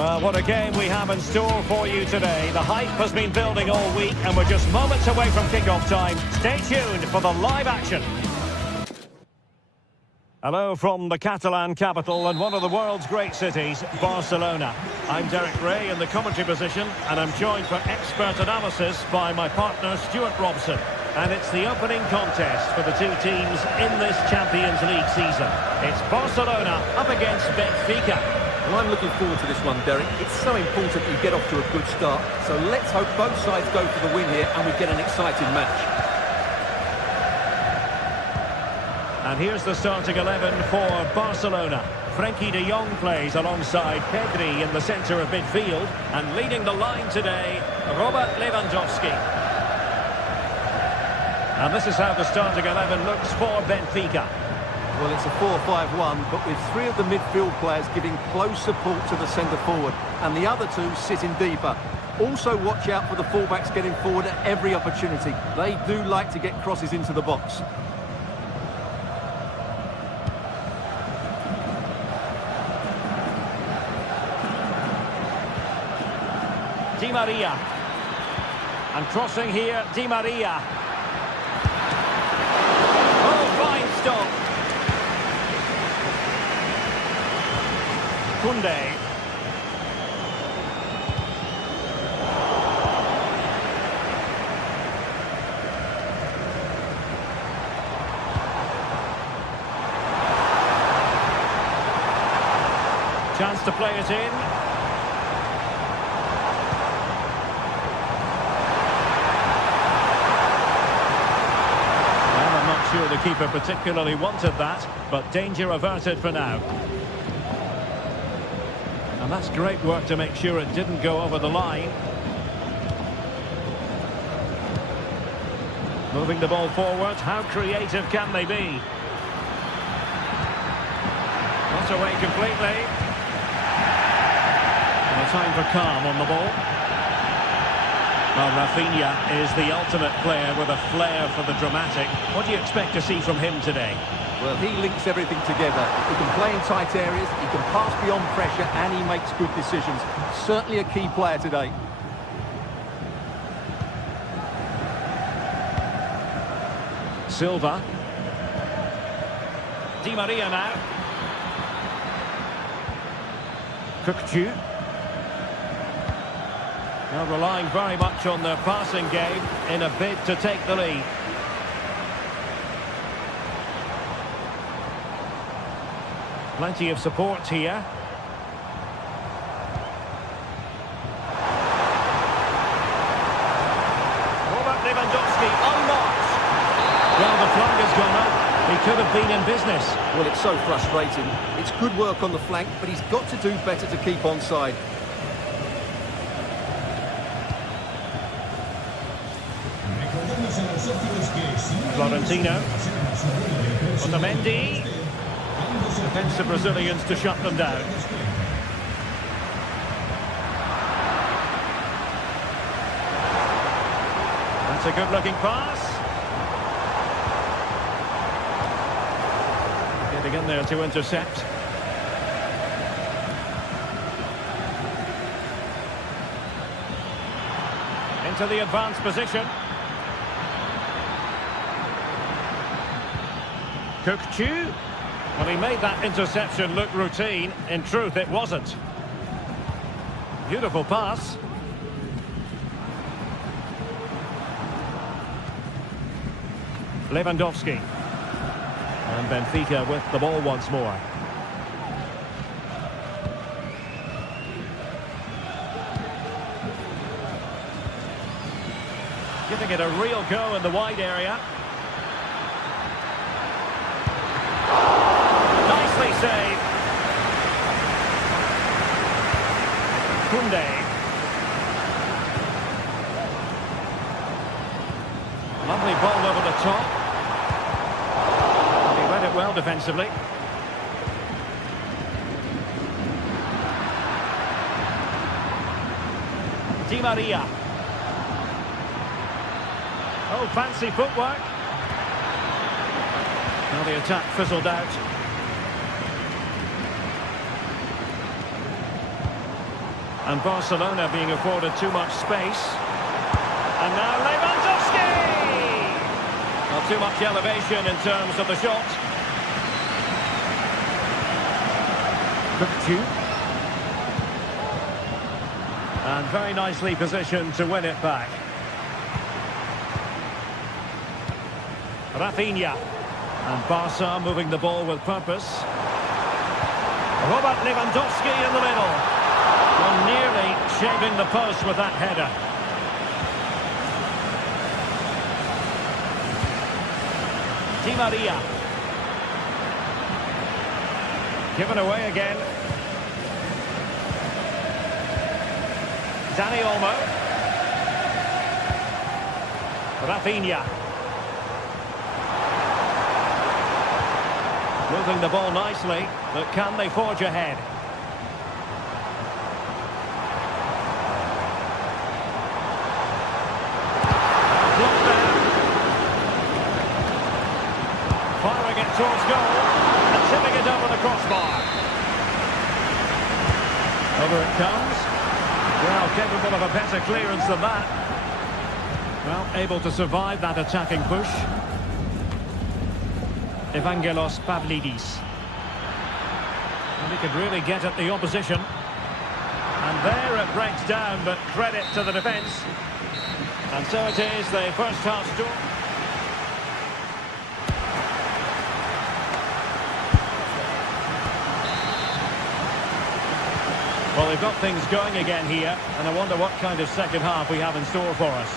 Well, what a game we have in store for you today. The hype has been building all week, and we're just moments away from kickoff time. Stay tuned for the live action. Hello from the Catalan capital and one of the world's great cities, Barcelona. I'm Derek Ray in the commentary position, and I'm joined for expert analysis by my partner Stuart Robson. And it's the opening contest for the two teams in this Champions League season. It's Barcelona up against Benfica. Well, I'm looking forward to this one, Derek. It's so important you get off to a good start. So let's hope both sides go for the win here and we get an exciting match. And here's the starting 11 for Barcelona. Frenkie de Jong plays alongside Pedri in the centre of midfield. And leading the line today, Robert Lewandowski. And this is how the starting 11 looks for Benfica. Well, it's a 4-5-1, but with three of the midfield players giving close support to the centre-forward, and the other two sitting deeper. Also watch out for the fullbacks getting forward at every opportunity. They do like to get crosses into the box. Di Maria. And crossing here, Di Maria. Oh, fine stop. Koundé. Chance to play it in. Well, I'm not sure the keeper particularly wanted that, but danger averted for now. And that's great work to make sure it didn't go over the line. Moving the ball forward, how creative can they be? Not away completely. And a time for calm on the ball. Well, Rafinha is the ultimate player with a flair for the dramatic. What do you expect to see from him today? Well, he links everything together. He can play in tight areas, he can pass beyond pressure, and he makes good decisions. Certainly a key player today. Silva. Di Maria now. Cookchu. Now relying very much on their passing game in a bid to take the lead. Plenty of support here. Robert Lewandowski unmarked. Well, the flag has gone up. He could have been in business. Well, it's so frustrating. It's good work on the flank, but he's got to do better to keep onside. Florentino. Otamendi. Defensive Brazilians to shut them down. That's a good-looking pass. Getting in there to intercept. Into the advanced position. Cookchu. Well, he made that interception look routine. In truth, it wasn't. Beautiful pass. Lewandowski. And Benfica with the ball once more. Giving it a real go in the wide area. Nicely saved. Koundé. Lovely ball over the top. He read it well defensively. Di Maria. Oh, fancy footwork. Now the attack fizzled out. And Barcelona being afforded too much space. And now Lewandowski! Not too much elevation in terms of the shot. And very nicely positioned to win it back. Rafinha. And Barca moving the ball with purpose. Robert Lewandowski in the middle. Well, nearly shaving the post with that header. Di Maria. Given away again. Dani Olmo. Rafinha. Moving the ball nicely, but can they forge ahead? Blocked there. Firing it towards goal and tipping it over the crossbar. Over it comes. Well, capable of a better clearance than that. Well, able to survive that attacking push. Evangelos Pavlidis. And he could really get at the opposition. And there it breaks down, but credit to the defence. And so it is, the first half score. Well, they've got things going again here, and I wonder what kind of second half we have in store for us.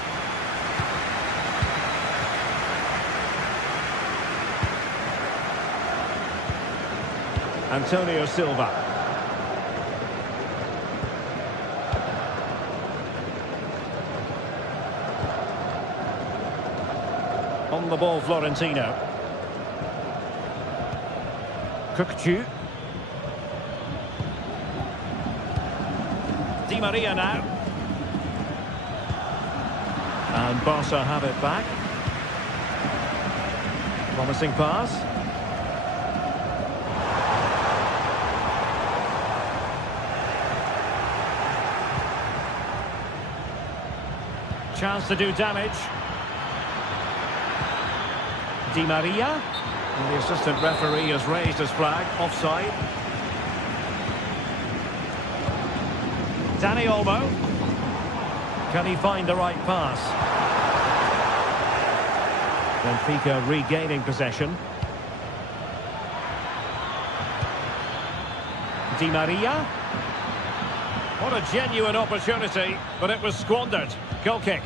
Antonio Silva. On the ball, Florentino. Kukcu. Di Maria now. And Barca have it back. Promising pass. Chance to do damage. Di Maria. And the assistant referee has raised his flag. Offside. Dani Olmo. Can he find the right pass? Benfica regaining possession. Di Maria. What a genuine opportunity, but it was squandered. Goal kick.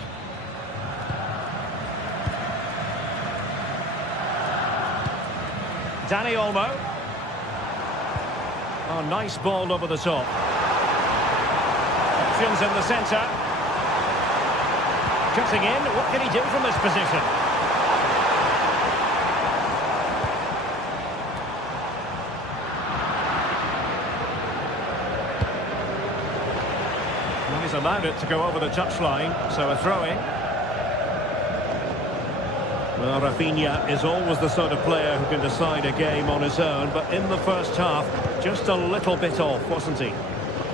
Dani Olmo. Oh, nice ball over the top. Options in the centre. Cutting in. What can he do from this position? Well, he's allowed it to go over the touchline, so a throw-in. Well, Rafinha is always the sort of player who can decide a game on his own, but in the first half, just a little bit off, wasn't he?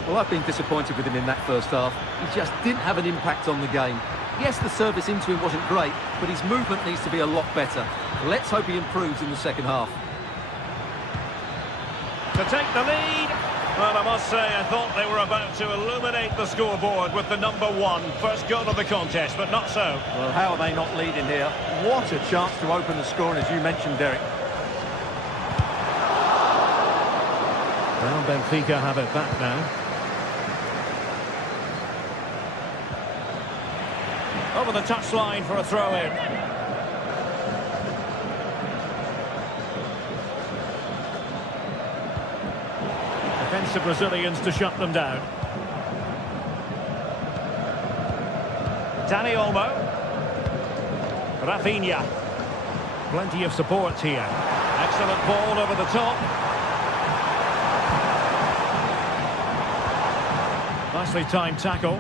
Well, I've been disappointed with him in that first half. He just didn't have an impact on the game. Yes, the service into him wasn't great, but his movement needs to be a lot better. Let's hope he improves in the second half. To take the lead. Well, I must say, I thought they were about to illuminate the scoreboard with the #1 first goal of the contest, but not so. Well, how are they not leading here? What a chance to open the scoring, as you mentioned, Derek. Well, Benfica have it back now. Over the touchline for a throw-in. Defensive Brazilians to shut them down. Dani Olmo. Rafinha. Plenty of support here. Excellent ball over the top. Nicely timed tackle.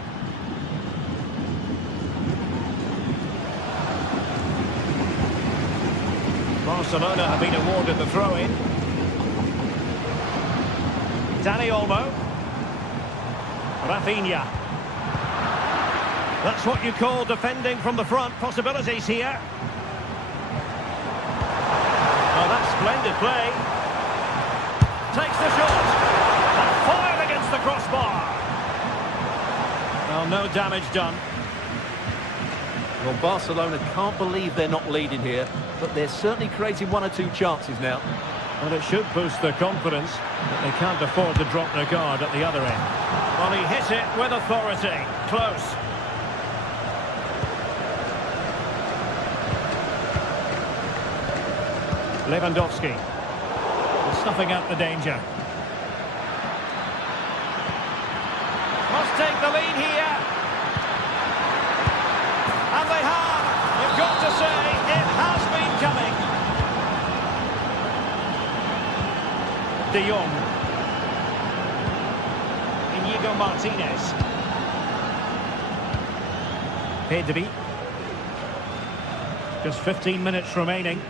Barcelona have been awarded the throw-in. Dani Olmo. Rafinha. That's what you call defending from the front. Possibilities here. Oh, that's splendid play. Takes the shot. And fired against the crossbar. Well, no damage done. Well, Barcelona can't believe they're not leading here, but they're certainly creating one or two chances now. Well, it should boost their confidence, but they can't afford to drop their guard at the other end. Well, he hit it with authority. Close. Lewandowski. Snuffing out the danger. Must take the lead here. And they have. You've got to say, it has been coming. De Jong. Inigo Martinez. Pedri. Just 15 minutes remaining.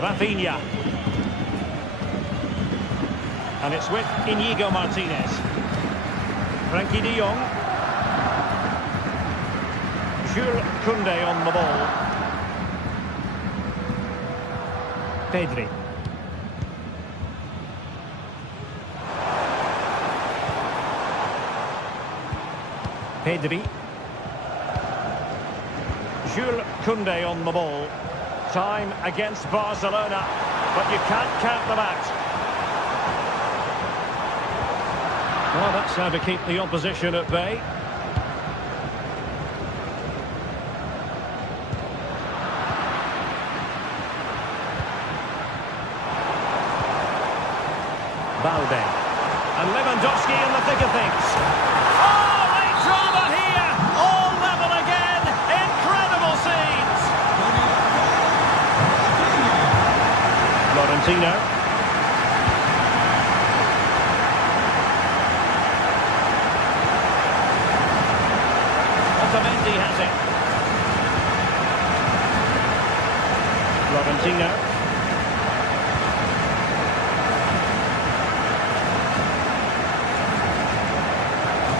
Rafinha. And it's with Inigo Martinez. Frankie de Jong. Jules Koundé on the ball. Pedri. Pedri. Jules Koundé on the ball. Time against Barcelona, but you can't count them out. Well, that's how to keep the opposition at bay. Balde. And Lewandowski in the thick of things. Oh, late drama here! All level again! Incredible scenes! Florentino. Otamendi has it. Florentino.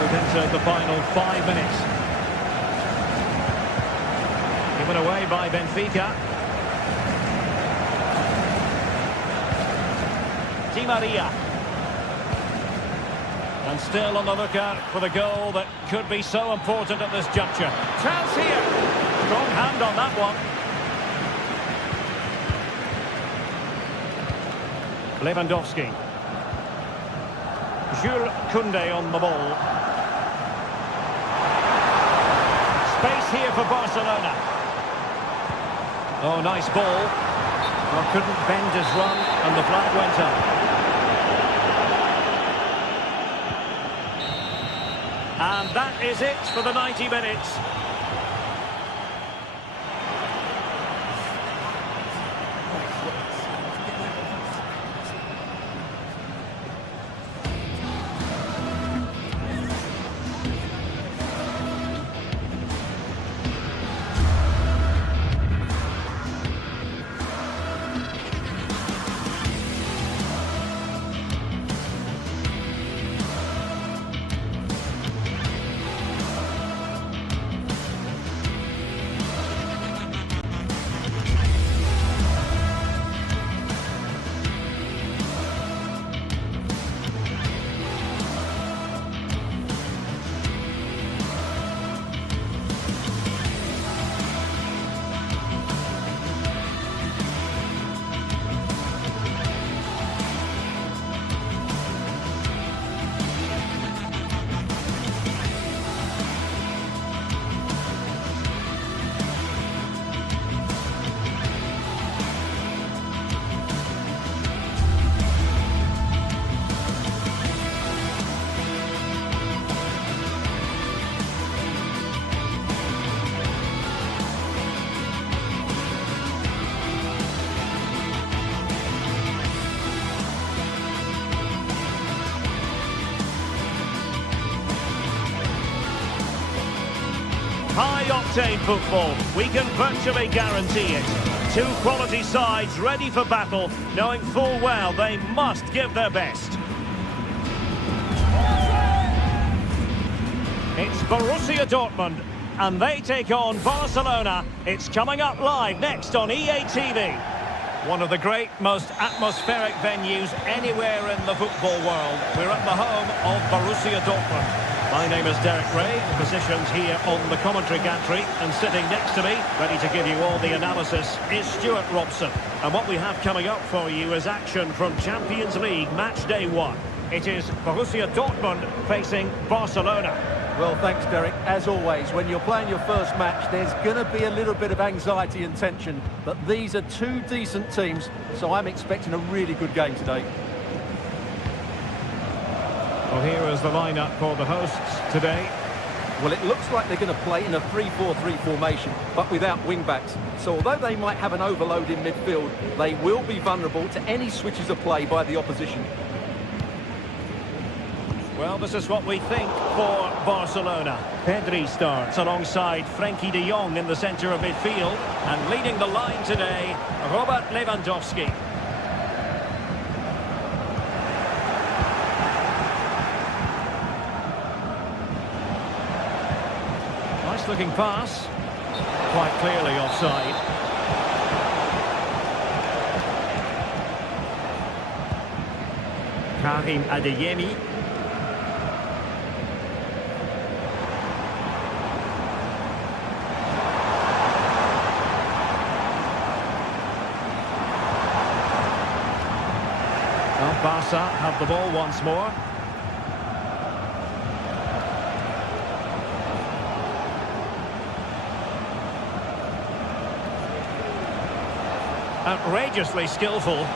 We've entered the final 5 minutes. Given away by Benfica. Di Maria. And still on the lookout for the goal that could be so important at this juncture. Chance here. Strong hand on that one. Lewandowski. Jules Koundé on the ball. Space here for Barcelona. Oh, nice ball. Well, couldn't bend his run, and the flag went up. And that is it for the 90 minutes. High-octane football, we can virtually guarantee it. Two quality sides ready for battle, knowing full well they must give their best. It's Borussia Dortmund, and they take on Barcelona. It's coming up live next on EA TV. One of the great, most atmospheric venues anywhere in the football world. We're at the home of Borussia Dortmund. My name is Derek Ray, positioned here on the commentary gantry, and sitting next to me, ready to give you all the analysis, is Stuart Robson. And what we have coming up for you is action from Champions League match day 1. It is Borussia Dortmund facing Barcelona. Well, thanks, Derek. As always, when you're playing your first match, there's going to be a little bit of anxiety and tension. But these are two decent teams, so I'm expecting a really good game today. Well, here is the lineup for the hosts today. Well, it looks like they're going to play in a 3-4-3 formation, but without wing-backs. So although they might have an overload in midfield, they will be vulnerable to any switches of play by the opposition. Well, this is what we think for Barcelona. Pedri starts alongside Frenkie de Jong in the centre of midfield. And leading the line today, Robert Lewandowski. Nice looking pass. Quite clearly offside. Karim Adeyemi. Well, Barca have the ball once more. Outrageously skillful.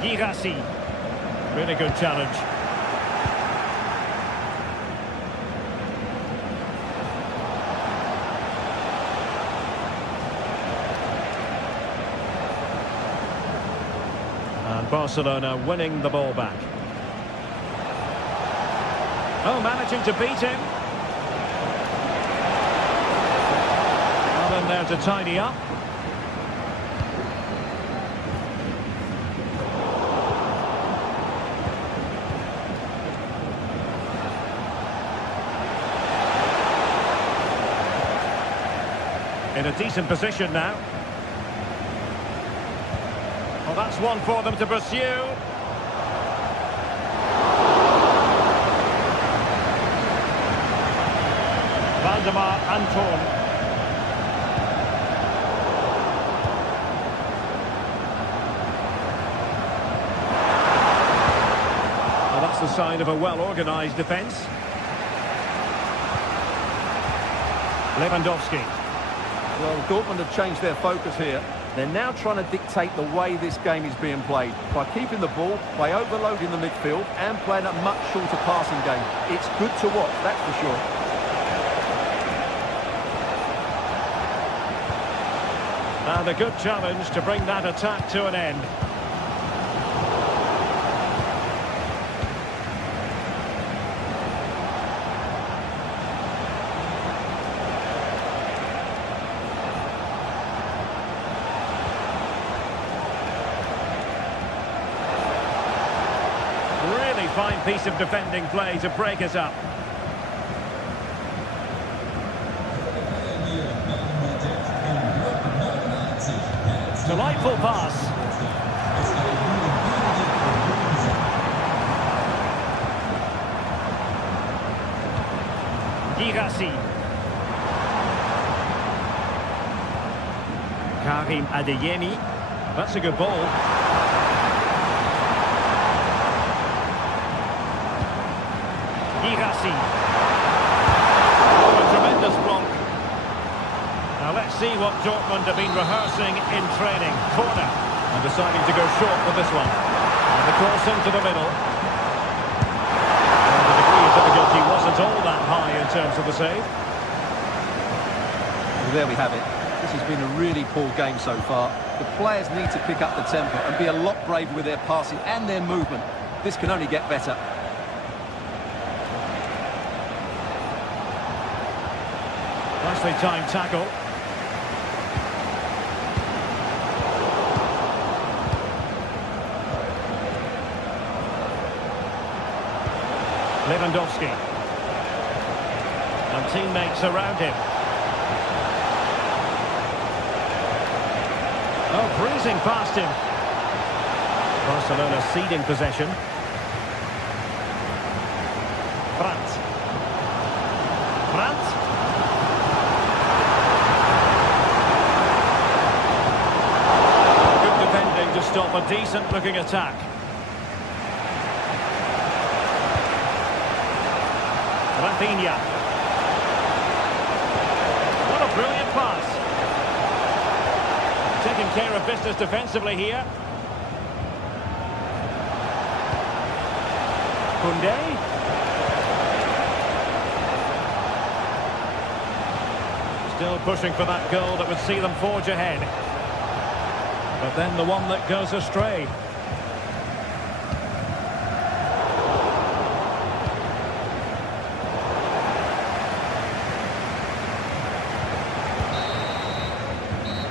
Girassi. Really good challenge. And Barcelona winning the ball back. Oh, managing to beat him. Well, in there to tidy up. In a decent position now. Well, that's one for them to pursue. Valdemar Anton. Well, that's the sign of a well-organised defence. Lewandowski. Well, Dortmund have changed their focus here. They're now trying to dictate the way this game is being played by keeping the ball, by overloading the midfield and playing a much shorter passing game. It's good to watch, that's for sure. And a good challenge to bring that attack to an end. Fine piece of defending play to break us up. Delightful pass. Girassi. Karim Adeyemi. That's a good ball. Girassi. Oh, a tremendous block. Now let's see what Dortmund have been rehearsing in training. Corner. And deciding to go short with this one. And the cross into the middle. And the degree of difficulty wasn't all that high to the save. Well, there we have it. This has been a really poor game so far. The players need to pick up the tempo and be a lot braver with their passing and their movement. This can only get better. Nicely timed tackle. Lewandowski. And teammates around him. Oh, breezing past him. Barcelona ceding possession. Brandt. Brandt. Good defending to stop a decent-looking attack. Rafinha. What a brilliant pass. Taking care of business defensively here. Koundé. Still pushing for that goal that would see them forge ahead. But then the one that goes astray.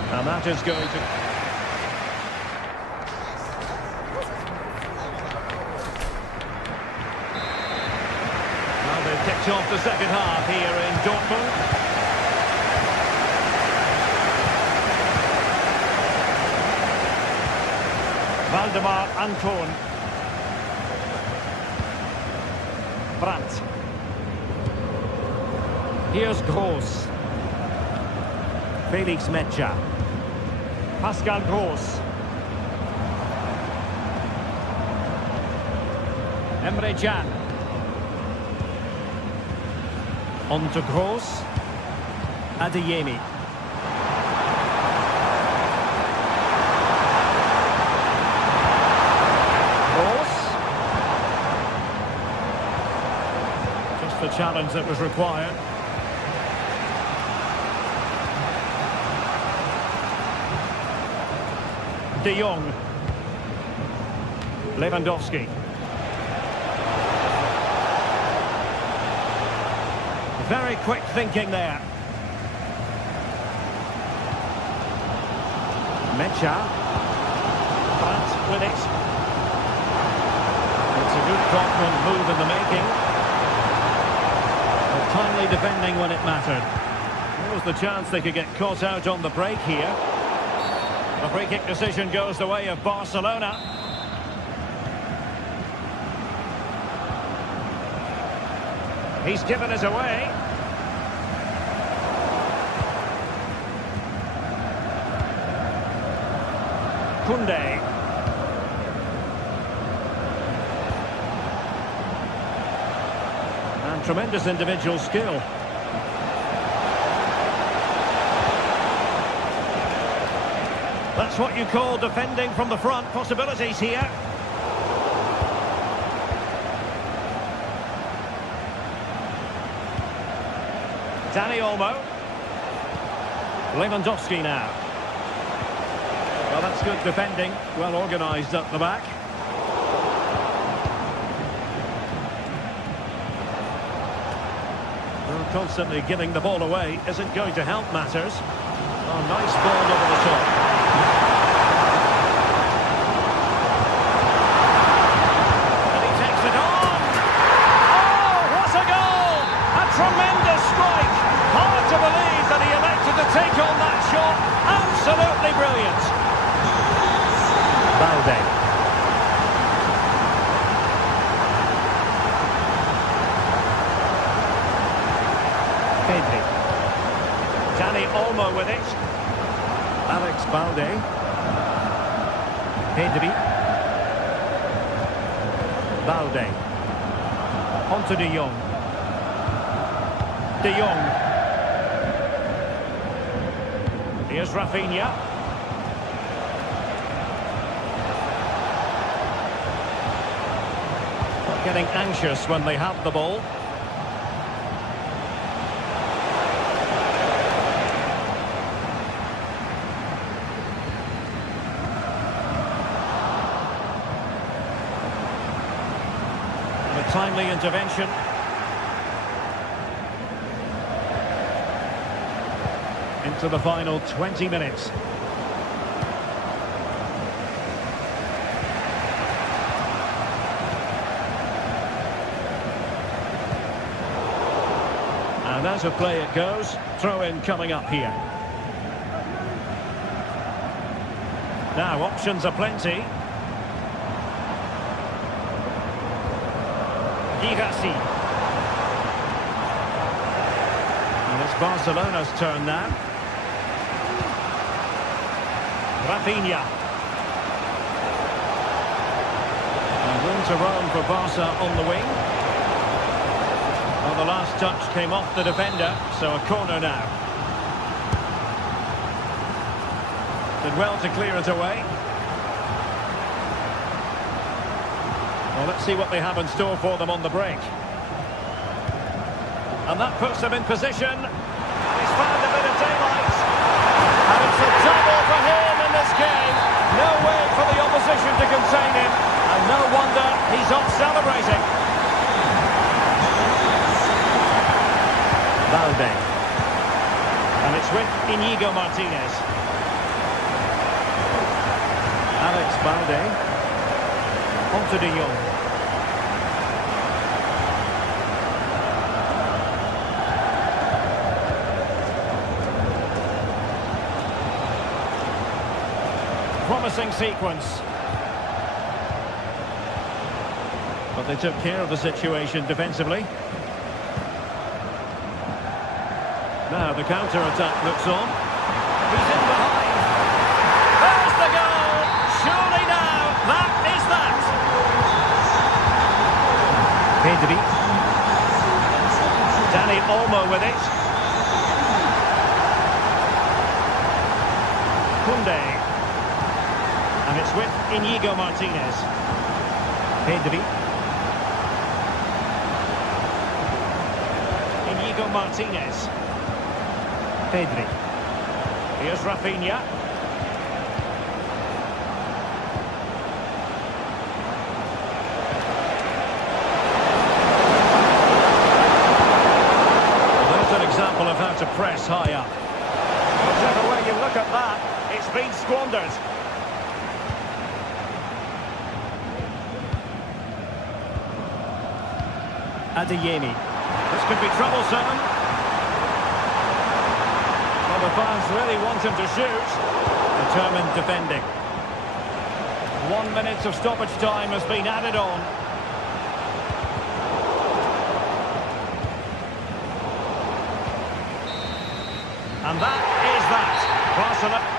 And that is going to... Well, they've kicked off the second half here in Dortmund. Waldemar Anton. Brandt. Here's Gross. Felix Metscher. Pascal Gross. Emre Can. On to Gross. Adeyemi. Gross. Just the challenge that was required. De Jong. Lewandowski. Very quick thinking there. Metscher. Brandt with it. It's a good Dortmund move in the making. But timely defending when it mattered. There was the chance they could get caught out on the break here. The free kick decision goes the way of Barcelona. He's given it away. Koundé. And tremendous individual skill. That's what you call defending from the front. Possibilities here. Dani Olmo. Lewandowski now. Well, that's good defending. Well organised up the back. Well, constantly giving the ball away isn't going to help matters. Oh, nice ball over the top. Tremendous strike. Hard to believe that he elected to take on that shot. Absolutely brilliant. Balde. Pedri. Dani Olmo with it. Alex Balde. Pedri. Balde. On to De Jong. De Jong. Here's Rafinha. Not getting anxious when they have the ball. timely intervention. Into the final 20 minutes. And as a play it goes, throw-in coming up here. Now options are plenty. Girassi. And it's Barcelona's turn now. Rafinha. And room to roam for Barca on the wing. Well, the last touch came off the defender, so a corner now. Did well to clear it away. Well, let's see what they have in store for them on the break. And that puts them in position. He's found a bit of daylight. And it's a double for him in this game. No way for the opposition to contain him. And no wonder he's off celebrating. Valde. And it's with Inigo Martinez. Alex Valde. On to De Jong. Promising sequence. But they took care of the situation defensively. Now the counter-attack looks on. He's in behind. There's the goal! Surely now, that is that! Pedri. Dani Olmo with it. Koundé. And it's with Inigo Martinez. Pedri. Inigo Martinez. Pedri. Here's Rafinha. There's an example of how to press high up. Whichever way you look at that, it's been squandered. Adeyemi. This could be troublesome. Well, the fans really want him to shoot. Determined defending. 1 minute of stoppage time has been added on. And that is that. Barcelona.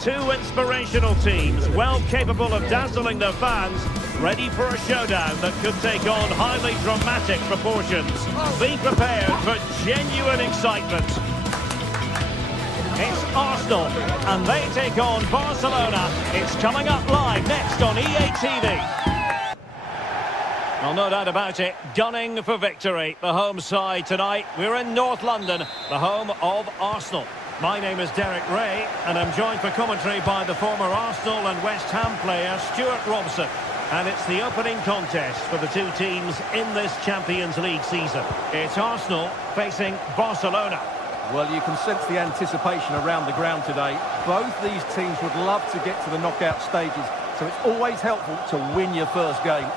Two inspirational teams, well capable of dazzling their fans, ready for a showdown that could take on highly dramatic proportions. Be prepared for genuine excitement. It's Arsenal, and they take on Barcelona. It's coming up live next on EA TV. Well, no doubt about it, gunning for victory. The home side tonight. We're in North London, the home of Arsenal. My name is Derek Ray, and I'm joined for commentary by the former Arsenal and West Ham player Stuart Robson. And it's the opening contest for the two teams in this Champions League season. It's Arsenal facing Barcelona. Well, you can sense the anticipation around the ground today. Both these teams would love to get to the knockout stages, so it's always helpful to win your first game.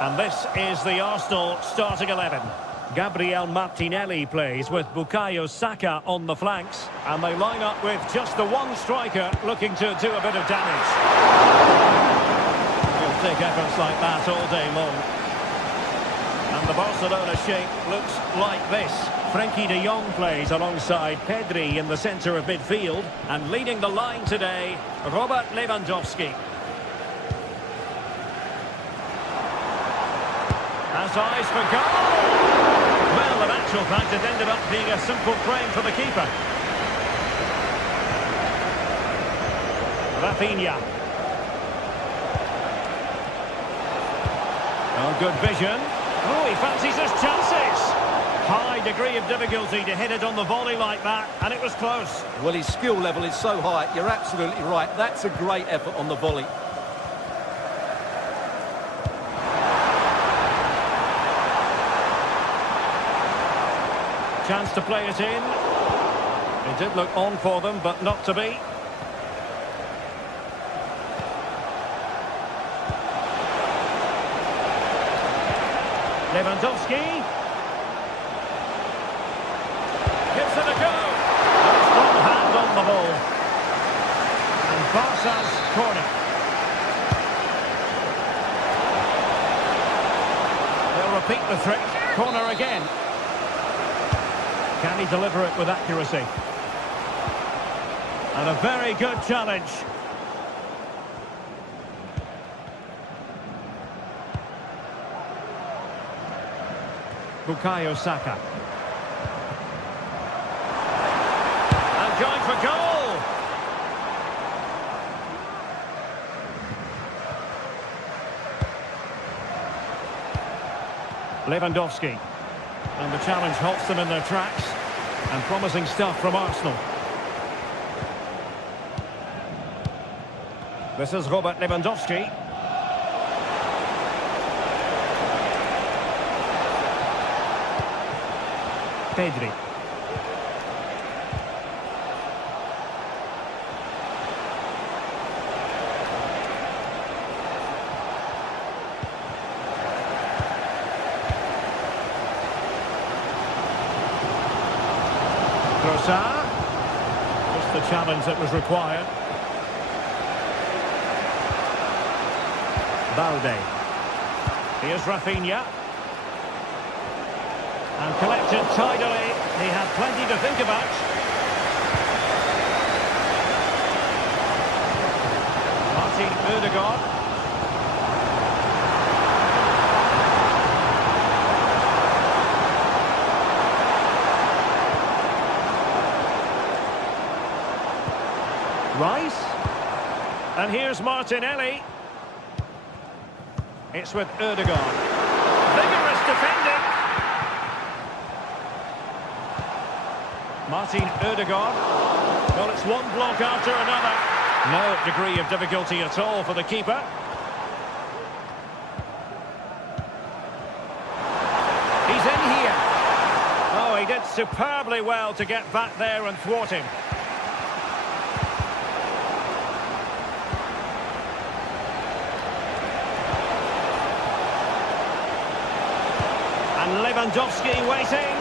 And this is the Arsenal starting 11. Gabriel Martinelli plays with Bukayo Saka on the flanks. And they line up with just the one striker looking to do a bit of damage. He'll take efforts like that all day long. And the Barcelona shape looks like this. Frenkie de Jong plays alongside Pedri in the centre of midfield. And leading the line today, Robert Lewandowski. Has eyes for goal! Well, in actual fact, it ended up being a simple frame for the keeper. Rafinha. Oh, good vision. Oh, he fancies his chances. High degree of difficulty to hit it on the volley like that, and it was close. Well, his skill level is so high, you're absolutely right. That's a great effort on the volley. Chance to play it in. It did look on for them, but not to be. Lewandowski. Gives it a go. A strong hand on the ball. And Barca's corner. They'll repeat the trick. Corner again. Can he deliver it with accuracy? And a very good challenge. Bukayo Saka. And going for goal! Lewandowski. And the challenge halts them in their tracks. And promising stuff from Arsenal. This is Robert Lewandowski. Pedri. Just the challenge that was required. Balde. Here's Rafinha. And collected tidily. He had plenty to think about. Martin Ødegaard. Rice. And here's Martinelli. It's with Ødegaard. Vigorous defending. Martin Ødegaard. Well, it's one block after another. No degree of difficulty at all for the keeper. He's in here. Oh, he did superbly well to get back there and thwart him. And Lewandowski waiting.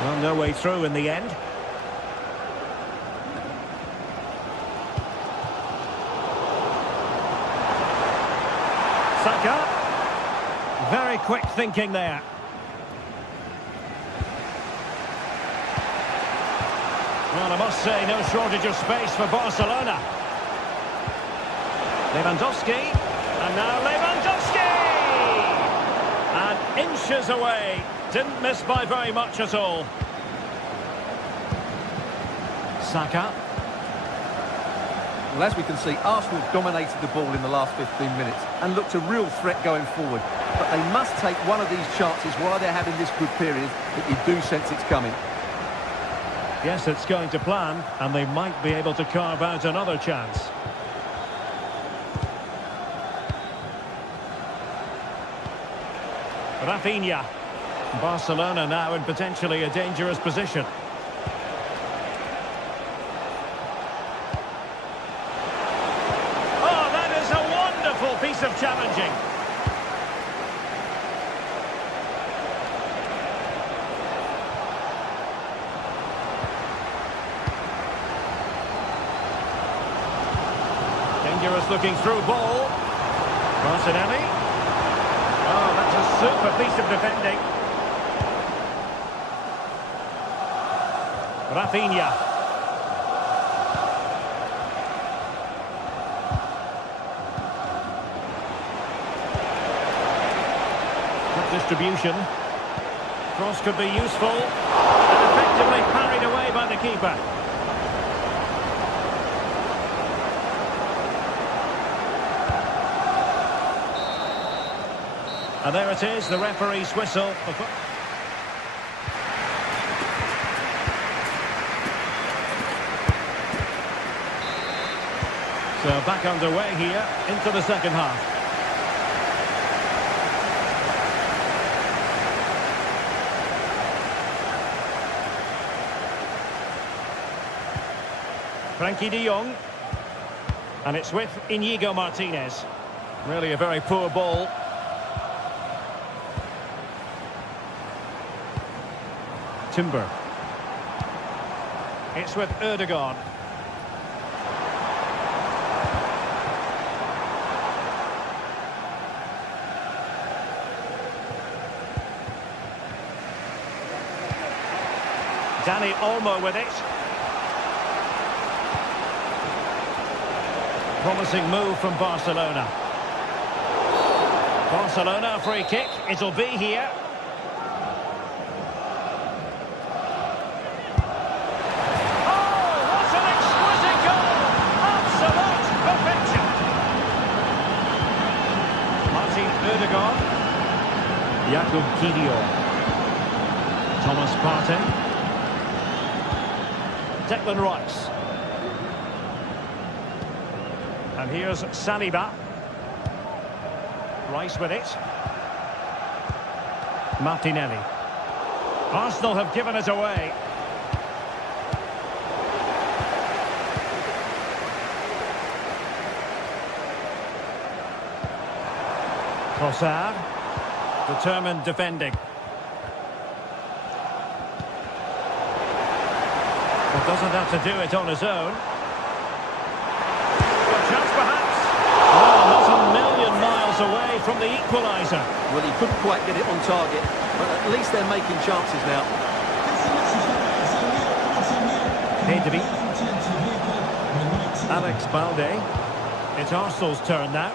Well, no way through in the end. Saka. Very quick thinking there. Well, I must say, no shortage of space for Barcelona. Lewandowski. And now Lewandowski! And inches away. Didn't miss by very much at all. Saka. Well, as we can see, Arsenal dominated the ball in the last 15 minutes and looked a real threat going forward. But they must take one of these chances while they're having this good period that you do sense it's coming. Yes, it's going to plan, and they might be able to carve out another chance. Rafinha. Barcelona now in potentially a dangerous position. Oh, that is a wonderful piece of challenging. Dangerous looking through ball. Martinelli. Oh, that's a super piece of defending. Rafinha. Good distribution. Cross could be useful. And effectively parried away by the keeper. And there it is, the referee's whistle. So back underway here into the second half. Frankie de Jong. And it's with Íñigo Martínez. Really a very poor ball. Timber. It's with Ødegaard. Dani Olmo with it. Promising move from Barcelona. Barcelona, a free kick. It'll be here. Oh, what an exquisite goal! Absolute perfection. Martin Ødegaard. Jakub Kiwior. Thomas Partey. Declan Rice. And here's Saliba. Rice with it. Martinelli. Arsenal have given it away. Trossard. Determined defending. But doesn't have to do it on his own. A chance perhaps. Oh, not a million miles away from the equaliser. Well, he couldn't quite get it on target, but at least they're making chances now. Pedri. Alex Balde. It's Arsenal's turn now.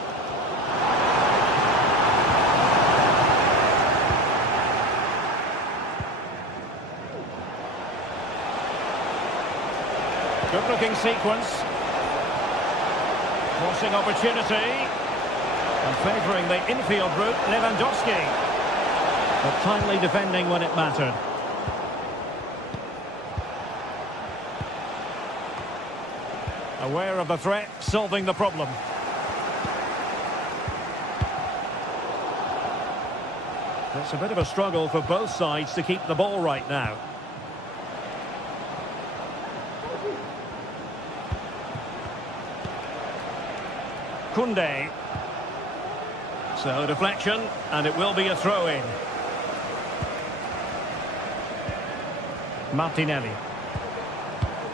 Good-looking sequence. Crossing opportunity. And favouring the infield route, Lewandowski. But timely defending when it mattered. Aware of the threat, solving the problem. It's a bit of a struggle for both sides to keep the ball right now. Koundé. So deflection, and it will be a throw-in. Martinelli.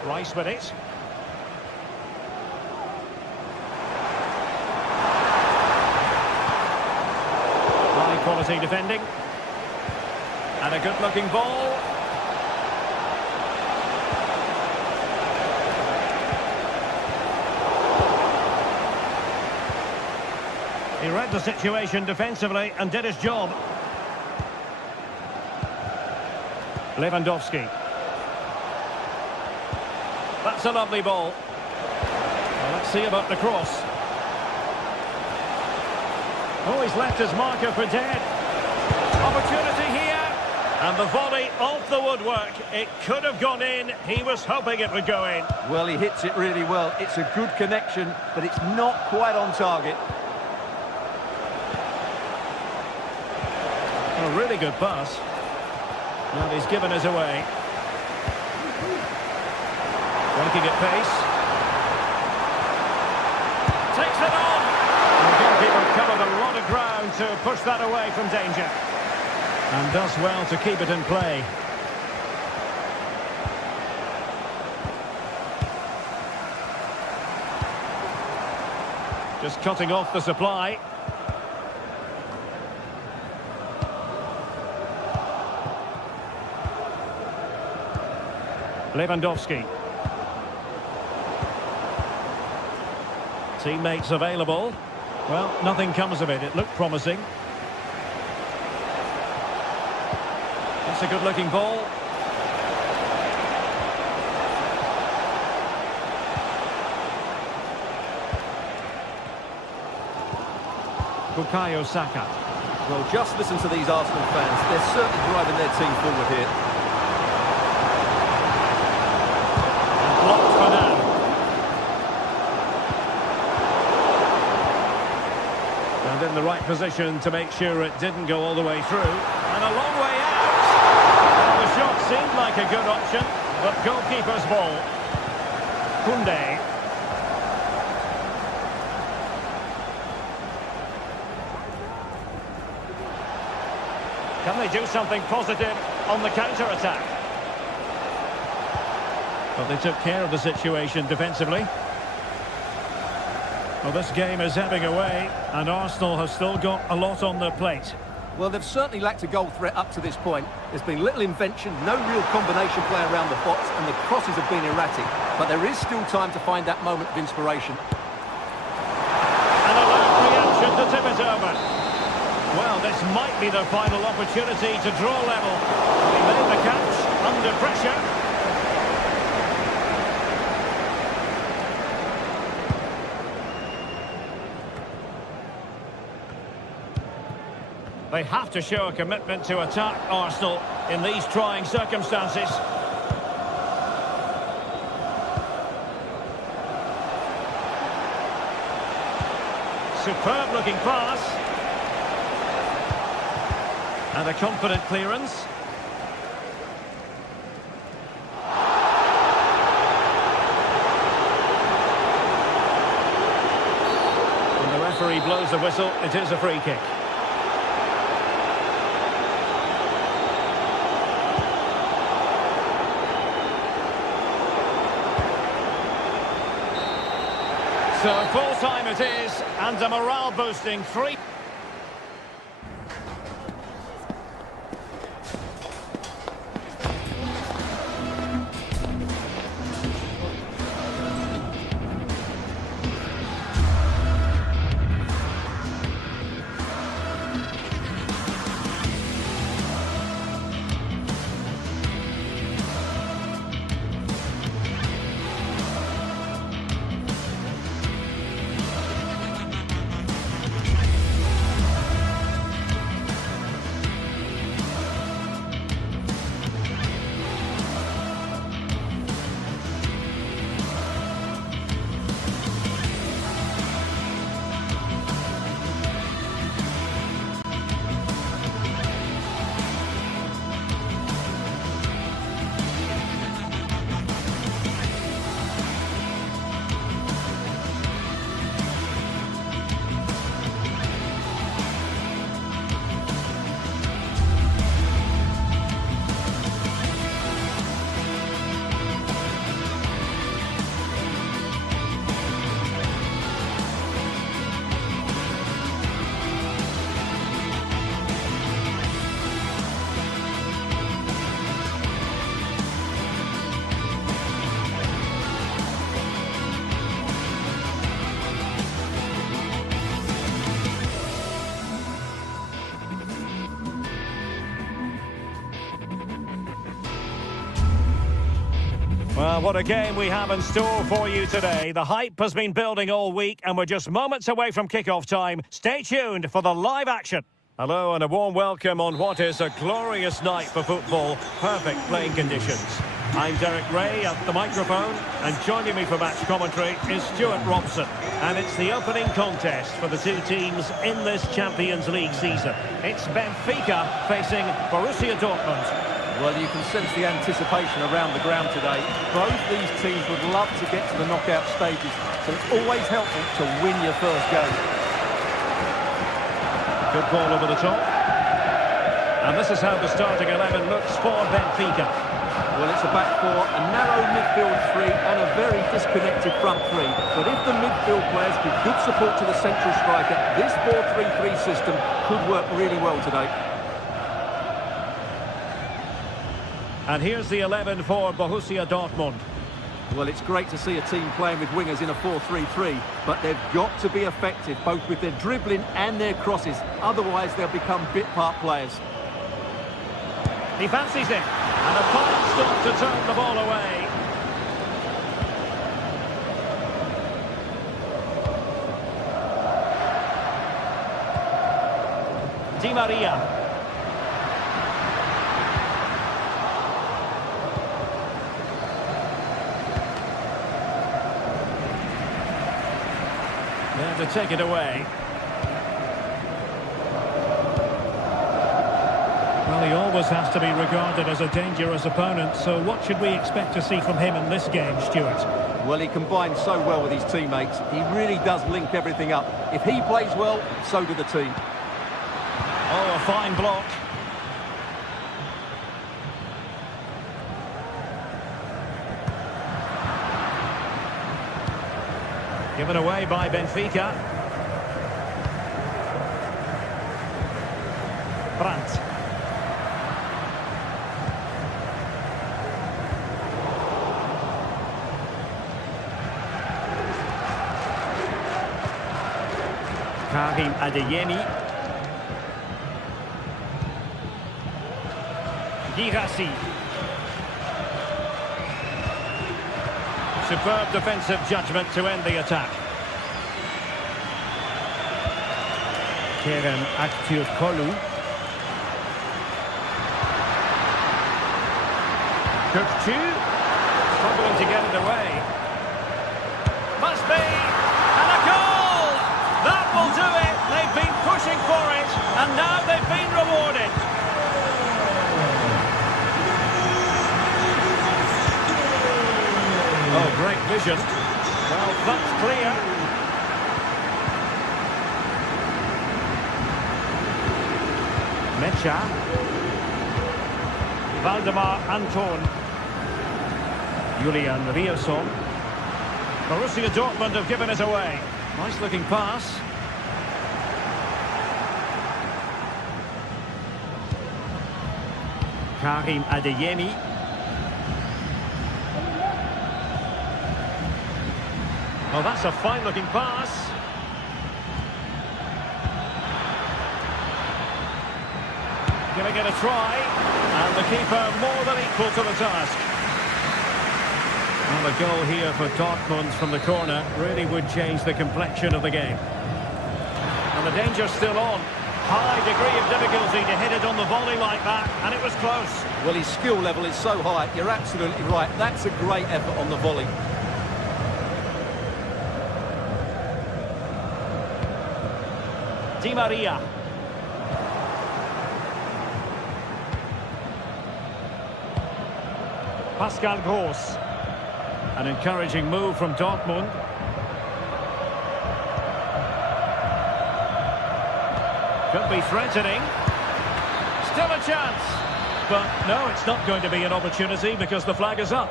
Rice with it. High quality defending. And a good-looking ball. He read the situation defensively and did his job. Lewandowski. That's a lovely ball. Well, let's see about the cross. Oh, he's left his marker for dead. Opportunity here. And the volley off the woodwork. It could have gone in. He was hoping it would go in. Well, he hits it really well. It's a good connection, but it's not quite on target. A really good pass. Well, he's given us away. Working at pace. Takes it on. The goalkeeper covered a lot of ground to push that away from danger. And does well to keep it in play. Just cutting off the supply. Lewandowski. Teammates available. Well, nothing comes of it. It looked promising. It's a good-looking ball. Bukayo Saka. Well, just listen to these Arsenal fans. They're certainly driving their team forward here. Blocked for now. And in the right position to make sure it didn't go all the way through. And a long way out. Well, the shot seemed like a good option, but goalkeeper's ball. Koundé. Can they do something positive on the counter-attack? But they took care of the situation defensively. Well, this game is ebbing away, and Arsenal have still got a lot on their plate. Well, they've certainly lacked a goal threat up to this point. There's been little invention, no real combination play around the box, and the crosses have been erratic. But there is still time to find that moment of inspiration. And a late reaction to tip it over. Well, this might be their final opportunity to draw level. He made the catch under pressure. They have to show a commitment to attack Arsenal in these trying circumstances. Superb looking pass. And a confident clearance. And the referee blows the whistle. It is a free kick. So full time it is, and a morale boosting 3. Well, what a game we have in store for you today. The hype has been building all week and we're just moments away from kick-off time. Stay tuned for the live action. Hello and a warm welcome on what is a glorious night for football. Perfect playing conditions. I'm Derek Ray at the microphone, and joining me for match commentary is Stuart Robson. And it's the opening contest for the two teams in this Champions League season. It's Benfica facing Borussia Dortmund. Well, you can sense the anticipation around the ground today. Both these teams would love to get to the knockout stages, so it's always helpful to win your first game. Good ball over the top. And this is how the starting 11 looks for Benfica. Well, it's a back four, a narrow midfield three, and a very disconnected front three. But if the midfield players give good support to the central striker, this 4-3-3 system could work really well today. And here's the 11 for Borussia Dortmund. Well, it's great to see a team playing with wingers in a 4-3-3, but they've got to be effective, both with their dribbling and their crosses. Otherwise, they'll become bit-part players. He fancies it, and a fine stop to turn the ball away. Di Maria. There to take it away. Well, he always has to be regarded as a dangerous opponent, so what should we expect to see from him in this game, Stuart? Well, he combines so well with his teammates. He really does link everything up. If he plays well, so do the team. Oh, a fine block. Given away by Benfica. Brandt. Karim Adeyemi. Girassi. Superb defensive judgment to end the attack. Kerem Aktürkoğlu. Kökçü. Struggling to get it away. Must be. And a goal! That will do it. They've been pushing for it, and now they've been rewarded. Oh, great vision. Well, that's clear. Mecha. Valdemar Anton. Julian Rierson. Borussia Dortmund have given it away. Nice looking pass. Karim Adeyemi. Oh, that's a fine-looking pass. Giving it a try, and the keeper more than equal to the task. Well, a goal here for Dortmund from the corner really would change the complexion of the game. And the danger's still on. High degree of difficulty to hit it on the volley like that, and it was close. Well, his skill level is so high, you're absolutely right. That's a great effort on the volley. Di Maria. Pascal Gross. An encouraging move from Dortmund. Could be threatening. Still a chance. But no, it's not going to be an opportunity because the flag is up.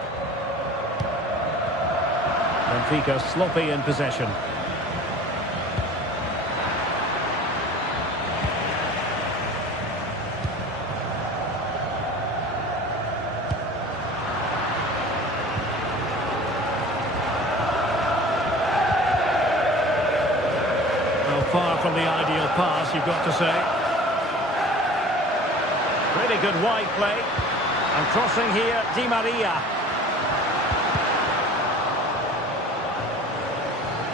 Benfica sloppy in possession. Far from the ideal pass, you've got to say. Really good wide play. And crossing here, Di Maria.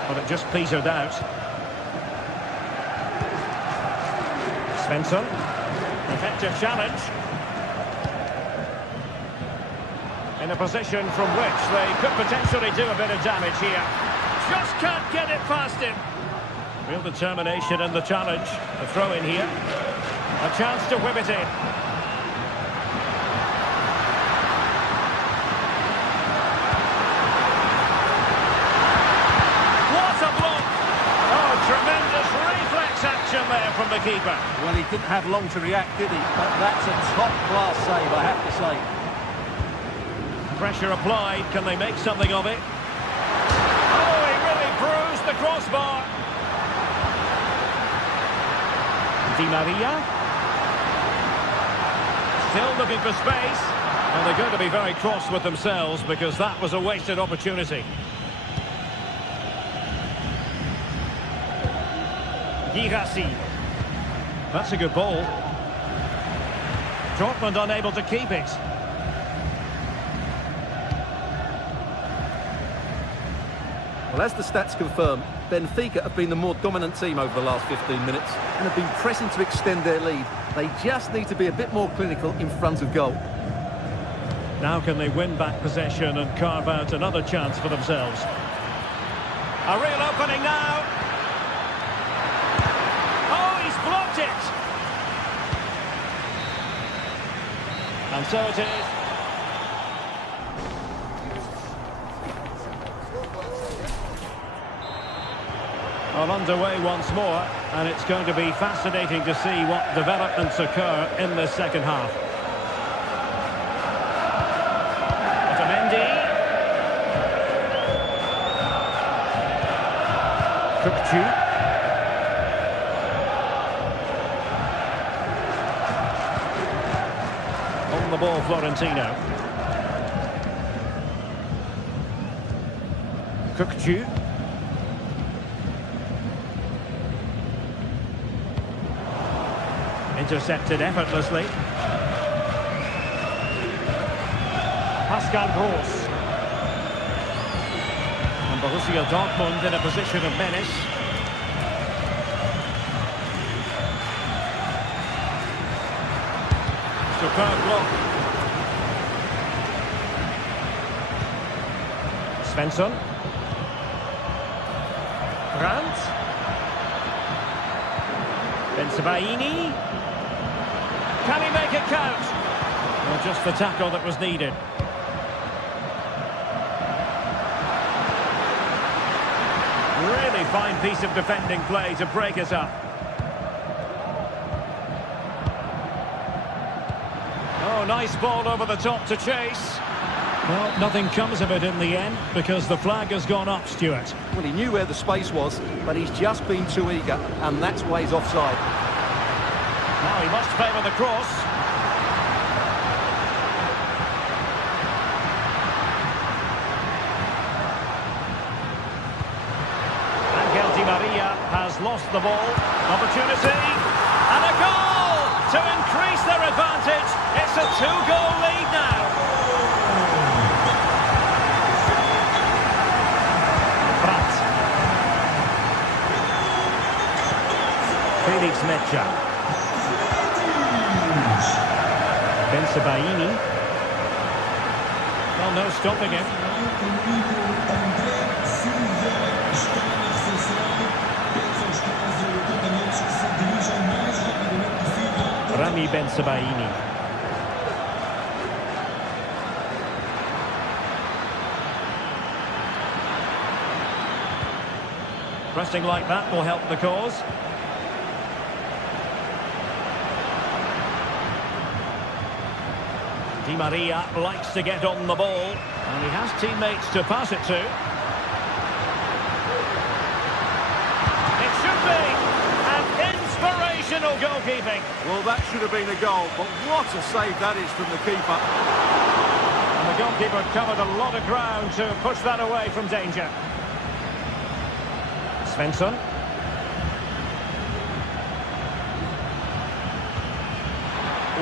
But it just petered out. Svensson. Effective challenge. In a position from which they could potentially do a bit of damage here. Just can't get it past him. Real determination in the challenge. The throw in here. A chance to whip it in. What a block! Oh, tremendous reflex action there from the keeper. Well, he didn't have long to react, did he? But that's a top-class save, I have to say. Pressure applied. Can they make something of it? Oh, he really bruised the crossbar. Di Maria. Still looking for space. Well, they're going to be very cross with themselves because that was a wasted opportunity. Girassi. That's a good ball. Dortmund unable to keep it. Well, as the stats confirm, Benfica have been the more dominant team over the last 15 minutes and have been pressing to extend their lead. They just need to be a bit more clinical in front of goal. Now can they win back possession and carve out another chance for themselves? A real opening now. Oh, he's blocked it. And so it is. Well, underway once more, and it's going to be fascinating to see what developments occur in this second half. Otamendi. Cookchu. On the ball, Florentino. Cookchu. Intercepted effortlessly. Pascal Gross. And Borussia Dortmund in a position of menace. Superb block. Svensson. Brandt. Bensebaini. Can he make it count? Well, just the tackle that was needed. Really fine piece of defending play to break us up. Oh, nice ball over the top to chase. Well, nothing comes of it in the end because the flag has gone up, Stuart. Well, he knew where the space was, but he's just been too eager, and that's why he's offside. Now he must favour the cross. Angel Di Maria has lost the ball. Opportunity. And a goal to increase their advantage. It's a 2-goal lead now. Brandt. Felix Mecha. Bensebaini. Well, no stopping him. Rami Bensebaini. Pressing like that will help the cause. Di Maria likes to get on the ball, and he has teammates to pass it to. It should be an inspirational goalkeeping. Well, that should have been a goal, but what a save that is from the keeper. And the goalkeeper covered a lot of ground to push that away from danger. Svensson.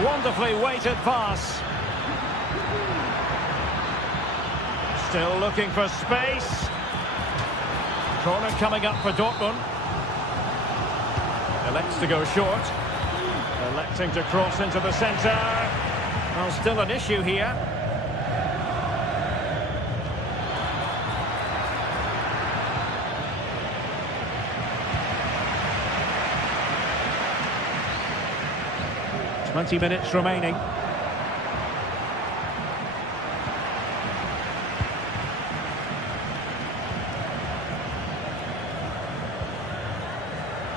Wonderfully weighted pass. Still looking for space. Corner coming up for Dortmund. Elects to go short. Electing to cross into the centre. Well, still an issue here. Twenty minutes remaining.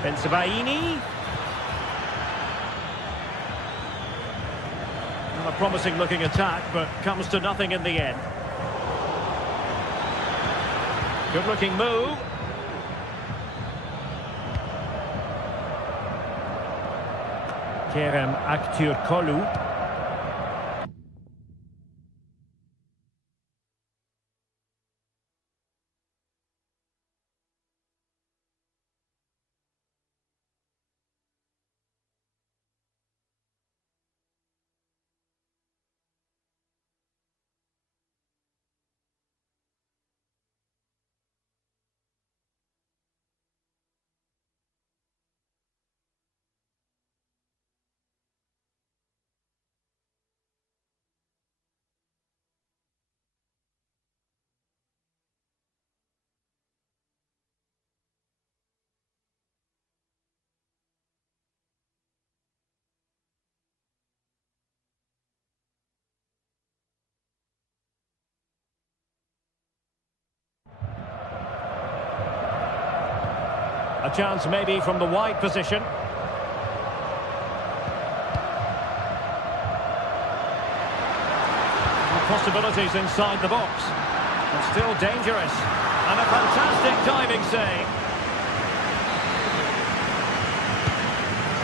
Bensebaini. A promising looking attack, but comes to nothing in the end. Good looking move. Kerem Aktürkoğlu. A chance maybe from the wide position. Possibilities inside the box. And still dangerous. And a fantastic diving save.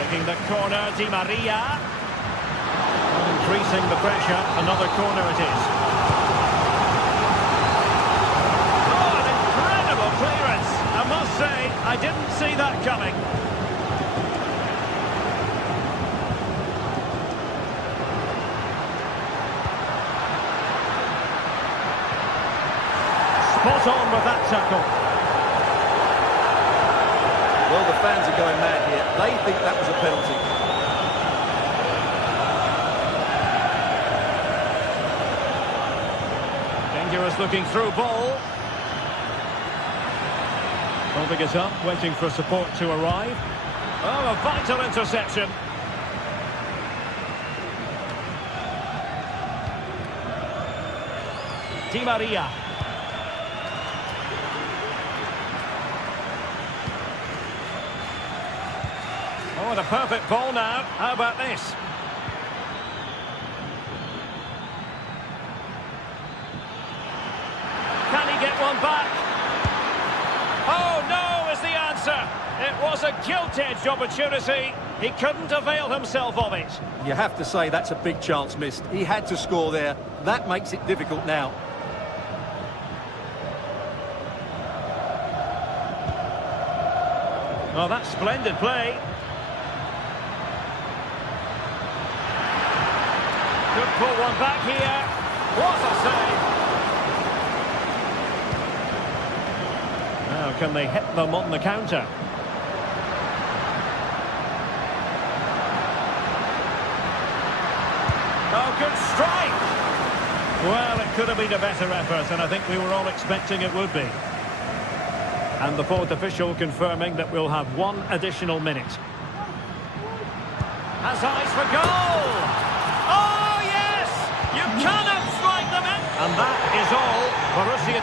Taking the corner, Di Maria. Increasing the pressure. Another corner it is. Oh, an incredible clearance. I must say, I didn't see that coming. Spot on with that tackle. Well, the fans are going mad here. They think that was a penalty. Dangerous looking through ball. Holding it up, waiting for support to arrive. Oh, a vital interception. Di Maria. Oh, and a perfect ball now. How about this? Can he get one back? Oh, no is the answer. It was a gilt-edged opportunity. He couldn't avail himself of it. You have to say that's a big chance missed. He had to score there. That makes it difficult now. Well, that's splendid play. Could pull one back here. What a save. Now, can they hit them on the counter? Oh, good strike. Well, it could have been a better effort, and I think we were all expecting it would be. And the fourth official confirming that we'll have one additional minute. Has eyes for goal! Oh, yes! You cannot strike them in! And that is all. Borussia...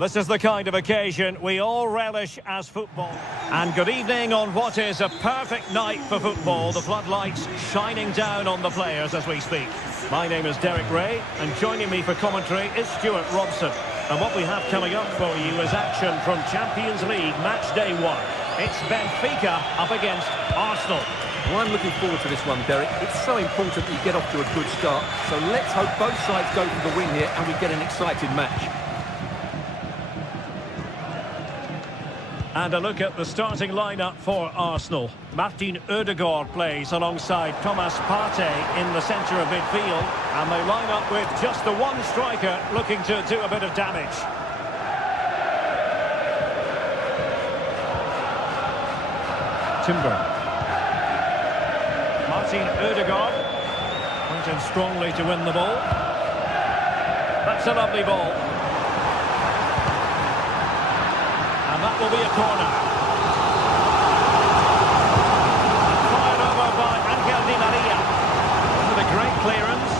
This is the kind of occasion we all relish as football. And good evening on what is a perfect night for football. The floodlights shining down on the players as we speak. My name is Derek Ray, and joining me for commentary is Stuart Robson. And what we have coming up for you is action from Champions League match day 1. It's Benfica up against Arsenal. Well, I'm looking forward to this one, Derek. It's so important that you get off to a good start. So let's hope both sides go for the win here and we get an exciting match. And a look at the starting lineup for Arsenal. Martin Ødegaard plays alongside Thomas Partey in the centre of midfield. And they line up with just the one striker looking to do a bit of damage. Timber. Martin Ødegaard went in strongly to win the ball. That's a lovely ball. And that will be a corner. Fired over by Angel Di Maria. With a great clearance.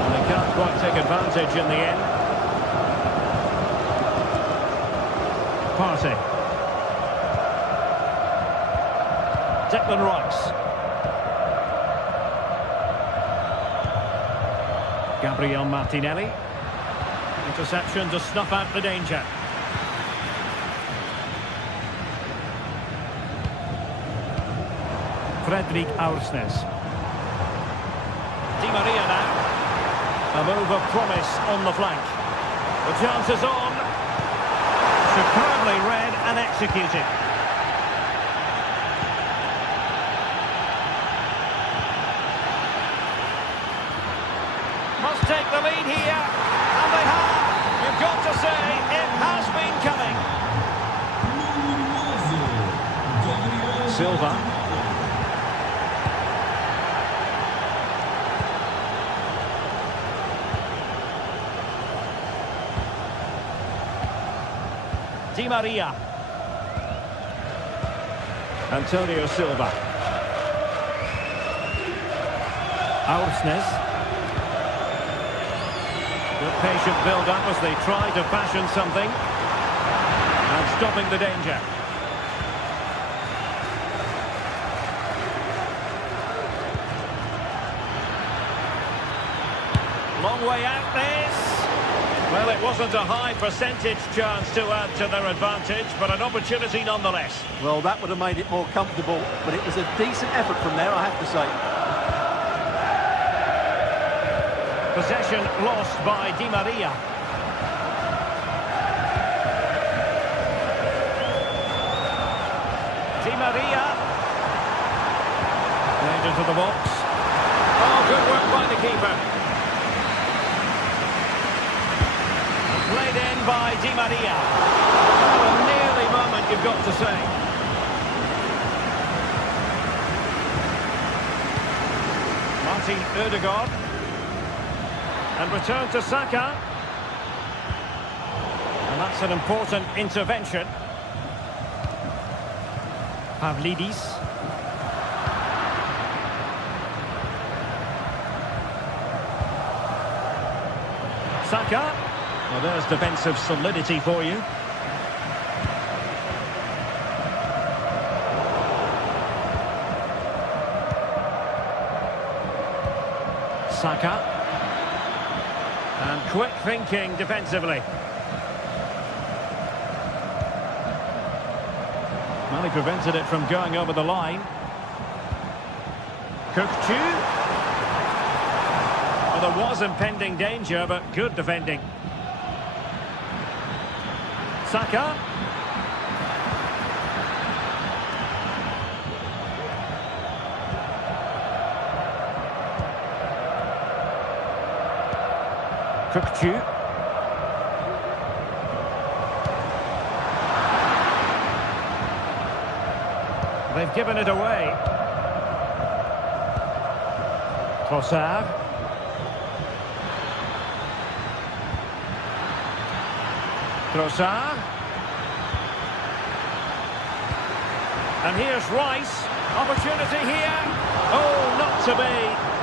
And they can't quite take advantage in the end. Partey. Declan Rice. Gabriel Martinelli. Interception to snuff out the danger. Fredrik Aursnes. Di Maria now. A move of promise on the flank. The chance is on. Superbly read and executed. Must take the lead here. And they have. You've got to say, it has been coming. Silva. Di Maria. Antonio Silva. Aursnes. Good patient build-up as they try to fashion something. And stopping the danger. Long way out this. Well, it wasn't a high percentage chance to add to their advantage, but an opportunity nonetheless. Well, that would have made it more comfortable, but it was a decent effort from there, I have to say. Possession lost by Di Maria. Di Maria. Played into the box. Oh, good work by the keeper. Played in by Di Maria. Oh, a nearly moment, you've got to say. Martin Ødegaard. And return to Saka. And that's an important intervention. Pavlidis. Saka. Well, there's defensive solidity for you. Saka. And quick thinking defensively. Well, he prevented it from going over the line. Kukçu. Well, there was impending danger, but good defending. Saka. Kukçu. They've given it away. Trossard. Trossard. And here's Rice. Opportunity here. Oh, not to be.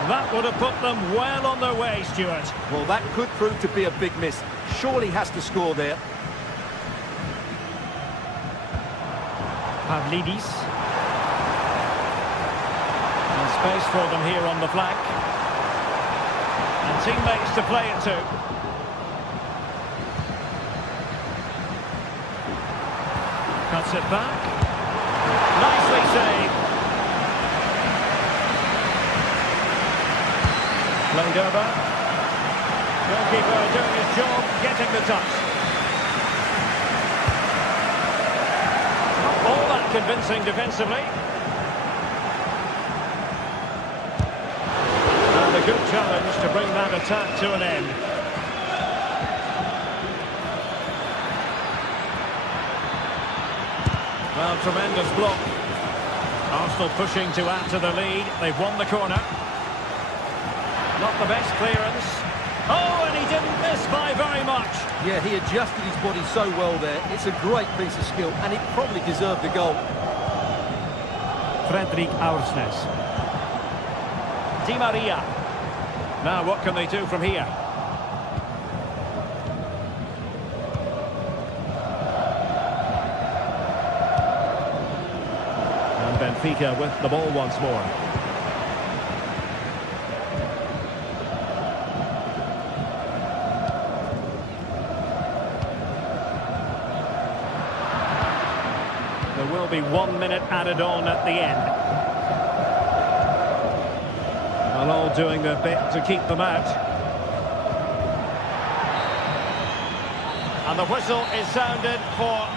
That would have put them well on their way, Stuart. Well, that could prove to be a big miss. Surely has to score there. Pavlidis. And space for them here on the flank. And teammates to play it to. Cuts it back. Nicely saved. Played over. Goalkeeper doing his job, getting the touch. Not all that convincing defensively. And a good challenge to bring that attack to an end. Well, tremendous block. Arsenal pushing to add to the lead. They've won the corner. Not the best clearance. Oh, and he didn't miss by very much. Yeah, he adjusted his body so well there. It's a great piece of skill, and it probably deserved the goal. Fredrik Aursnes. Di Maria. Now, what can they do from here? And Benfica with the ball once more. There will be 1 minute added on at the end. Well, all doing their bit to keep them out. And the whistle is sounded for...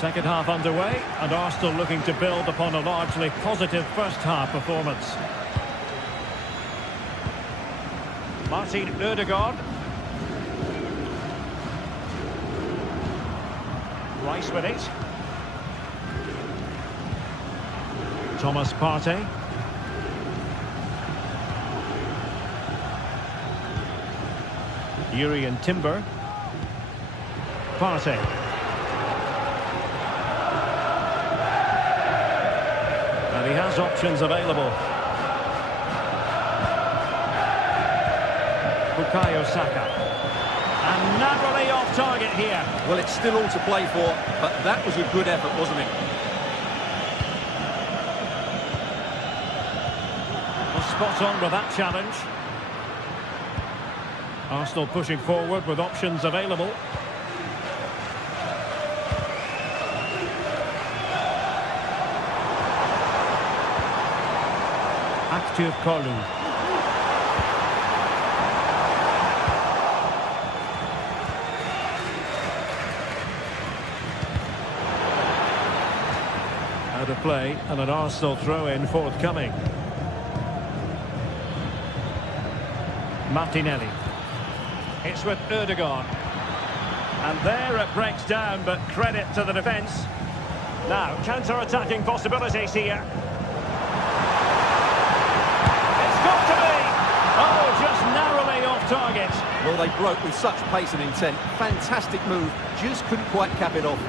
Second half underway, and Arsenal looking to build upon a largely positive first half performance. Martin Ødegaard. Rice with it. Thomas Partey. Urian Timber. Partey. And he has options available. Bukayo Saka. And narrowly off target here. Well, it's still all to play for, but that was a good effort, wasn't it? Well, spot on with that challenge. Arsenal pushing forward with options available. Aktürk Kolu. Out of play, and an Arsenal throw-in forthcoming. Martinelli. It's with Ødegaard. And there it breaks down, but credit to the defence. Now, counter-attacking possibilities here. It's got to be! Oh, just narrowly off target. Well, they broke with such pace and intent. Fantastic move, just couldn't quite cap it off.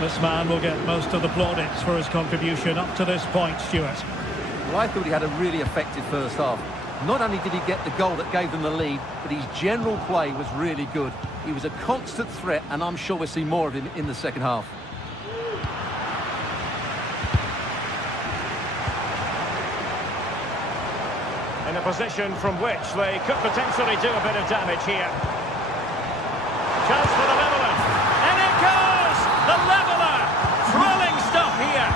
This man will get most of the plaudits for his contribution up to this point, Stuart. Well, I thought he had a really effective first half. Not only did he get the goal that gave them the lead, but his general play was really good. He was a constant threat, and I'm sure we'll see more of him in the second half. In a position from which they could potentially do a bit of damage here. Chance for the leveller. And it goes! The leveller! Thrilling stuff here.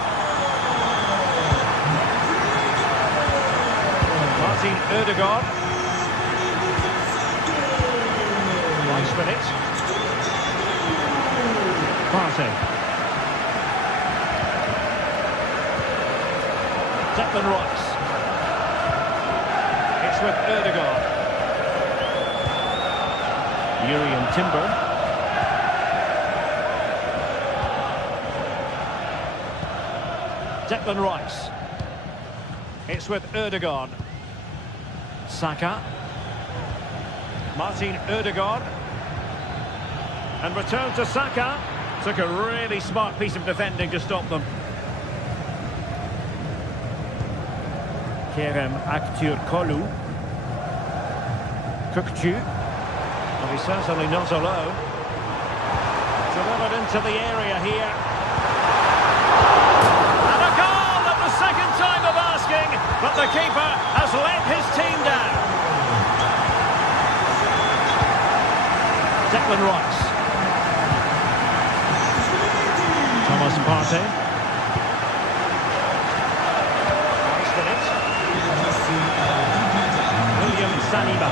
Martin Ødegaard. Nice with it. Partey. Declan Rice. It's with Ødegaard. Urian Timber. Declan Rice. It's with Ødegaard. Saka. Martin Ødegaard. And return to Saka. Took a really smart piece of defending to stop them. Kerem Aktürkoğlu. Kukçu. Well, he's certainly not alone. Delivered into the area here. And a goal at the second time of asking, but the keeper has let his team down. Declan Rice. Thomas Partey. Nice with it. William Saliba.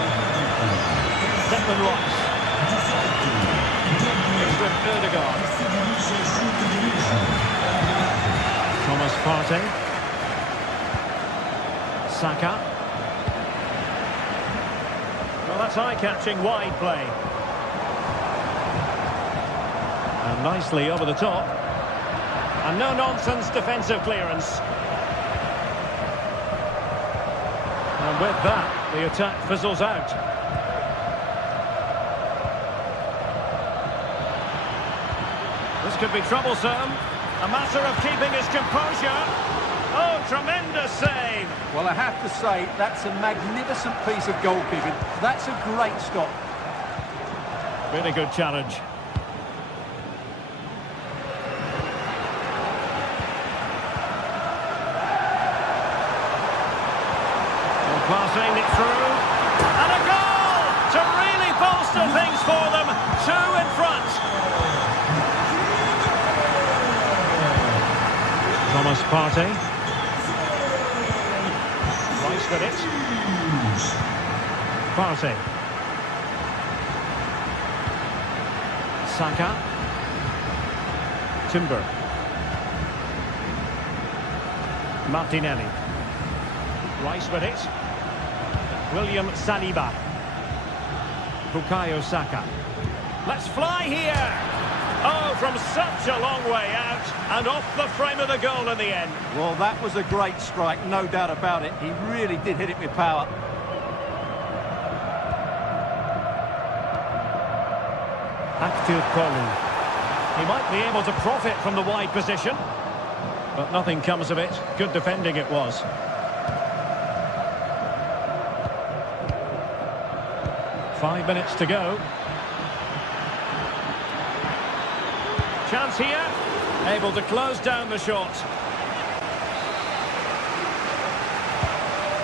Declan Rice. It's with Ødegaard. Thomas Partey. Saka. Well, that's eye-catching wide play. And nicely over the top. And no-nonsense defensive clearance. And with that, the attack fizzles out. This could be troublesome. A matter of keeping his composure. Oh, tremendous save. Well, I have to say, that's a magnificent piece of goalkeeping. That's a great stop. Really good challenge. Passing it through, and a goal to really bolster things for them. Two in front. Thomas Partey. Rice with it. Partey. Saka. Timber. Martinelli. Rice with it. William Saliba. Bukayo Saka. Let's fly here! Oh, from such a long way out, and off the frame of the goal in the end. Well, that was a great strike, no doubt about it. He really did hit it with power. Aktürkoğlu. He might be able to profit from the wide position, but nothing comes of it. Good defending it was. 5 minutes to go. Chance here. Able to close down the shot.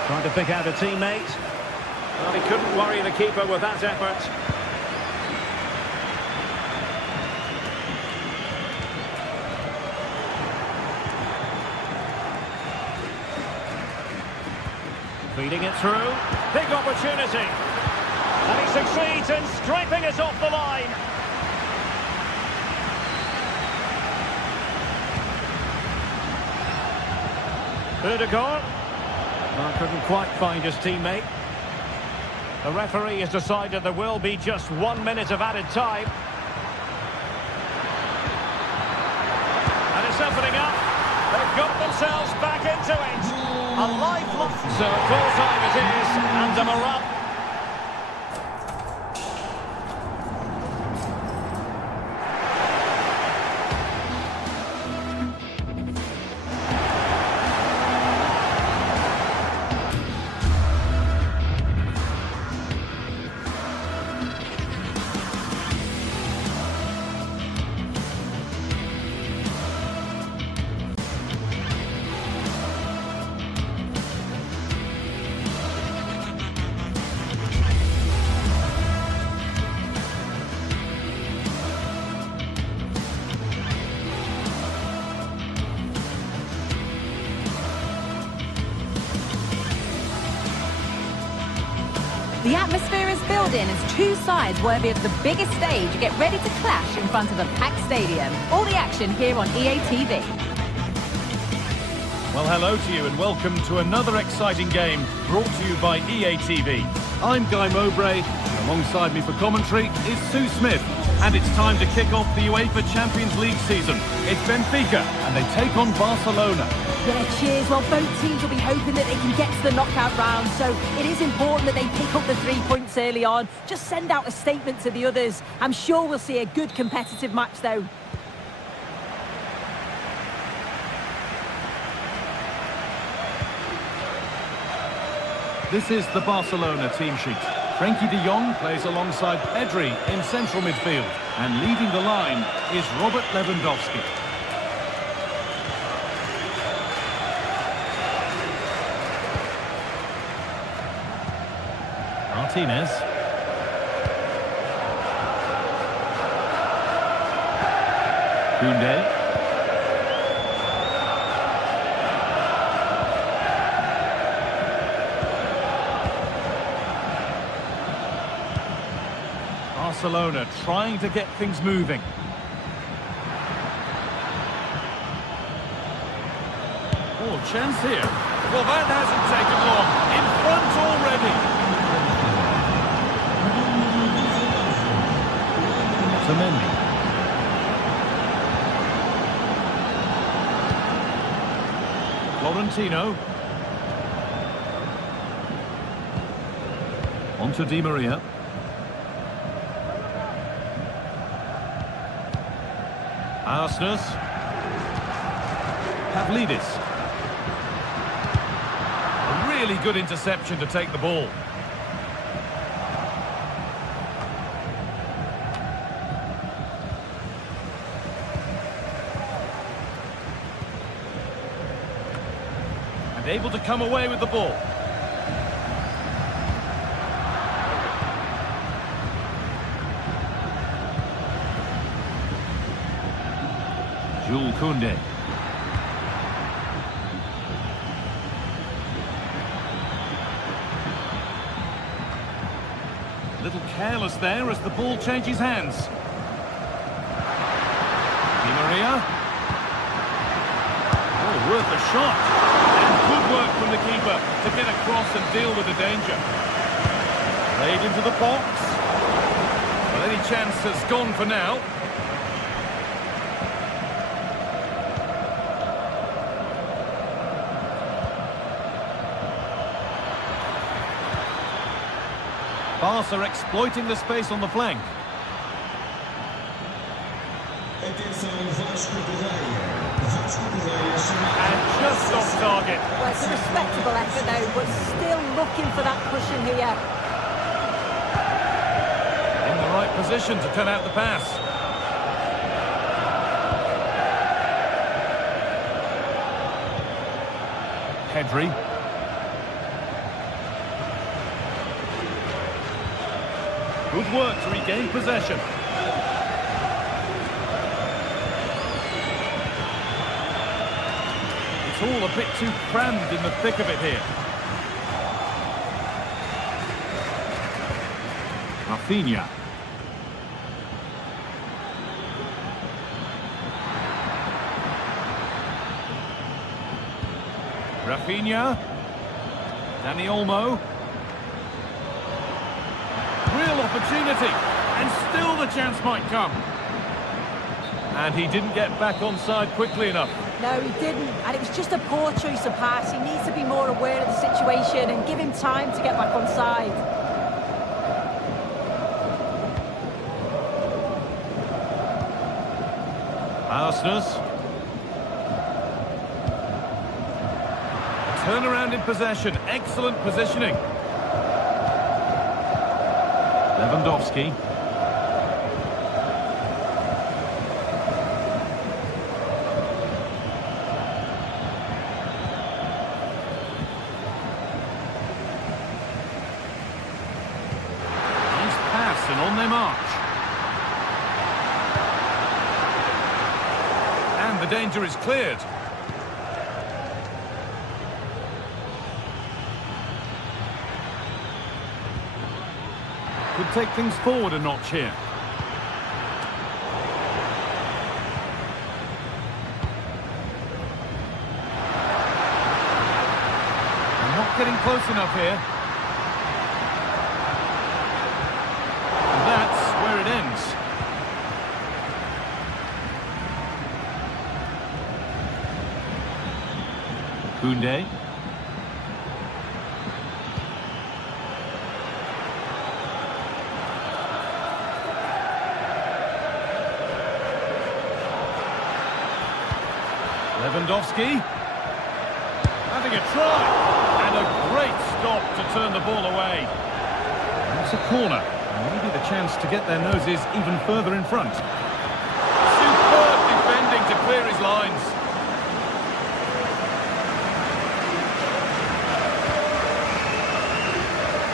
Trying to pick out a teammate. Well, he couldn't worry the keeper with that effort. Feeding it through. Big opportunity. And he succeeds in scraping it off the line. Ødegaard. Well, couldn't quite find his teammate. The referee has decided there will be just 1 minute of added time. And it's opening up. They've got themselves back into it. A lifeline. So full time it is, and a morale. The atmosphere is building as two sides worthy of the biggest stage get ready to clash in front of a packed stadium. All the action here on EA TV. Well, hello to you and welcome to another exciting game brought to you by EA TV. I'm Guy Mowbray, and alongside me for commentary is Sue Smith. And it's time to kick off the UEFA Champions League season. It's Benfica, and they take on Barcelona. Yeah, cheers. Well, both teams will be hoping that they can get to the knockout round, so it is important that they pick up the 3 points early on. Just send out a statement to the others. I'm sure we'll see a good competitive match, though. This is the Barcelona team sheet. Frenkie de Jong plays alongside Pedri in central midfield. And leading the line is Robert Lewandowski. Martinez. Koundé. Barcelona trying to get things moving. Oh, chance here. Well, that hasn't taken long. In front already. Florentino. On to Di Maria. Arsenal. Pavlidis. A really good interception to take the ball. And able to come away with the ball. Jules Koundé. A little careless there as the ball changes hands. Di Maria. Oh, worth a shot. And good work from the keeper to get across and deal with the danger. Played into the box. Well, any chance has gone for now. Barca exploiting the space on the flank. And just off target. Well, it's a respectable effort, though, but still looking for that cushion here. In the right position to cut out the pass. Pedri. Good work to regain possession. It's all a bit too crammed in the thick of it here. Rafinha. Rafinha. Dani Olmo. Real opportunity, and still the chance might come. And he didn't get back onside quickly enough. No, he didn't, and it was just a poor choice of pass. He needs to be more aware of the situation and give him time to get back onside. Arsenal. Turnaround in possession, excellent positioning. Lewandowski. Nice pass and on their march. And the danger is cleared. Could take things forward a notch here. They're not getting close enough here. And that's where it ends. Koundé. Lewandowski. Having a try. And a great stop to turn the ball away. It's a corner. Maybe the chance to get their noses even further in front. Superb defending to clear his lines.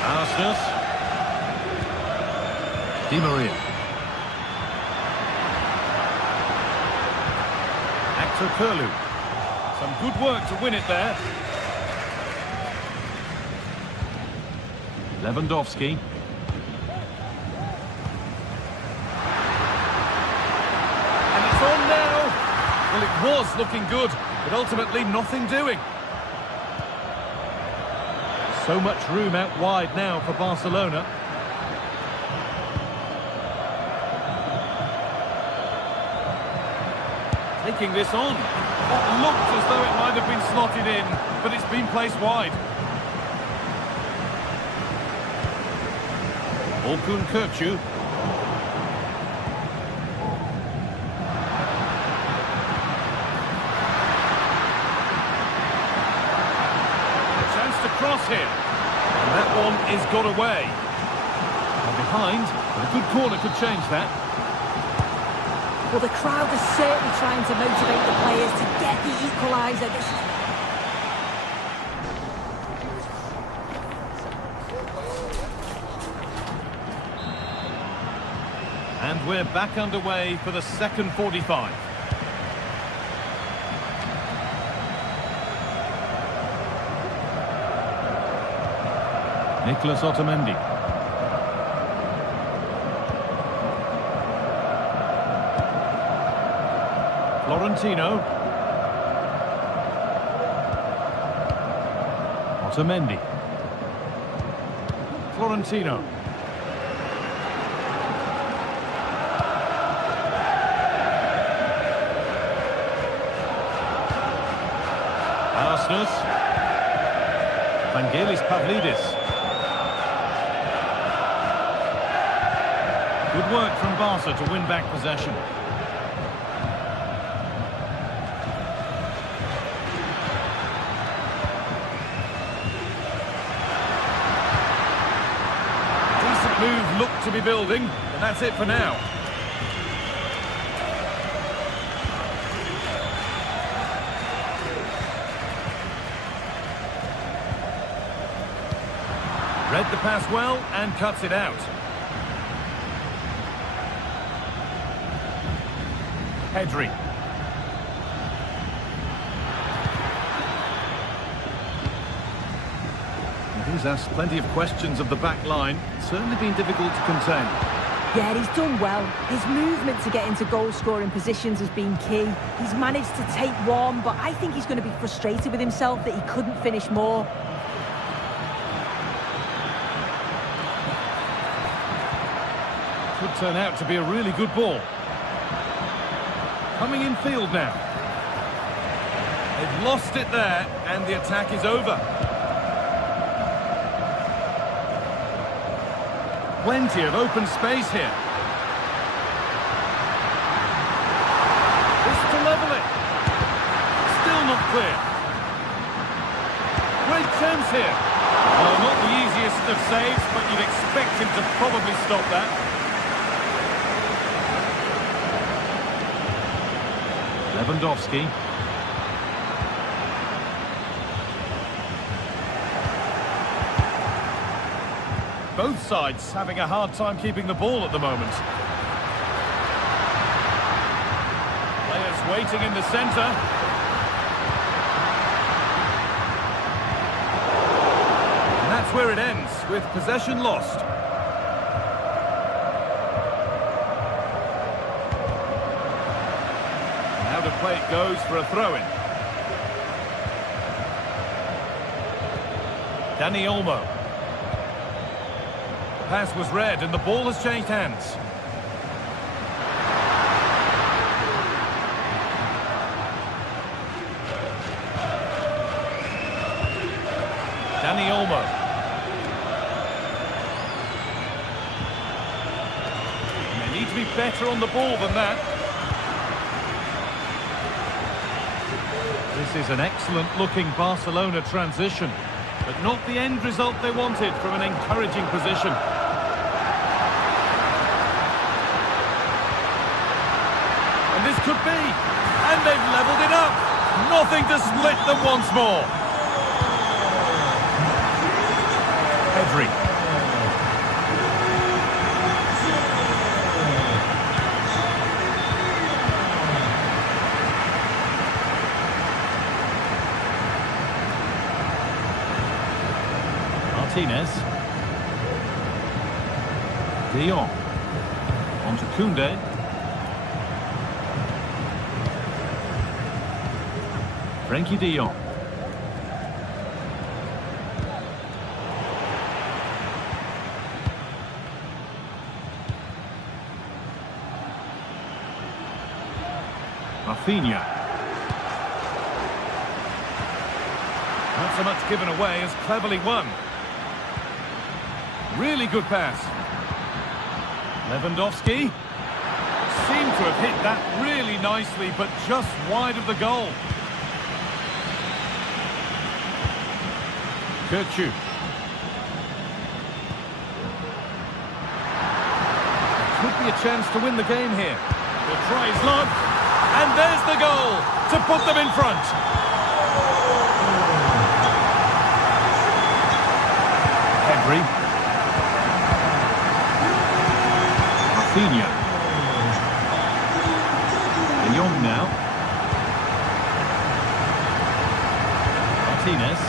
Arsenal. Di Maria. Actor Curlew. Some good work to win it there. Lewandowski. And it's on now. Well, it was looking good, but ultimately nothing doing. So much room out wide now for Barcelona. Taking this on. That looked as though it might have been slotted in, but it's been placed wide. Orkun Kökçü. Chance to cross here. And that one is got away. Well, behind, but a good corner could change that. Well, the crowd is certainly trying to motivate the players to get the equaliser. And we're back underway for the second 45. Nicolas Otamendi. Florentino. Otamendi. Florentino. Arsenal. Vangelis Pavlidis. Good work from Barca to win back possession. Decent move looked to be building, and that's it for now. Read the pass well and cuts it out. Pedri. He's asked plenty of questions of the back line. It's certainly been difficult to contain. Yeah, he's done well. His movement to get into goal-scoring positions has been key. He's managed to take one, but I think he's going to be frustrated with himself that he couldn't finish more. Could turn out to be a really good ball. Coming in field now. They've lost it there, and the attack is over. Plenty of open space here. This to level it. Still not clear. Great chance here. Well, not the easiest of saves, but you'd expect him to probably stop that. Lewandowski. Both sides having a hard time keeping the ball at the moment. Players waiting in the centre. And that's where it ends, with possession lost. Now the play it goes for a throw-in. Dani Olmo. Pass was read and the ball has changed hands. Olmo. And they need to be better on the ball than that. This is an excellent-looking Barcelona transition, but not the end result they wanted from an encouraging position. And this could be, and they've levelled it up. Nothing to split them once more. Pedri. Martinez. De Jong. On to Koundé. Frenkie de Jong. Rafinha. Not so much given away as cleverly won. Really good pass. Lewandowski. Seemed to have hit that really nicely, but just wide of the goal. Kirchu. Could be a chance to win the game here. They'll try his luck. And there's the goal to put them in front. Pedri. Rafinha. De Jong now. Martinez.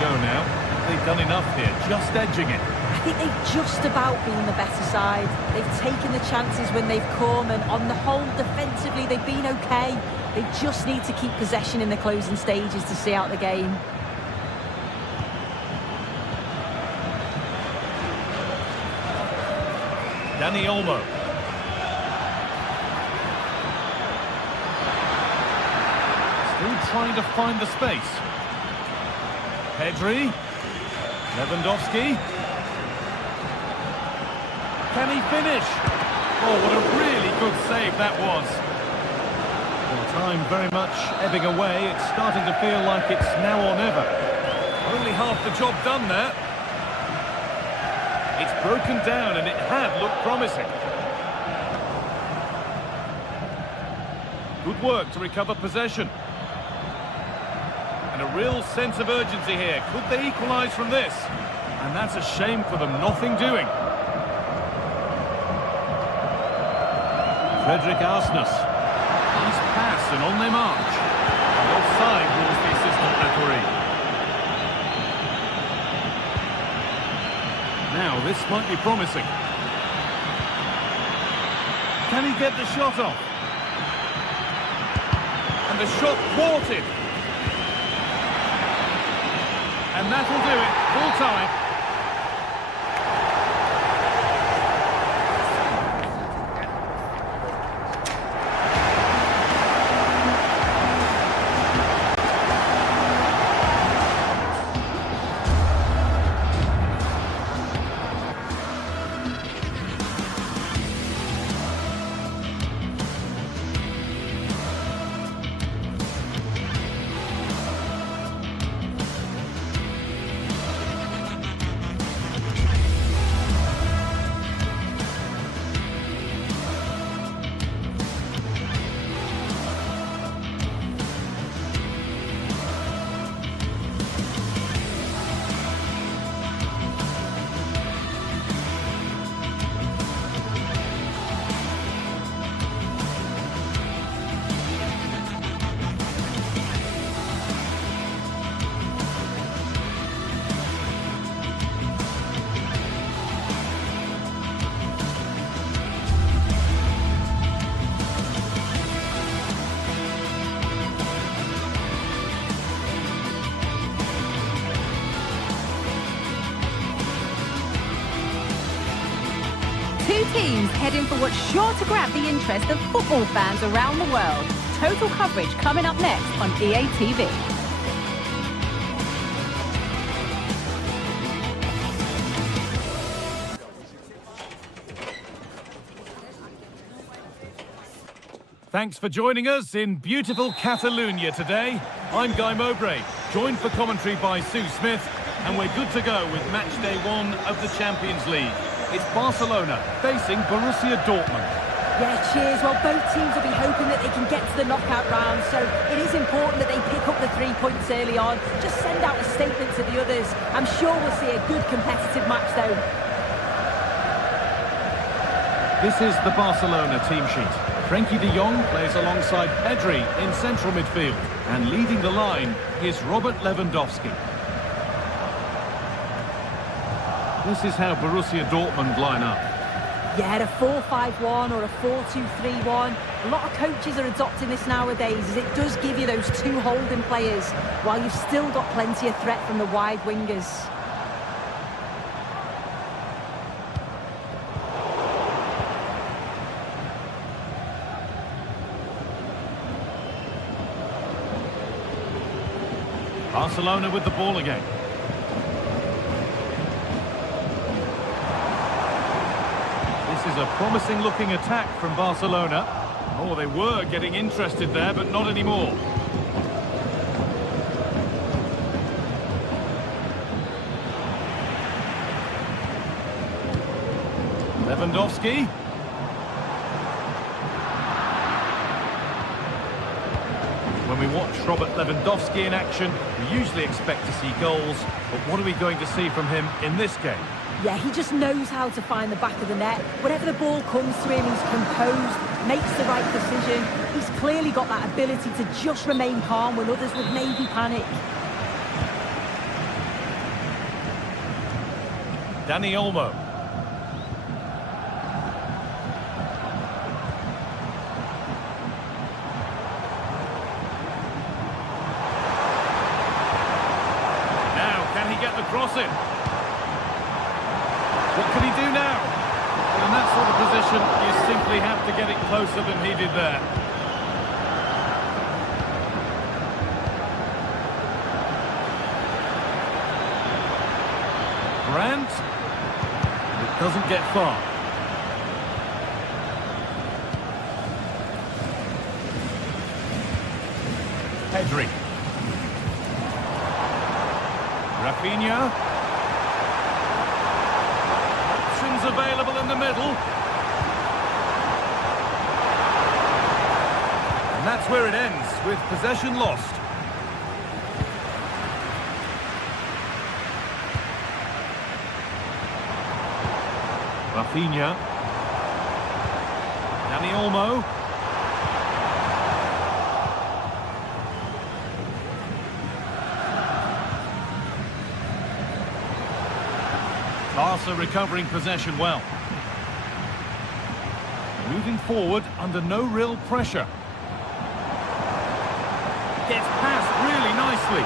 Go now. They've done enough here, just edging it. I think they've just about been the better side. They've taken the chances when they've come, and on the whole, defensively, they've been okay. They just need to keep possession in the closing stages to see out the game. Dani Olmo. Still trying to find the space. Pedri. Lewandowski. Can he finish? Oh, what a really good save that was. Well, time very much ebbing away. It's starting to feel like it's now or never. Only half the job done there. It's broken down and it had looked promising. Good work to recover possession. And a real sense of urgency here. Could they equalise from this? And that's a shame for them, nothing doing. Frederick Arsnes. Nice pass and on they march. And offside rules the assistant referee. Now this might be promising. Can he get the shot off? And the shot thwarted. And that'll do it, full time. Two teams heading for what's sure to grab the interest of football fans around the world. Total coverage coming up next on EA TV. Thanks for joining us in beautiful Catalonia today. I'm Guy Mowbray, joined for commentary by Sue Smith, and we're good to go with match day 1 of the Champions League. It's Barcelona facing Borussia Dortmund. Yeah, cheers. Well, both teams will be hoping that they can get to the knockout round, so it is important that they pick up the 3 points early on. Just send out a statement to the others. I'm sure we'll see a good competitive match, though. This is the Barcelona team sheet. Frenkie de Jong plays alongside Pedri in central midfield, and leading the line is Robert Lewandowski. This is how Borussia Dortmund line up. Yeah, a 4-5-1 or a 4-2-3-1. A lot of coaches are adopting this nowadays, as it does give you those 2 holding players, while you've still got plenty of threat from the wide wingers. Barcelona with the ball again. This is a promising looking attack from Barcelona. Oh, they were getting interested there, but not anymore. Lewandowski. When we watch Robert Lewandowski in action, we usually expect to see goals, but what are we going to see from him in this game? Yeah, he just knows how to find the back of the net. Whenever the ball comes to him, he's composed, makes the right decision. He's clearly got that ability to just remain calm when others would maybe panic. Dani Olmo. Now, can he get the cross in? What can he do now? Well, in that sort of position, you simply have to get it closer than he did there. Brandt. It doesn't get far. Pedri. Rafinha. Available in the middle, and that's where it ends, with possession lost. Rafinha. Dani Olmo. Barca recovering possession well. Moving forward under no real pressure. Gets past really nicely.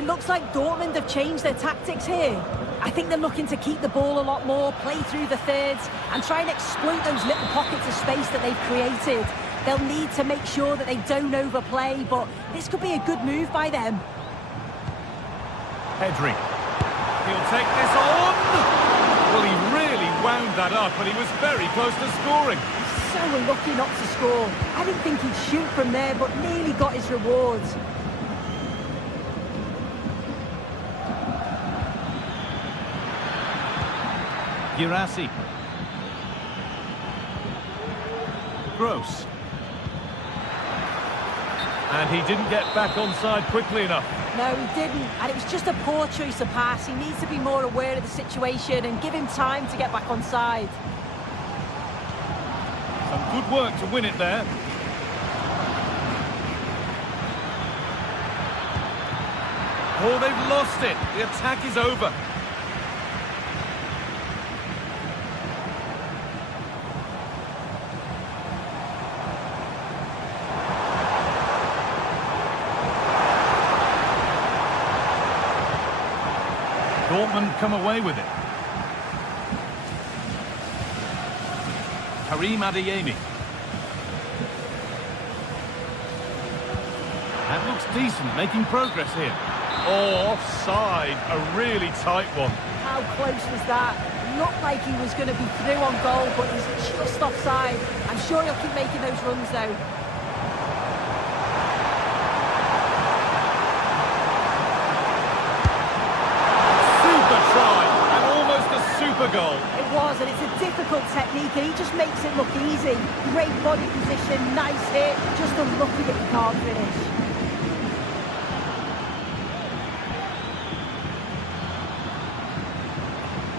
It looks like Dortmund have changed their tactics here. I think they're looking to keep the ball a lot more, play through the thirds, and try and exploit those little pockets of space that they've created. They'll need to make sure that they don't overplay, but this could be a good move by them. Pedri. He'll take this on! Well, he really wound that up, and he was very close to scoring. So unlucky not to score. I didn't think he'd shoot from there, but nearly got his rewards. Girassi. Gross. And he didn't get back onside quickly enough. No, he didn't. And it was just a poor choice of pass. He needs to be more aware of the situation and give him time to get back onside. Some good work to win it there. Oh, they've lost it. The attack is over. Dortmund come away with it. Karim Adeyemi. That looks decent, making progress here. Oh, offside. A really tight one. How close was that? Looked like he was going to be through on goal, but he's just offside. I'm sure he'll keep making those runs, though. Super try, and almost a super goal. It was, and it's a difficult technique, and he just makes it look easy. Great body position, nice hit, just unlucky that he can't finish.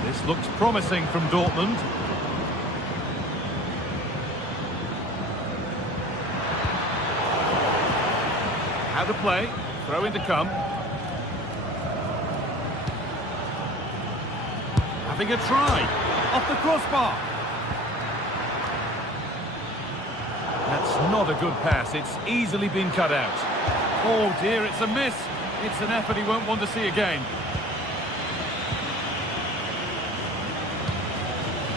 This looks promising from Dortmund. How to play, throw in to come. Having a try, off the crossbar. That's not a good pass, it's easily been cut out. Oh dear, it's a miss. It's an effort he won't want to see again.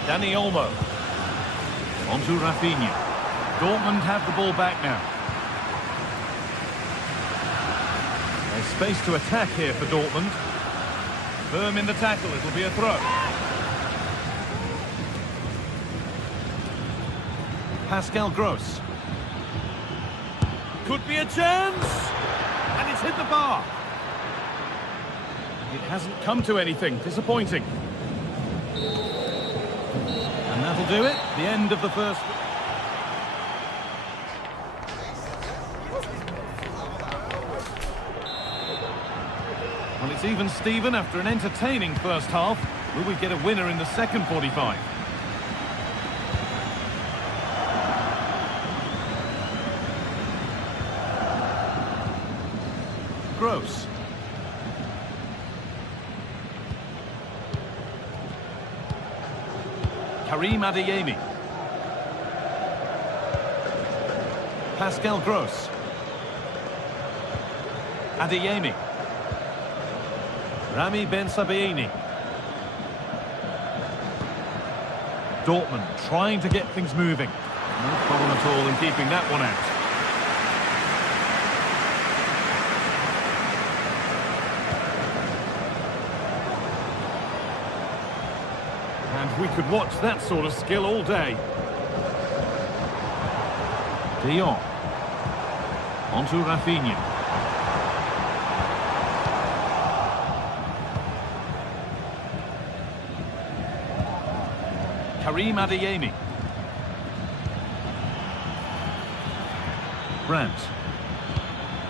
Dani Olmo. On to Rafinha. Dortmund have the ball back now. There's space to attack here for Dortmund. Firm in the tackle, it'll be a throw. Pascal Gross. Could be a chance! And it's hit the bar. It hasn't come to anything, disappointing. And that'll do it, the end of the first... Well, it's even Steven after an entertaining first half. Will we get a winner in the second 45? Gross. Karim Adeyemi. Pascal Gross. Adeyemi. Rami Ben Sabaini. Dortmund trying to get things moving. No problem at all in keeping that one out. And we could watch that sort of skill all day. De Jong. On to Rafinha. Karim Adeyemi. Brandt.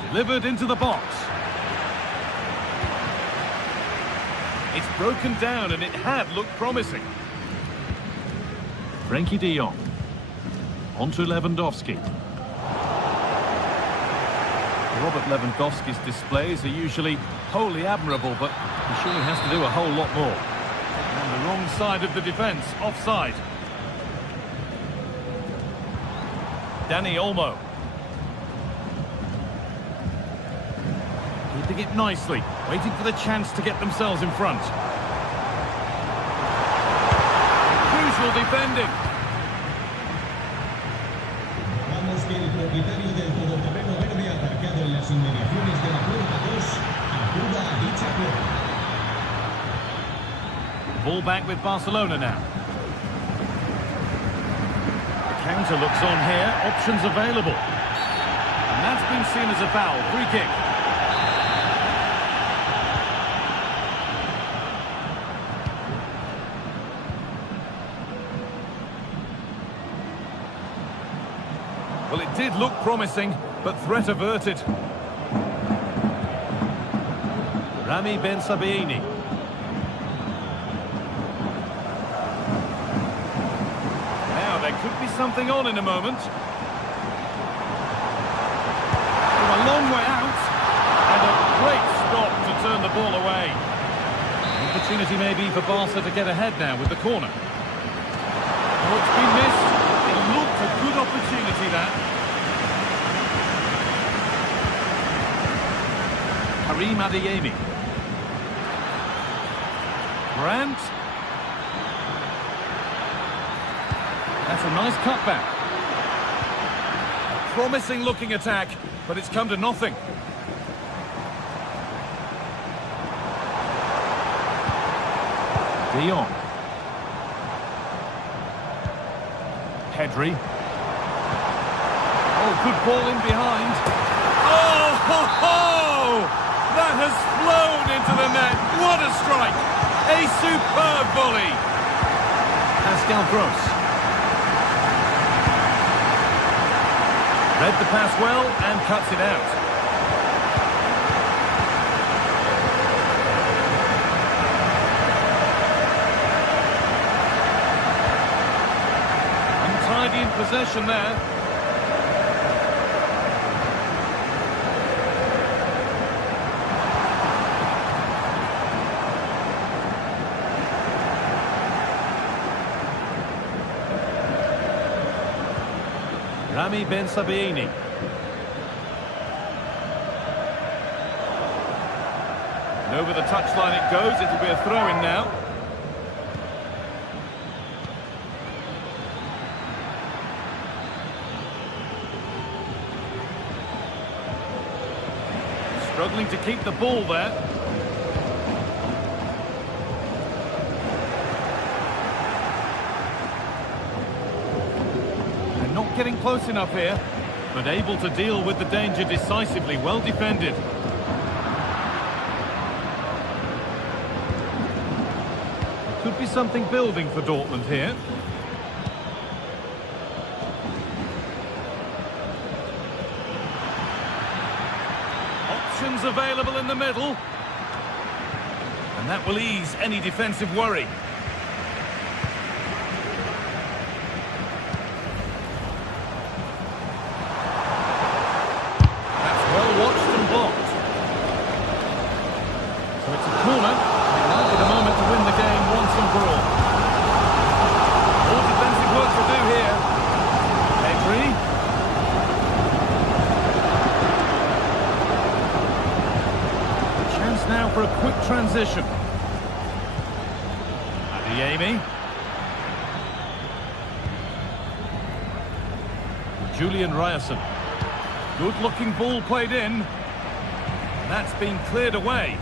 Delivered into the box. It's broken down and it had looked promising. Frenkie de Jong. On to Lewandowski. Robert Lewandowski's displays are usually wholly admirable, but he surely has to do a whole lot more. On the wrong side of the defence, offside. Dani Olmo. Keeping it nicely, waiting for the chance to get themselves in front. Crucial defending. Vamos que el propietario del todoterreno verde aparcado en las inmediaciones de la puerta 2 acuda a dicha puerta. Ball back with Barcelona now. The counter looks on here, options available. And that's been seen as a foul, free kick. Well, it did look promising, but threat averted. Rami Ben Sabaini. Now, there could be something on in a moment. From a long way out, and a great stop to turn the ball away. Opportunity maybe for Barca to get ahead now with the corner. Oh, it's been missed. It looked a good opportunity, that. Karim Adeyemi. Brandt. That's a nice cutback. A promising looking attack, but it's come to nothing. De Jong. Pedri. Oh, good ball in behind. Oh, ho, ho! That has flown into the net. What a strike! A superb volley. Pascal Gross. Read the pass well and cuts it out. Untidy in possession there. Rami Ben Sabiini. And over the touchline it goes. It'll be a throw-in now. Struggling to keep the ball there. Not getting close enough here, but able to deal with the danger decisively. Well defended. Could be something building for Dortmund here. Options available in the middle. And that will ease any defensive worry. Now for a quick transition. Adeyemi. Julian Ryerson. Good looking ball played in. That's been cleared away.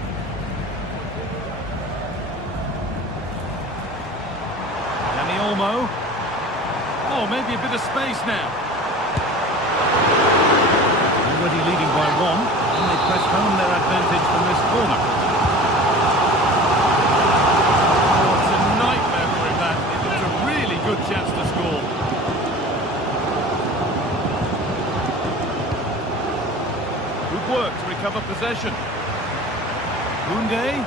Dani Olmo. Oh, maybe a bit of space now. Already leading by one. And they press home their advantage from this corner. Oh, it's a nightmare for him, that. It was a really good chance to score. Good work to recover possession. Koundé.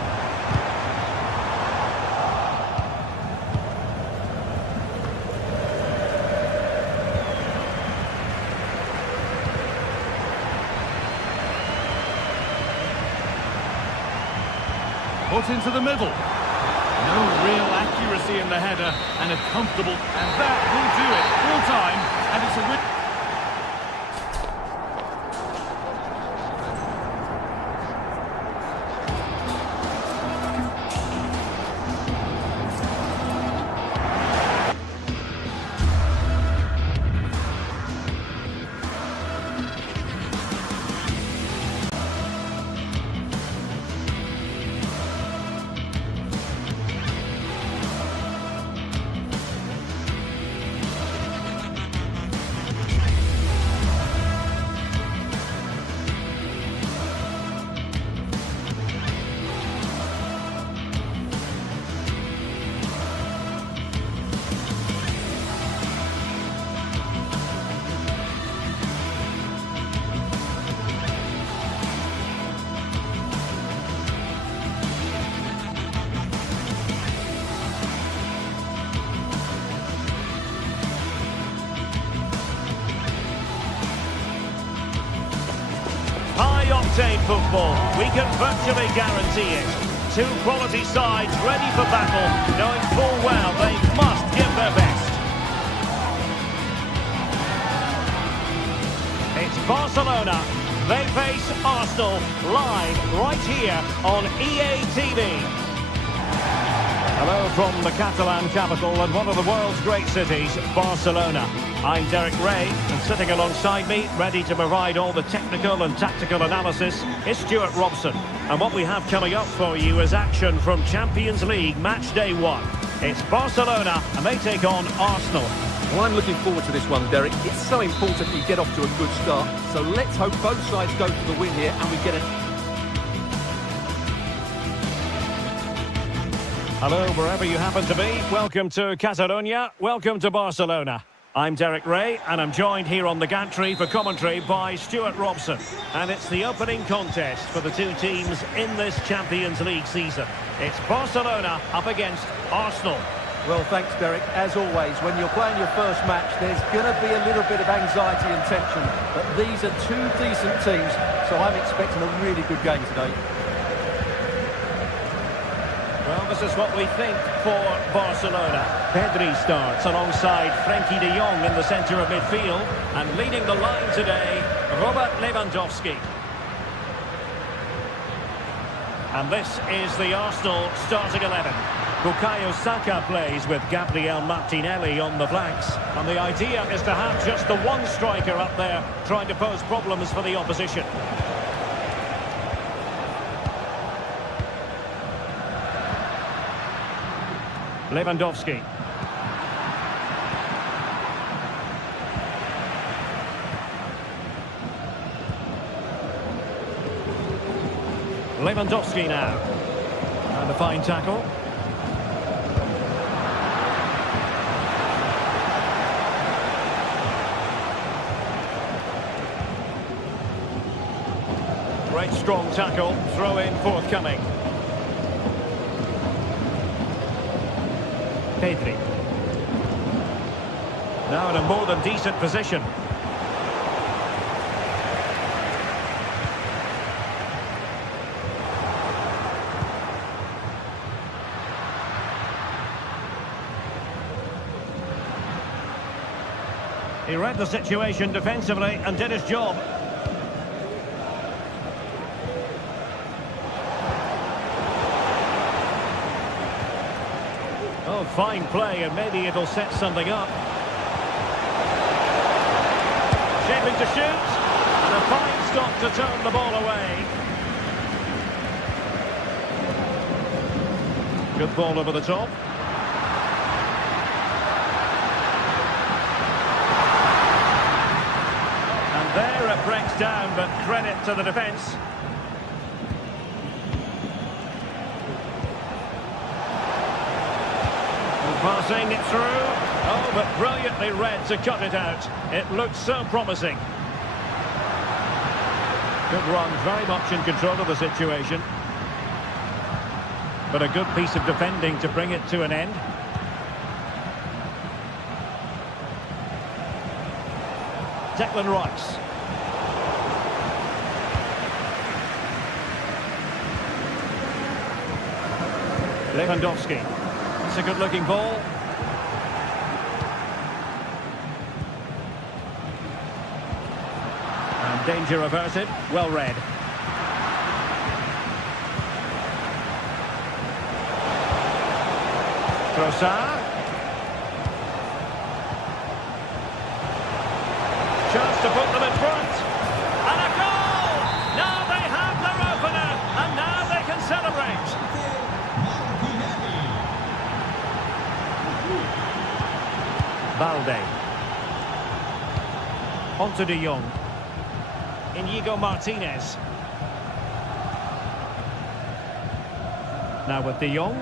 Put into the middle. No real accuracy in the header, and a comfortable, and that will do it. Full time, and it's a win. High-octane football, we can virtually guarantee it. Two quality sides ready for battle, knowing full well they must give their best. It's Barcelona. They face Arsenal live right here on EA TV. Hello from the Catalan capital and one of the world's great cities, Barcelona. I'm Derek Ray, and sitting alongside me, ready to provide all the technical and tactical analysis, is Stuart Robson. And what we have coming up for you is action from Champions League match day 1. It's Barcelona, and they take on Arsenal. Well, I'm looking forward to this one, Derek. It's so important we get off to a good start. So let's hope both sides go for the win here and we get it. Hello, wherever you happen to be. Welcome to Catalonia. Welcome to Barcelona. I'm Derek Ray, and I'm joined here on the gantry for commentary by Stuart Robson. And it's the opening contest for the two teams in this Champions League season. It's Barcelona up against Arsenal. Well, thanks, Derek. As always, when you're playing your first match, there's going to be a little bit of anxiety and tension. But these are two decent teams, so I'm expecting a really good game today. Well, this is what we think for Barcelona. Pedri starts alongside Frenkie de Jong in the centre of midfield. And leading the line today, Robert Lewandowski. And this is the Arsenal starting 11. Bukayo Saka plays with Gabriel Martinelli on the flanks. And the idea is to have just the one striker up there trying to pose problems for the opposition. Lewandowski. Lewandowski now. And a fine tackle. Great strong tackle. Throw in forthcoming. Pedri. Now in a more than decent position. He read the situation defensively and did his job. Oh, fine play, and maybe it'll set something up. Shaping to shoot, and a fine stop to turn the ball away. Good ball over the top. And there it breaks down, but credit to the defence. Passing it through. Oh, but brilliantly read to cut it out. It looks so promising. Good run, very much in control of the situation. But a good piece of defending to bring it to an end. Declan Rice. Lewandowski. It's a good-looking ball. And danger averted. Well read. Trossard. Chance to put them in front. And a goal! Now they have their opener. And now they can celebrate. Balde. Onto de Jong. Inigo Martinez. Now with de Jong.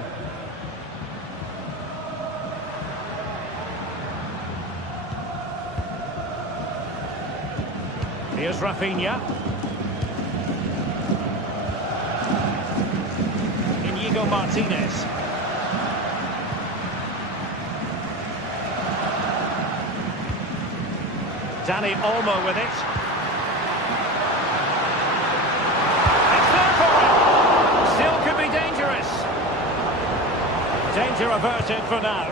Here's Rafinha. Inigo Martinez. Dani Olmo with it. It's there for him. Still could be dangerous. Danger averted for now.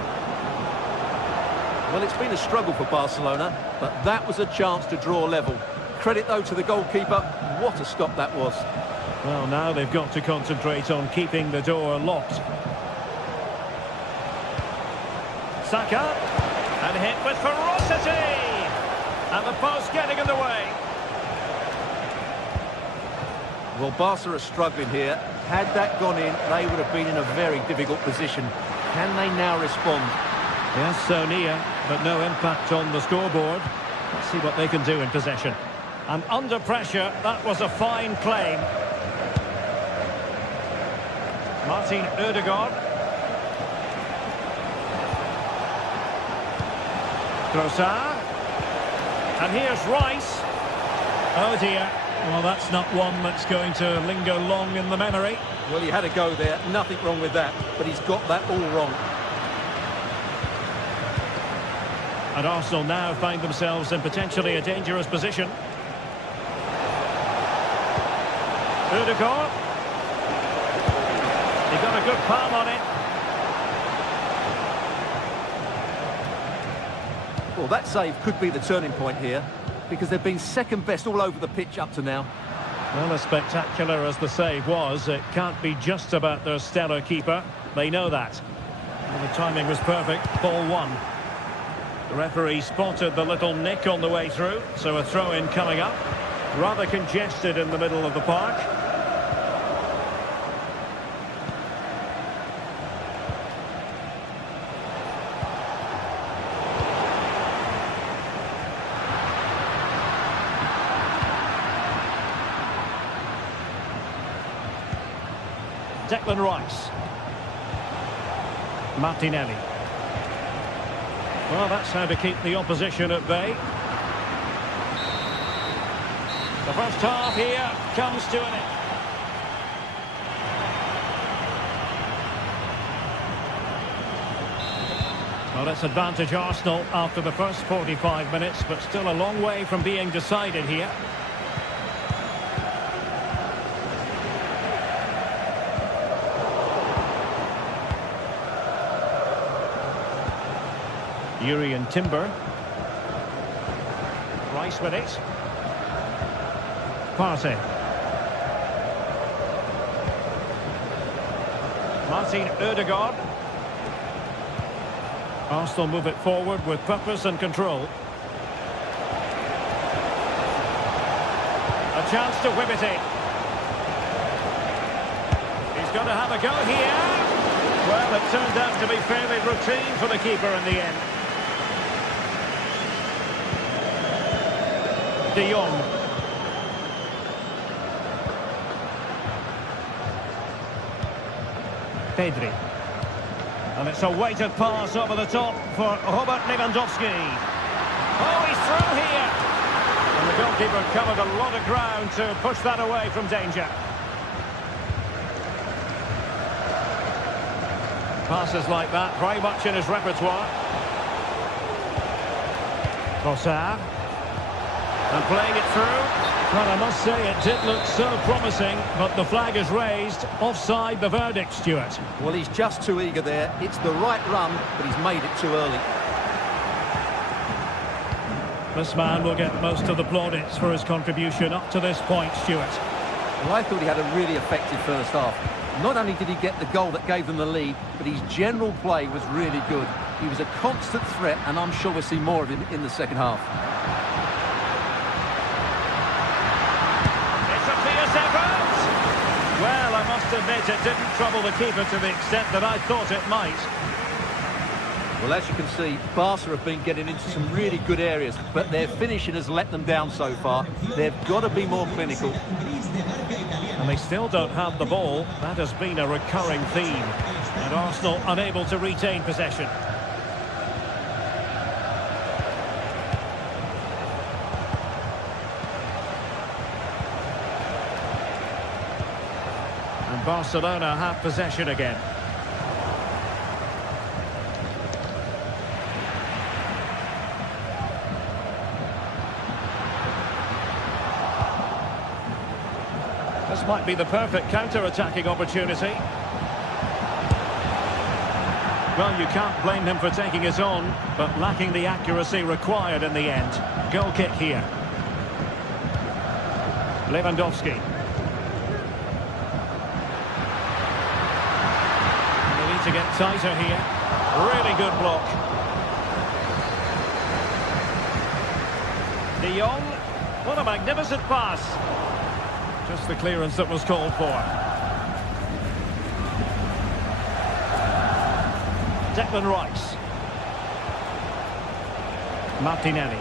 Well, it's been a struggle for Barcelona, but that was a chance to draw level. Credit, though, to the goalkeeper. What a stop that was. Well, now they've got to concentrate on keeping the door locked. Saka. And hit with ferocity. And the post getting in the way. Well, Barca are struggling here. Had that gone in, they would have been in a very difficult position. Can they now respond? Yes, so near, but no impact on the scoreboard. Let's see what they can do in possession. And under pressure, that was a fine claim. Martin Ødegaard. Trossard. And here's Rice. Oh dear. Well, that's not one that's going to linger long in the memory. Well, he had a go there. Nothing wrong with that. But he's got that all wrong. And Arsenal now find themselves in potentially a dangerous position. Ødegaard. He got a good palm on it. Well, that save could be the turning point here, because they've been second best all over the pitch up to now. Well, as spectacular as the save was, it can't be just about their stellar keeper. They know that. And the timing was perfect. Ball one. The referee spotted the little nick on the way through, so a throw-in coming up. Rather congested in the middle of the park. Declan Rice. Martinelli. Well, that's how to keep the opposition at bay. The first half here comes to an end. Well, it's advantage Arsenal after the first 45 minutes, but still a long way from being decided here. Yuri and Timber. Rice with it. Partey. Martin Ødegaard. Arsenal move it forward with purpose and control. A chance to whip it in. He's going to have a go here. Well, it turned out to be fairly routine for the keeper in the end. De Jong. Pedri. And it's a weighted pass over the top for Robert Lewandowski. Oh, he's through here. And the goalkeeper covered a lot of ground to push that away from danger. Passes like that, very much in his repertoire. Trossard. And playing it through. Well, I must say it did look so promising, but the flag is raised. Offside the verdict, Stuart. Well, he's just too eager there. It's the right run, but he's made it too early. This man will get most of the plaudits for his contribution up to this point, Stuart. Well, I thought he had a really effective first half. Not only did he get the goal that gave them the lead, but his general play was really good. He was a constant threat, and I'm sure we'll see more of him in the second half. Well, I must admit it didn't trouble the keeper to the extent that I thought it might. Well, as you can see, Barca have been getting into some really good areas, but their finishing has let them down so far. They've got to be more clinical. And they still don't have the ball. That has been a recurring theme. And Arsenal unable to retain possession. Barcelona have possession again. This might be the perfect counter-attacking opportunity. Well, you can't blame him for taking it on, but lacking the accuracy required in the end. Goal kick here. Lewandowski. To get tighter here. Really good block. De Jong. What a magnificent pass. Just the clearance that was called for. Declan Rice. Martinelli.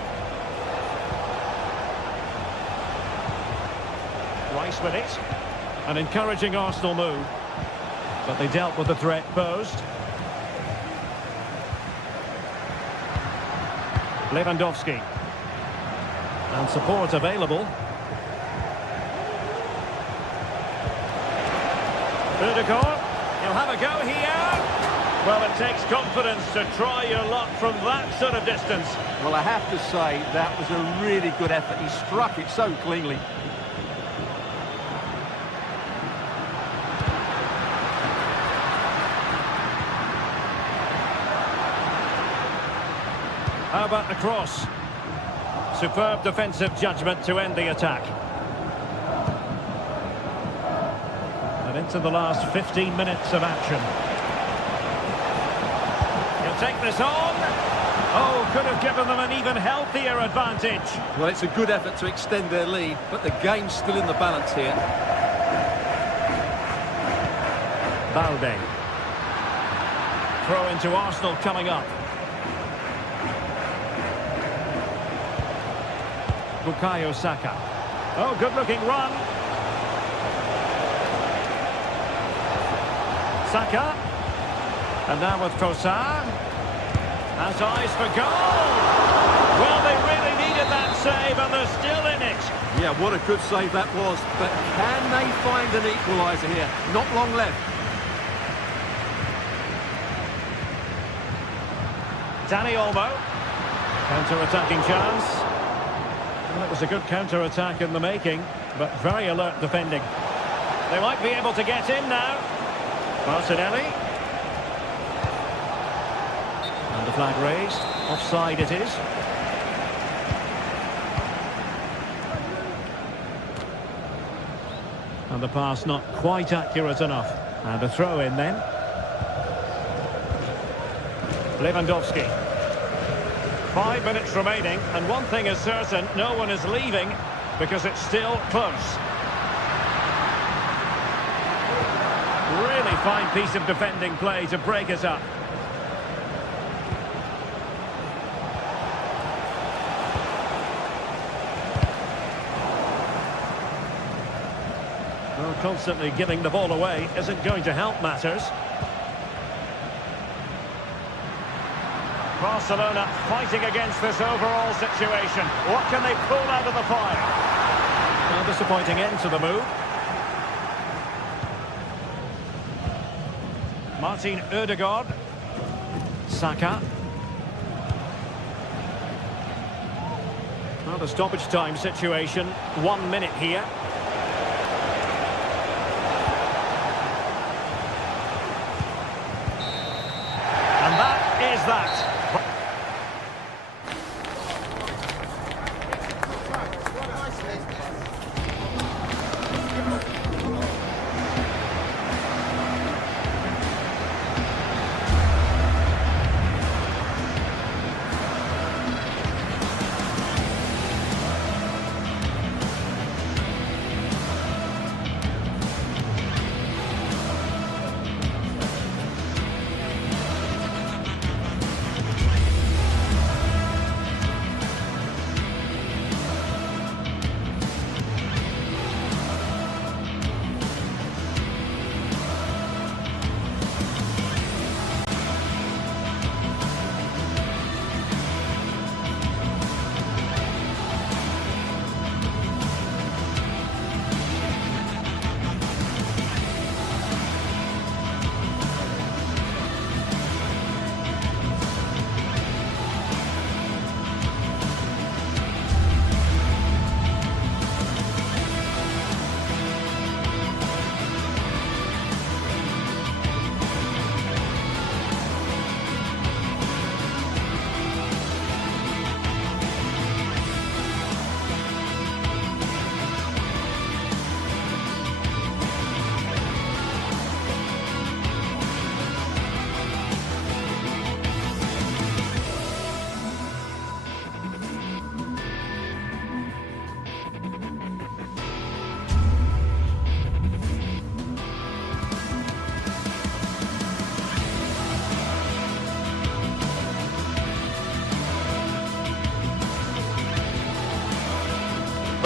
Rice with it. An encouraging Arsenal move. But they dealt with the threat posed. Lewandowski. And support available. Ødegaard. He'll have a go here. Well, it takes confidence to try your luck from that sort of distance. Well, I have to say, that was a really good effort. He struck it so cleanly. How about the cross? Superb defensive judgment to end the attack. And into the last 15 minutes of action. He'll take this on. Oh, could have given them an even healthier advantage. Well, it's a good effort to extend their lead, but the game's still in the balance here. Balde. Throw into Arsenal coming up. Bukayo Saka. Oh, good-looking run. Saka. And now with Trossard. Has eyes for goal. Well, they really needed that save, and they're still in it. Yeah, what a good save that was. But can they find an equaliser here? Not long left. Dani Olmo. Counter-attacking chance. Well, it was a good counter-attack in the making, but very alert defending. They might be able to get in now. Martinelli. And the flag raised. Offside it is. And the pass not quite accurate enough. And a throw in then. Lewandowski. 5 minutes remaining, and one thing is certain, no one is leaving because it's still close. Really fine piece of defending play to break it up. Well, constantly giving the ball away isn't going to help matters. Barcelona fighting against this overall situation. What can they pull out of the fire? A disappointing end to the move. Martin Ødegaard. Saka. Well, the stoppage time situation. 1 minute here. And that is that.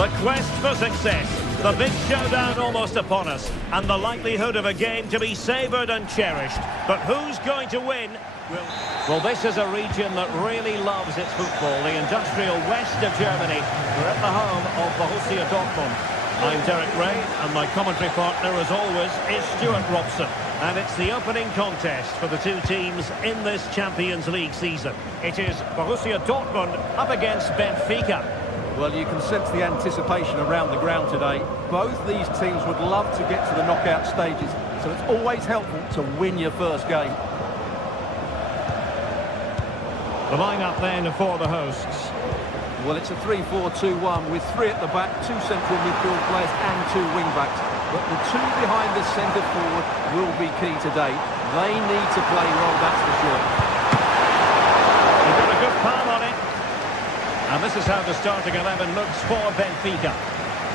The quest for success, the big showdown almost upon us, and the likelihood of a game to be savoured and cherished. But who's going to win? Well, this is a region that really loves its football, the industrial west of Germany. We're at the home of Borussia Dortmund. I'm Derek Ray, and my commentary partner, as always, is Stuart Robson. And it's the opening contest for the two teams in this Champions League season. It is Borussia Dortmund up against Benfica. Well, you can sense the anticipation around the ground today. Both these teams would love to get to the knockout stages, so it's always helpful to win your first game. The line-up then for the hosts. Well, it's a 3-4-2-1 with three at the back, two central midfield players and two wing-backs. But the two behind the centre forward will be key today. They need to play well, that's for sure. They've got a good palm on it. And this is how the starting 11 looks for Benfica.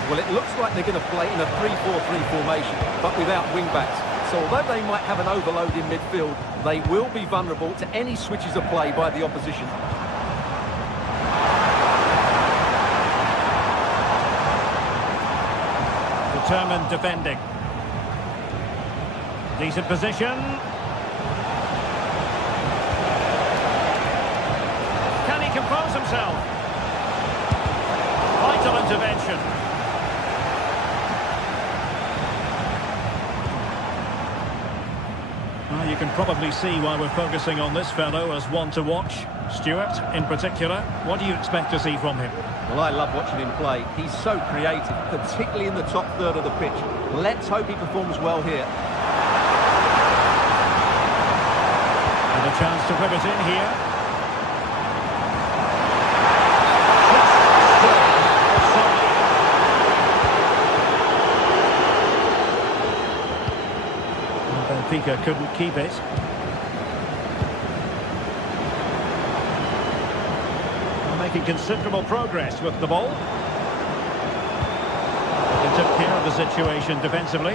Well, it looks like they're going to play in a 3-4-3 formation, but without wing-backs. So although they might have an overload in midfield, they will be vulnerable to any switches of play by the opposition. Determined defending. Decent position. Can he compose himself? Vital intervention. Well, you can probably see why we're focusing on this fellow as one to watch. Stuart, in particular, what do you expect to see from him? Well, I love watching him play. He's so creative, particularly in the top third of the pitch. Let's hope he performs well here. And a chance to whip it in here. Benfica couldn't keep it. Making considerable progress with the ball. They took care of the situation defensively.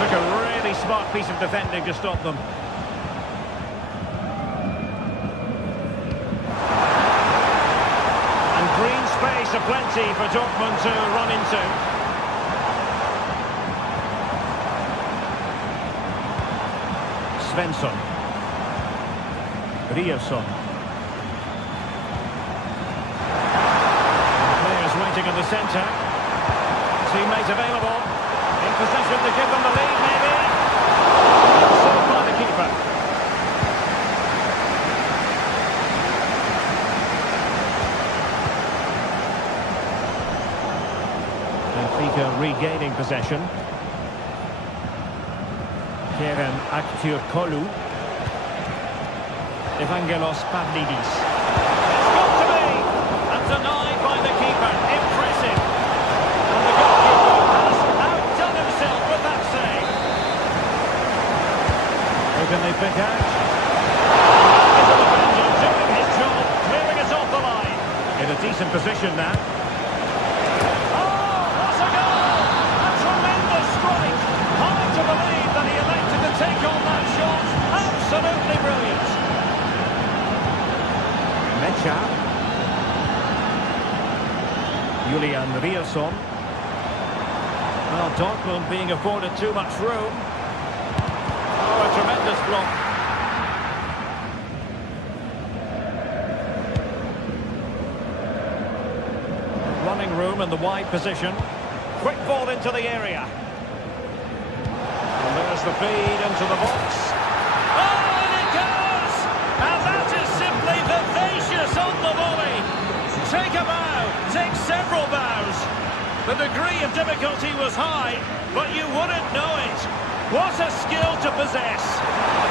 Took a really smart piece of defending to stop them. And green space aplenty for Dortmund to run into. Svensson. Riosson. Players waiting in the centre. Teammate available. In position to give them the lead, maybe. Saved by the keeper. Benfica regaining possession. Kieran Aktürkoğlu. Evangelos Pavlidis. It's got to be! And denied by the keeper. Impressive. And the goalkeeper has outdone himself with that save. Who can they pick out? Into the defender, doing his job, clearing it off the line. In a decent position now. Oh, what a goal! A tremendous strike. Hard to believe that he elected to take on that shot. Absolutely brilliant. Mecha. Julian Riosson. Well, Dortmund being afforded too much room. Oh, a tremendous block. Running room in the wide position. Quick ball into the area. And there's the feed into the box. Oh, and it goes! And that is simply vivacious on the volley. Take a bow, take several bows. The degree of difficulty was high, but you wouldn't know it. What a skill to possess.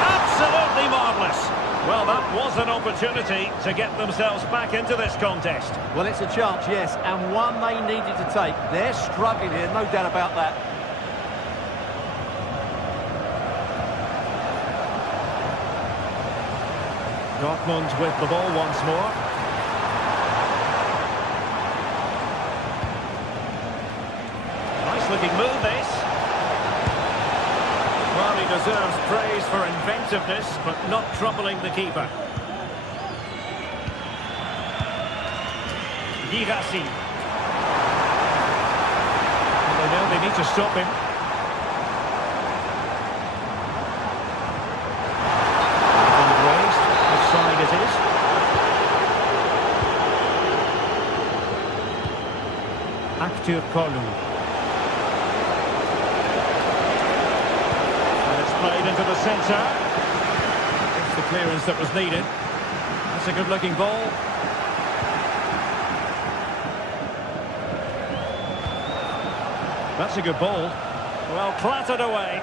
Absolutely marvellous. Well, that was an opportunity to get themselves back into this contest. Well, it's a chance, yes, and one they needed to take. They're struggling here, no doubt about that. Dortmund with the ball once more. Nice looking move, this. Well, he deserves praise for inventiveness, but not troubling the keeper. Girassi. They know they need to stop him. Raised, offside it is. Acteur Kolu. And it's played into the centre. It's the clearance that was needed. That's a good-looking ball. That's a good ball. Well, clattered away.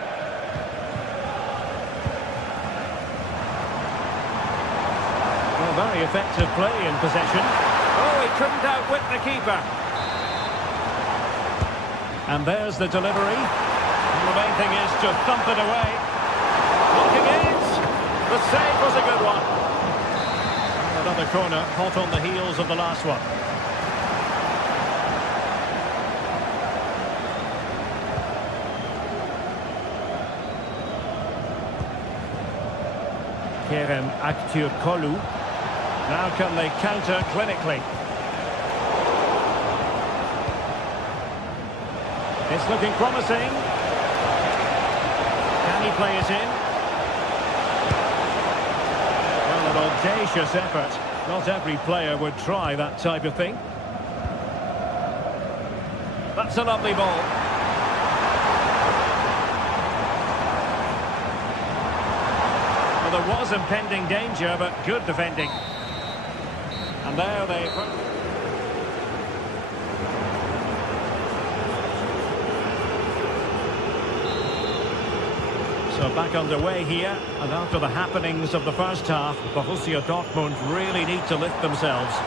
Well, very effective play in possession. Oh, he couldn't outwit the keeper. And there's the delivery. And the main thing is to thump it away. Looking it. The save was a good one. Another corner, hot on the heels of the last one. Kerem Aktürkoğlu. Now can they counter clinically? It's looking promising. Can he play it in? Well, an audacious effort. Not every player would try that type of thing. That's a lovely ball. There was impending danger, but good defending. And there they... So back underway here, and after the happenings of the first half, Borussia Dortmund really need to lift themselves.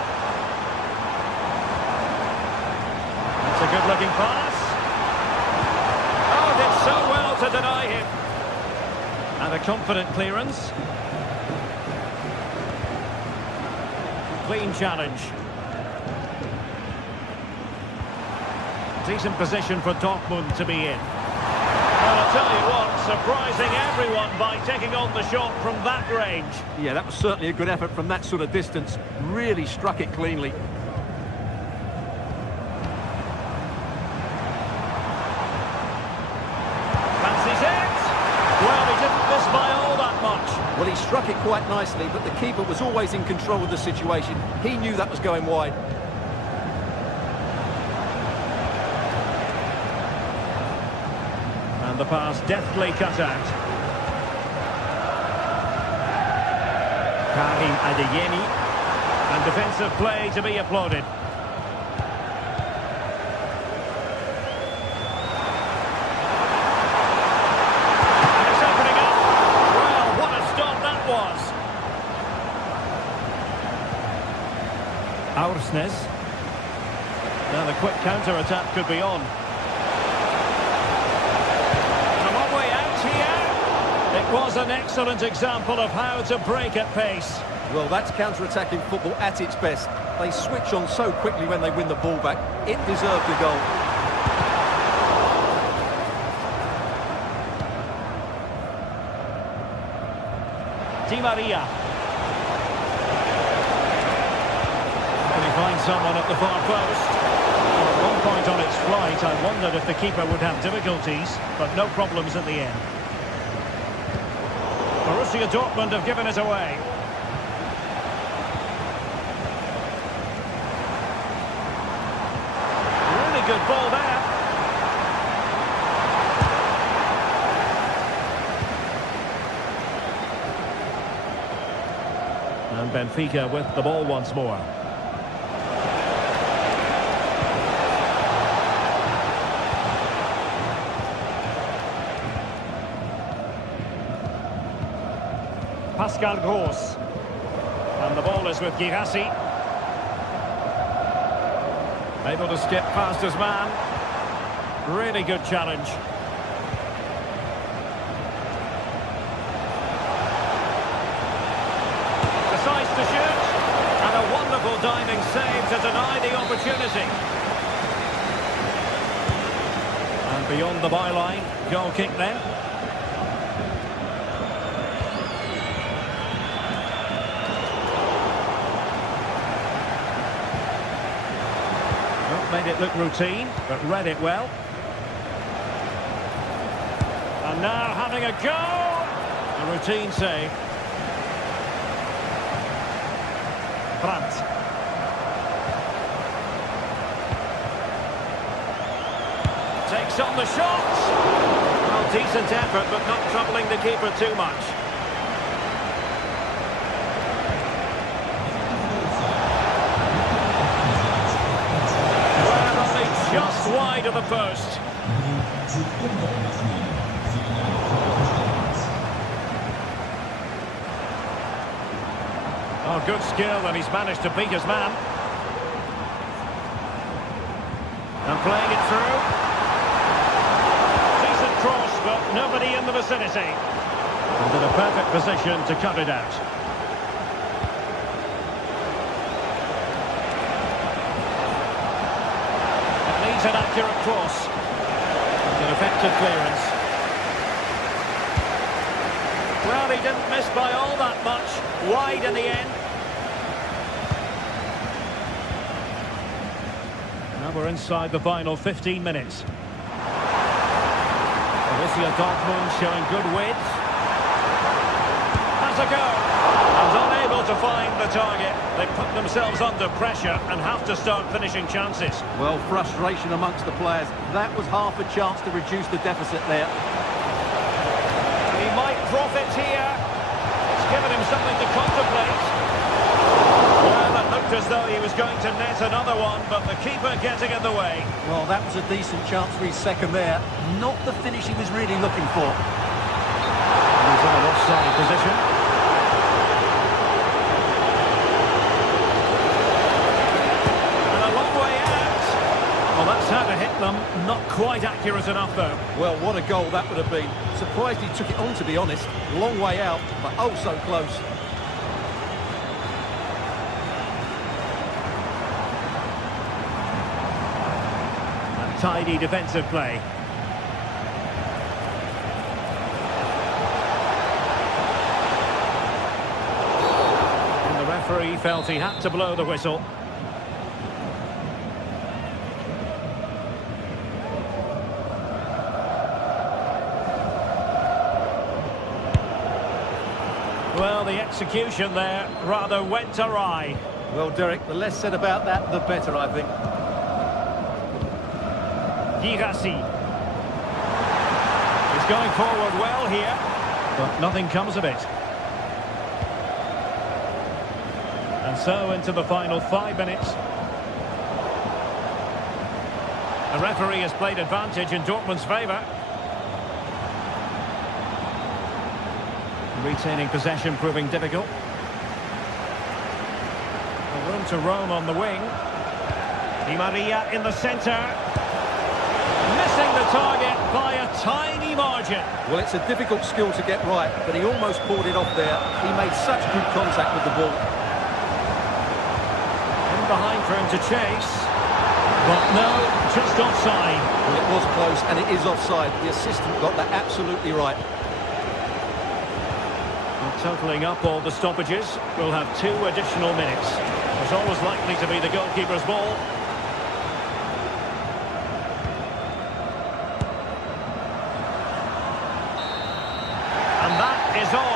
That's a good-looking pass. Oh, did so well to deny him. And a confident clearance. Clean challenge. Decent position for Dortmund to be in. Well, I'll tell you what, surprising everyone by taking on the shot from that range. Yeah, that was certainly a good effort from that sort of distance. Really struck it cleanly. Well, he struck it quite nicely, but the keeper was always in control of the situation. He knew that was going wide. And the pass deftly cut out. Karim Adeyemi. And defensive play to be applauded. Aursnes. Now the quick counter-attack could be on. And a long way out here. It was an excellent example of how to break at pace. Well, that's counter-attacking football at its best. They switch on so quickly when they win the ball back. It deserved a goal. Di Maria. Find someone at the far post. Well, at one point on its flight, I wondered if the keeper would have difficulties, but no problems in the end. Borussia Dortmund have given it away. Really good ball there. And Benfica with the ball once more. Pascal Gross. And the ball is with Girassi. Able to skip past his man. Really good challenge. Decides to shoot. And a wonderful diving save to deny the opportunity. And beyond the byline, goal kick then. Made it look routine, but read it well. And now having a go! A routine save. Brandt. Takes on the shot! Well, decent effort, but not troubling the keeper too much. Well, only just wide of the post. Oh, good skill, and he's managed to beat his man. And playing it through. Decent cross, but nobody in the vicinity. And in a perfect position to cut it out. It needs an accurate cross. An effective clearance. Well, he didn't miss by all that much. Wide in the end. Now we're inside the final 15 minutes. Borussia Dortmund showing good width. Has a go. And unable to find the target. They put themselves under pressure and have to start finishing chances. Well, frustration amongst the players. That was half a chance to reduce the deficit there. He might profit here. It's given him something to contemplate. Well, it looked as though he was going to net another one, but the keeper getting in the way. Well, that was a decent chance for his second there. Not the finish he was really looking for. He's in an offside position. And a long way out. Well, that's how to hit them. Not quite accurate enough, though. Well, what a goal that would have been. Surprised he took it on, to be honest. Long way out, but oh so close. Tidy defensive play. And the referee felt he had to blow the whistle. Well, the execution there rather went awry. Well, Derek, the less said about that, the better, I think. Girassi. He's going forward well here, but nothing comes of it. And so into the final 5 minutes. The referee has played advantage in Dortmund's favour. Retaining possession proving difficult. A room to roam on the wing. Di Maria in the centre. Missing the target by a tiny margin. Well, it's a difficult skill to get right, but he almost pulled it off there. He made such good contact with the ball. In behind for him to chase. But no, just offside. Well, it was close, and it is offside. The assistant got that absolutely right. And totalling up all the stoppages, we'll have 2 additional minutes. It's always likely to be the goalkeeper's ball. And that is all.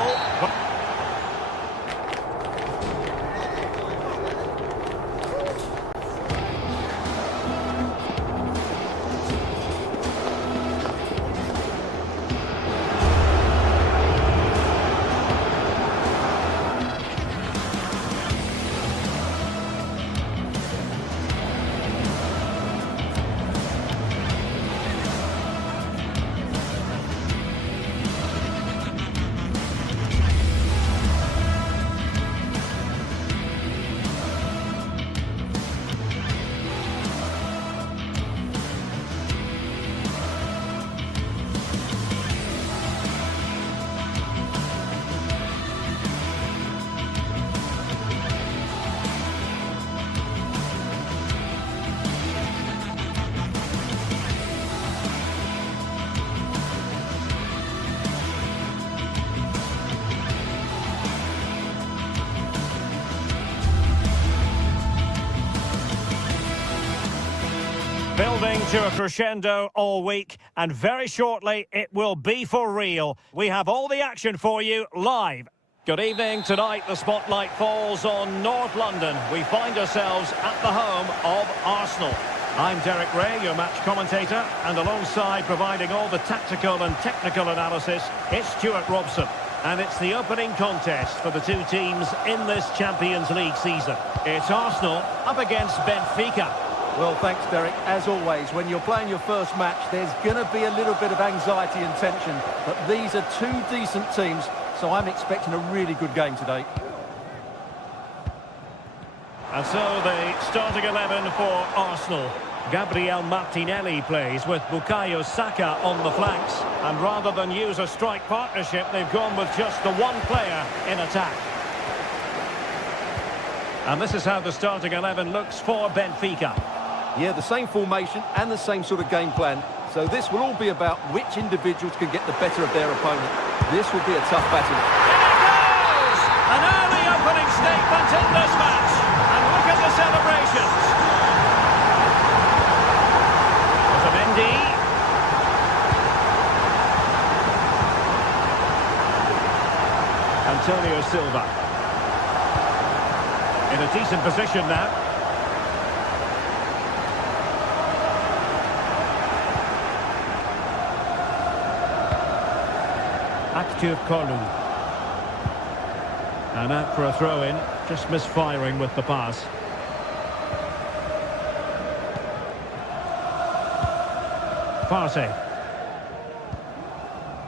building to a crescendo all week, and very shortly it will be for real. We have all the action for you live. Good evening. Tonight the spotlight falls on North London. We find ourselves at the home of Arsenal. I'm Derek Ray, your match commentator, and alongside providing all the tactical and technical analysis, it's Stuart Robson. And it's the opening contest for the two teams in this Champions League season. It's Arsenal up against Benfica. Well, thanks, Derek. As always, when you're playing your first match, there's going to be a little bit of anxiety and tension. But these are two decent teams, so I'm expecting a really good game today. And so the starting 11 for Arsenal. Gabriel Martinelli plays with Bukayo Saka on the flanks. And rather than use a strike partnership, they've gone with just the one player in attack. And this is how the starting 11 looks for Benfica. Yeah, the same formation and the same sort of game plan. So this will all be about which individuals can get the better of their opponent. This will be a tough battle. And it goes! An early opening statement in this match. And look at the celebrations. Otamendi. Antonio Silva. In a decent position now. Kolu. And out for a throw-in, just misfiring with the pass. Partey.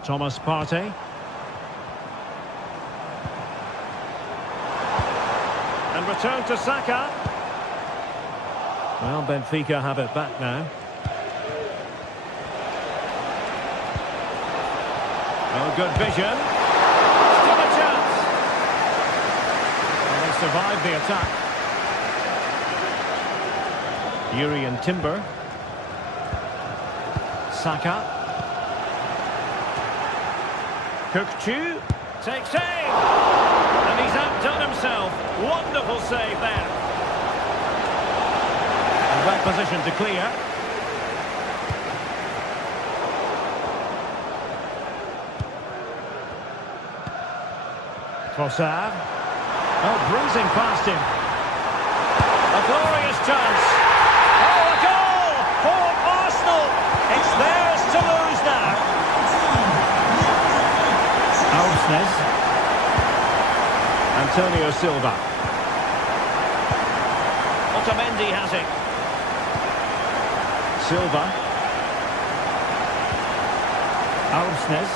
Thomas Partey. And return to Saka. Well, Benfica have it back now. Oh, good vision. Still a chance. And they survived the attack. Yuri and Timber. Saka. Kukçu takes aim. And he's outdone himself. Wonderful save there. And well positioned to clear. Trossard. Oh, breezing past him. A glorious chance. Oh, a goal for Arsenal. It's theirs to lose now. Ausnes. Antonio Silva. Otamendi has it. Silva. Ausnes.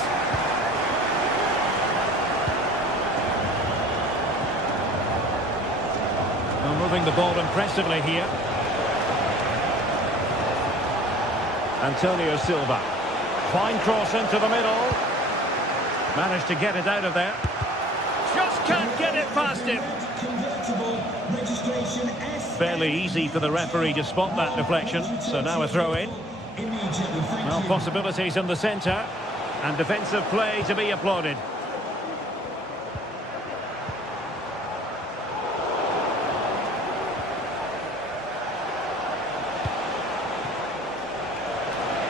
Moving the ball impressively here. Antonio Silva. Fine cross into the middle. Managed to get it out of there. Just can't get it past him. Fairly easy for the referee to spot that deflection. So now a throw in. Well, possibilities in the centre. And defensive play to be applauded.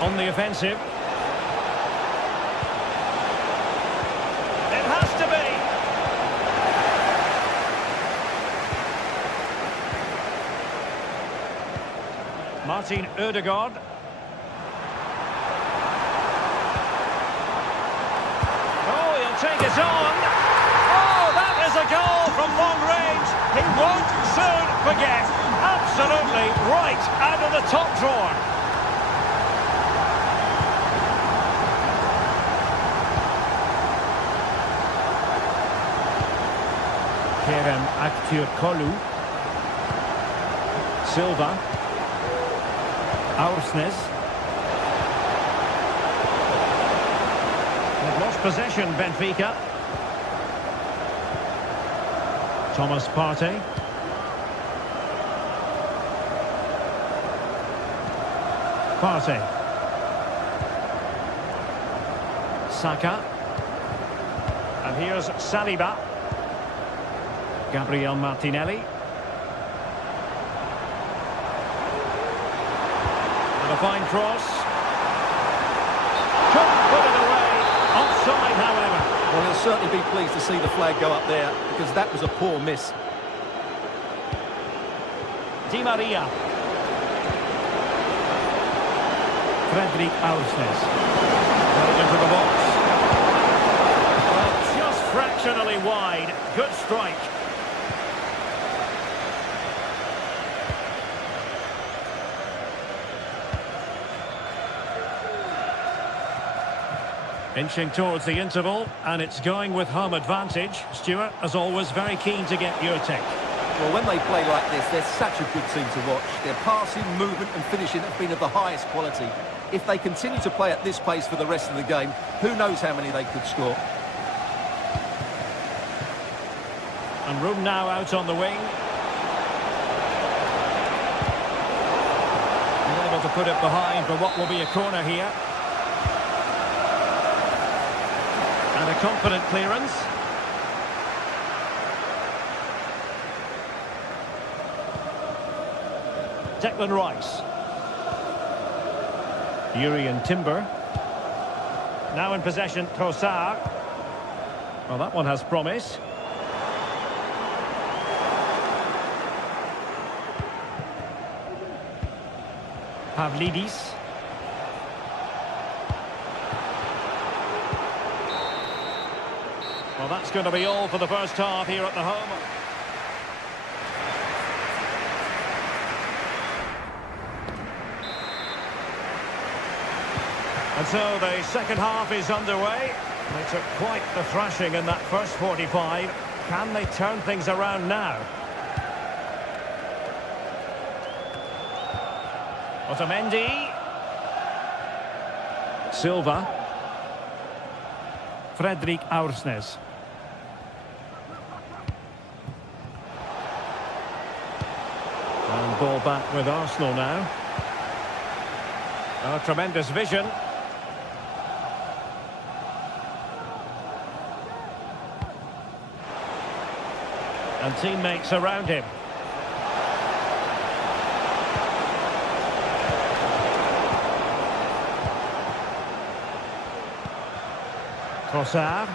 On the offensive. It has to be. Martin Ødegaard. Oh, he'll take it on. Oh, that is a goal from long range. He won't soon forget. Absolutely right out of the top drawer. Kolu. Silva. Ausnes. They've lost possession, Benfica. Thomas Partey. Partey. Saka. And here's Saliba. Gabriel Martinelli. And a fine cross. Couldn't put it away. Offside, however. Well, he'll certainly be pleased to see the flag go up there, because that was a poor miss. Di Maria. Fredrik Aursnes. Right into the box. Well, just fractionally wide. Good strike. Inching towards the interval, and it's going with home advantage. Stuart, as always, very keen to get your take. Well, when they play like this, they're such a good team to watch. Their passing, movement and finishing have been of the highest quality. If they continue to play at this pace for the rest of the game, who knows how many they could score. And room now out on the wing. And able to put it behind for what will be a corner here. And a confident clearance. Declan Rice. Jurrien Timber. Now in possession, Trossard. Well, that one has promise. Pavlidis. Well, that's going to be all for the first half here at the home. And so the second half is underway. They took quite the thrashing in that first 45. Can they turn things around now? Otamendi. Silva. Fredrik Aursnes. And ball back with Arsenal now. Oh, tremendous vision. And teammates around him. Trossard.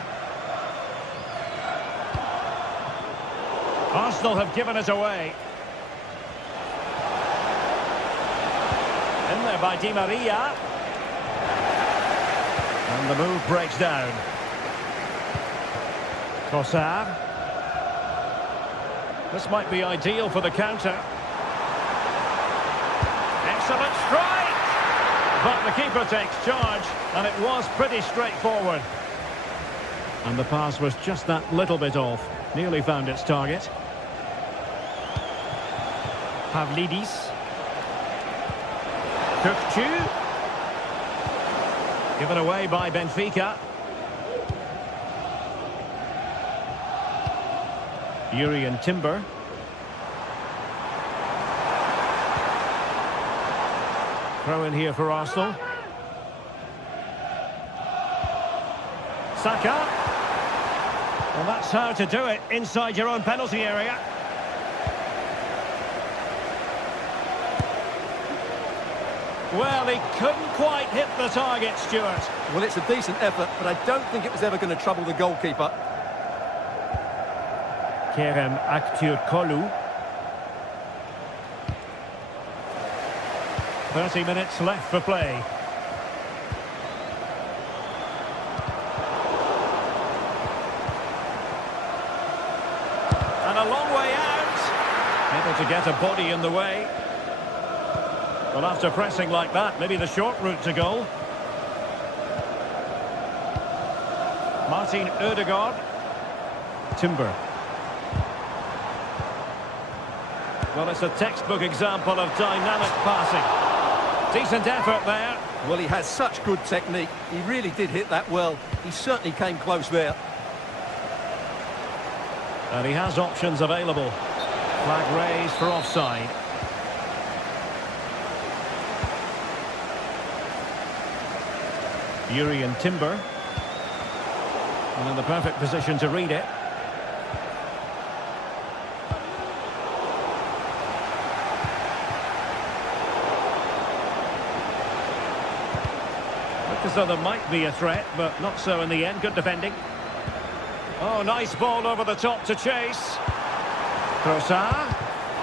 Arsenal have given it away. In there by Di Maria. And the move breaks down. Trossard. This might be ideal for the counter. Excellent strike! But the keeper takes charge, and it was pretty straightforward. And the pass was just that little bit off. Nearly found its target. Pavlidis. Kökçü. Given away by Benfica. Jurrien Timber. Throw in here for Arsenal. Saka. Well, that's how to do it inside your own penalty area. Well, he couldn't quite hit the target, Stuart. Well, it's a decent effort, but I don't think it was ever going to trouble the goalkeeper. Kerem Aktürkoğlu. 30 minutes left for play. And a long way out. Able to get a body in the way. Well, after pressing like that, maybe the short route to goal. Martin Ødegaard. Timber. Well, it's a textbook example of dynamic passing. Decent effort there. Well, he has such good technique. He really did hit that well. He certainly came close there. And he has options available. Flag raised for offside. Jurrien Timber. And in the perfect position to read it. Look as though there might be a threat, but not so in the end. Good defending. Oh, nice ball over the top to chase. Trossard.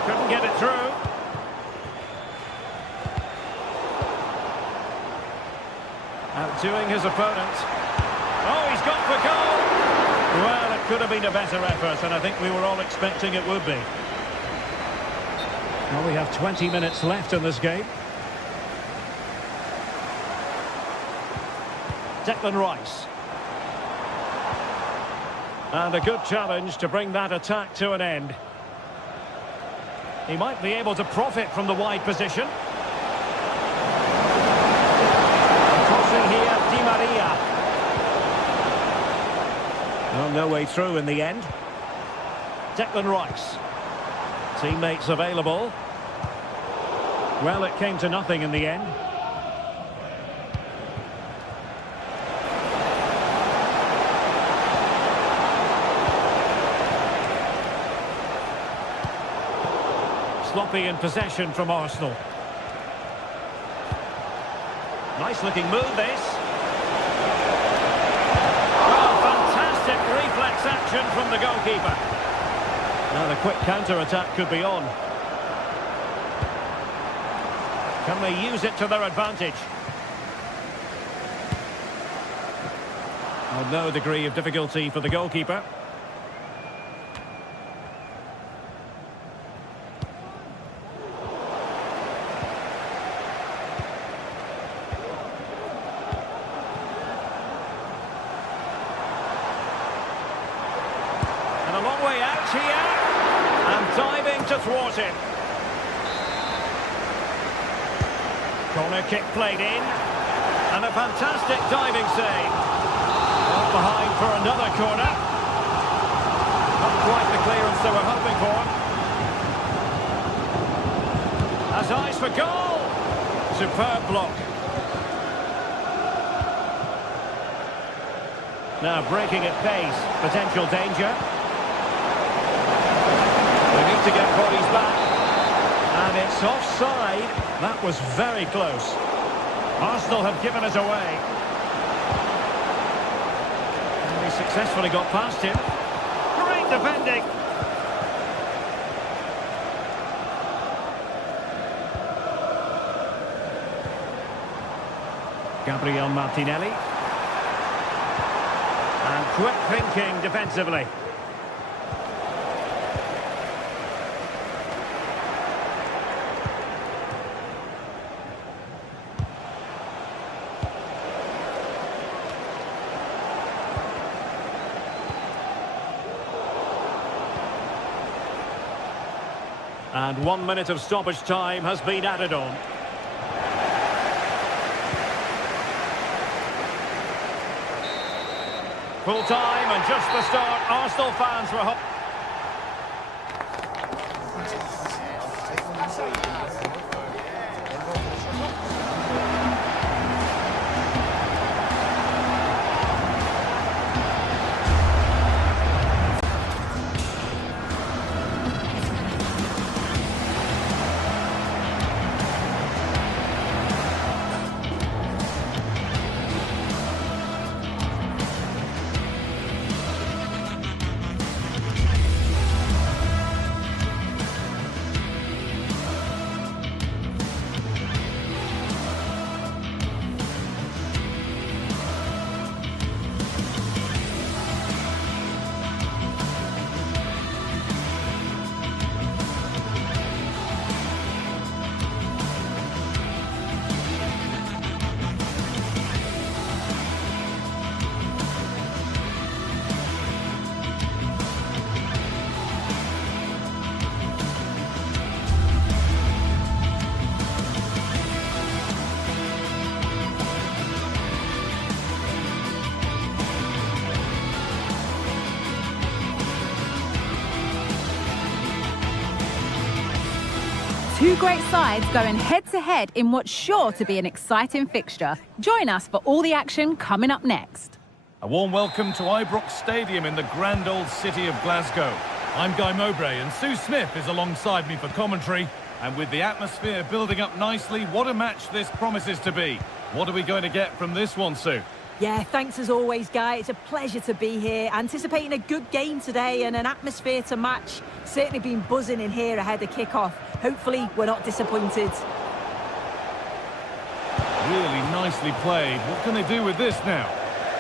Couldn't get it through. Outdoing his opponent. Oh, he's gone for goal! Well, it could have been a better effort, and I think we were all expecting it would be. Well, we have 20 minutes left in this game. Declan Rice. And a good challenge to bring that attack to an end. He might be able to profit from the wide position. Crossing here, Di Maria. Well, no way through in the end. Declan Rice. Teammates available. Well, it came to nothing in the end. Sloppy in possession from Arsenal. Nice looking move this. Well, fantastic reflex action from the goalkeeper. Now the quick counter-attack could be on. Can they use it to their advantage? Oh, no degree of difficulty for the goalkeeper. And a long way out here. And diving to thwart it. Corner kick played in. And a fantastic diving save. Well behind for another corner. Not quite the clearance they were hoping for. Has eyes for goal. Superb block. Now breaking at pace. Potential danger. They need to get bodies back. And it's offside. That was very close. Arsenal have given it away. And he successfully got past him. Great defending. Gabriel Martinelli. And quick thinking defensively. And 1 minute of stoppage time has been added on. Full time and just the start. Arsenal fans were Two great sides going head-to-head in what's sure to be an exciting fixture. Join us for all the action coming up next. A warm welcome to Ibrox Stadium in the grand old city of Glasgow. I'm Guy Mowbray and Sue Smith is alongside me for commentary. And with the atmosphere building up nicely, what a match this promises to be. What are we going to get from this one, Sue? Yeah, thanks as always, Guy. It's a pleasure to be here. Anticipating a good game today and an atmosphere to match. Certainly been buzzing in here ahead of kick-off. Hopefully, we're not disappointed. Really nicely played. What can they do with this now?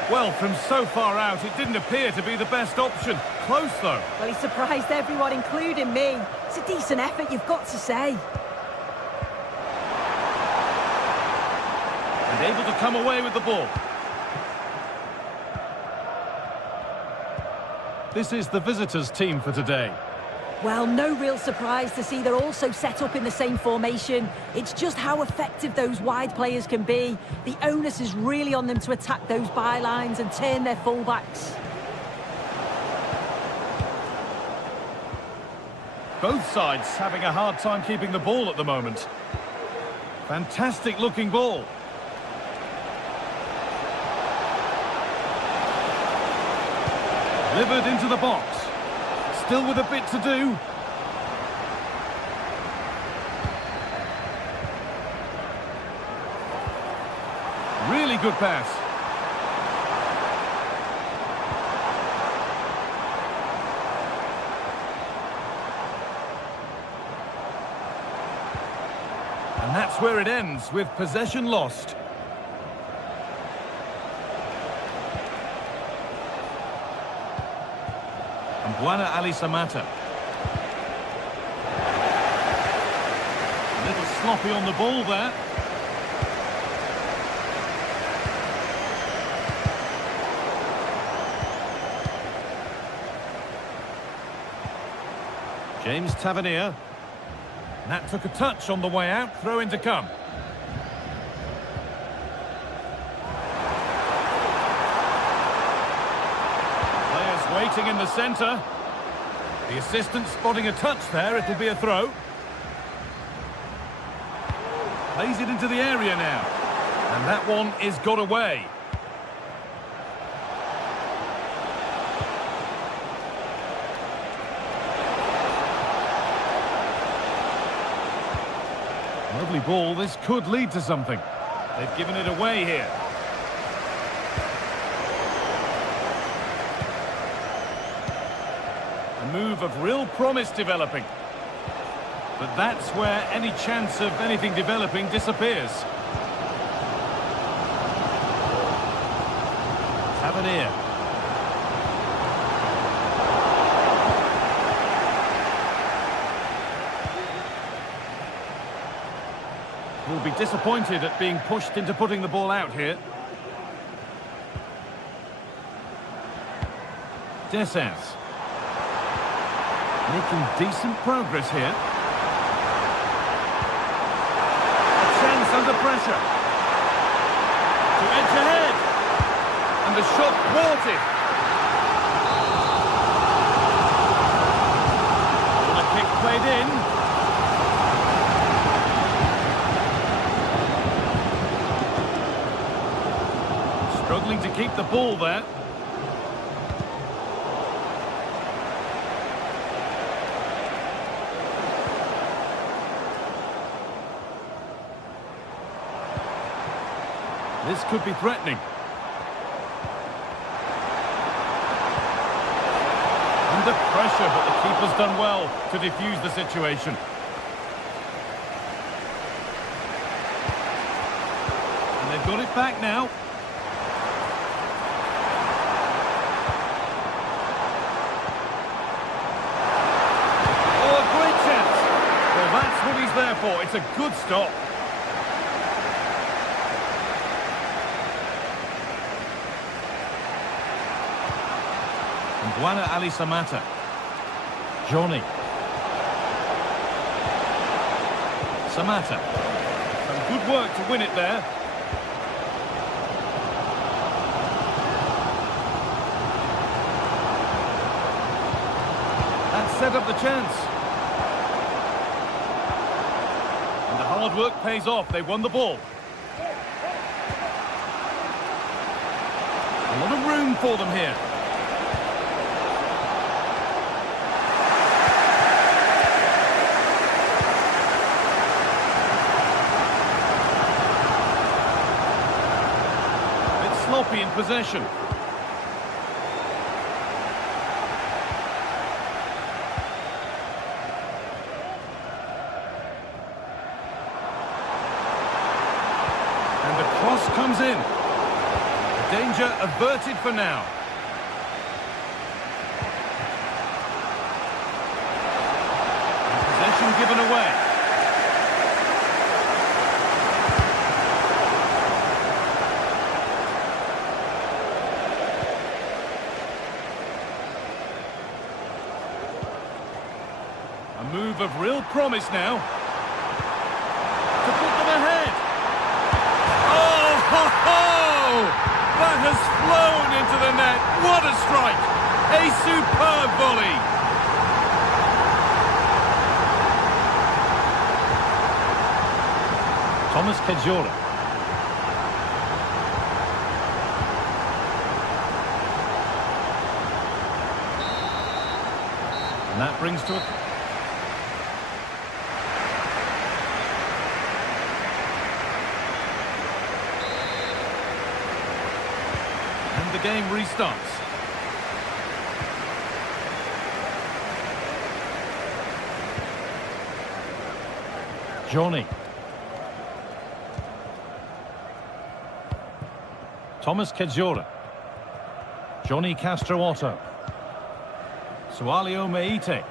Well, from so far out, it didn't appear to be the best option. Close, though. Well, he surprised everyone, including me. It's a decent effort, you've got to say. And able to come away with the ball. This is the visitors' team for today. Well, no real surprise to see they're also set up in the same formation. It's just how effective those wide players can be. The onus is really on them to attack those bylines and turn their fullbacks. Both sides having a hard time keeping the ball at the moment. Fantastic looking ball. Delivered into the box. Still with a bit to do. Really good pass. And that's where it ends, with possession lost. Buana Ali Samata. A little sloppy on the ball there. James Tavernier. That took a touch on the way out. Throw in to come. Waiting in the centre. The assistant spotting a touch there. It'll be a throw. Plays it into the area now. And that one is got away. Lovely ball. This could lead to something. They've given it away here. Move of real promise developing. But that's where any chance of anything developing disappears. Tavernier. Will be disappointed at being pushed into putting the ball out here. Dessers. Making decent progress here. A chance under pressure. To edge ahead. And the shot thwarted. And a kick played in. Struggling to keep the ball there. This could be threatening. Under pressure, but the keeper's done well to defuse the situation. And they've got it back now. Oh, a great chance. Well, that's what he's there for. It's a good stop. Buana Ali Samata. Johnny. Samata. Some good work to win it there. That set up the chance. And the hard work pays off. They won the ball. A lot of room for them here. possession. And the cross comes in. Danger averted for now. And possession given away. A move of real promise now. To put them ahead. Oh, ho, ho! That has flown into the net. What a strike! A superb volley. Thomas Kajora. And that brings to a... And the game restarts. Johnny. Thomas Kajora. Johnny Castro Otto. Sualio Meite.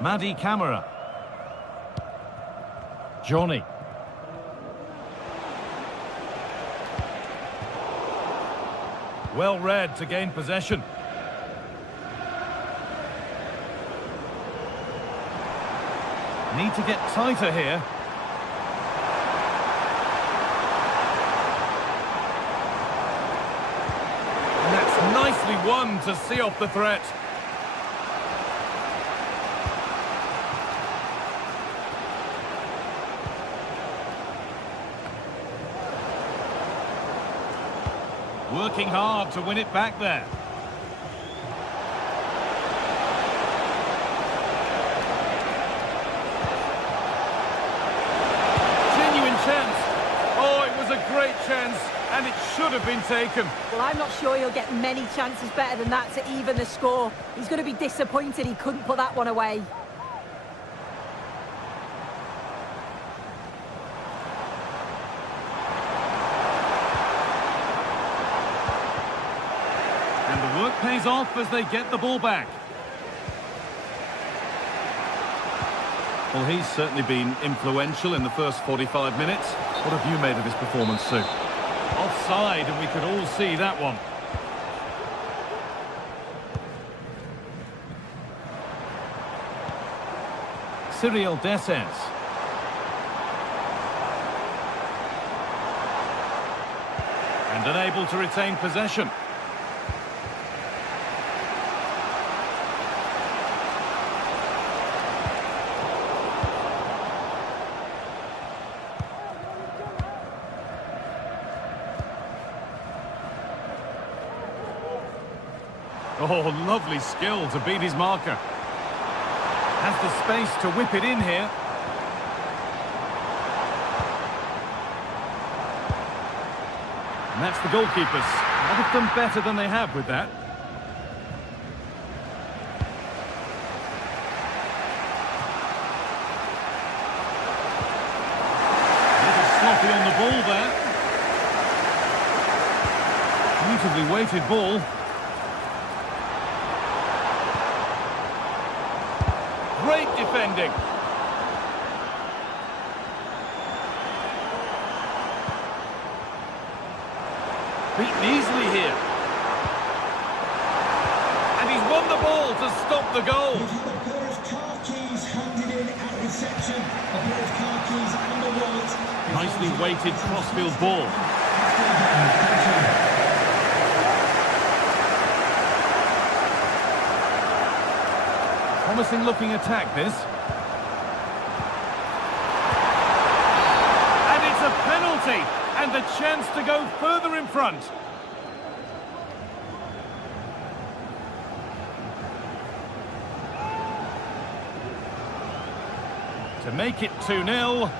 Madi Camara. Johnny. Well read to gain possession. Need to get tighter here. And that's nicely won to see off the threat. Working hard to win it back there. Genuine chance. Oh, it was a great chance, and it should have been taken. Well, I'm not sure he'll get many chances better than that to even the score. He's going to be disappointed he couldn't put that one away. And the work pays off as they get the ball back. Well, he's certainly been influential in the first 45 minutes. What have you made of his performance, Sue? Offside, and we could all see that one. Cyril Dessers. And unable to retain possession. Oh, lovely skill to beat his marker. Has the space to whip it in here. And that's the goalkeepers. Might have done better than they have with that. A little sloppy on the ball there. Beautifully weighted ball. Great defending. Beaten easily here. And he's won the ball to stop the goal. A pair of car keys handed in at reception. A pair of car keys and a wallet. Nicely weighted crossfield ball. Promising looking attack, this. And it's a penalty, and the chance to go further in front. To make it 2-0.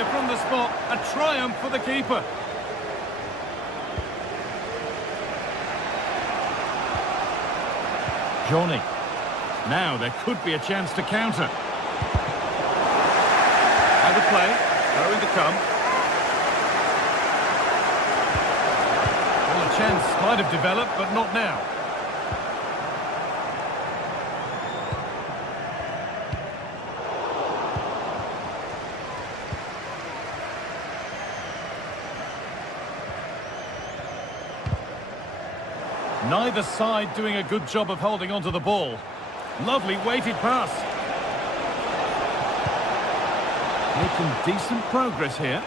failure from the spot. A triumph for the keeper. Johnny. Now there could be a chance to counter. Now the play. Going to come. Well, a chance might have developed, but not now. Neither side doing a good job of holding onto the ball. Lovely weighted pass. Making decent progress here.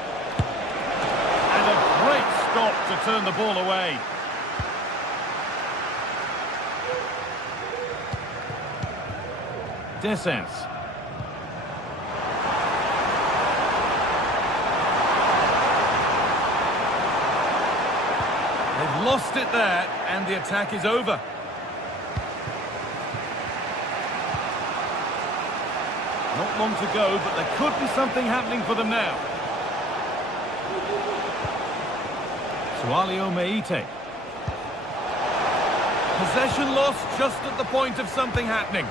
And a great stop to turn the ball away. Descents. They've lost it there, and the attack is over. Not long to go, but there could be something happening for them now. Sualio Meite. Possession lost just at the point of something happening.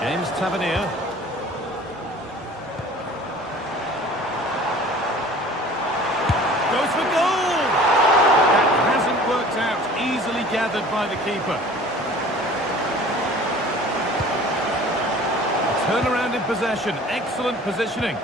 James Tavernier. Goes for goal! That hasn't worked out. Easily gathered by the keeper. Turnaround in possession. Excellent positioning.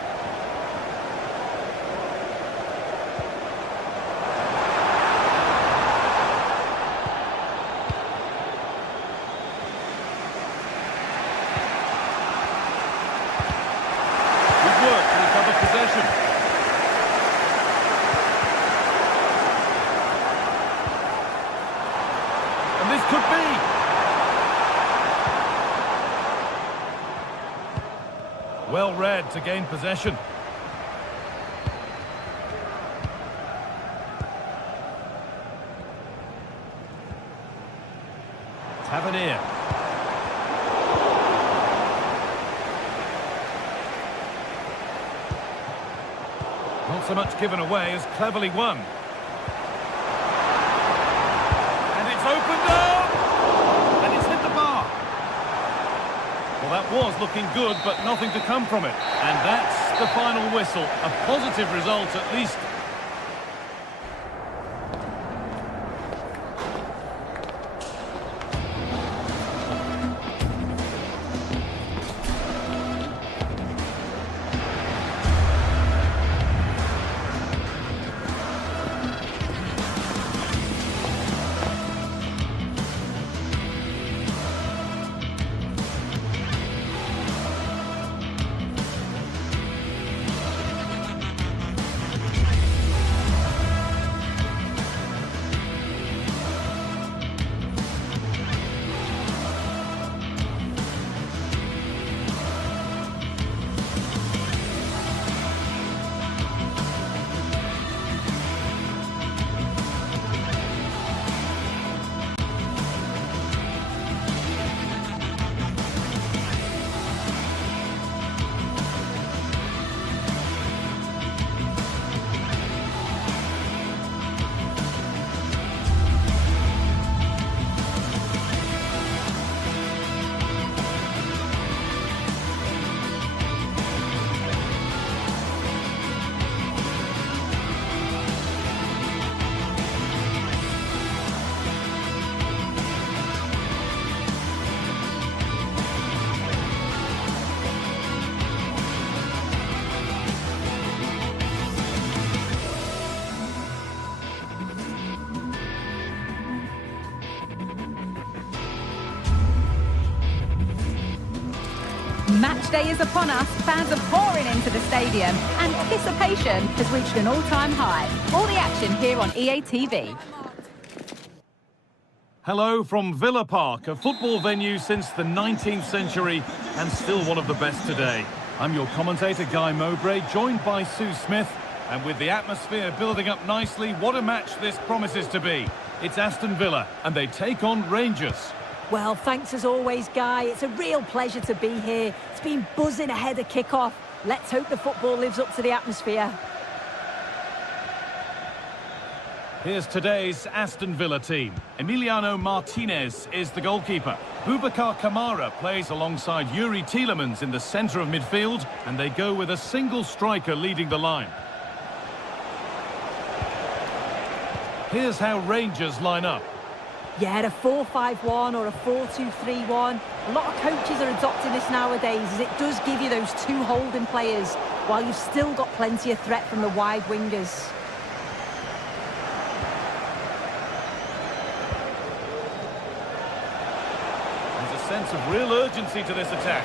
Good work to recover possession. And this could be. Well read to gain possession. Tavernier. Not so much given away as cleverly won. And it's opened up! And it's hit the bar. Well, that was looking good, but nothing to come from it. And that's the final whistle. A positive result, at least. Match day is upon us. Fans are pouring into the stadium. Anticipation has reached an all-time high. All the action here on EA TV. Hello from Villa Park, a football venue since the 19th century and still one of the best today. I'm your commentator, Guy Mowbray, joined by Sue Smith. And with the atmosphere building up nicely, what a match this promises to be. It's Aston Villa, and they take on Rangers. Well, thanks as always, Guy. It's a real pleasure to be here. It's been buzzing ahead of kick-off. Let's hope the football lives up to the atmosphere. Here's today's Aston Villa team. Emiliano Martinez is the goalkeeper. Boubacar Kamara plays alongside Yuri Tielemans in the centre of midfield, and they go with a single striker leading the line. Here's how Rangers line up. Yeah, a 4-5-1 or a 4-2-3-1. A lot of coaches are adopting this nowadays, as it does give you those two holding players, while you've still got plenty of threat from the wide wingers. There's a sense of real urgency to this attack,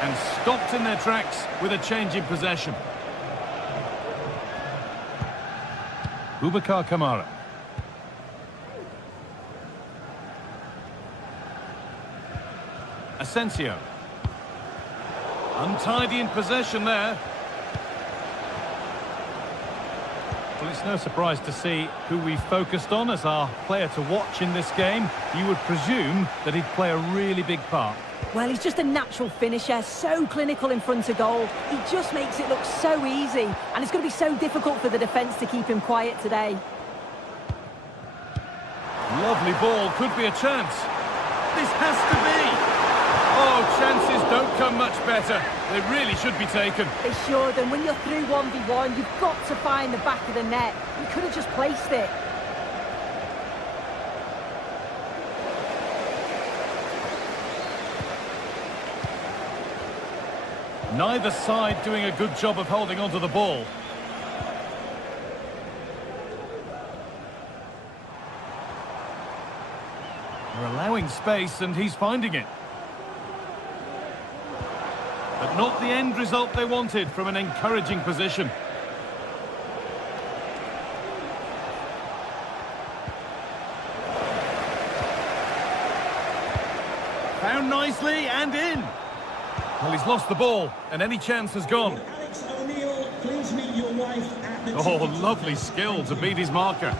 and stopped in their tracks with a change in possession. Boubacar Kamara. Asensio. Untidy in possession there. Well, it's no surprise to see who we focused on as our player to watch in this game. You would presume that he'd play a really big part. Well, he's just a natural finisher, so clinical in front of goal. He just makes it look so easy, and it's going to be so difficult for the defence to keep him quiet today. Lovely ball, could be a chance. This has to be. Oh, chances don't come much better. They really should be taken. They should, and when you're through 1v1, you've got to find the back of the net. You could have just placed it. Neither side doing a good job of holding onto the ball. They're allowing space and he's finding it. But not the end result they wanted from an encouraging position. Found nicely and in. Well, he's lost the ball, and any chance has gone. Alex O'Neill, please meet your wife at the Oh, lovely skill to beat his marker.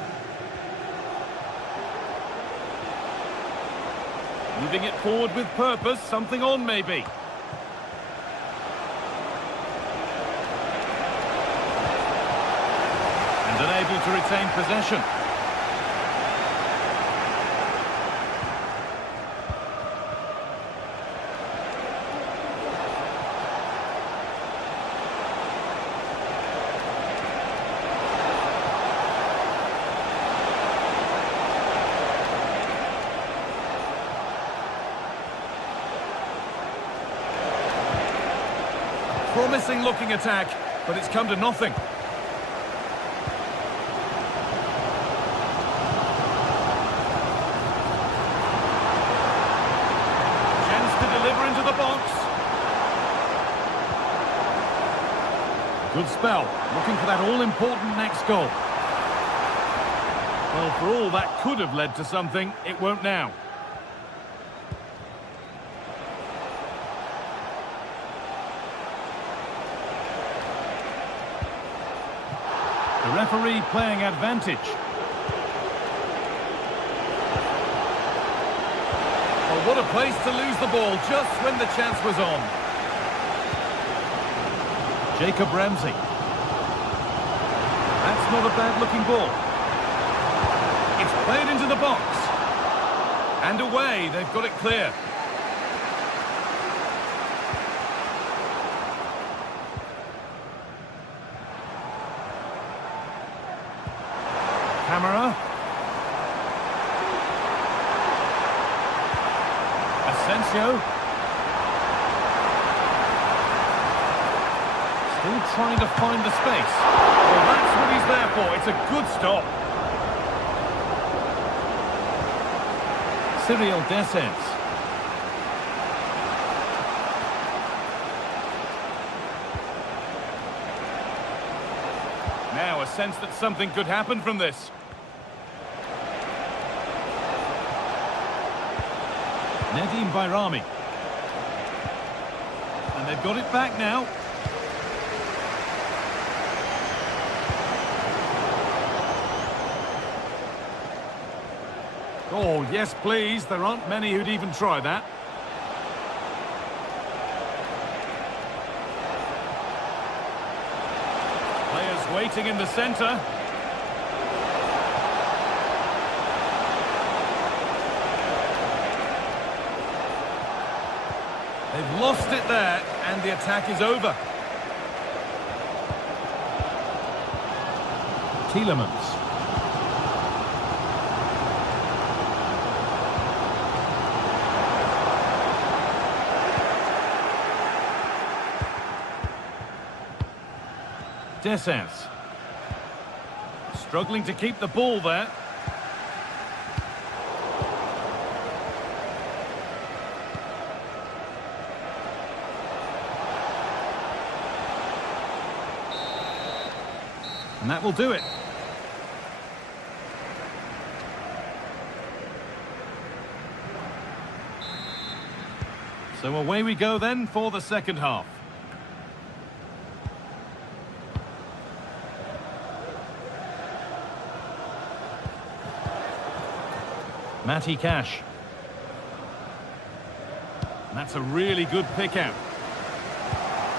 Moving it forward with purpose, something on maybe. And unable to retain possession. Promising looking attack, but it's come to nothing. Chance to deliver into the box. Good spell, looking for that all-important next goal. Well, for all that could have led to something, it won't now. The referee playing advantage. Oh, what a place to lose the ball just when the chance was on. Jacob Ramsey. That's not a bad-looking ball. It's played into the box. And away, they've got it clear. Kamara. Asensio. Still trying to find the space. Well, that's what he's there for. It's a good stop. Cyril Dessers. Now a sense that something could happen from this. Nedim Bayrami. And they've got it back now. Oh, yes, please. There aren't many who'd even try that. Players waiting in the centre. They've lost it there, and the attack is over. Tielemans. Dessers. Struggling to keep the ball there. And that will do it. So away we go then for the second half. Matty Cash. And that's a really good pick out.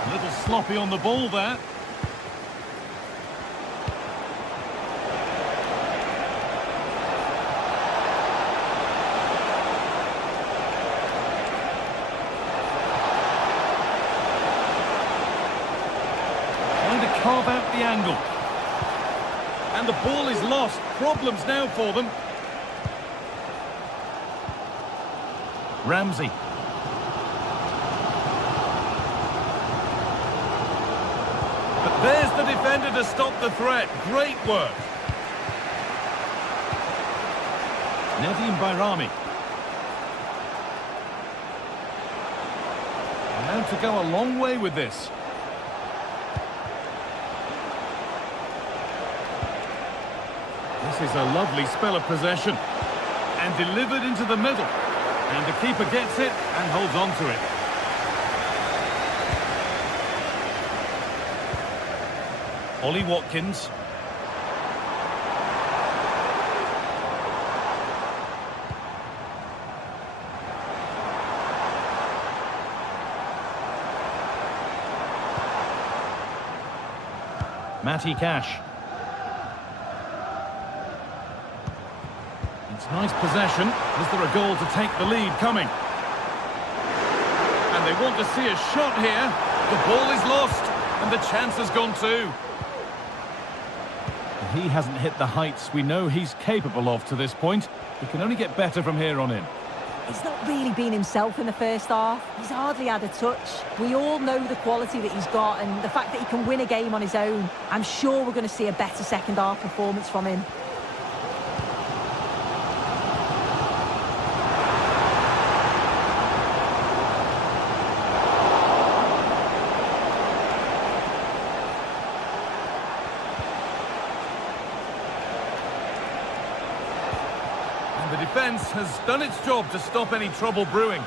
A little sloppy on the ball there. Carve out the angle. And the ball is lost. Problems now for them. Ramsey. But there's the defender to stop the threat. Great work. Nedim Bayrami. Allowed to go a long way with this. This is a lovely spell of possession. And delivered into the middle. And the keeper gets it and holds on to it. Ollie Watkins. Matty Cash. It's nice possession. Is there a goal to take the lead coming? And they want to see a shot here. The ball is lost, and the chance has gone too. He hasn't hit the heights we know he's capable of to this point. He can only get better from here on in. He's not really been himself in the first half. He's hardly had a touch. We all know the quality that he's got and the fact that he can win a game on his own. I'm sure we're going to see a better second half performance from him. The defence has done its job to stop any trouble brewing.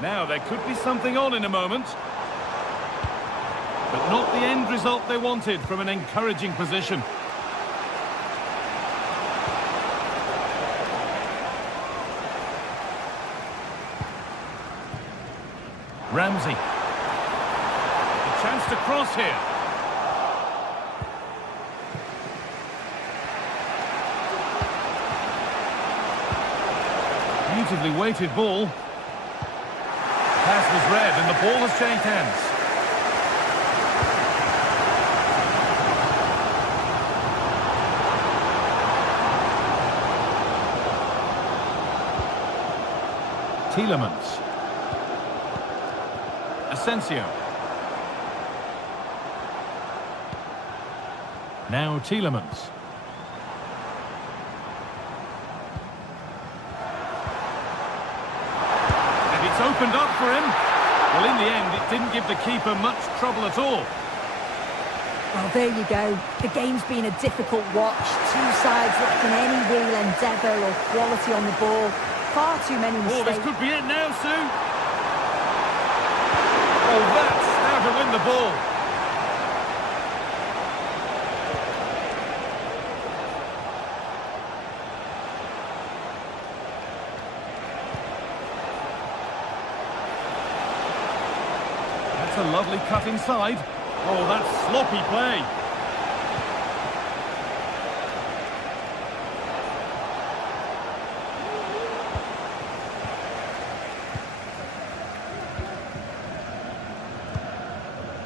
Now there could be something on in a moment. But not the end result they wanted from an encouraging position. Ramsey. A chance to cross here. Beautifully weighted ball. Pass was read and the ball has changed hands. Tielemans. Asensio. Now Tielemans. Opened up for him. Well, in the end, it didn't give the keeper much trouble at all. Well, there you go. The game's been a difficult watch. Two sides lacking any real endeavour or quality on the ball. Far too many mistakes. Oh, this could be it now, Sue. Oh, that's how to win the ball. a lovely cut inside. Oh, that's sloppy play.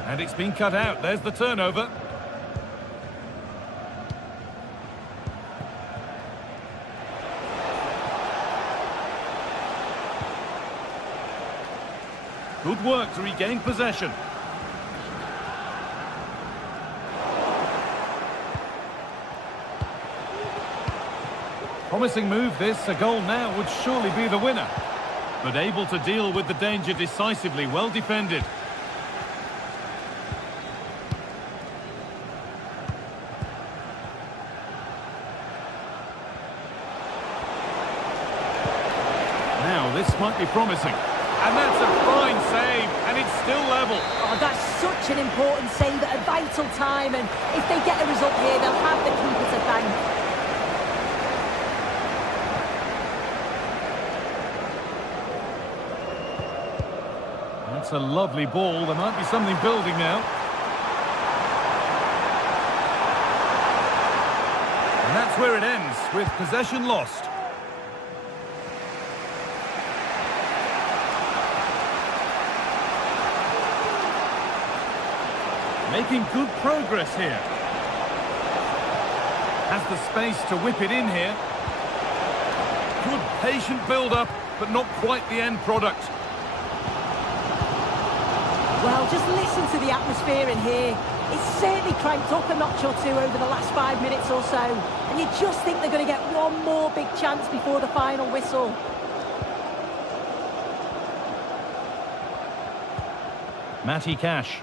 And it's been cut out. There's the turnover. Good work to regain possession. Promising move this. A goal now would surely be the winner. But able to deal with the danger decisively. Well defended. Now this might be promising. And that's a fine save, and it's still level. Oh, that's such an important save at a vital time, and if they get a result here, they'll have the keeper to thank. That's a lovely ball. There might be something building now. And that's where it ends, with possession lost. Making good progress here. Has the space to whip it in here. Good patient build-up, but not quite the end product. Well, just listen to the atmosphere in here. It's certainly cranked up a notch or two over the last 5 minutes or so. And you just think they're going to get one more big chance before the final whistle. Matty Cash.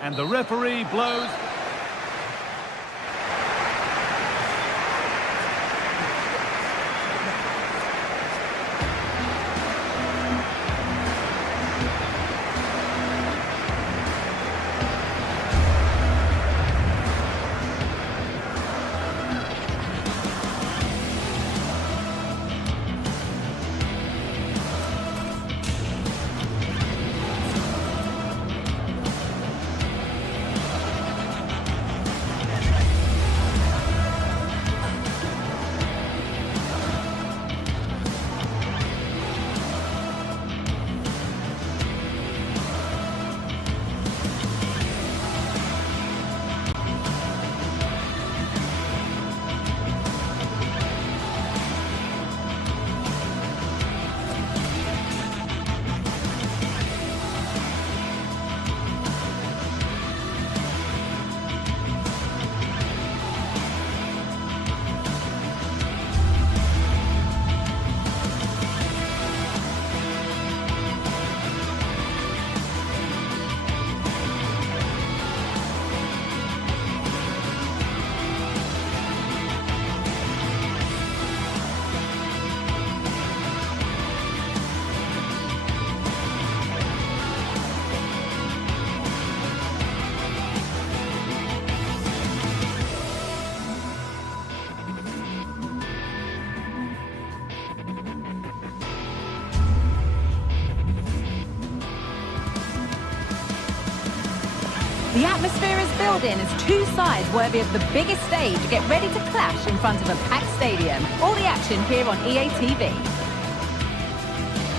And the referee blows. The atmosphere is building as two sides worthy of the biggest stage get ready to clash in front of a packed stadium. All the action here on EA TV.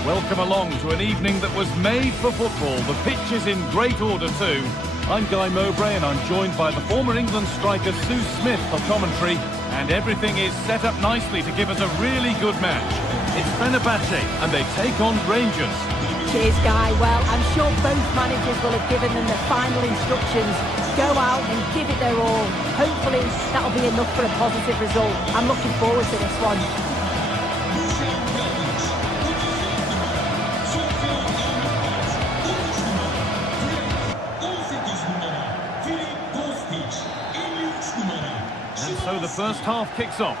Welcome along to an evening that was made for football. The pitch is in great order too. I'm Guy Mowbray and I'm joined by the former England striker Sue Smith for commentary. And everything is set up nicely to give us a really good match. It's Fenerbahce and they take on Rangers. Cheers, Guy. Well, I'm sure both managers will have given them the final instructions. Go out and give it their all. Hopefully, that'll be enough for a positive result. I'm looking forward to this one. And so the first half kicks off.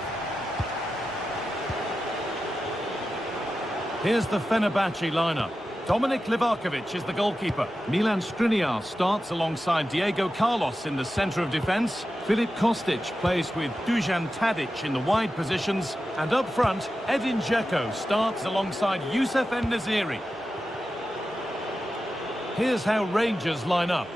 Here's the Fenerbahce lineup. Dominik Livakovic is the goalkeeper. Milan Skriniar starts alongside Diego Carlos in the centre of defence. Filip Kostic plays with Dusan Tadic in the wide positions. And up front, Edin Dzeko starts alongside Youssef En-Nesyri. Here's how Rangers line up.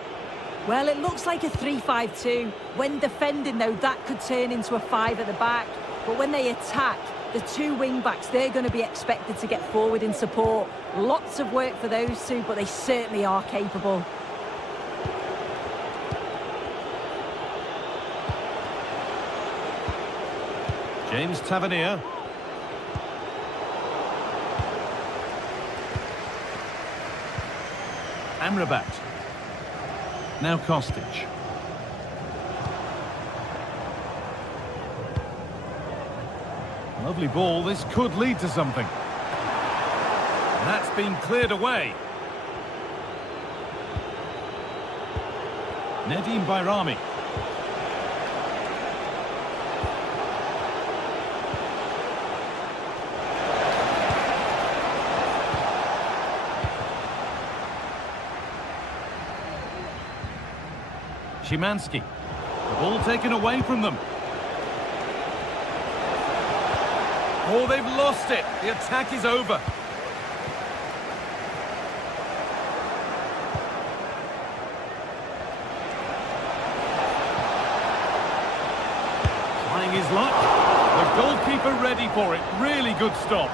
Well, it looks like a 3-5-2. When defending, though, that could turn into a 5 at the back. But when they attack, the two wing-backs, they're going to be expected to get forward in support. Lots of work for those two, but they certainly are capable. James Tavernier. Amrabat. Now Kostic. Lovely ball, this could lead to something. That's been cleared away. Nedim Bayrami. Szymanski. The ball taken away from them. Oh, they've lost it. The attack is over. Trying his luck. The goalkeeper ready for it. Really good stop.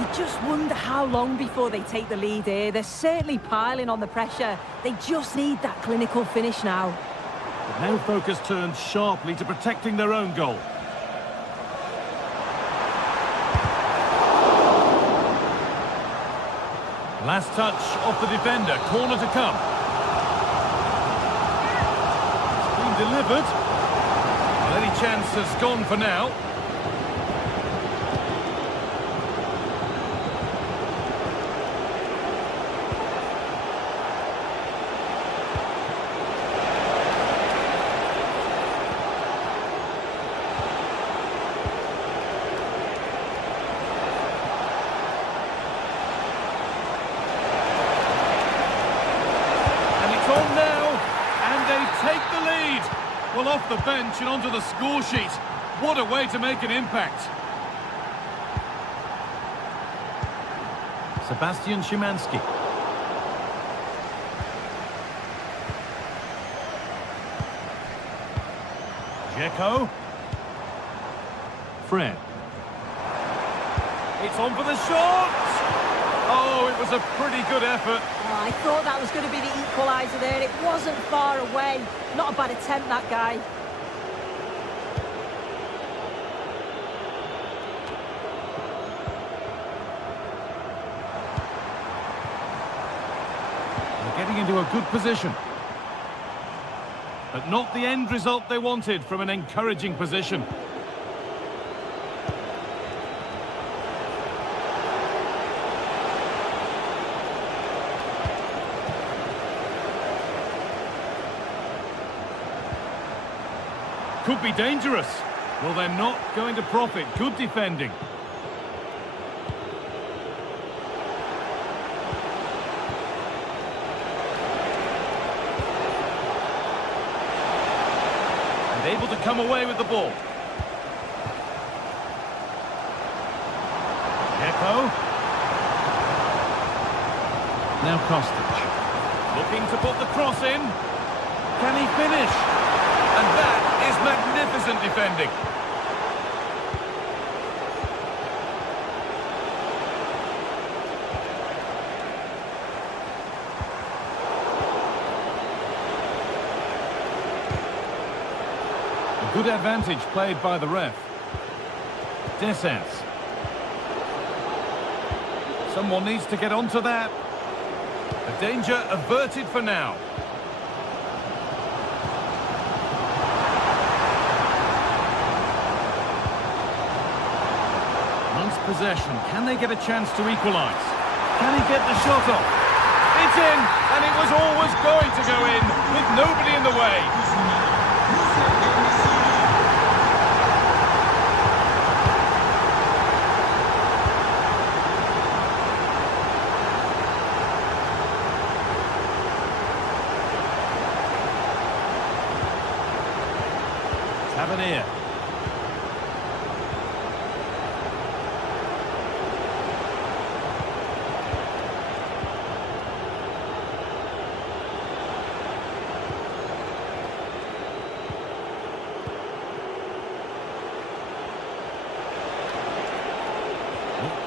You just wonder how long before they take the lead here. They're certainly piling on the pressure. They just need that clinical finish now. But now focus turns sharply to protecting their own goal. Last touch off the defender. Corner to come. It's been delivered. Well, any chance has gone for now. Well, off the bench and onto the score sheet. What a way to make an impact. Sebastian Szymanski. Dzeko. Fred. It's on for the shot! Oh, it was a pretty good effort. Oh, I thought that was going to be the equaliser there. It wasn't far away. Not a bad attempt, that guy. They're getting into a good position. But not the end result they wanted from an encouraging position. Could be dangerous. Well, they're not going to profit. Good defending. And able to come away with the ball. Dzeko. Now Kostic. Looking to put the cross in. Can he finish? And that is magnificent defending. A good advantage played by the ref. Descens. Someone needs to get onto that. The danger averted for now. Possession. Can they get a chance to equalise? Can he get the shot off? It's in, and it was always going to go in, with nobody in the way. Tavernier.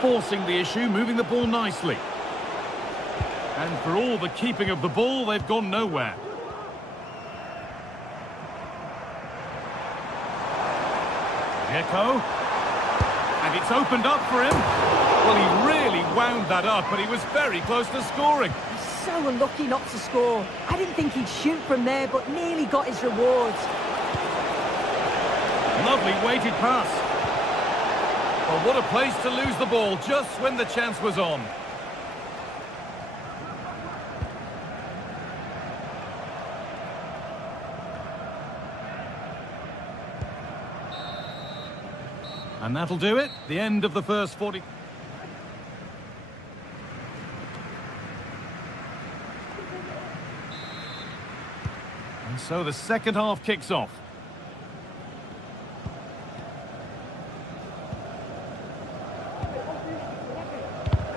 Forcing the issue, moving the ball nicely. And for all the keeping of the ball, they've gone nowhere. Echo. And it's opened up for him. Well, he really wound that up, but he was very close to scoring. He's so unlucky not to score. I didn't think he'd shoot from there, but nearly got his rewards. Lovely weighted pass. Well, what a place to lose the ball just when the chance was on. And that'll do it. The end of the first 40. And so the second half kicks off.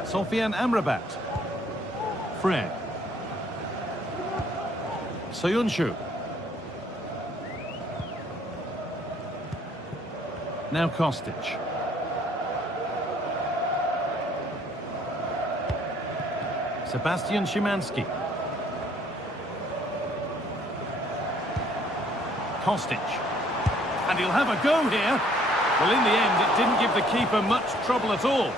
Sofian Amrabat. Fred. Soyuncu. Now Kostic. Sebastian Szymanski. Kostic. And he'll have a go here. Well, in the end, it didn't give the keeper much trouble at all.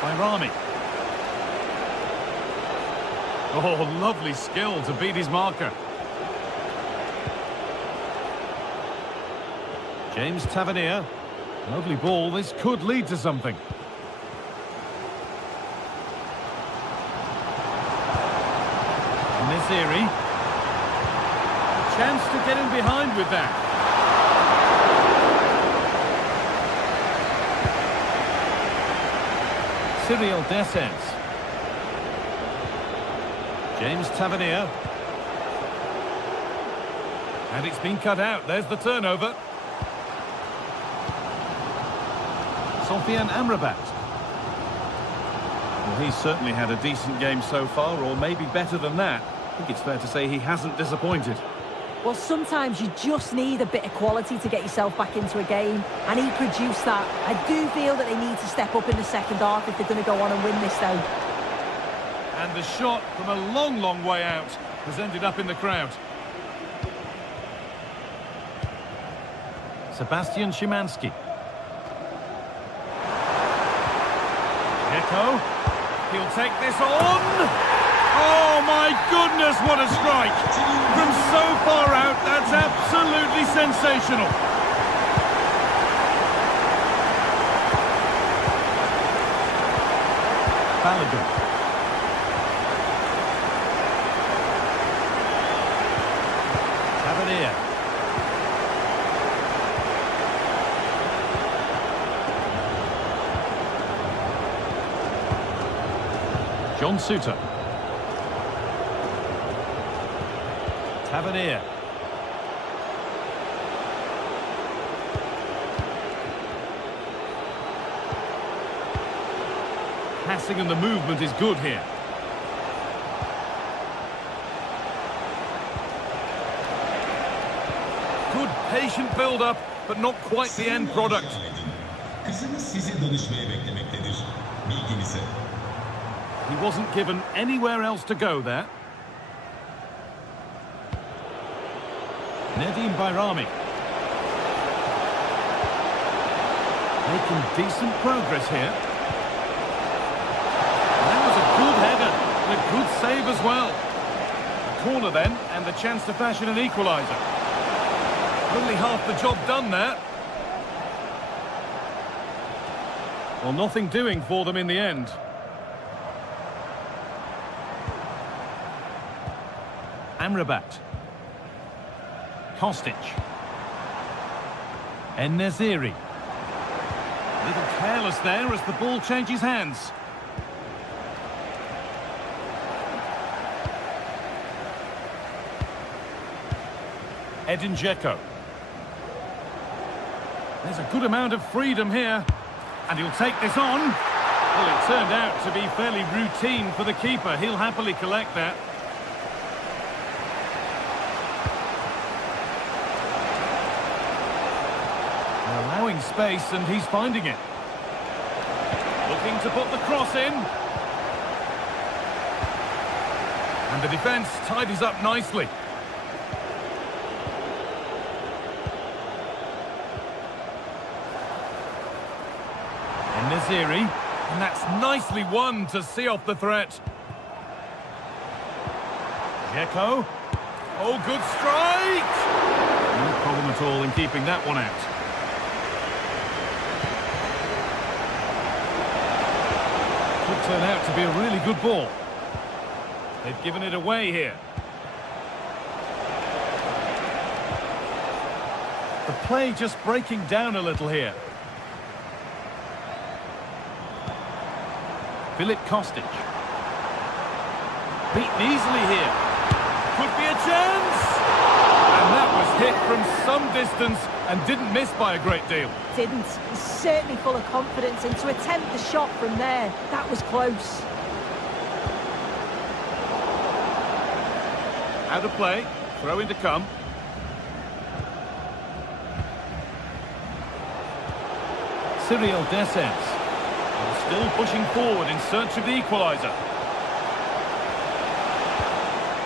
Bayrami. Oh, lovely skill to beat his marker. James Tavernier. Lovely ball. This could lead to something. Neziri. Chance to get in behind with that. Cyril Dessers. James Tavernier. And it's been cut out. There's the turnover. Sofian Amrabat. Well, he's certainly had a decent game so far, or maybe better than that. I think it's fair to say he hasn't disappointed. Well, sometimes you just need a bit of quality to get yourself back into a game, and he produced that. I do feel that they need to step up in the second half if they're going to go on and win this, though. And the shot from a long, long way out has ended up in the crowd. Sebastian Szymanski. Echo. He'll take this on. Oh, my goodness, what a strike. From so far out, that's absolutely sensational. Balogun. Tavernier. John Suter. Tavernier. Passing and the movement is good here. Good patient build-up, but not quite the end product. He wasn't given anywhere else to go there. Nedim Bayrami. Making decent progress here. That was a good header and a good save as well. A corner then, and the chance to fashion an equaliser. Only half the job done there. Well, nothing doing for them in the end. Amrabat. Kostic. En-Nesyri. A little careless there as the ball changes hands. Edin Dzeko. There's a good amount of freedom here. And he'll take this on. Well, it turned out to be fairly routine for the keeper. He'll happily collect that. They're allowing space and he's finding it. Looking to put the cross in. And the defence tidies up nicely. And Naziri, and that's nicely won to see off the threat. Dzeko. Oh, good strike! No problem at all in keeping that one out. Could turn out to be a really good ball. They've given it away here. The play just breaking down a little here. Filip Kostic. Beaten easily here. Could be a chance! And that was hit from some distance and didn't miss by a great deal. Didn't. He's certainly full of confidence, and to attempt the shot from there, that was close. Out of play, throw in to come. Cyril Dessers still pushing forward in search of the equaliser.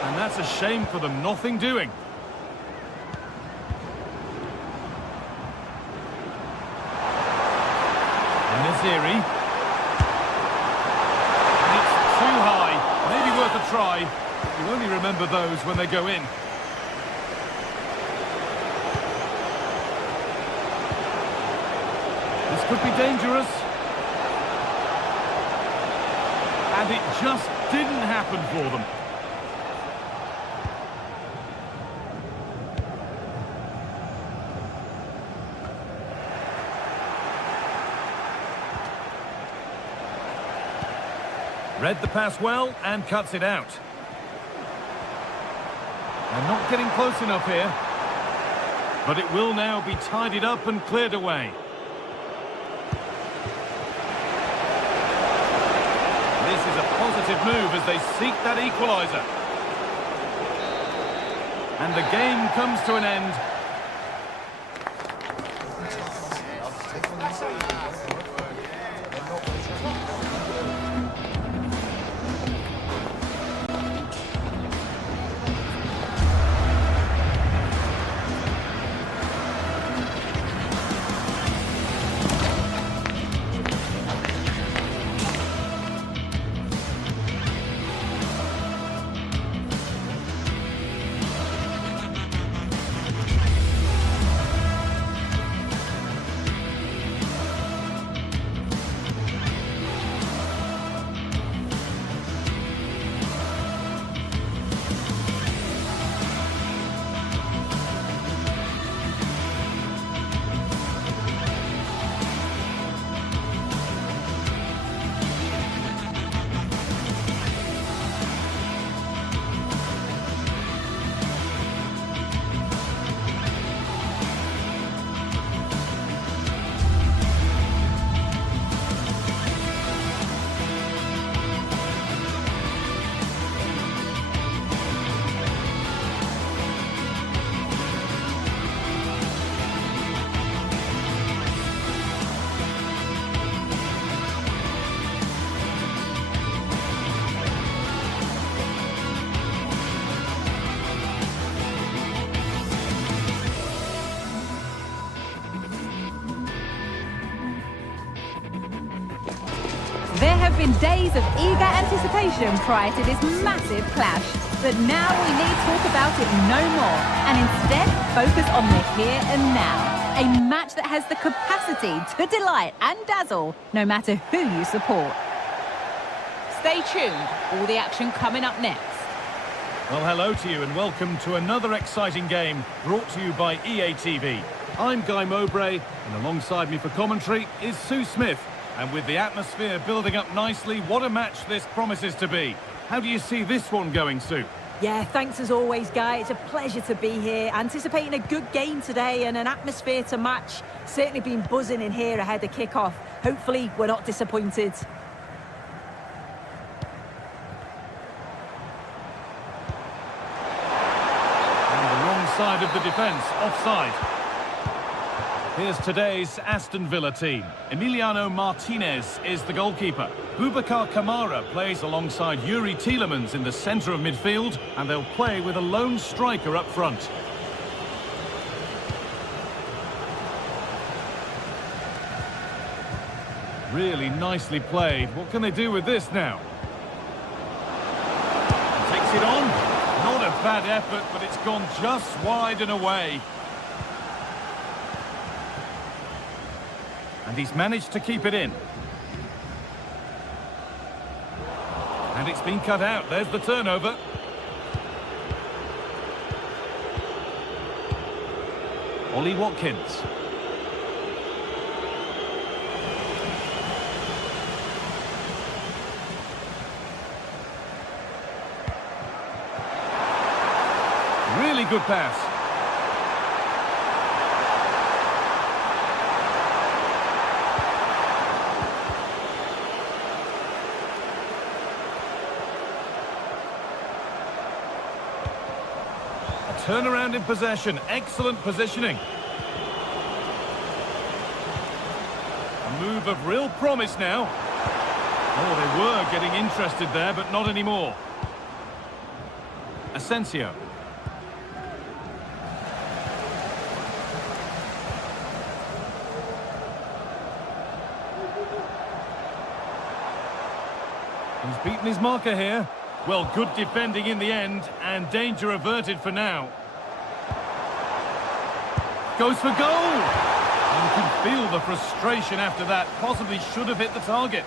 And that's a shame for them, nothing doing. Naziri. And it's too high, maybe worth a try. You only remember those when they go in. This could be dangerous. And it just didn't happen for them. Read the pass well and cuts it out. And not getting close enough here. But it will now be tidied up and cleared away. This is a positive move as they seek that equaliser. And the game comes to an end. There have been days of eager anticipation prior to this massive clash, but now we need talk about it no more, and instead focus on the here and now. A match that has the capacity to delight and dazzle, no matter who you support. Stay tuned, all the action coming up next. Well, hello to you and welcome to another exciting game brought to you by EA TV. I'm Guy Mowbray, and alongside me for commentary is Sue Smith. And with the atmosphere building up nicely, what a match this promises to be. How do you see this one going, Sue? Yeah, thanks as always, Guy. It's a pleasure to be here. Anticipating a good game today and an atmosphere to match. Certainly been buzzing in here ahead of kick-off. Hopefully, we're not disappointed. And the wrong side of the defence, offside. Here's today's Aston Villa team. Emiliano Martinez is the goalkeeper. Boubacar Kamara plays alongside Yuri Tielemans in the centre of midfield, and they'll play with a lone striker up front. Really nicely played. What can they do with this now? Takes it on. Not a bad effort, but it's gone just wide and away. And he's managed to keep it in. And it's been cut out. There's the turnover. Ollie Watkins. Really good pass. Turnaround in possession, excellent positioning. A move of real promise now. Oh, they were getting interested there, but not anymore. Asensio. He's beaten his marker here. Well, good defending in the end, and danger averted for now. Goes for goal! You can feel the frustration after that. Possibly should have hit the target.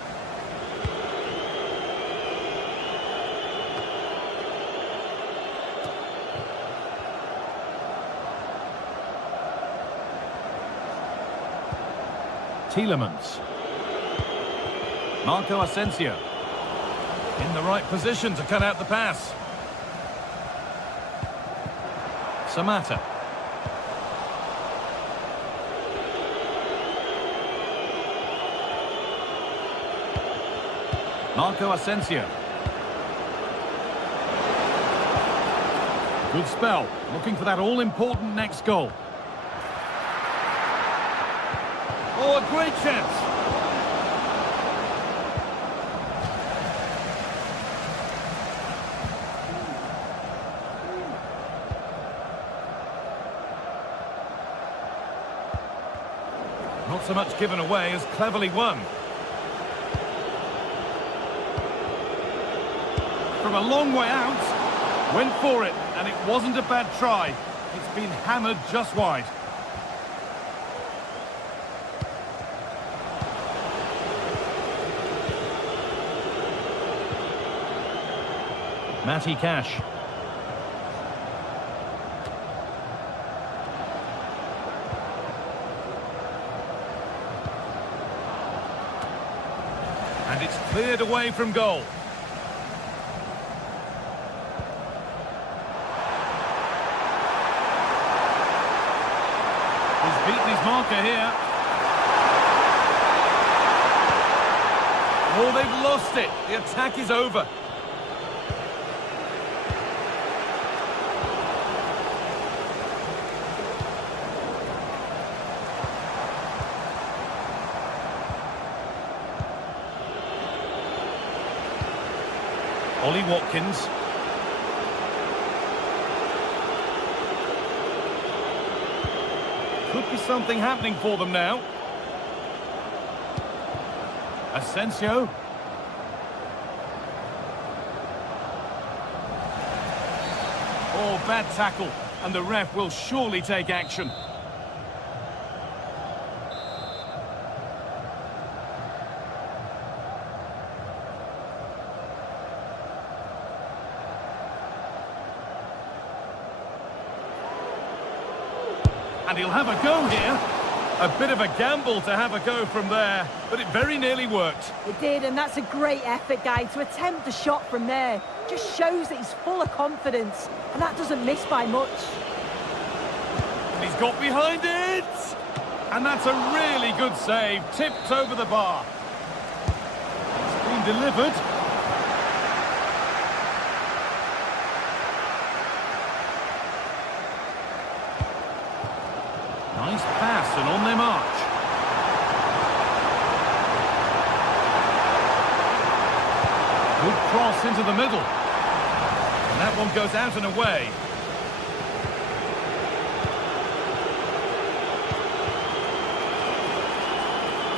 Tielemans. Marco Asensio. In the right position to cut out the pass. Samatta. Marco Asensio. Good spell. Looking for that all-important next goal. Oh, a great chance. Not so much given away as cleverly won. From a long way out, went for it, and it wasn't a bad try. It's been hammered just wide. Matty Cash. And it's cleared away from goal. He's beaten his marker here. Oh, they've lost it. The attack is over. Ollie Watkins. Could be something happening for them now. Asensio. Oh, bad tackle, and the ref will surely take action. And he'll have a go here. A bit of a gamble to have a go from there, but it very nearly worked. It did, and that's a great effort, guy. To attempt the shot from there just shows that he's full of confidence, and that doesn't miss by much. And he's got behind it! And that's a really good save, tipped over the bar. It's been delivered. Nice pass, and on their march. Good cross into the middle. And that one goes out and away.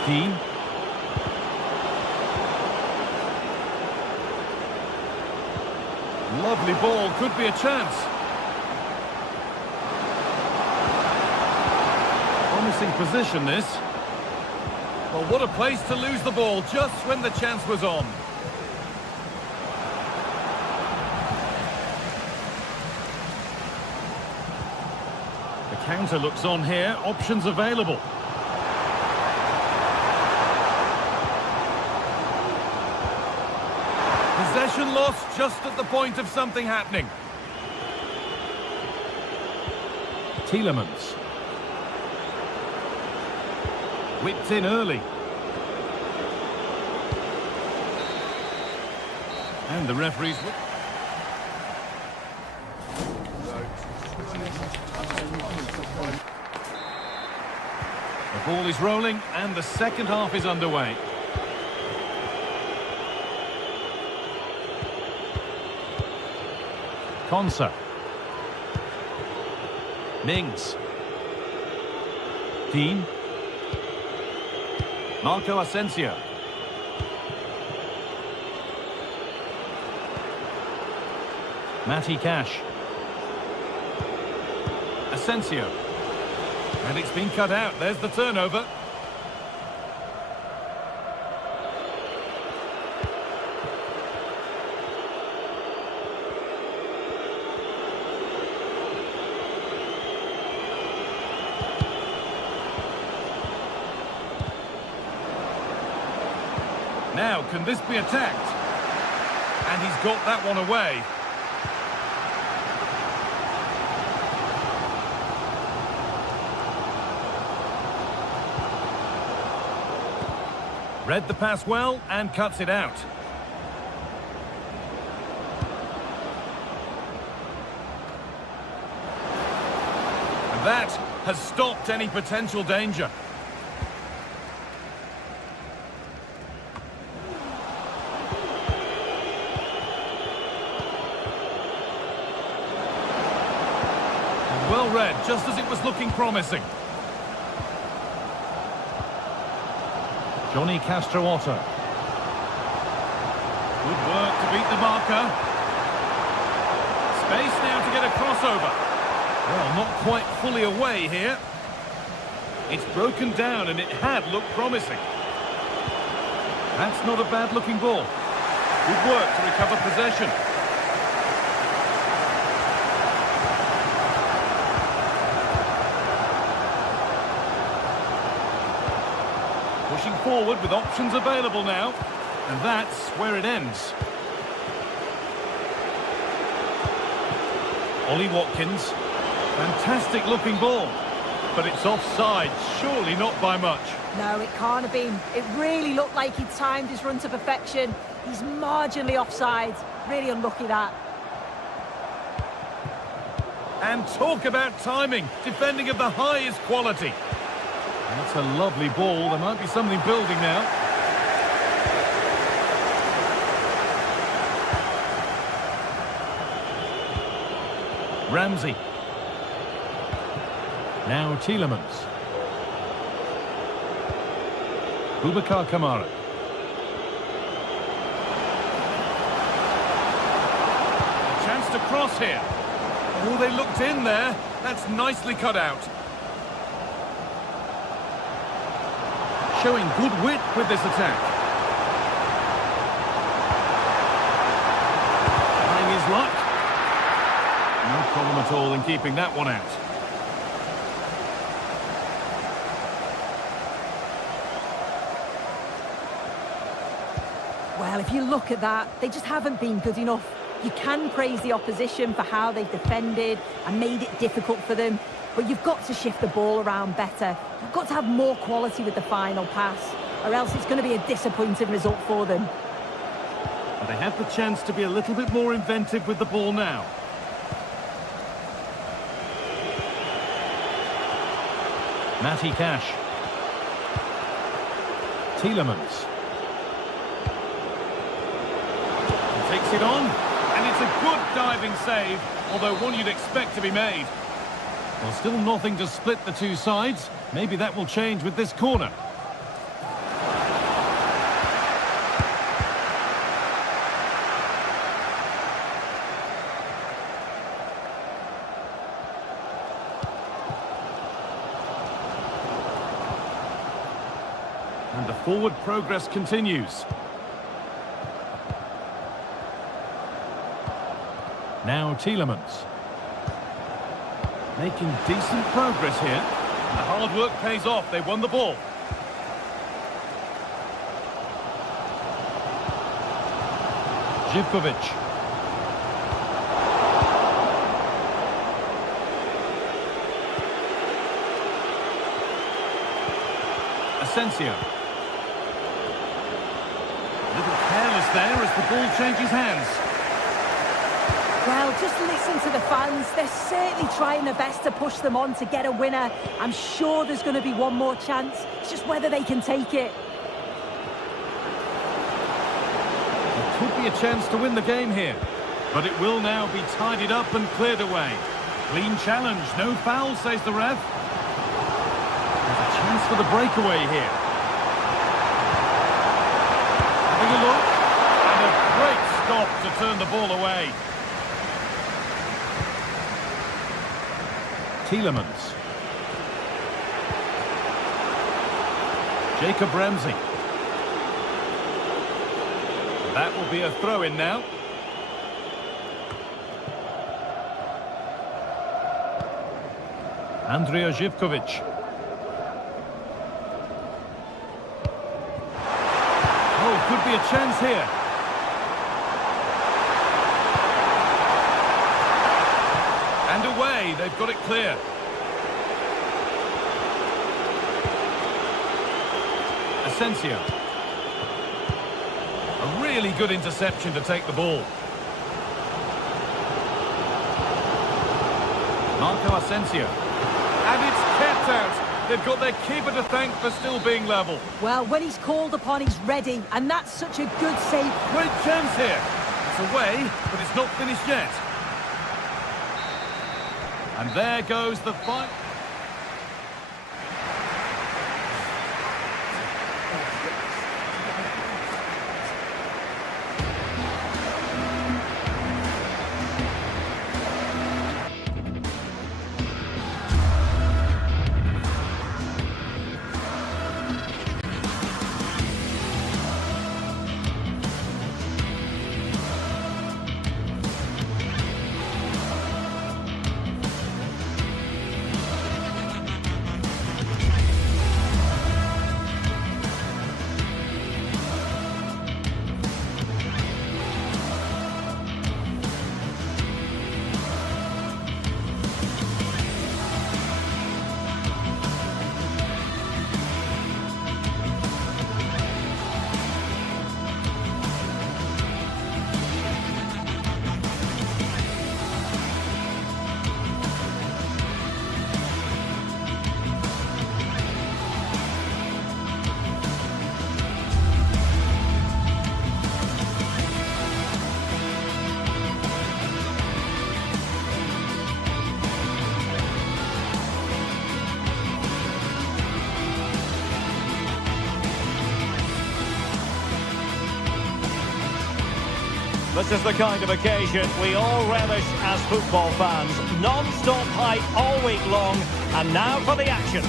Dean. Lovely ball, could be a chance. Promising position, this. Well, what a place to lose the ball just when the chance was on. The counter looks on here, options available. Possession lost just at the point of something happening. Tielemans. Whipped in early. And the referee's... The ball is rolling and the second half is underway. Konsa. Mings. Dean. Marco Asensio. Matty Cash. Asensio. And it's been cut out. There's the turnover. Now, can this be attacked? And he's got that one away. Read the pass well and cuts it out. And that has stopped any potential danger. Well read, just as it was looking promising. Johnny Castrootto. Good work to beat the marker. Space now to get a crossover. Well, not quite fully away here. It's broken down and it had looked promising. That's not a bad-looking ball. Good work to recover possession. Pushing forward with options available now. And that's where it ends. Ollie Watkins. Fantastic looking ball. But it's offside, surely not by much. No, it can't have been. It really looked like he timed his run to perfection. He's marginally offside. Really unlucky, that. And talk about timing. Defending of the highest quality. That's a lovely ball. There might be something building now. Ramsey. Now Tielemans. Boubacar Kamara. A chance to cross here. Oh, they looked in there. That's nicely cut out. Showing good wit with this attack. Trying his luck. No problem at all in keeping that one out. Well, if you look at that, they just haven't been good enough. You can praise the opposition for how they've defended and made it difficult for them, but you've got to shift the ball around better. You've got to have more quality with the final pass, or else it's going to be a disappointing result for them. But they have the chance to be a little bit more inventive with the ball now. Matty Cash. Tielemans. He takes it on, and it's a good diving save, although one you'd expect to be made. Well, still nothing to split the two sides. Maybe that will change with this corner. And the forward progress continues. Now Tielemans. Making decent progress here. And the hard work pays off. They won the ball. Živković. Asensio. A little careless there as the ball changes hands. Well, just listen to the fans. They're certainly trying their best to push them on to get a winner. I'm sure there's going to be one more chance. It's just whether they can take it. There could be a chance to win the game here. But it will now be tidied up and cleared away. Clean challenge. No foul, says the ref. There's a chance for the breakaway here. Having a look. And a great stop to turn the ball away. Tielemans. Jacob Ramsey. That will be a throw-in now. Andrija Živković. Oh, could be a chance here. And away, they've got it clear. Asensio. A really good interception to take the ball. Marco Asensio. And it's kept out. They've got their keeper to thank for still being level. Well, when he's called upon, he's ready, and that's such a good save. Great chance here. It's away, but it's not finished yet. And there goes the fight. This is the kind of occasion we all relish as football fans. Non-stop hype all week long, and now for the action.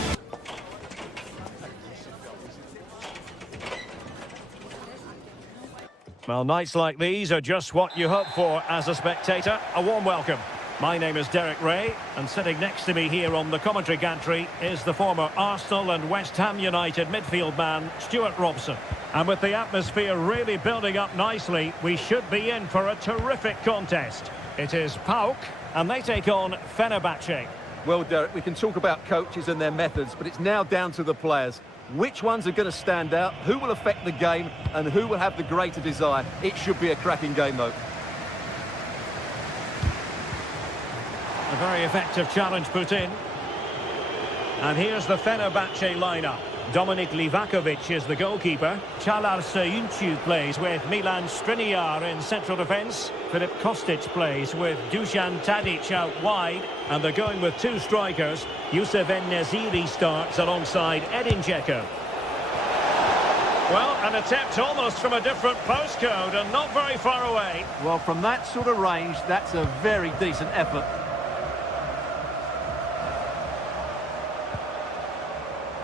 Well, nights like these are just what you hope for as a spectator. A warm welcome. My name is Derek Ray, and sitting next to me here on the commentary gantry is the former Arsenal and West Ham United midfield man, Stuart Robson. And with the atmosphere really building up nicely, we should be in for a terrific contest. It is PAOK, and they take on Fenerbahce. Well, Derek, we can talk about coaches and their methods, but it's now down to the players. Which ones are going to stand out, who will affect the game, and who will have the greater desire? It should be a cracking game, though. A very effective challenge put in. And here's the Fenerbahce lineup. Dominik Livakovic is the goalkeeper. Çağlar Söyüncü plays with Milan Skriniar in central defence. Filip Kostic plays with Dusan Tadic out wide. And they're going with two strikers. Youssef En-Nesyri starts alongside Edin Dzeko. Well, an attempt almost from a different postcode and not very far away. Well, from that sort of range, that's a very decent effort.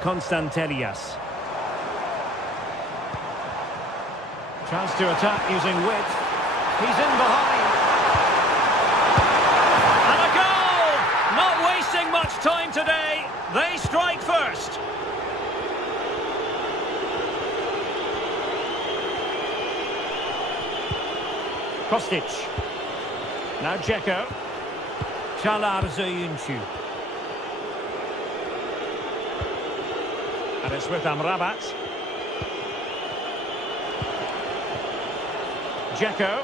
Konstantelias. Chance to attack using width. He's in behind. And a goal! Not wasting much time today. They strike first. Kostic. Now Dzeko. Çağlar Söyüncü. And it's with Amrabat. Dzeko.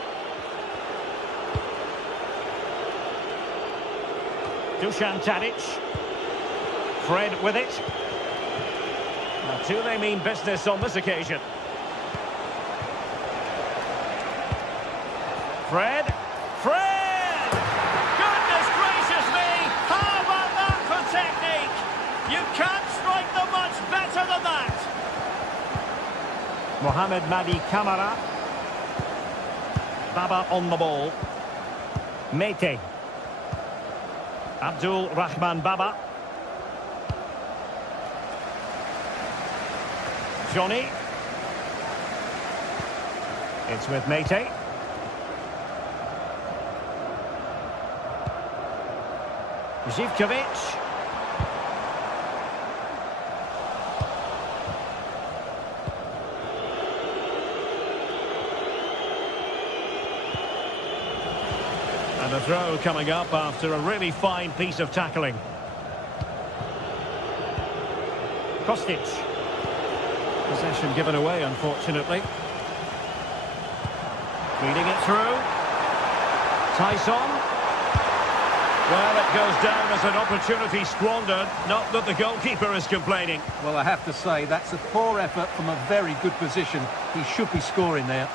Dusan Tadic. Fred with it. Now, do they mean business on this occasion? Fred. Fred! Goodness gracious me! How about that for technique? You can't strike them much better than that. Mohamed Madi Kamara. Baba on the ball. Mete. Abdul Rahman Baba. Johnny. It's with Mete. Zivkovic. And a throw coming up after a really fine piece of tackling. Kostic. Possession given away, unfortunately. Feeding it through. Tyson. Well, it goes down as an opportunity squandered. Not that the goalkeeper is complaining. Well, I have to say, that's a poor effort from a very good position. He should be scoring there.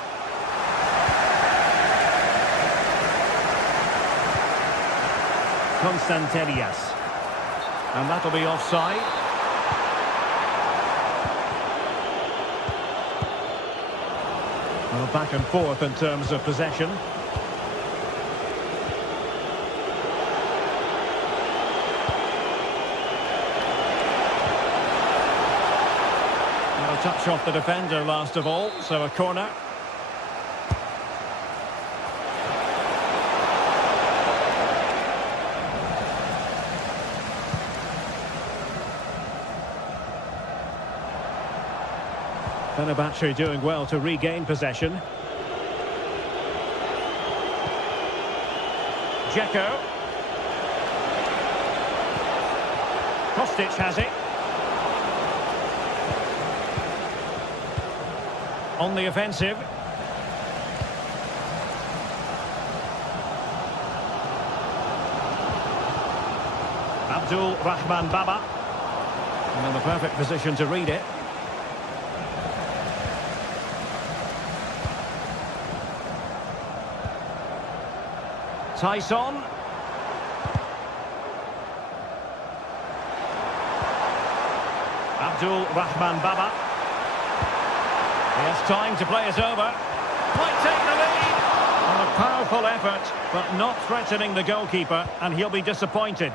Konstantelias. And that'll be offside. Well, back and forth in terms of possession. And a touch off the defender last of all, so a corner. Fenerbahce doing well to regain possession. Dzeko. Kostic has it. On the offensive. Abdul Rahman Baba. And in the perfect position to read it. Tyson. Abdul Rahman Baba. He has time to play it over. Might take the lead. And a powerful effort, but not threatening the goalkeeper, and he'll be disappointed.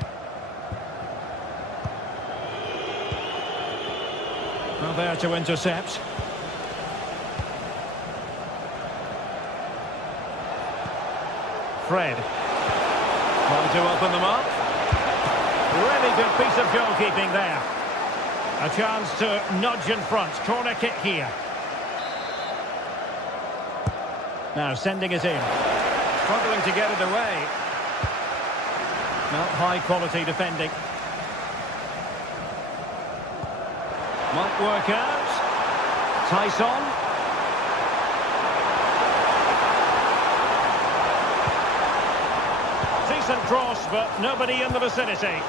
Well, there to intercept. Fred. Trying to open them up. Really good piece of goalkeeping there. A chance to nudge in front. Corner kick here. Now sending it in. Struggling to get it away. Not high quality defending. Might work out. Tyson. Decent cross, but nobody in the vicinity.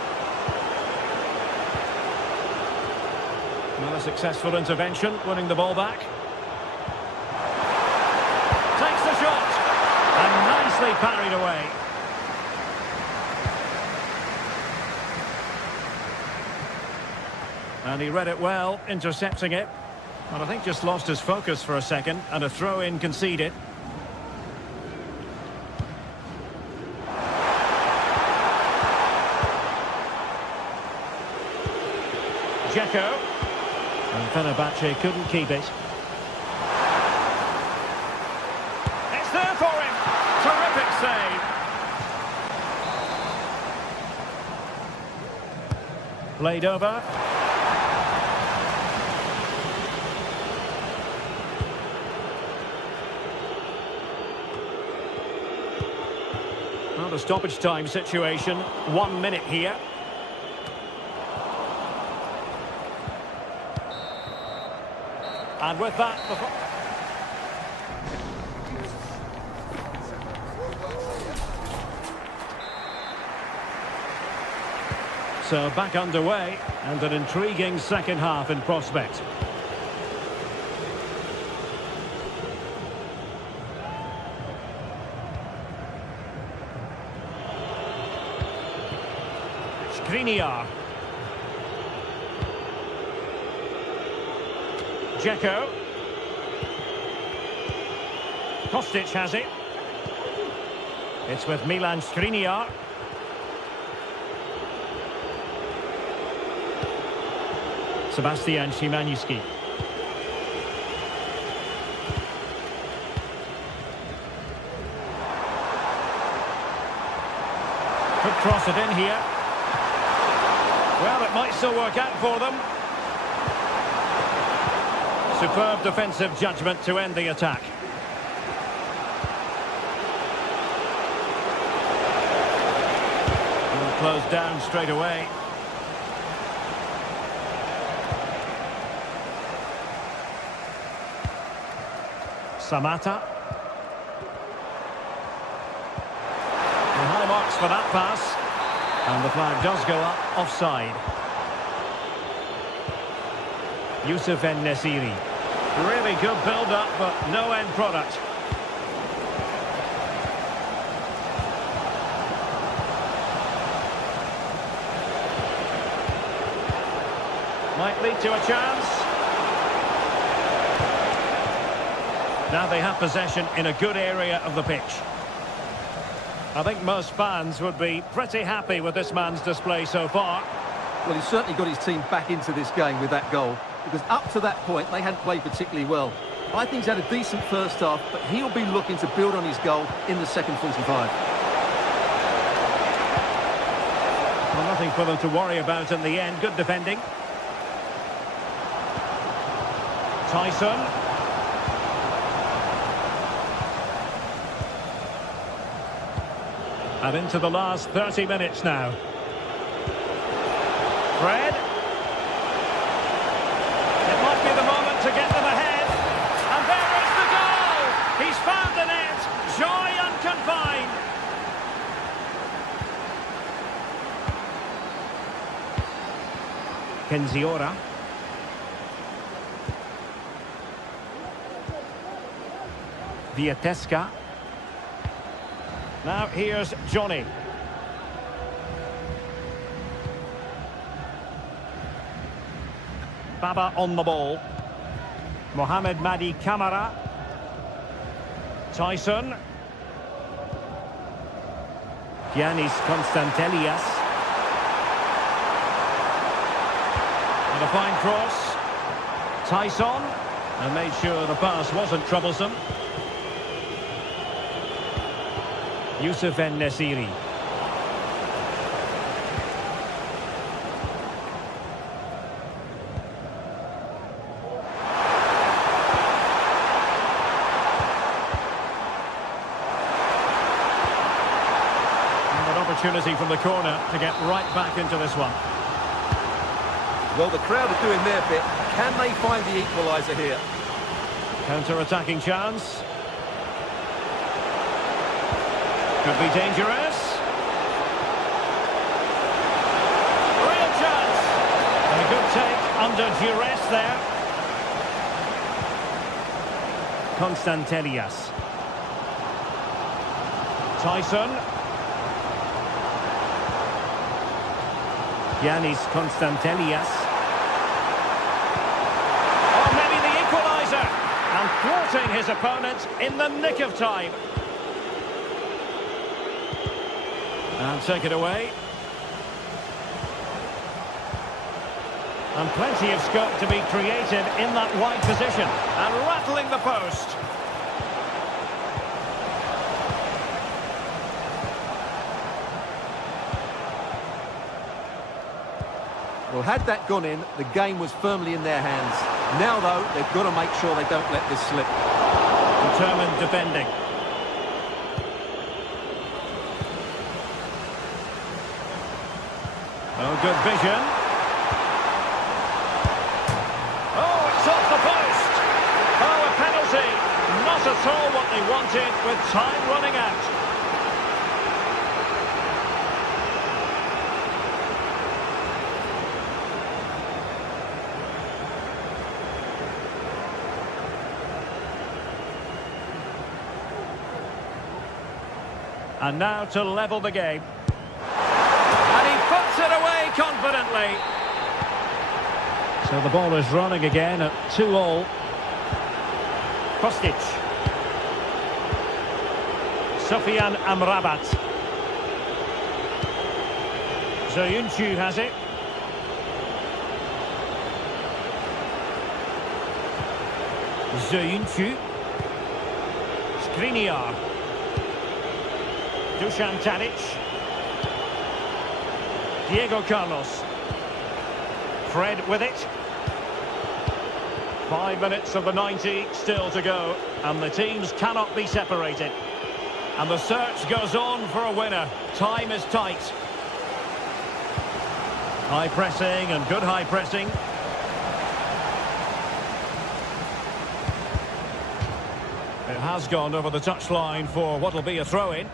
Another successful intervention, winning the ball back. Takes the shot. And nicely parried away. And he read it well, intercepting it. But I think just lost his focus for a second, and a throw-in conceded. Dzeko. And Fenerbahce couldn't keep it. It's there for him. Terrific save. Played over. Well, the stoppage time situation. 1 minute here. And with that... So back underway, and an intriguing second half in prospect. Skriniar. Dzeko. Kostic has it. It's with Milan Skriniar. Sebastian Szymański. Could cross it in here. Well, it might still work out for them. Superb defensive judgment to end the attack. And closed down straight away. Samata. And high marks for that pass. And the flag does go up, offside. Youssef En-Nesyri. Really good build-up, but no end product. Might lead to a chance. Now they have possession in a good area of the pitch. I think most fans would be pretty happy with this man's display so far. Well, he's certainly got his team back into this game with that goal, because up to that point they hadn't played particularly well. I think he's had a decent first half, but he'll be looking to build on his goal in the second 45. Well, nothing for them to worry about in the end. Good defending. Tyson. And into the last 30 minutes now. Fred. It might be the moment to get them ahead. And there is the goal! He's found the net. Joy unconfined. Kenziora. Viateska. Now here's Johnny. Baba on the ball. Mohamed Madi Camara. Tyson. Giannis Konstantelias. And a fine cross. Tyson. And made sure the pass wasn't troublesome. Youssef En-Nesyri. opportunity from the corner to get right back into this one. Well, the crowd are doing their bit. Can they find the equaliser here? Counter-attacking chance. Could be dangerous. Real chance. And a good take under duress there. Constantelias. Tyson. Yanis Constantelias. Oh, maybe the equaliser. And thwarting his opponent in the nick of time. And take it away. And plenty of scope to be created in that wide position. And rattling the post. Well, had that gone in, the game was firmly in their hands. Now, though, they've got to make sure they don't let this slip. Determined defending. Oh, good vision. Oh, it's off the post. Oh, a penalty. Not at all what they wanted with time running out. And now to level the game. And he puts it away confidently. So the ball is running again at 2-2. Kostic. Sofian Amrabat. Zoyuncu has it. Zoyuncu. Skriniar. Dusan Tadic. Diego Carlos. Fred with it. 5 minutes of the 90 still to go. And the teams cannot be separated. And the search goes on for a winner. Time is tight. High pressing and good high pressing. It has gone over the touchline for what will be a throw-in.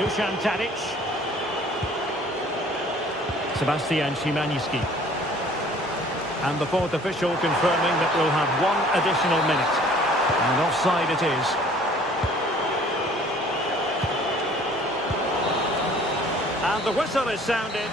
Dusan Tadic. Sebastian Szymanski. And the fourth official confirming that we'll have 1 additional minute. And offside it is. And the whistle is sounded.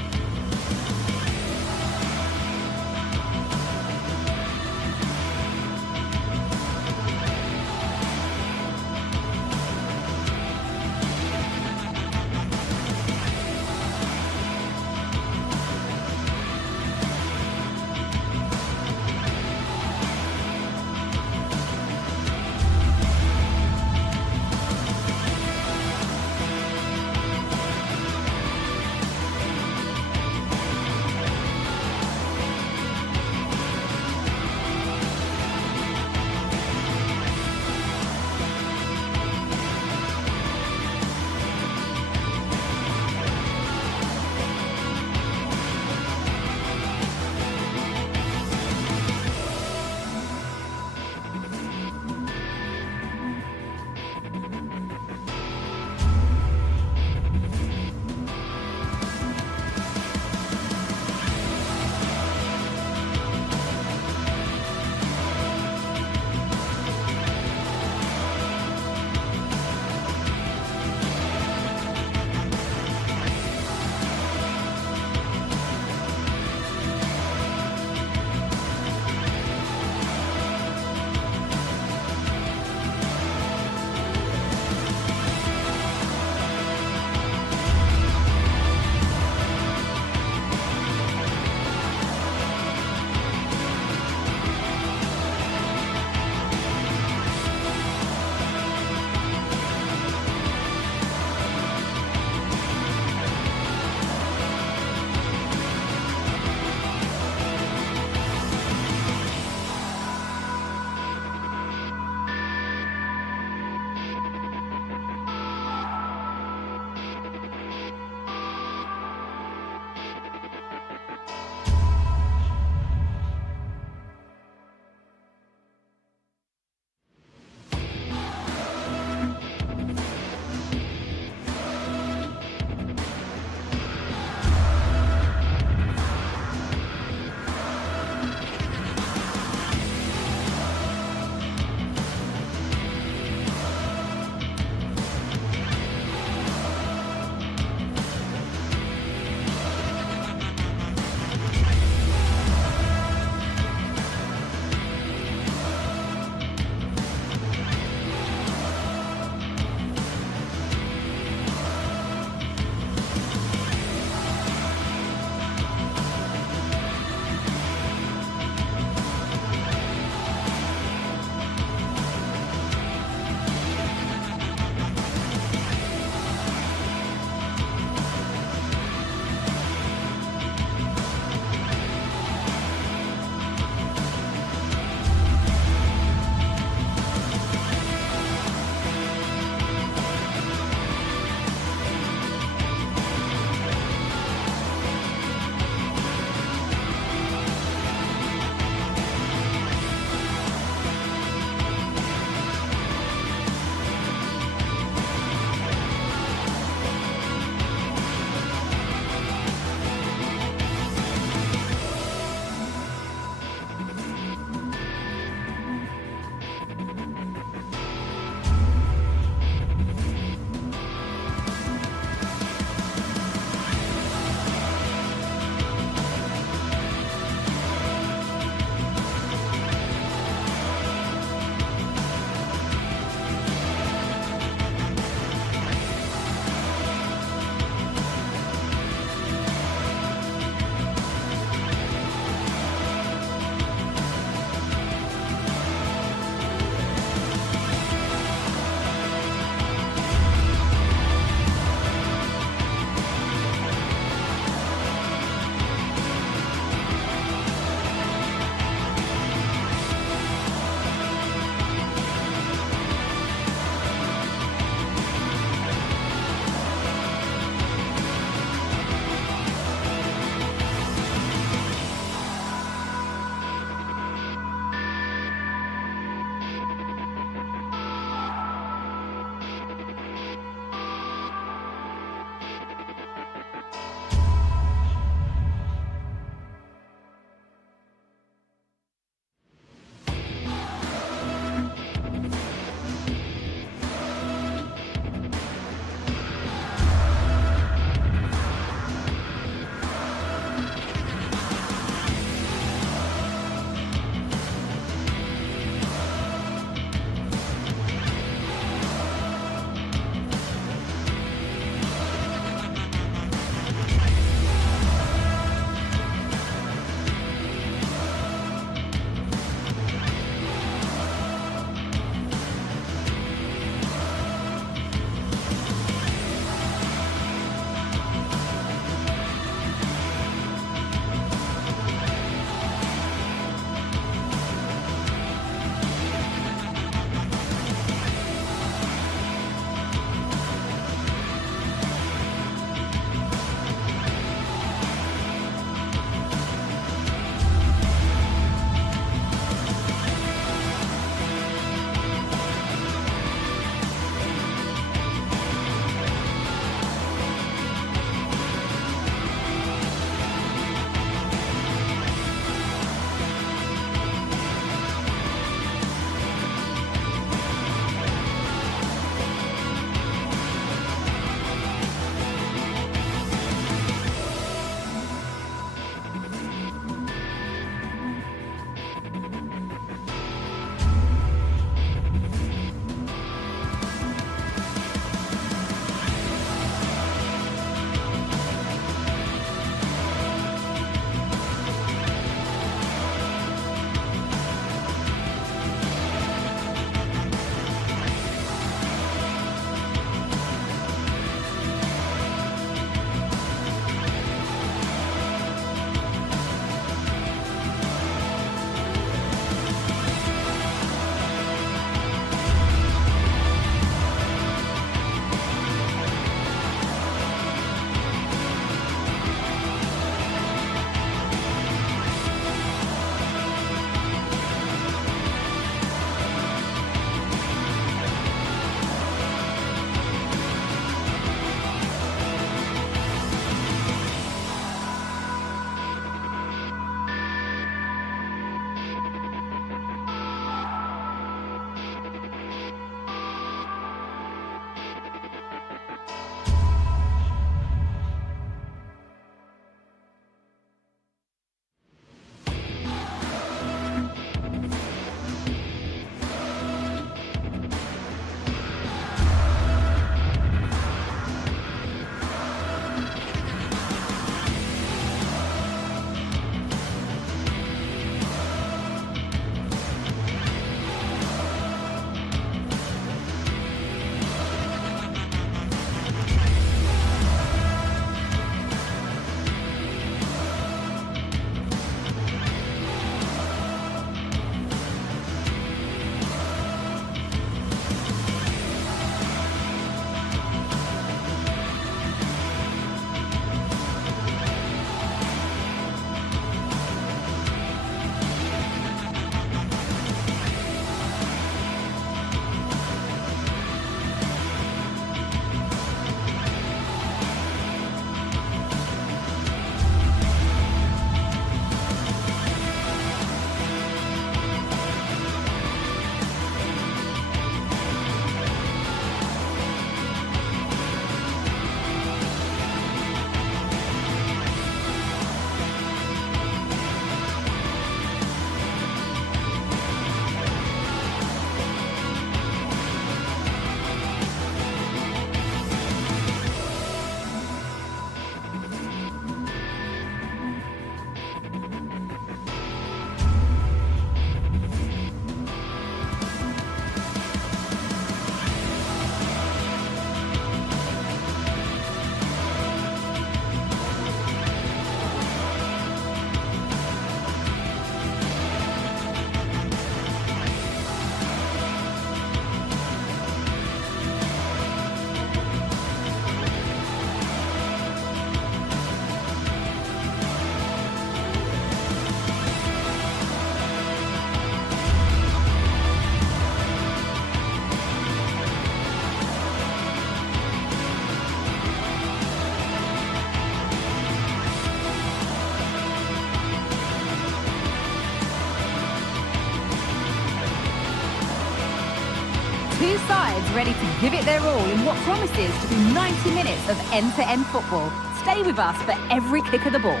Two sides ready to give it their all in what promises to be 90 minutes of end-to-end football. Stay with us for every kick of the ball.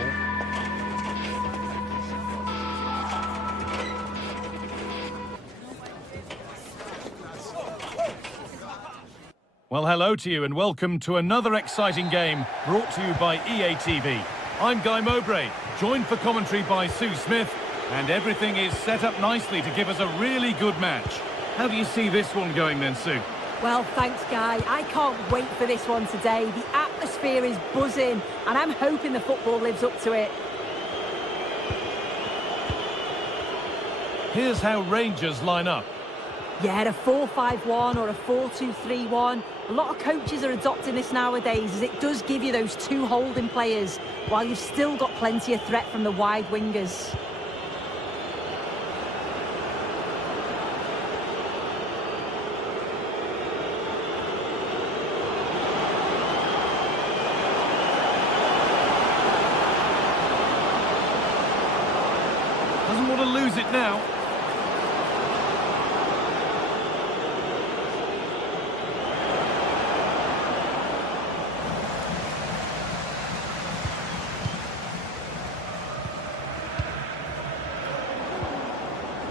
Well, hello to you and welcome to another exciting game brought to you by EA TV. I'm Guy Mowbray, joined for commentary by Sue Smith, and everything is set up nicely to give us a really good match. How do you see this one going then, Sue? Well, thanks, Guy. I can't wait for this one today. The atmosphere is buzzing, and I'm hoping the football lives up to it. Here's how Rangers line up. Yeah, a 4-5-1 or a 4-2-3-1. A lot of coaches are adopting this nowadays, as it does give you those two holding players, while you've still got plenty of threat from the wide wingers. Doesn't want to lose it now.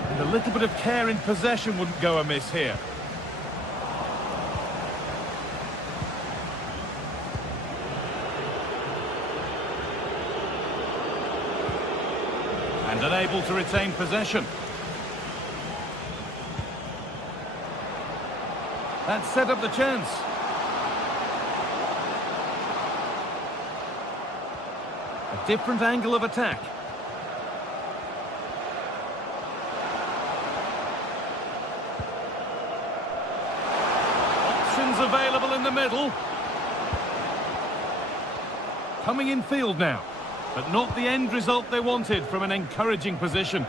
And a little bit of care in possession wouldn't go amiss here. And unable to retain possession. That set up the chance. A different angle of attack. Options available in the middle. Coming in field now. But not the end result they wanted from an encouraging position.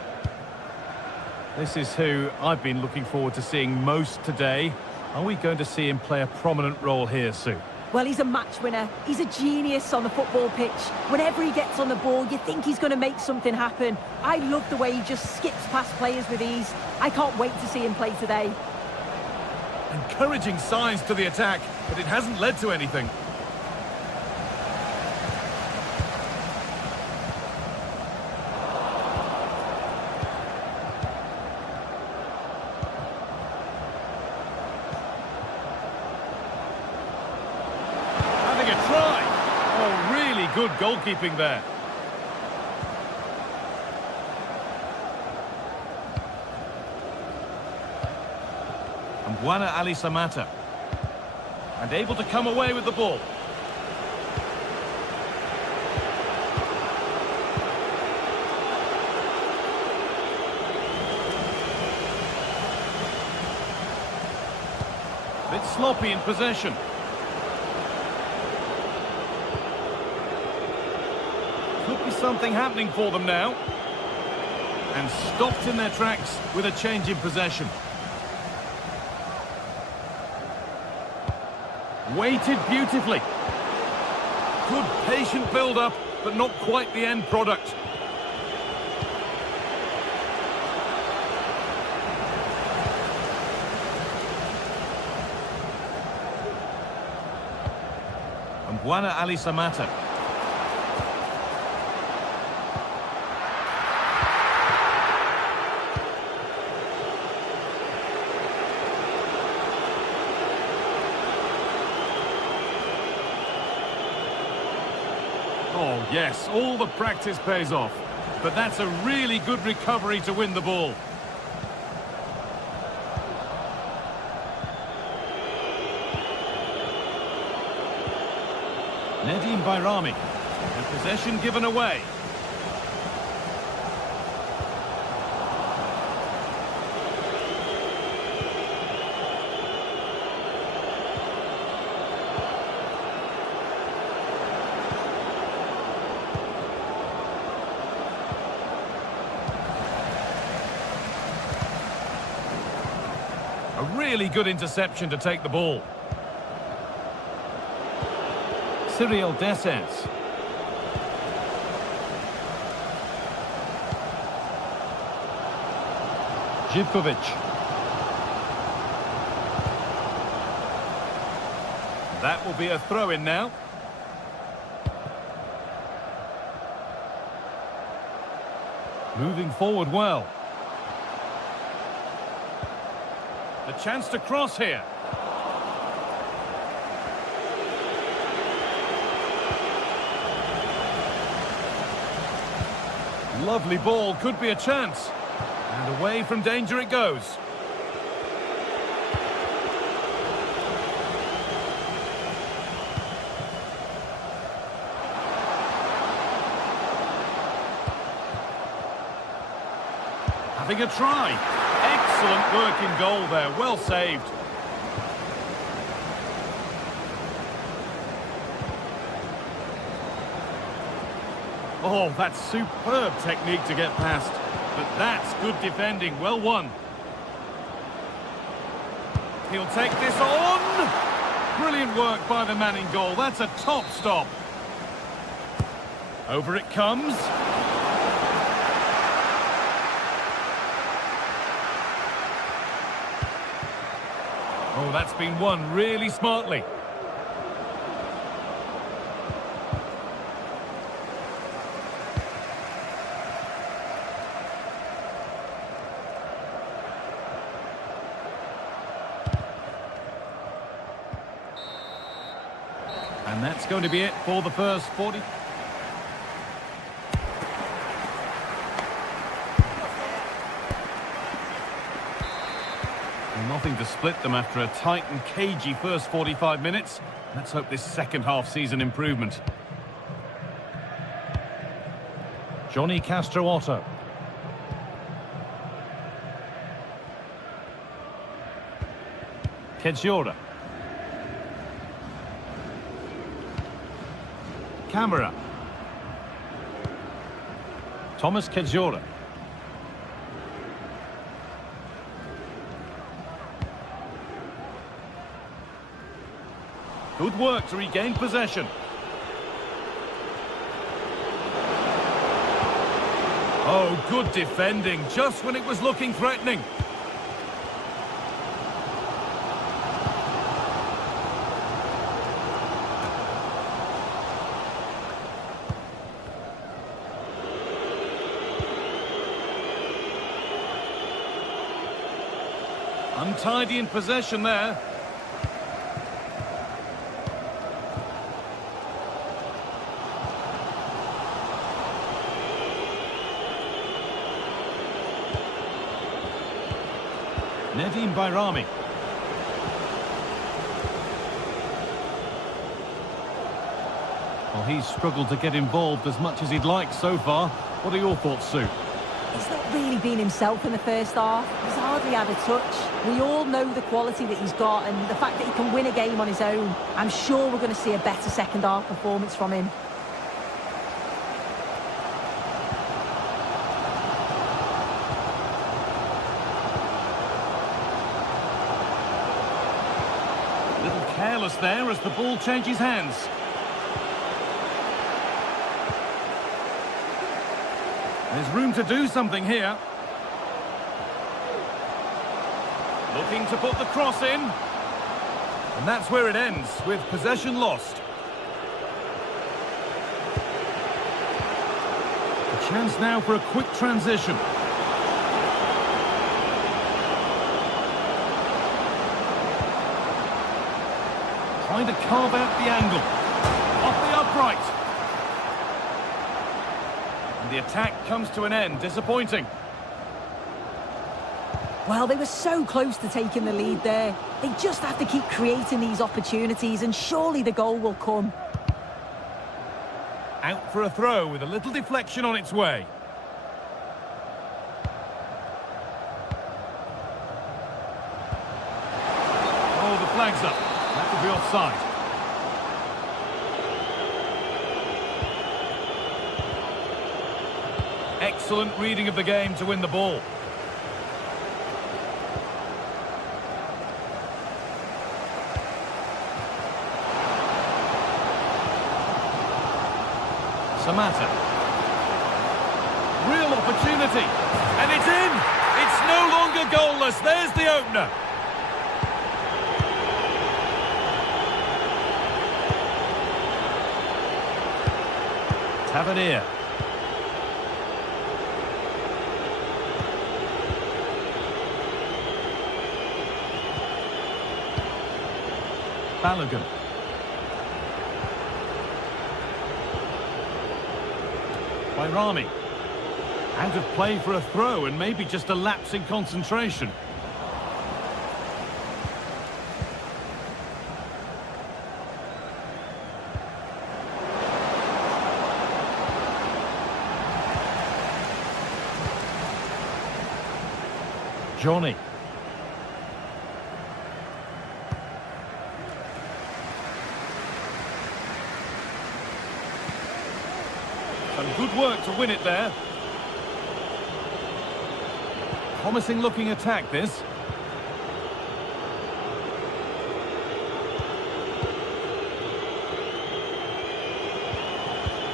This is who I've been looking forward to seeing most today. Are we going to see him play a prominent role here, Sue? Well, he's a match winner. He's a genius on the football pitch. Whenever he gets on the ball, you think he's going to make something happen. I love the way he just skips past players with ease. I can't wait to see him play today. Encouraging signs to the attack, but it hasn't led to anything. Good goalkeeping there. And Buana Ali Samata. And able to come away with the ball. Bit sloppy in possession. Could be something happening for them now. And stopped in their tracks with a change in possession. Waited beautifully. Good patient build-up, but not quite the end product. And Buana Ali Samata. Oh, yes, all the practice pays off. But that's a really good recovery to win the ball. Nedim Bayrami. And possession given away. A really good interception to take the ball. Cyril Dessers. Živkovic. That will be a throw-in now. Moving forward well. The chance to cross here. Lovely ball, could be a chance. And away from danger it goes. Having a try. Excellent work in goal there, well saved. Oh, that's superb technique to get past. But that's good defending, well won. He'll take this on. Brilliant work by the man in goal, that's a top stop. Over it comes. Oh, that's been won really smartly. And that's going to be it for the first 40. Nothing to split them after a tight and cagey first 45 minutes. Let's hope this second half sees an improvement. Johnny Castro Otto. Kedziora. Camera. Thomas Kedziora. Good work to regain possession. Oh, good defending, just when it was looking threatening. Untidy in possession there. Nedim Bayrami. Well, he's struggled to get involved as much as he'd like so far. What are your thoughts, Sue? He's not really been himself in the first half. He's hardly had a touch. We all know the quality that he's got and the fact that he can win a game on his own. I'm sure we're going to see a better second half performance from him. Careless there as the ball changes hands. There's room to do something here. Looking to put the cross in. And that's where it ends, with possession lost. A chance now for a quick transition. Trying to carve out the angle. Off the upright. And the attack comes to an end. Disappointing. Well, they were so close to taking the lead there. They just have to keep creating these opportunities and surely the goal will come. Out for a throw with a little deflection on its way. Oh, the flag's up. That could be offside. Excellent reading of the game to win the ball. Samata. Real opportunity. And it's in! It's no longer goalless. There's the opener. Tavernier. Balogun. Bayrami. Out of play for a throw and maybe just a lapse in concentration. Johnny. Some good work to win it there. Promising looking attack this.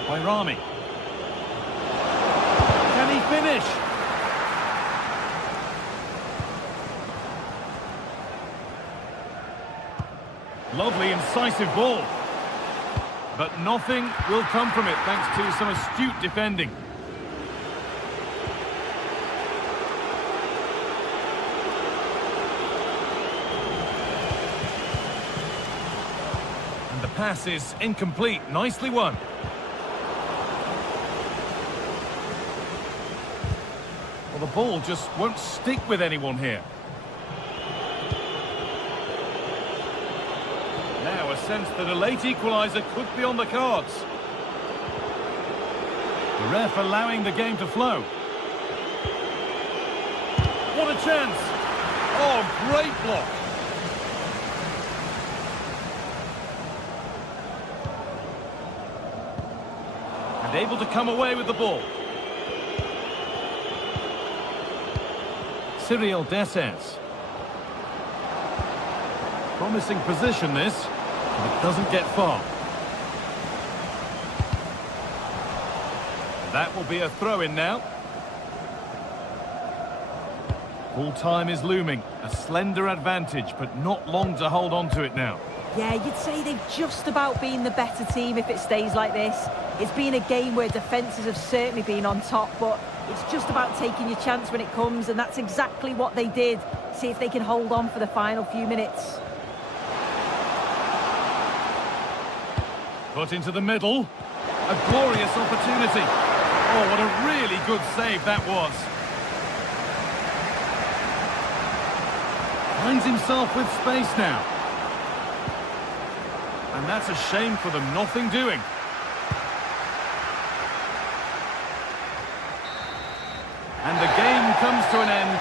Bayrami. Can he finish? Lovely, incisive ball. But nothing will come from it thanks to some astute defending. And the pass is incomplete. Nicely won. Well, the ball just won't stick with anyone here. Now a sense that a late equaliser could be on the cards. The ref allowing the game to flow. What a chance! Oh, great block! And able to come away with the ball. Cyril Dessers. Promising position this, but it doesn't get far. That will be a throw-in now. Full time is looming. A slender advantage, but not long to hold on to it now. Yeah, you'd say they've just about been the better team if it stays like this. It's been a game where defences have certainly been on top, but it's just about taking your chance when it comes, and that's exactly what they did. See if they can hold on for the final few minutes. Put into the middle. A glorious opportunity. Oh, what a really good save that was. Finds himself with space now. And that's a shame for them, nothing doing. And the game comes to an end.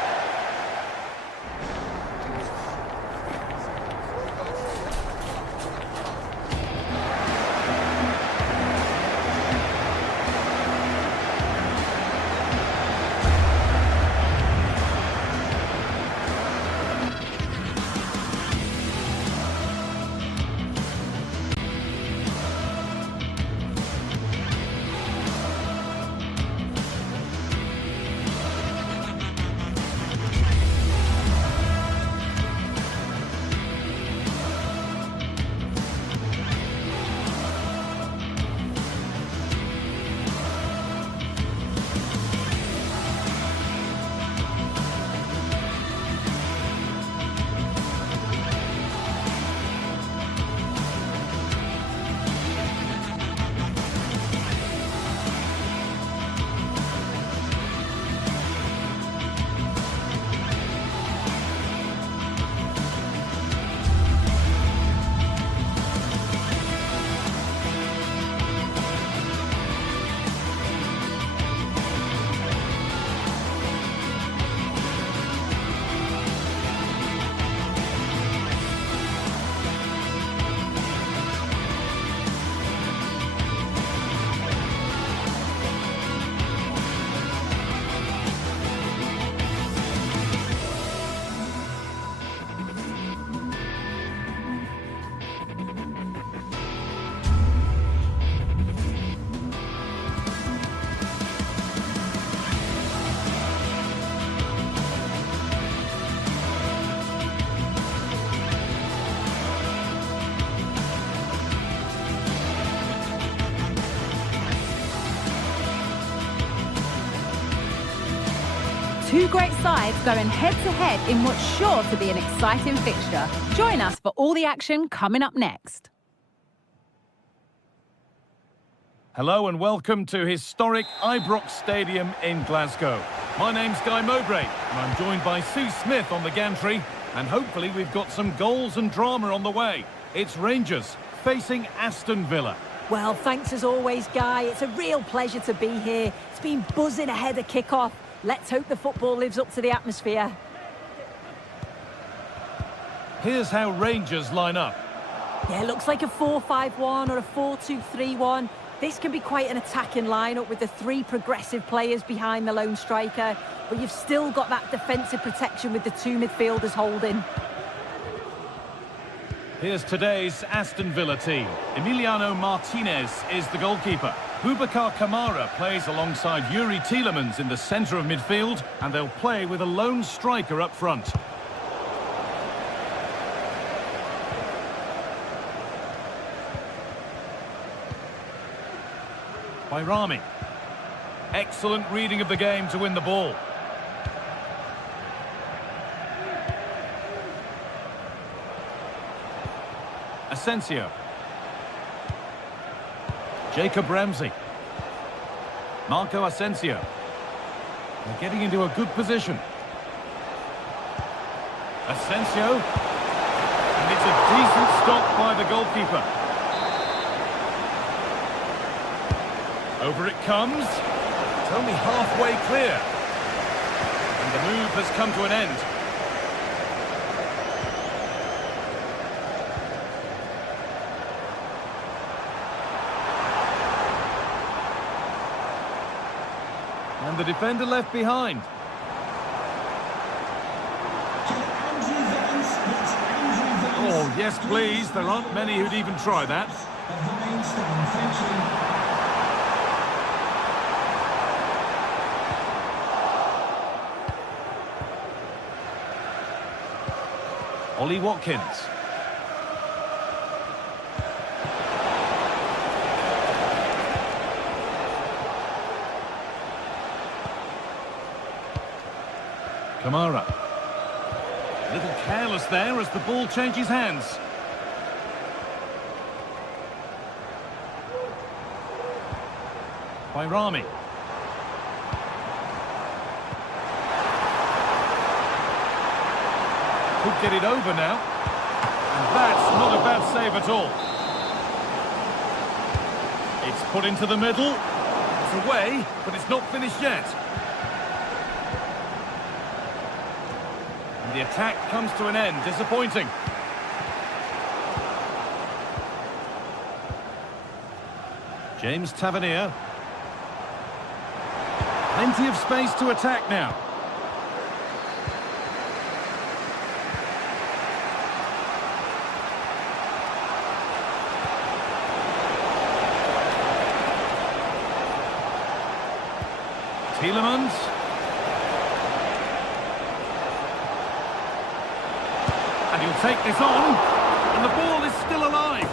Two great sides going head-to-head in what's sure to be an exciting fixture. Join us for all the action coming up next. Hello and welcome to historic Ibrox Stadium in Glasgow. My name's Guy Mowbray and I'm joined by Sue Smith on the gantry, and hopefully we've got some goals and drama on the way. It's Rangers facing Aston Villa. Well, thanks as always, Guy. It's a real pleasure to be here. It's been buzzing ahead of kick-off. Let's hope the football lives up to the atmosphere. Here's how Rangers line up. Yeah, looks like a 4-5-1 or a 4-2-3-1. This can be quite an attacking lineup with the three progressive players behind the lone striker, but you've still got that defensive protection with the two midfielders holding. Here's today's Aston Villa team. Emiliano Martinez is the goalkeeper. Boubacar Kamara plays alongside Yuri Tielemans in the centre of midfield, and they'll play with a lone striker up front. Bayrami. Excellent reading of the game to win the ball. Asensio. Jacob Ramsey. Marco Asensio. They're getting into a good position. Asensio. And it's a decent stop by the goalkeeper. Over it comes. It's only halfway clear. And the move has come to an end. And the defender left behind. Oh, yes, please. There aren't many who'd even try that. Ollie Watkins. Kamara. A little careless there as the ball changes hands. Bayrami. Could get it over now. And that's not a bad save at all. It's put into the middle. It's away, but it's not finished yet. And the attack comes to an end. Disappointing. James Tavernier. Plenty of space to attack now. Tielemans. And he'll take this on. And the ball is still alive.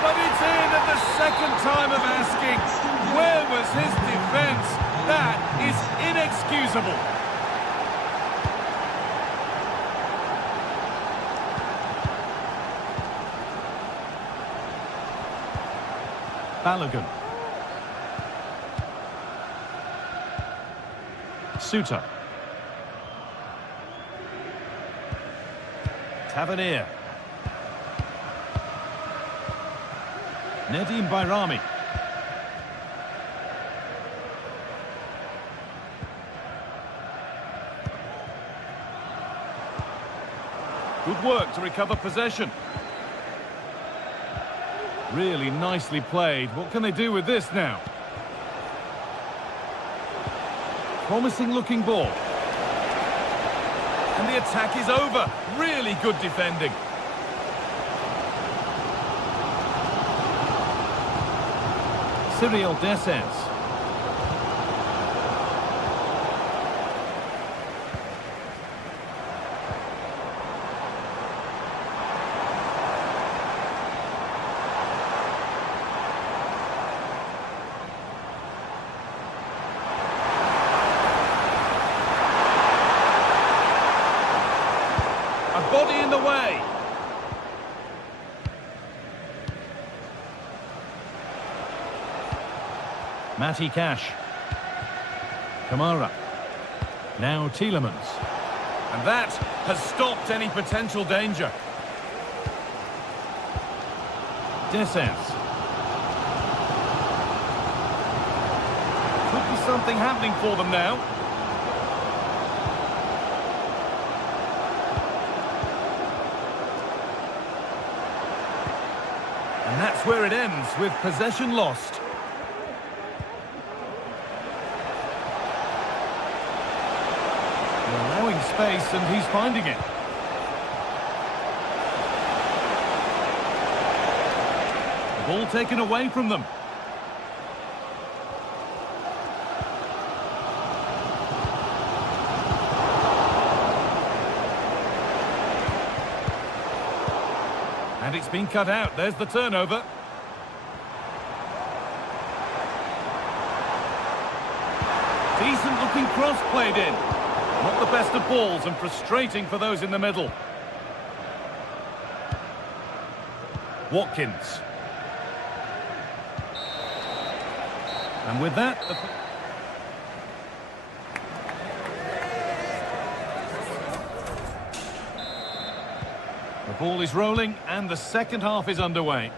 But it's in at the second time of asking. Where was his defence? That is inexcusable. Balogun. Suter. Tavernier. Nedim Bayrami. Good work to recover possession. Really nicely played. What can they do with this now? Promising looking ball. And the attack is over. Really good defending. Cyril Dessers. in the way. Matty Cash. Kamara. Now Tielemans. And that has stopped any potential danger. Dessers. Could be something happening for them now. And that's where it ends, with possession lost. They're allowing space and he's finding it. The ball taken away from them. And it's been cut out. There's the turnover. Decent looking cross played in. Not the best of balls and frustrating for those in the middle. Watkins. And with that... The ball is rolling and the second half is underway.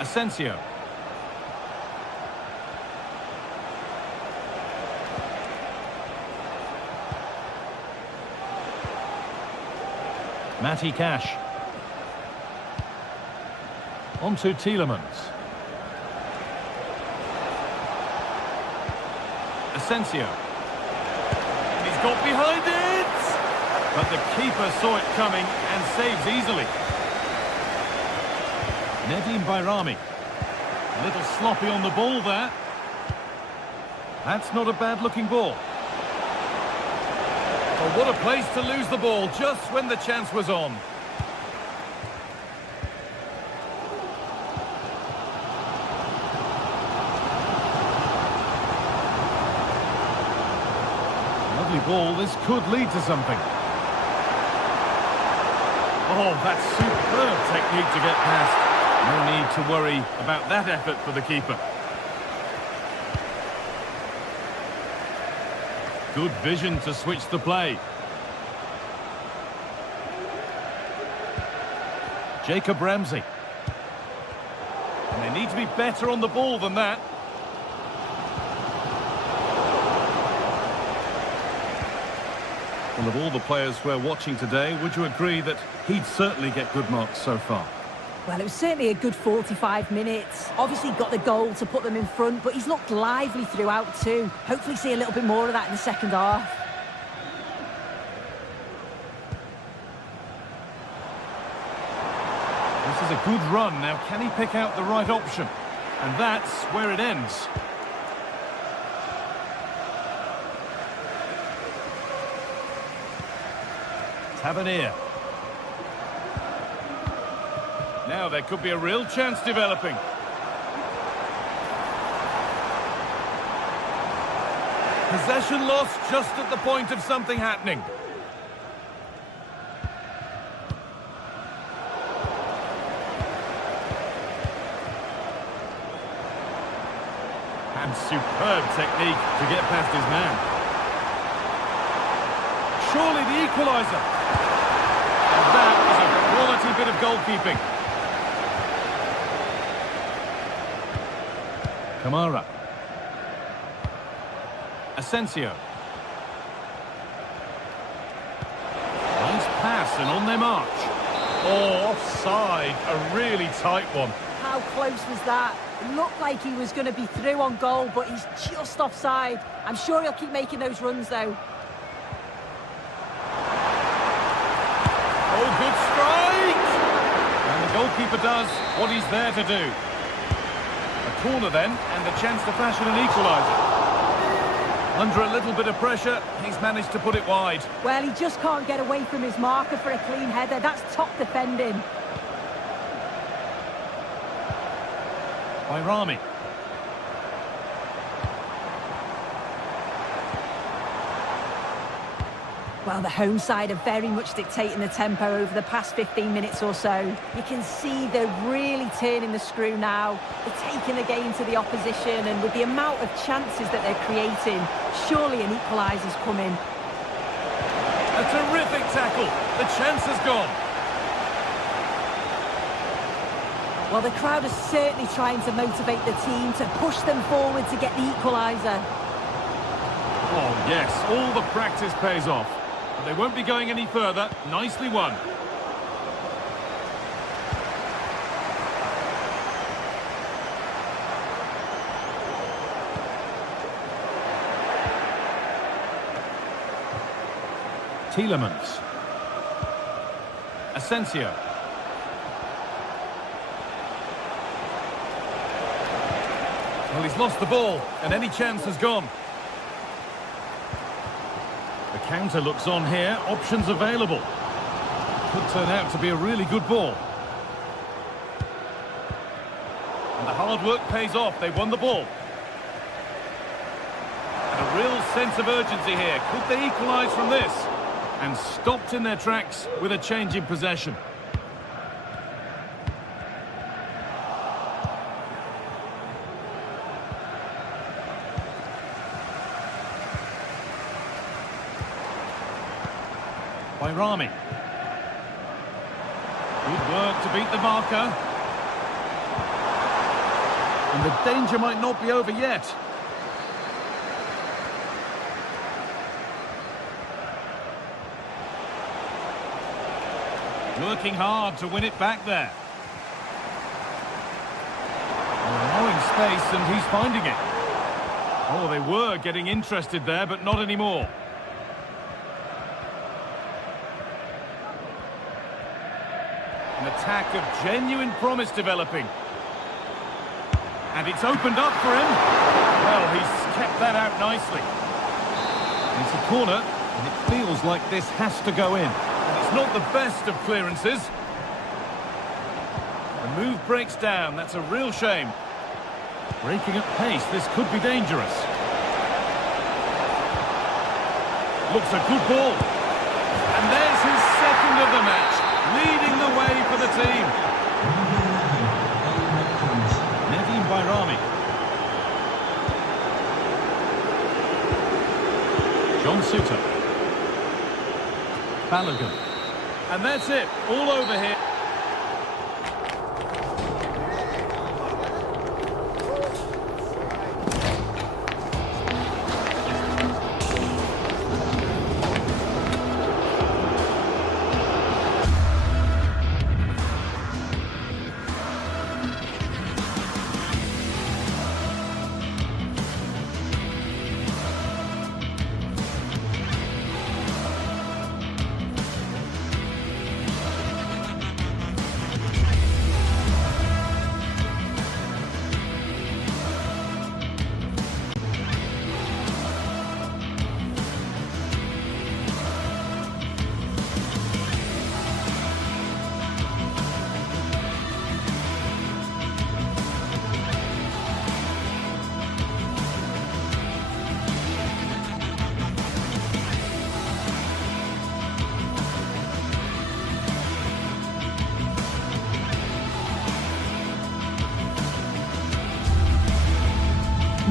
Asensio. Matty Cash. On to Tielemans. Asensio. And he's got behind it! But the keeper saw it coming and saves easily. Nedim Bayrami. A little sloppy on the ball there. That's not a bad-looking ball. Oh, what a place to lose the ball just when the chance was on. Lovely ball. This could lead to something. Oh, that's superb technique to get past. No need to worry about that effort for the keeper. Good vision to switch the play. Jacob Ramsey. And they need to be better on the ball than that. Well, of all the players we're watching today, would you agree that he'd certainly get good marks so far? Well, it was certainly a good 45 minutes. Obviously got the goal to put them in front, but he's looked lively throughout too. Hopefully see a little bit more of that in the second half. This is a good run. Now, can he pick out the right option? And that's where it ends. Tavernier. Now there could be a real chance developing. Possession lost just at the point of something happening. And superb technique to get past his man. Surely the equaliser. And that is a quality bit of goalkeeping. Kamara. Asensio. Nice pass and on their march. Oh, offside. A really tight one. How close was that? It looked like he was going to be through on goal, but he's just offside. I'm sure he'll keep making those runs, though. Oh, good strike! And the goalkeeper does what he's there to do. A corner then, and the chance to fashion an equaliser. Under a little bit of pressure, he's managed to put it wide. Well, he just can't get away from his marker for a clean header. That's top defending. Bayrami. Well, the home side are very much dictating the tempo over the past 15 minutes or so. You can see they're really turning the screw now. They're taking the game to the opposition, and with the amount of chances that they're creating, surely an equaliser's coming. A terrific tackle. The chance has gone. Well, the crowd are certainly trying to motivate the team to push them forward to get the equaliser. Oh, yes, all the practice pays off. But they won't be going any further. Nicely won. Tielemans. Asensio. Well, he's lost the ball, and any chance has gone. The counter looks on here. Options available. Could turn out to be a really good ball. And the hard work pays off. They won the ball. And a real sense of urgency here. Could they equalise from this? And stopped in their tracks with a change in possession. Rami. Good work to beat the marker. And the danger might not be over yet. Working hard to win it back there. Allowing space, and he's finding it. Oh, they were getting interested there, but not anymore. An attack of genuine promise developing. And it's opened up for him. Well, he's kept that out nicely. It's a corner, and it feels like this has to go in. And it's not the best of clearances. The move breaks down. That's a real shame. Breaking at pace, this could be dangerous. Looks a good ball. And there's his second of the match. Leading the way for the team. Nedim Bayrami. John Suter. Balogun. And that's it. All over here.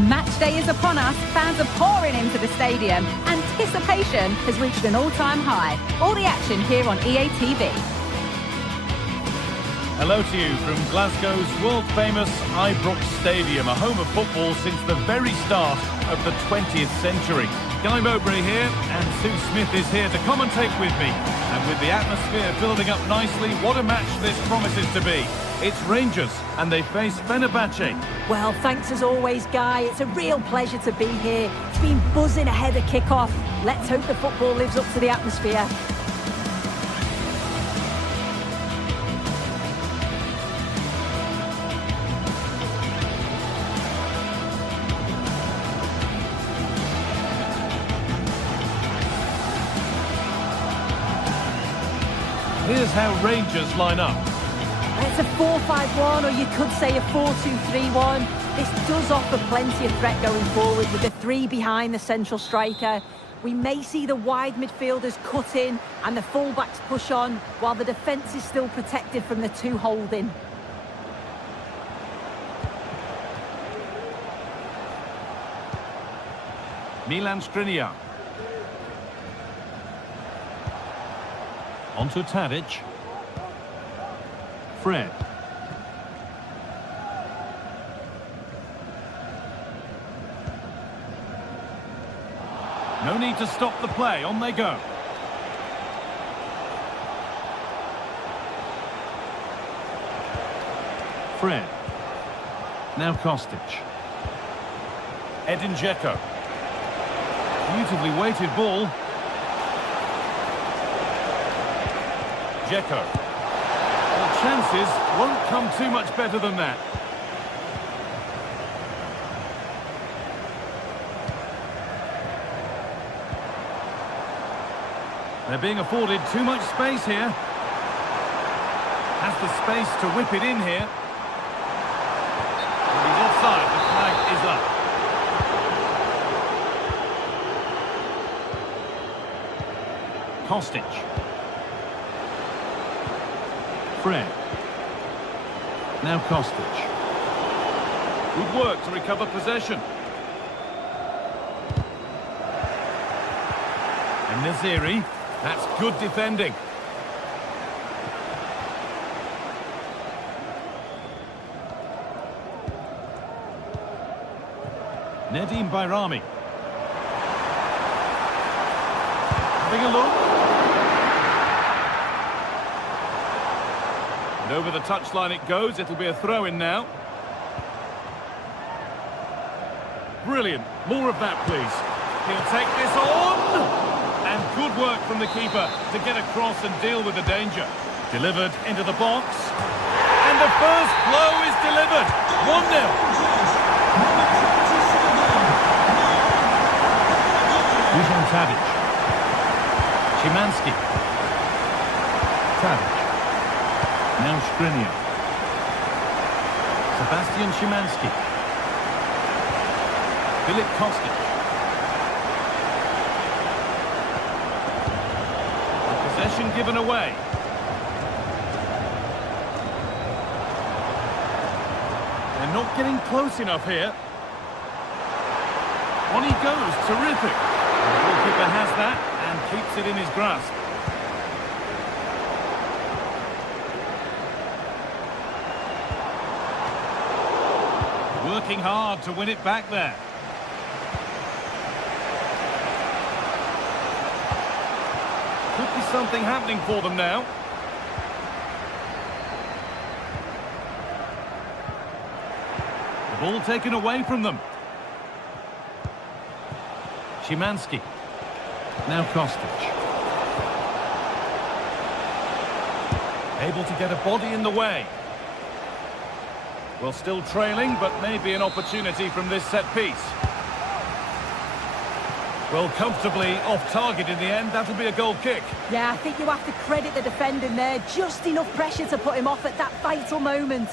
Match day is upon us. Fans are pouring into the stadium. Anticipation has reached an all-time high. All the action here on EA TV. Hello to you from Glasgow's world-famous Ibrox Stadium, a home of football since the very start of the 20th century. Guy Mowbray here, and Sue Smith is here to commentate with me. And with the atmosphere building up nicely, what a match this promises to be. It's Rangers, and they face Fenerbahce. Well, thanks as always, Guy. It's a real pleasure to be here. It's been buzzing ahead of kick-off. Let's hope the football lives up to the atmosphere. Here's how Rangers line up. It's a 4-5-1, or you could say a 4-2-3-1. This does offer plenty of threat going forward with the three behind the central striker. We may see the wide midfielders cut in and the fullbacks push on, while the defence is still protected from the two holding. Milan Skriniar. Onto Tadic. Fred. No need to stop the play, on they go. Fred. Now Kostic. Edin Dzeko. Beautifully weighted ball. Dzeko. The chances won't come too much better than that. They're being afforded too much space here. Has the space to whip it in here. And he's offside, the flag is up. Kostic. Fred. Now Kostic. Good work to recover possession. And Naziri. That's good defending. Nedim Bayrami. Having a look. And over the touchline it goes. It'll be a throw-in now. Brilliant. More of that, please. He'll take this on. And good work from the keeper to get across and deal with the danger. Delivered into the box. And the first blow is delivered. 1-0. Dusan Tadic. Szymanski. Tadic. Now Skriniar. Sebastian Szymanski. Filip Kostic. Possession given away. They're not getting close enough here. On he goes, terrific. The goalkeeper has that and keeps it in his grasp. Working hard to win it back there. Could be something happening for them now. The ball taken away from them. Szymanski. Now Kostic. Able to get a body in the way. Well, still trailing, but maybe an opportunity from this set piece. Well, comfortably off target in the end. That'll be a goal kick. Yeah, I think you have to credit the defending there. Just enough pressure to put him off at that vital moment.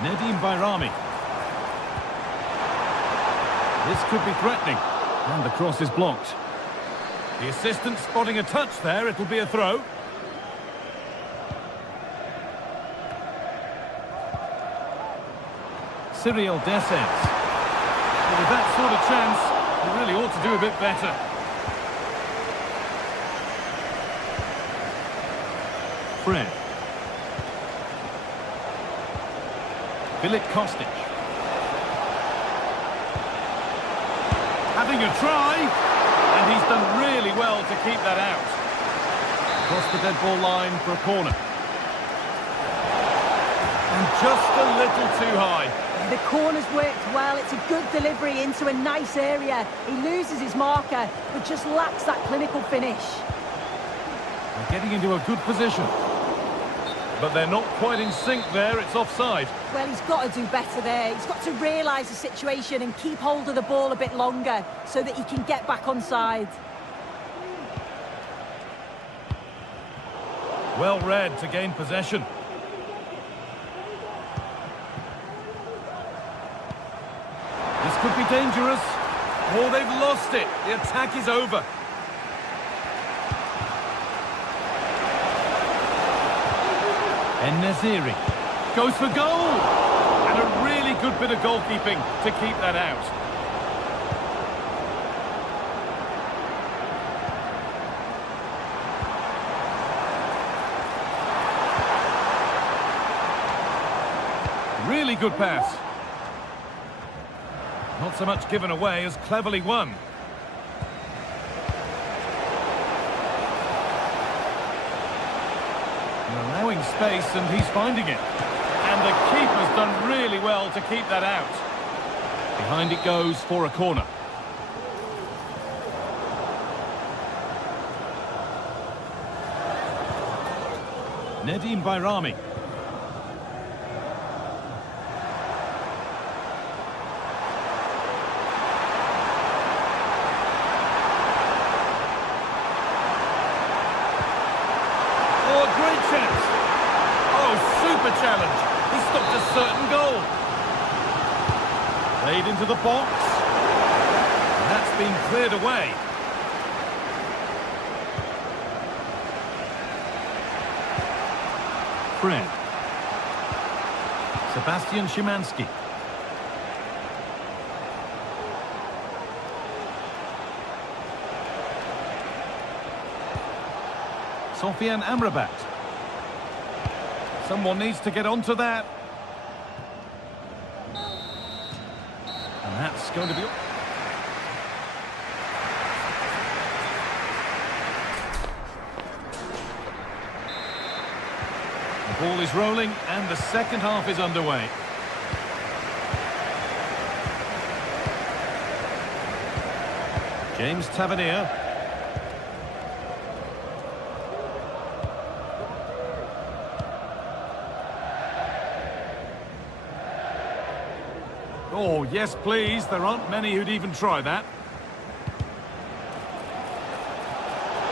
Nedim Bayrami. This could be threatening. And the cross is blocked. The assistant spotting a touch there. It'll be a throw. Cyril Dessers. With that sort of chance, he really ought to do a bit better. Fred. Filip Kostic. Having a try, and he's done really well to keep that out. Across the dead ball line for a corner. And just a little too high. The corner's worked well. It's a good delivery into a nice area. He loses his marker, but just lacks that clinical finish. They're getting into a good position. But they're not quite in sync there. It's offside. Well, he's got to do better there. He's got to realise the situation and keep hold of the ball a bit longer so that he can get back onside. Well read to gain possession. could be dangerous. Oh, they've lost it. The attack is over. En-Nesyri goes for goal. And a really good bit of goalkeeping to keep that out. Really good pass. Not so much given away as cleverly won. They're allowing space and he's finding it. And the keeper's done really well to keep that out. Behind it goes for a corner. Nedim Bayrami. Challenge. He stopped a certain goal. Played into the box. And that's been cleared away. Fred. Sebastian Szymanski. Sofian Amrabat. Someone needs to get onto that. And that's going to be... The ball is rolling and the second half is underway. James Tavernier. Oh, yes, please. There aren't many who'd even try that.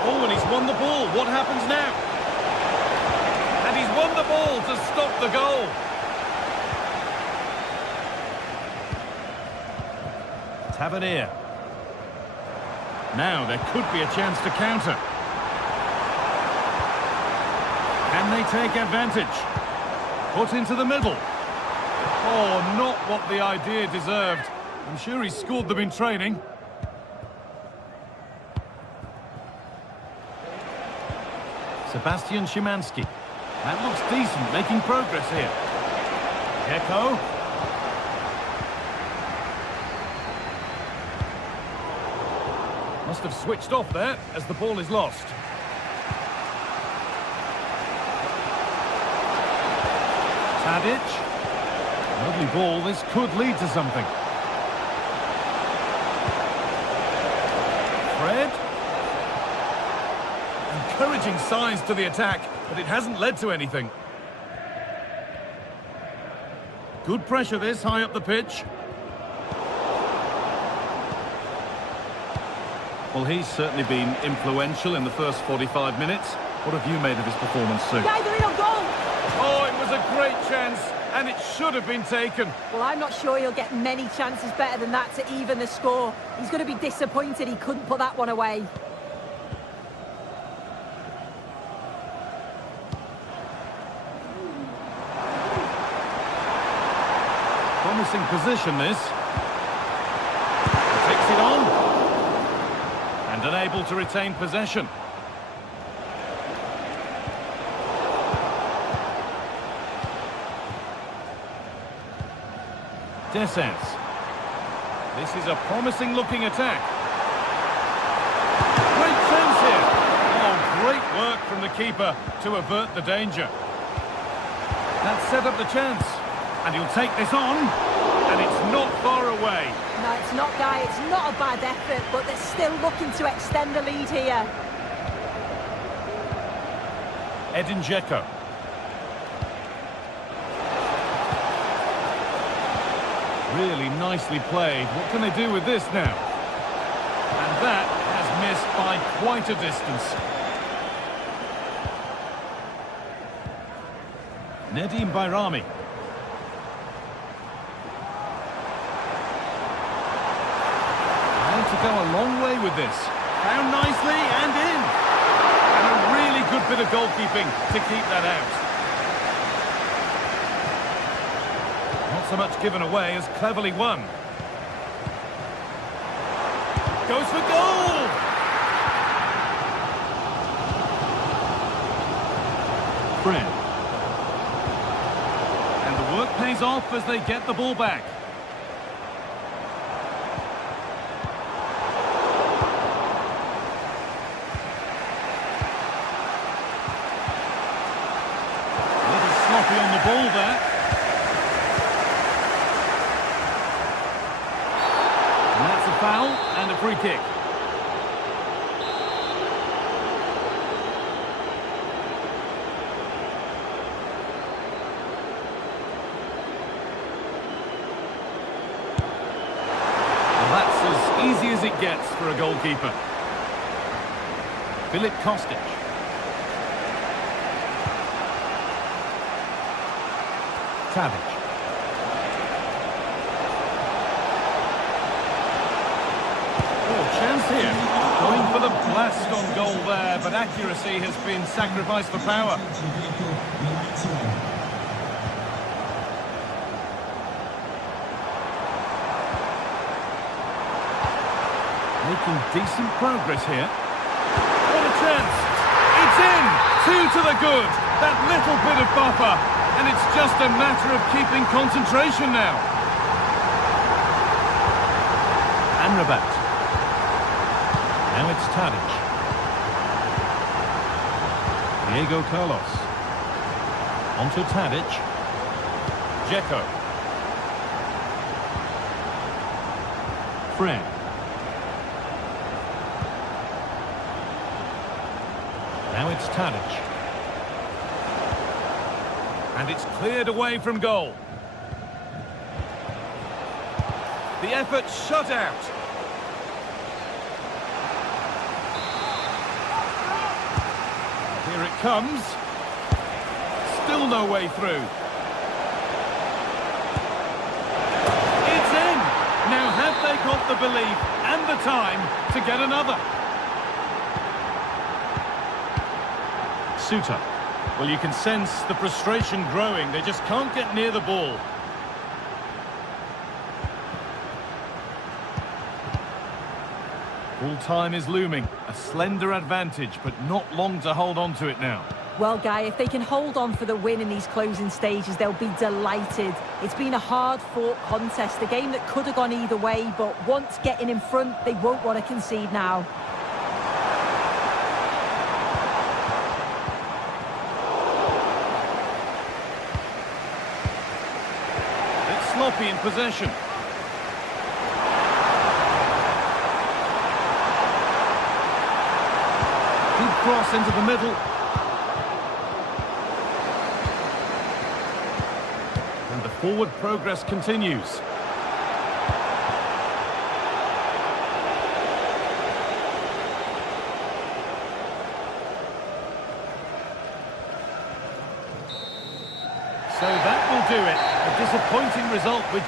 Oh, and he's won the ball. What happens now? And he's won the ball to stop the goal. Tavernier. Now there could be a chance to counter. Can they take advantage? Put into the middle. Oh, not what the idea deserved. I'm sure he scored them in training. Sebastian Szymanski. That looks decent, making progress here. Dzeko. Must have switched off there as the ball is lost. Tadic. Lovely ball, this could lead to something. Fred. Encouraging signs to the attack, but it hasn't led to anything. Good pressure this, high up the pitch. Well, he's certainly been influential in the first 45 minutes. What have you made of his performance, Sue? Oh, it was a great chance. And it should have been taken. Well, I'm not sure he'll get many chances better than that to even the score. He's going to be disappointed he couldn't put that one away. Promising position, this. Takes it on. And unable to retain possession. Descens. This is a promising looking attack. Great chance here. Oh, great work from the keeper to avert the danger. That set up the chance. And he'll take this on. And it's not far away. No, it's not, Guy. It's not a bad effort, but they're still looking to extend the lead here. Edin Dzeko. Really nicely played. What can they do with this now? And that has missed by quite a distance. Nedim Bayrami. go a long way with this. Found nicely and in. And a really good bit of goalkeeping to keep that out. Not so much given away as cleverly won. Goes for goal! Fred. And the work pays off as they get the ball back. A little sloppy on the ball there. And that's a foul and a free kick. That's as easy as it gets for a goalkeeper. Filip Kostic. Tadic. Oh, chance here. Going for the blast on goal there, but accuracy has been sacrificed for power. Making decent progress here. What a chance! It's in! 2 to the good! That little bit of buffer. And it's just a matter of keeping concentration now. Amrabat. Now it's Tadic. Diego Carlos. Onto Tadic. Dzeko. Fred. Now it's Tadic. And it's cleared away from goal. The effort shut out. Here it comes. Still no way through. It's in! Now have they got the belief and the time to get another? Suter. Well, you can sense the frustration growing. They just can't get near the ball. Full time is looming. A slender advantage, but not long to hold on to it now. Well, Guy, if they can hold on for the win in these closing stages, they'll be delighted. It's been a hard-fought contest, a game that could have gone either way, but once getting in front, they won't want to concede now. Sloppy in possession. Good cross into the middle. And the forward progress continues. So that will do it. A disappointing result with...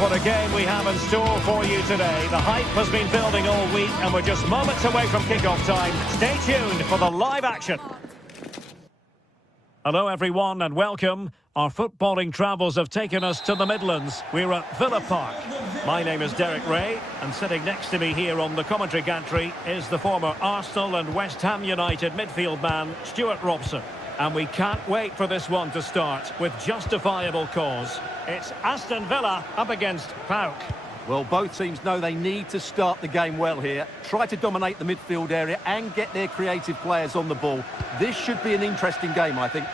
what a game we have in store for you today. The hype has been building all week and we're just moments away from kick-off time. Stay tuned for the live action. Hello everyone and welcome. Our footballing travels have taken us to the Midlands. We're at Villa Park. My name is Derek Ray and sitting next to me here on the commentary gantry is the former Arsenal and West Ham United midfield man, Stuart Robson. And we can't wait for this one to start with justifiable cause. It's Aston Villa up against PAOK. Well, both teams know they need to start the game well here. Try to dominate the midfield area and get their creative players on the ball. This should be an interesting game, I think.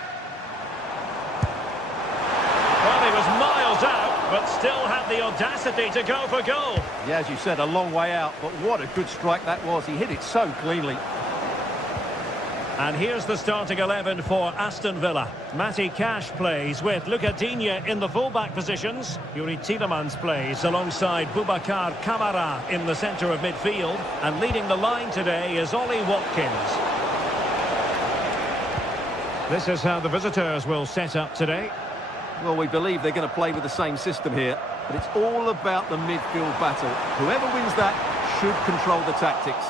Well, he was miles out, but still had the audacity to go for goal. Yeah, as you said, a long way out, but what a good strike that was. He hit it so cleanly. And here's the starting 11 for Aston Villa. Matty Cash plays with Luca Digne in the full-back positions. Yuri Tielemans plays alongside Boubacar Kamara in the centre of midfield. And leading the line today is Ollie Watkins. This is how the visitors will set up today. Well, we believe they're going to play with the same system here, but it's all about the midfield battle. Whoever wins that should control the tactics.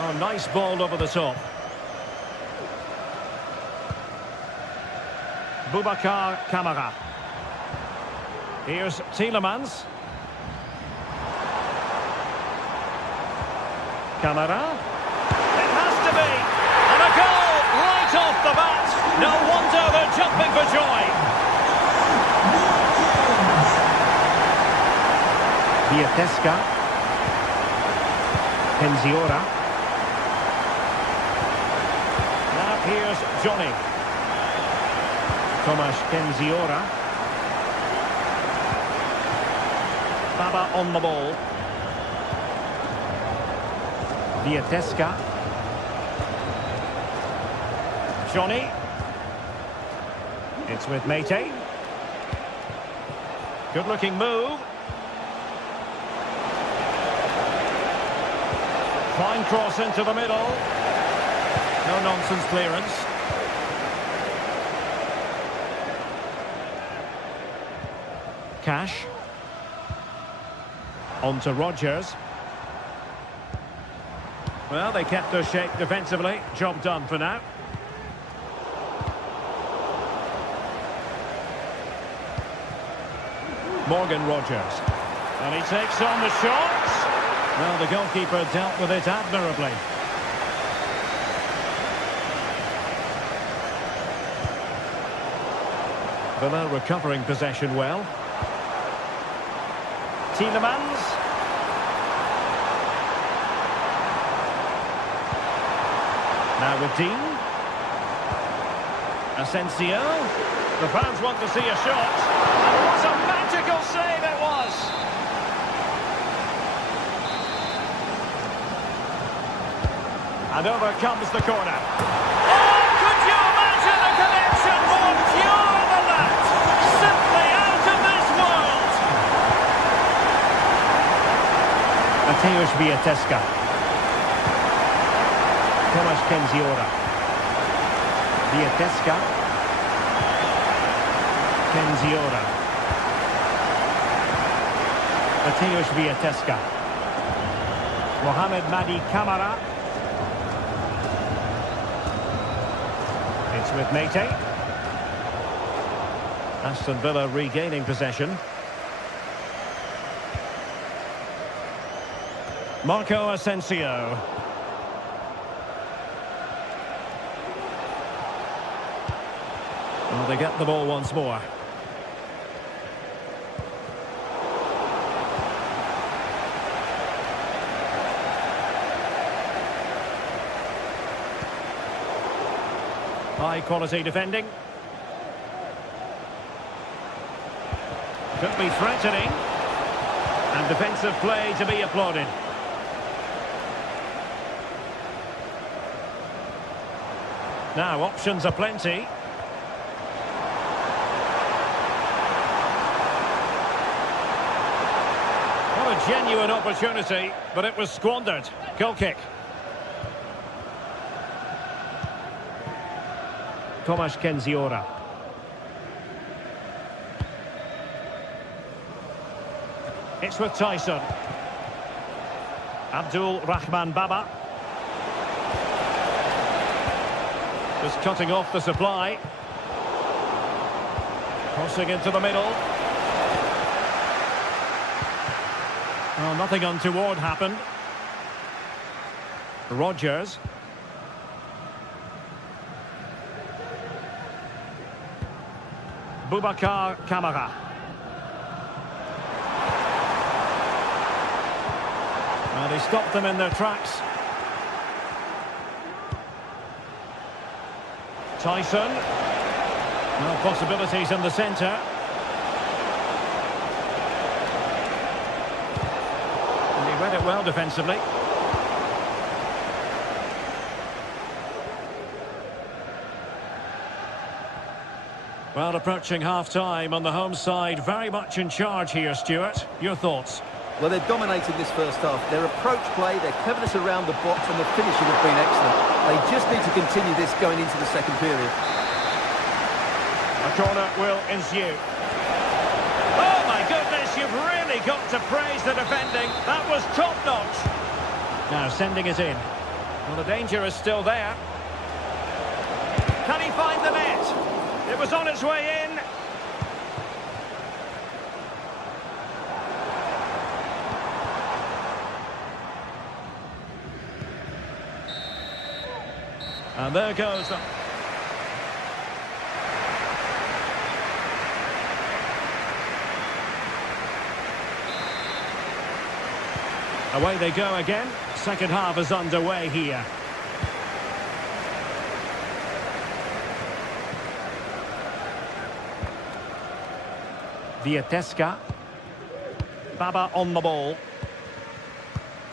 Oh, nice ball over the top. Boubacar Kamara. Here's Tielemans. Kamara. It has to be. And a goal right off the bat. No wonder they're jumping for joy. Viatesca. Penziora. Here's Johnny. Tomasz Penziora. Baba on the ball. Viatesca. Johnny. It's with Mate. Good looking move. Fine cross into the middle. No nonsense clearance. Cash. On to Rodgers. Well, they kept their shape defensively. Job done for now. Morgan Rodgers. And he takes on the shots. Well, the goalkeeper dealt with it admirably. Villa recovering possession well. Tielemans. Now with Dean. Asensio. The fans want to see a shot. And what a magical save it was! And over comes the corner. Oh, could you imagine a connection more pure than that? Simply out of this world! Mateusz Viatesca. Tomasz Penziora. Viatesca. Penziora. Mateusz Viatesca. Mohamed Madi Kamara. It's with Mate. Aston Villa regaining possession. Marco Asensio. Well, they get the ball once more. High quality defending. Could be threatening. And defensive play to be applauded. Now options are plenty. What a genuine opportunity, but it was squandered. Goal kick. Tomasz Kenziora. It's with Tyson. Abdul Rahman Baba. Just cutting off the supply. Crossing into the middle. Well, nothing untoward happened. Rodgers. Boubacar Kamara. Well, they stopped them in their tracks. Tyson. No possibilities in the centre. And he read it well defensively. Well, approaching half-time on the home side, very much in charge here, Stuart. Your thoughts? Well, they've dominated this first half. Their approach play, their cleverness around the box and the finishing have been excellent. They just need to continue this going into the second period. A corner will ensue. Oh, my goodness, you've really got to praise the defending. That was top-notch. Now, sending it in. Well, the danger is still there. Can he find the net? It was on its way in. And there goes the... Away they go again. Second half is underway here. Vieteska. Baba on the ball.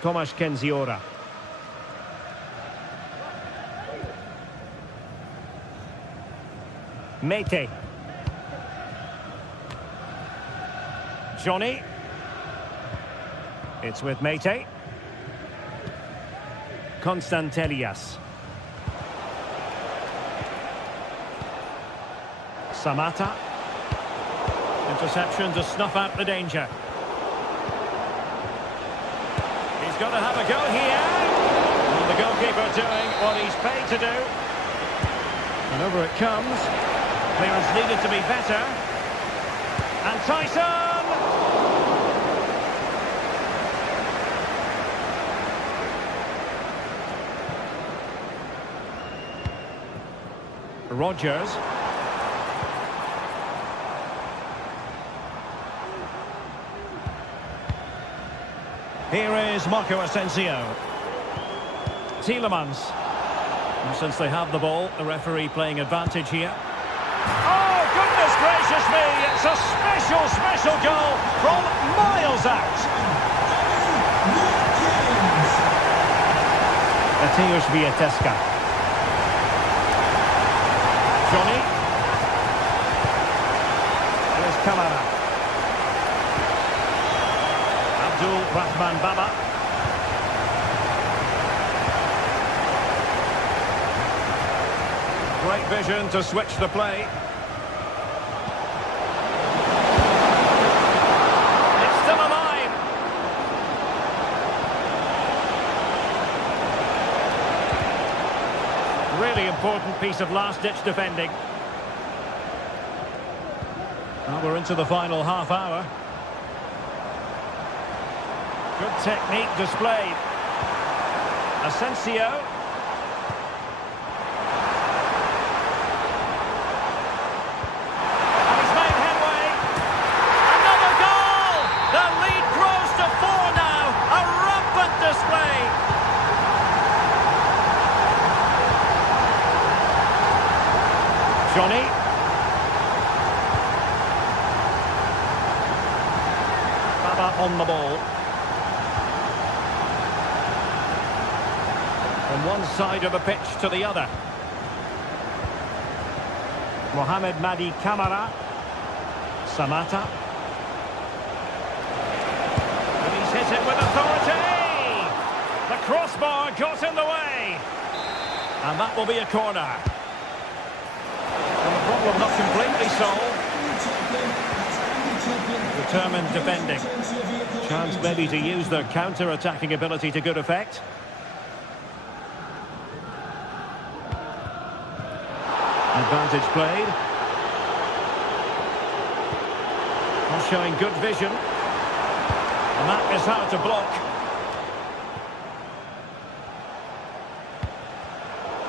Tomasz Kenziora. Mete. Johnny. It's with Mete. Konstantelias. Samata. Interception to snuff out the danger. He's got to have a go here. And the goalkeeper doing what he's paid to do. And over it comes. Clearance needed to be better. And Tyson! Rodgers. Here is Marco Asensio. Tielemans. And since they have the ball, the referee playing advantage here. Oh, goodness gracious me! It's a special goal from miles out. Mateusz Vieteska. Johnny. There's Kamara. Abdul Rahman Baba. Great vision to switch the play. It's still alive. Really important piece of last-ditch defending. Well, we're into the final half hour. Good technique displayed. Asensio. And he's made headway. Another goal! The lead grows to 4 now. A rampant display. Johnny. Baba on the ball. From one side of the pitch to the other. Mohamed Madi Kamara. Samata. And he's hit it with authority! The crossbar got in the way. And that will be a corner. Problem not completely solved. Determined defending. Chance maybe to use their counter-attacking ability to good effect. Advantage played. Not showing good vision. And that is how to block.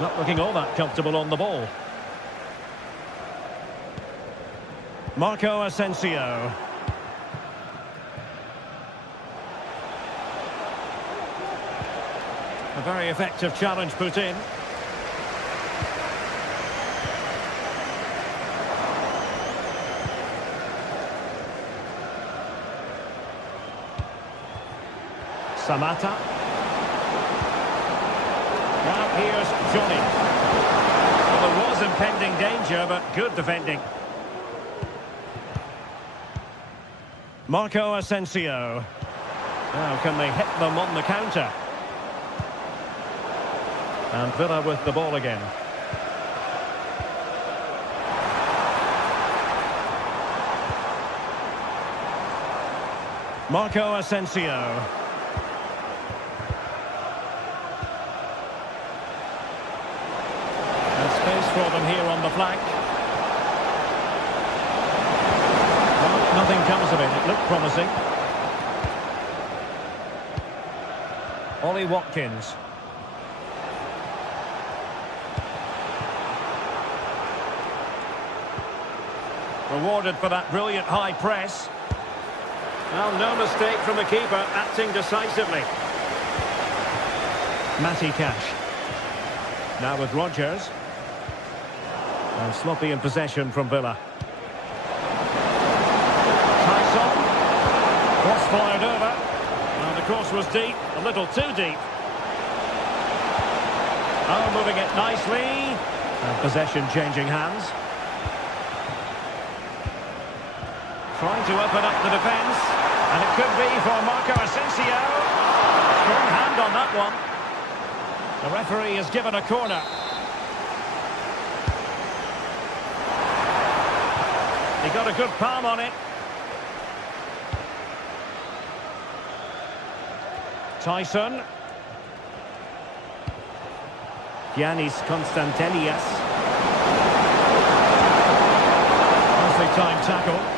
Not looking all that comfortable on the ball. Marco Asensio. A very effective challenge put in. Samata. Now here's Johnny. Well, there was impending danger, but good defending. Marco Asensio. Now can they hit them on the counter? And Villa with the ball again. Marco Asensio. And space for them here on the flank. Well, nothing comes of it. It looked promising. Ollie Watkins. Rewarded for that brilliant high press. Well, no mistake from the keeper, acting decisively. Matty Cash. Now with Rodgers. And sloppy in possession from Villa. Tyson. Cross fired over. And the cross was deep, a little too deep. Oh, moving it nicely. And possession changing hands. Trying to open up the defence, and it could be for Marco Asensio. Strong hand on that one. The referee has given a corner. He got a good palm on it. Tyson. Giannis Konstantelias. Nicely timed tackle.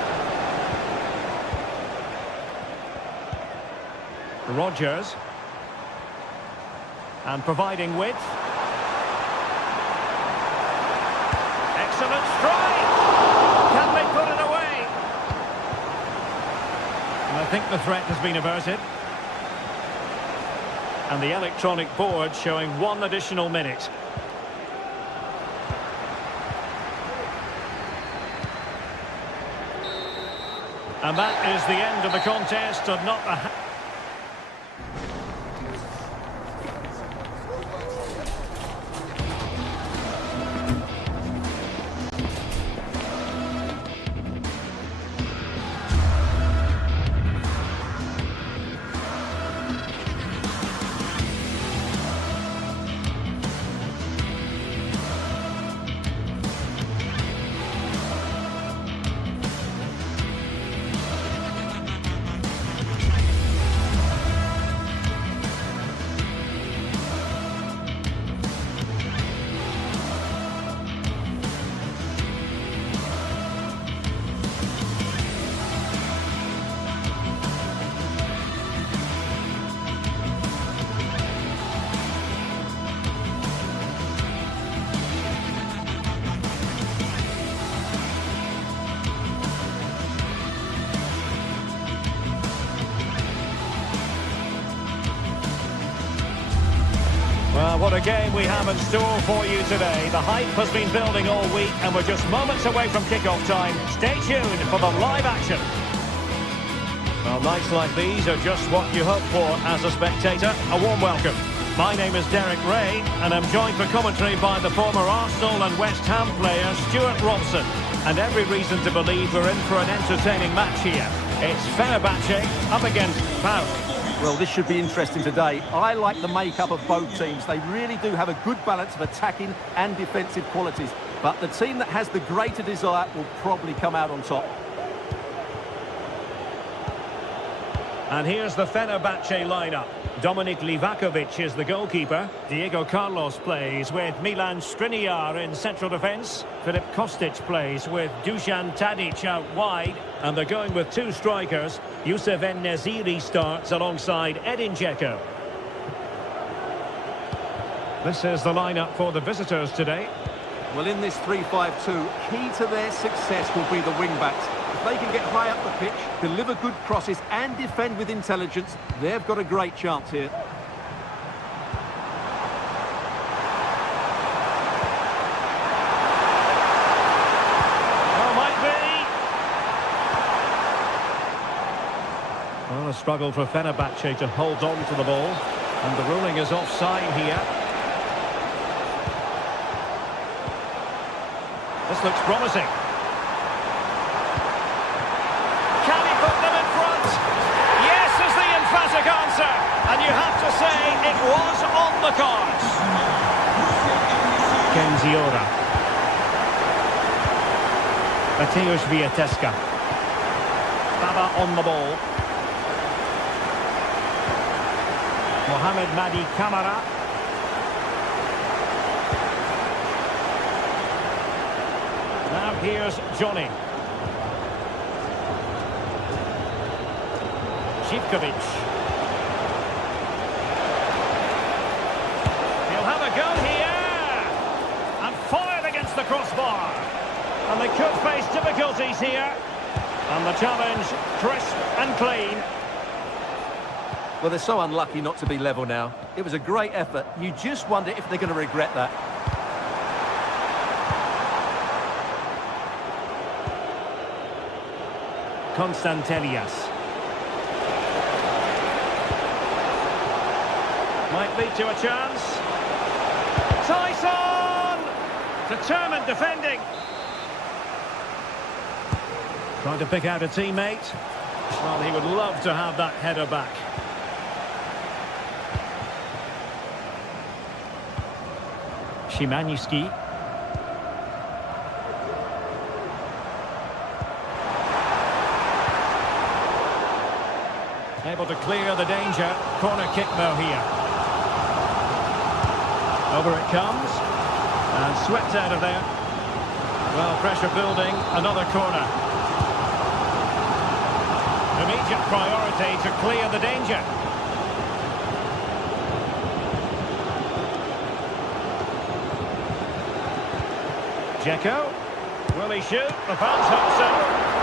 Rodgers. And providing width. Excellent strike! Can they put it away? And I think the threat has been averted. And the electronic board showing 1 additional minute. And that is the end of the contest, and not a... Well, what a game we have in store for you today. The hype has been building all week and we're just moments away from kick-off time. Stay tuned for the live action. Well, nights like these are just what you hope for as a spectator. A warm welcome. My name is Derek Ray and I'm joined for commentary by the former Arsenal and West Ham player Stuart Robson. And every reason to believe we're in for an entertaining match here. It's Fenerbahce up against Pau. Well, this should be interesting today. I like the makeup of both teams. They really do have a good balance of attacking and defensive qualities. But the team that has the greater desire will probably come out on top. And here's the Fenerbahce lineup. Dominik Livakovic is the goalkeeper. Diego Carlos plays with Milan Skriniar in central defence. Filip Kostic plays with Dusan Tadic out wide. And they're going with two strikers. Youssef En-Nesyri starts alongside Edin Dzeko. This is the lineup for the visitors today. Well, in this 3-5-2, key to their success will be the wing-backs. If they can get high up the pitch, deliver good crosses and defend with intelligence, they've got a great chance here. Well, might be. Well, a struggle for Fenerbahce to hold on to the ball. And the ruling is offside here. This looks promising. Can he put them in front? Yes is the emphatic answer. And you have to say it was on the cards. Kenziora. Mateusz Wiateska. Baba on the ball. Mohamed Madi Kamara. Now here's Johnny. Živkovic. He'll have a go here. And fired against the crossbar. And they could face difficulties here. And the challenge, crisp and clean. Well, they're so unlucky not to be level now. It was a great effort. You just wonder if they're going to regret that. Konstantelias. Might lead to a chance. Tyson! Determined defending. Trying to pick out a teammate. Well, he would love to have that header back. Szymański. Able to clear the danger. Corner kick though here. Over it comes. And swept out of there. Well, pressure building. Another corner. Immediate priority to clear the danger. Dzeko. Will he shoot? The fans hope so.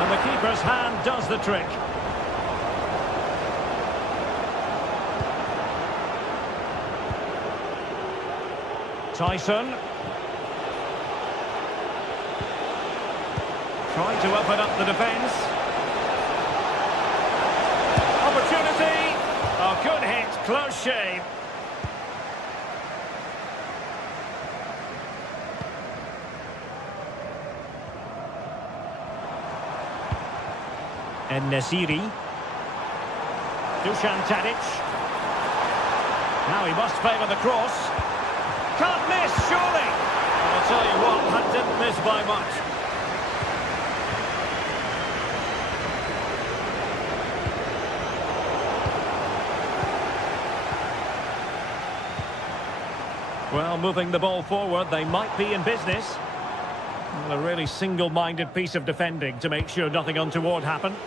And the keeper's hand does the trick. Tyson. Trying to open up the defence. Opportunity. Oh, good hit. Close shave. En-Nesyri. Dusan Tadic. Now he must favour the cross. Can't miss, surely. I'll tell you what, that didn't miss by much. Well, moving the ball forward, they might be in business. Well, a really single-minded piece of defending to make sure nothing untoward happened.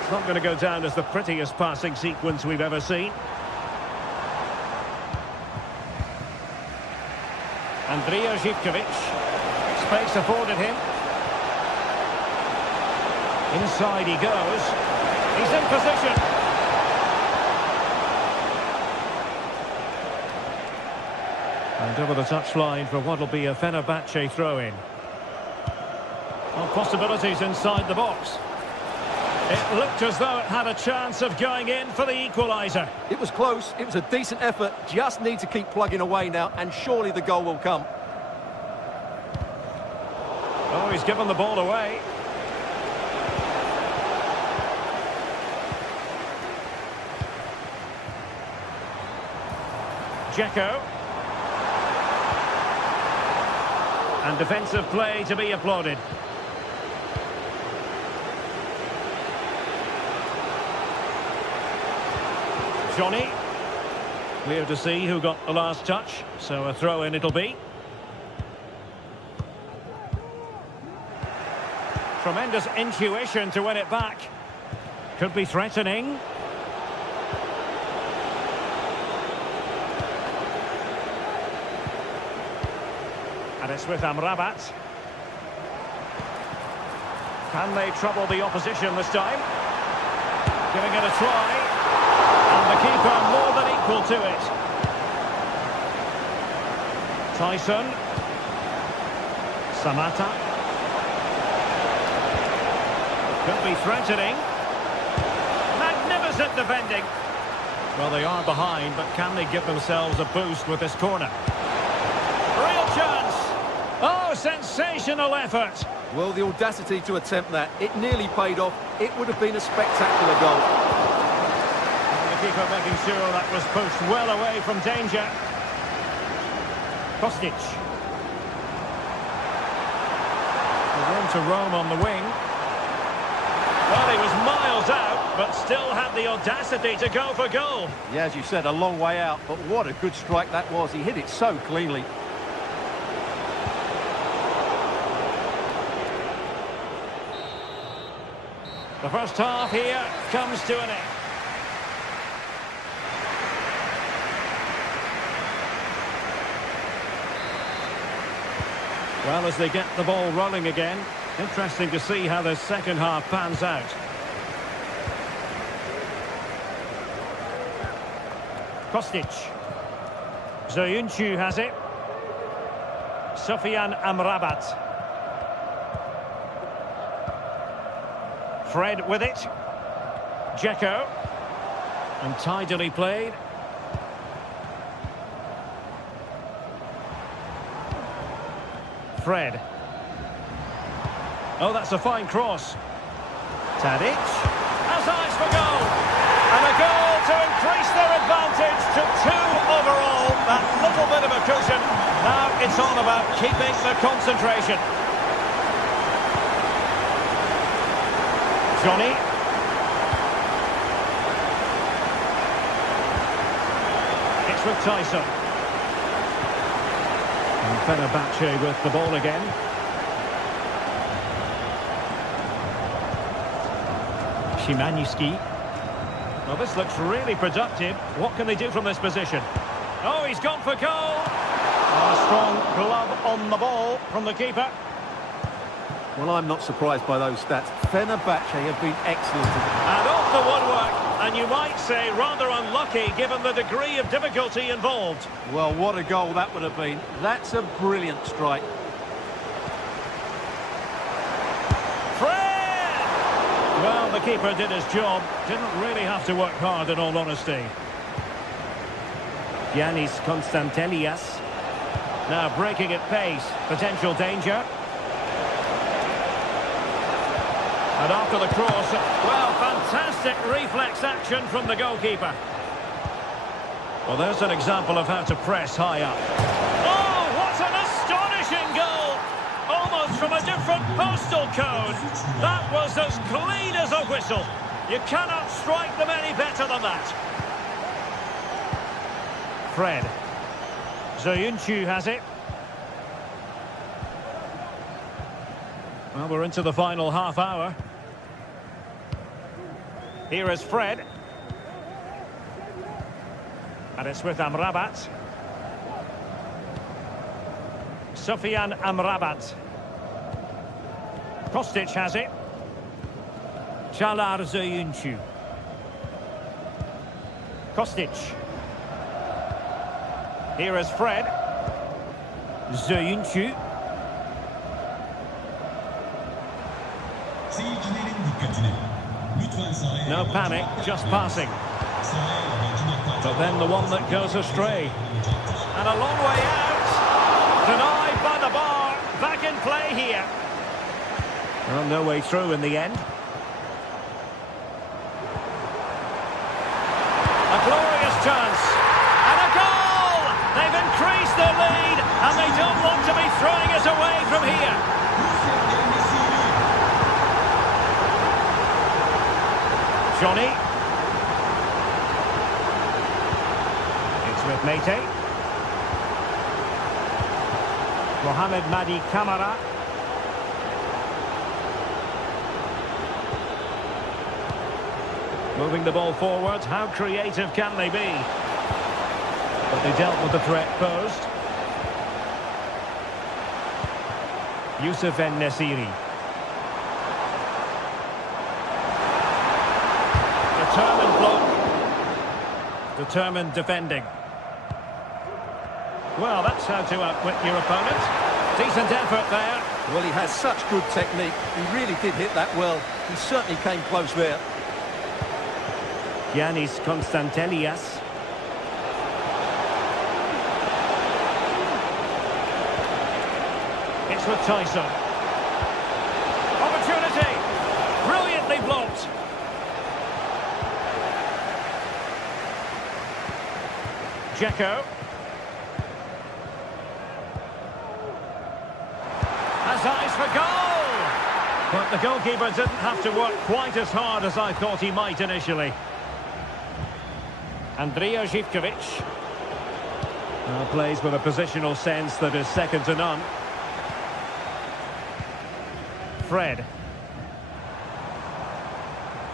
It's not going to go down as the prettiest passing sequence we've ever seen. Andrija Živkovic. Space afforded him. Inside he goes. He's in position. And over the touchline for what will be a Fenerbahce throw-in. Well, possibilities inside the box. It looked as though it had a chance of going in for the equaliser. It was close. It was a decent effort. Just need to keep plugging away now, and surely the goal will come. Oh, he's given the ball away. Dzeko. And defensive play to be applauded. Johnny. Clear to see who got the last touch, so a throw-in it'll be. Tremendous intuition to win it back. Could be threatening. And it's with Amrabat. Can they trouble the opposition this time? Giving it a try. And the keeper more than equal to it. Tyson. Samata. Could be threatening. Magnificent defending. Well, they are behind, but can they give themselves a boost with this corner? Real chance. Oh, sensational effort. Well, the audacity to attempt that. It nearly paid off. It would have been a spectacular goal. And the keeper making sure that was pushed well away from danger. Kostic. Room to roam on the wing. Well, he was miles out, but still had the audacity to go for goal. Yeah, as you said, a long way out, but what a good strike that was. He hit it so cleanly. The first half here comes to an end. Well, as they get the ball rolling again, interesting to see how the second half pans out. Kostic. Zoyuncu has it. Sofian Amrabat. Fred with it. Dzeko. And tidily played. Fred. Oh, that's a fine cross. Tadic has eyes for goal. And a goal to increase their advantage to 2 overall. That little bit of a cushion. Now it's all about keeping the concentration. Johnny. It's with Tyson. And Fenerbahce with the ball again. Szymanski. Well, this looks really productive. What can they do from this position? Oh, he's gone for goal. A strong glove on the ball from the keeper. Well, I'm not surprised by those stats. Fenerbahce have been excellent. And off the woodwork, and you might say rather unlucky given the degree of difficulty involved. Well, what a goal that would have been. That's a brilliant strike. Fred! Well, the keeper did his job. Didn't really have to work hard, in all honesty. Giannis Konstantelias. Now breaking at pace. Potential danger. And after the cross, well, fantastic reflex action from the goalkeeper. Well, there's an example of how to press high up. Oh, what an astonishing goal! Almost from a different postal code. That was as clean as a whistle. You cannot strike them any better than that. Fred. Zoyuncu has it. Well, we're into the final half hour. Here is Fred. And it's with Amrabat. Sofian Amrabat. Kostic has it. Çağlar Zoyuncu. Kostic. Here is Fred. Zoyuncu. No panic, just passing. But then the one that goes astray. And a long way out. Denied by the bar. Back in play here. Well, no way through in the end. A glorious chance. And a goal! Johnny. It's with Mate. Mohamed Madi Kamara. Moving the ball forward. How creative can they be? But they dealt with the threat posed. Youssef En-Nesyri. Determined block. Determined defending. Well, that's how to outwit your opponent. Decent effort there. Well, he has such good technique. He really did hit that well. He certainly came close there. Giannis Konstantelias. It's with Tyson. Opportunity! Brilliantly blocked. Dzeko. Has eyes for goal! But the goalkeeper didn't have to work quite as hard as I thought he might initially. Andrija Živković. Plays with a positional sense that is second to none. Fred.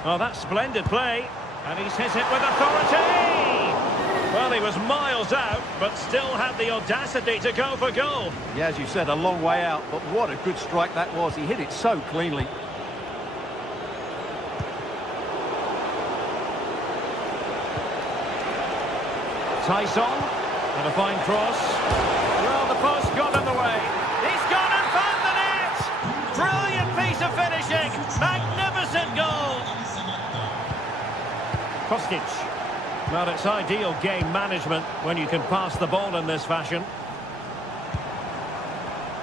Oh, that's splendid play. And he's hit it with authority! Well, he was miles out, but still had the audacity to go for goal. Yeah, as you said, a long way out, but what a good strike that was. He hit it so cleanly. Tyson, and a fine cross. Well, the post got in the way. He's gone and found the net! Brilliant piece of finishing! Magnificent goal! Kostic. Well, it's ideal game management when you can pass the ball in this fashion.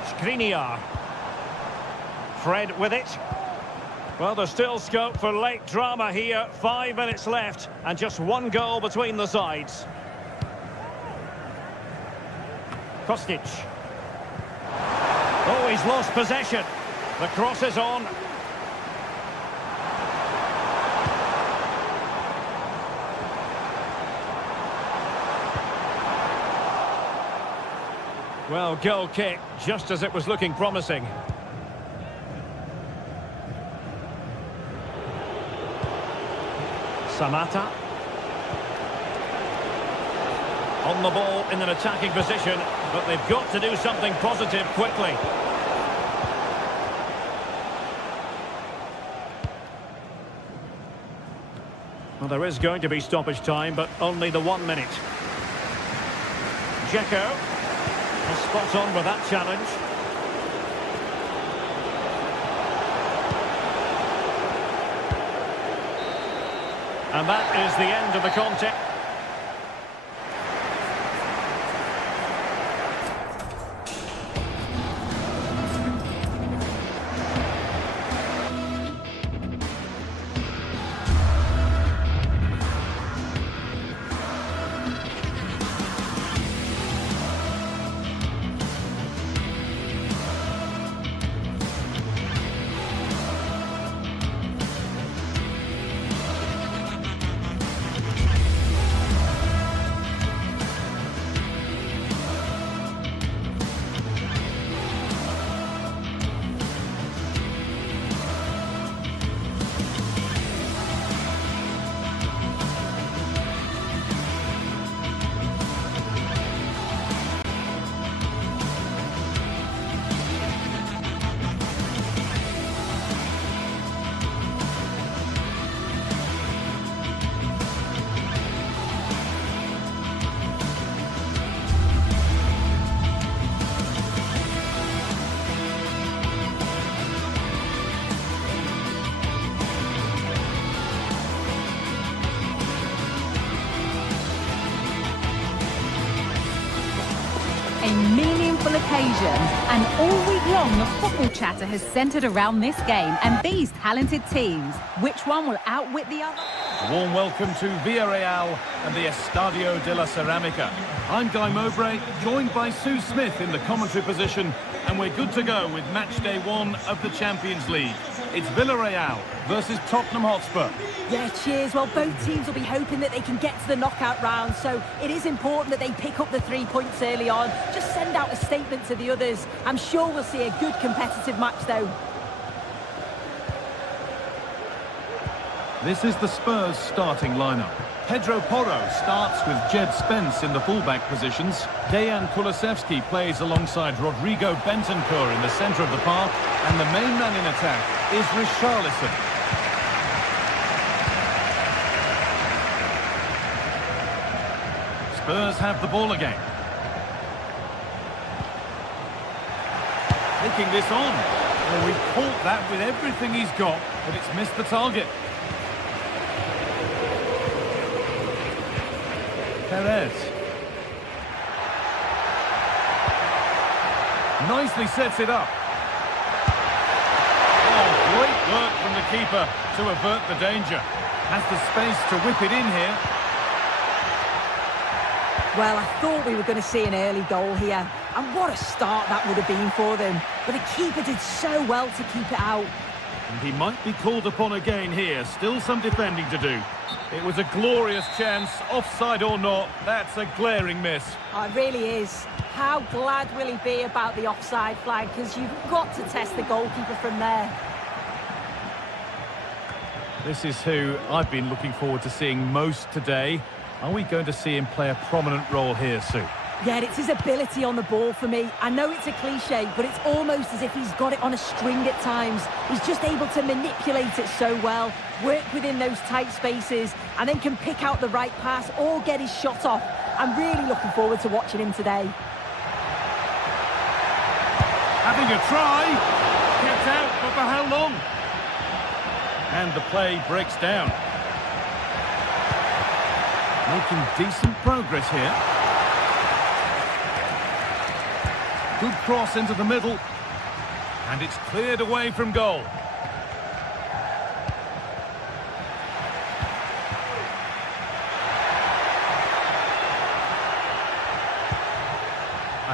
Skriniar. Fred with it. Well, there's still scope for late drama here. 5 minutes left, and just one goal between the sides. Kostic. Oh, he's lost possession. The cross is on. Well, goal kick, just as it was looking promising. Samata. On the ball in an attacking position, but they've got to do something positive quickly. Well, there is going to be stoppage time, but only the 1 minute. Dzeko. Spot on with that challenge. And that is the end of the contest. A meaningful occasion, and all week long the football chatter has centred around this game and these talented teams. Which one will outwit the other? A warm welcome to Villarreal and the Estadio de la Ceramica. I'm Guy Mowbray, joined by Sue Smith in the commentary position, and we're good to go with match day 1 of the Champions League. It's Villarreal versus Tottenham Hotspur. Yeah, cheers. Well, both teams will be hoping that they can get to the knockout round, so it is important that they pick up the 3 points early on. Just send out a statement to the others. I'm sure we'll see a good competitive match, though. This is the Spurs starting lineup. Pedro Porro starts with Jed Spence in the fullback positions. Dejan Kulusevski plays alongside Rodrigo Bentancur in the centre of the park. And the main man in attack is Richarlison. Spurs have the ball again. Taking this on. Well, we've caught that with everything he's got, but it's missed the target. Perez. Nicely sets it up. Oh, great work from the keeper to avert the danger. Has the space to whip it in here. Well, I thought we were going to see an early goal here. And what a start that would have been for them. But the keeper did so well to keep it out. And he might be called upon again here. Still some defending to do. It was a glorious chance, offside or not. That's a glaring miss. Oh, it really is. How glad will he be about the offside flag? Because you've got to test the goalkeeper from there. This is who I've been looking forward to seeing most today. Are we going to see him play a prominent role here, Sue? Yeah, it's his ability on the ball for me. I know it's a cliche, but it's almost as if he's got it on a string at times. He's just able to manipulate it so well, work within those tight spaces, and then can pick out the right pass or get his shot off. I'm really looking forward to watching him today. Having a try. Kept out, but for how long? And the play breaks down. Making decent progress here. Good cross into the middle. And it's cleared away from goal.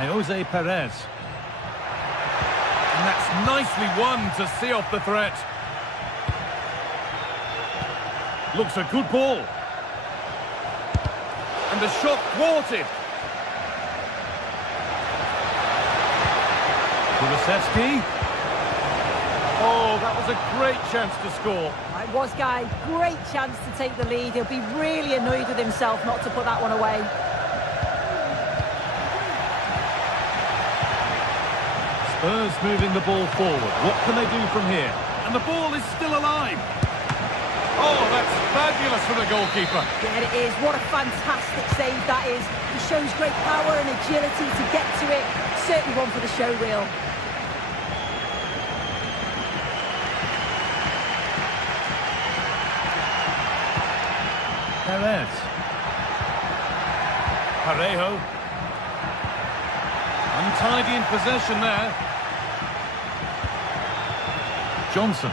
Jose Perez. And that's nicely won to see off the threat. Looks a good ball. And the shot thwarted. Kulusevski. Oh, that was a great chance to score. It was, Guy. Great chance to take the lead. He'll be really annoyed with himself not to put that one away. Spurs moving the ball forward. What can they do from here? And the ball is still alive. Oh, that's fabulous for the goalkeeper. Yeah, it is. What a fantastic save that is. He shows great power and agility to get to it. Certainly one for the show reel. Perez. Parejo. Untidy in possession there. Johnson.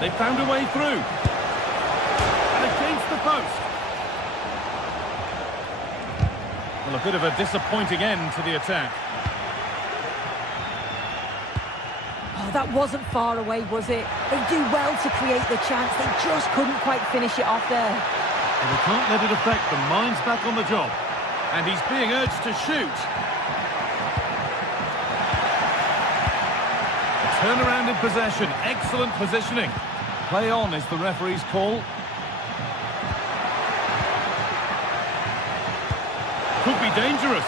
They found a way through. And against the post. Well, a bit of a disappointing end to the attack. Oh, that wasn't far away, was it? They do well to create the chance. They just couldn't quite finish it off there. And they can't let it affect them. Mind's back on the job. And he's being urged to shoot. A turnaround in possession. Excellent positioning. Play on is the referee's call. Could be dangerous.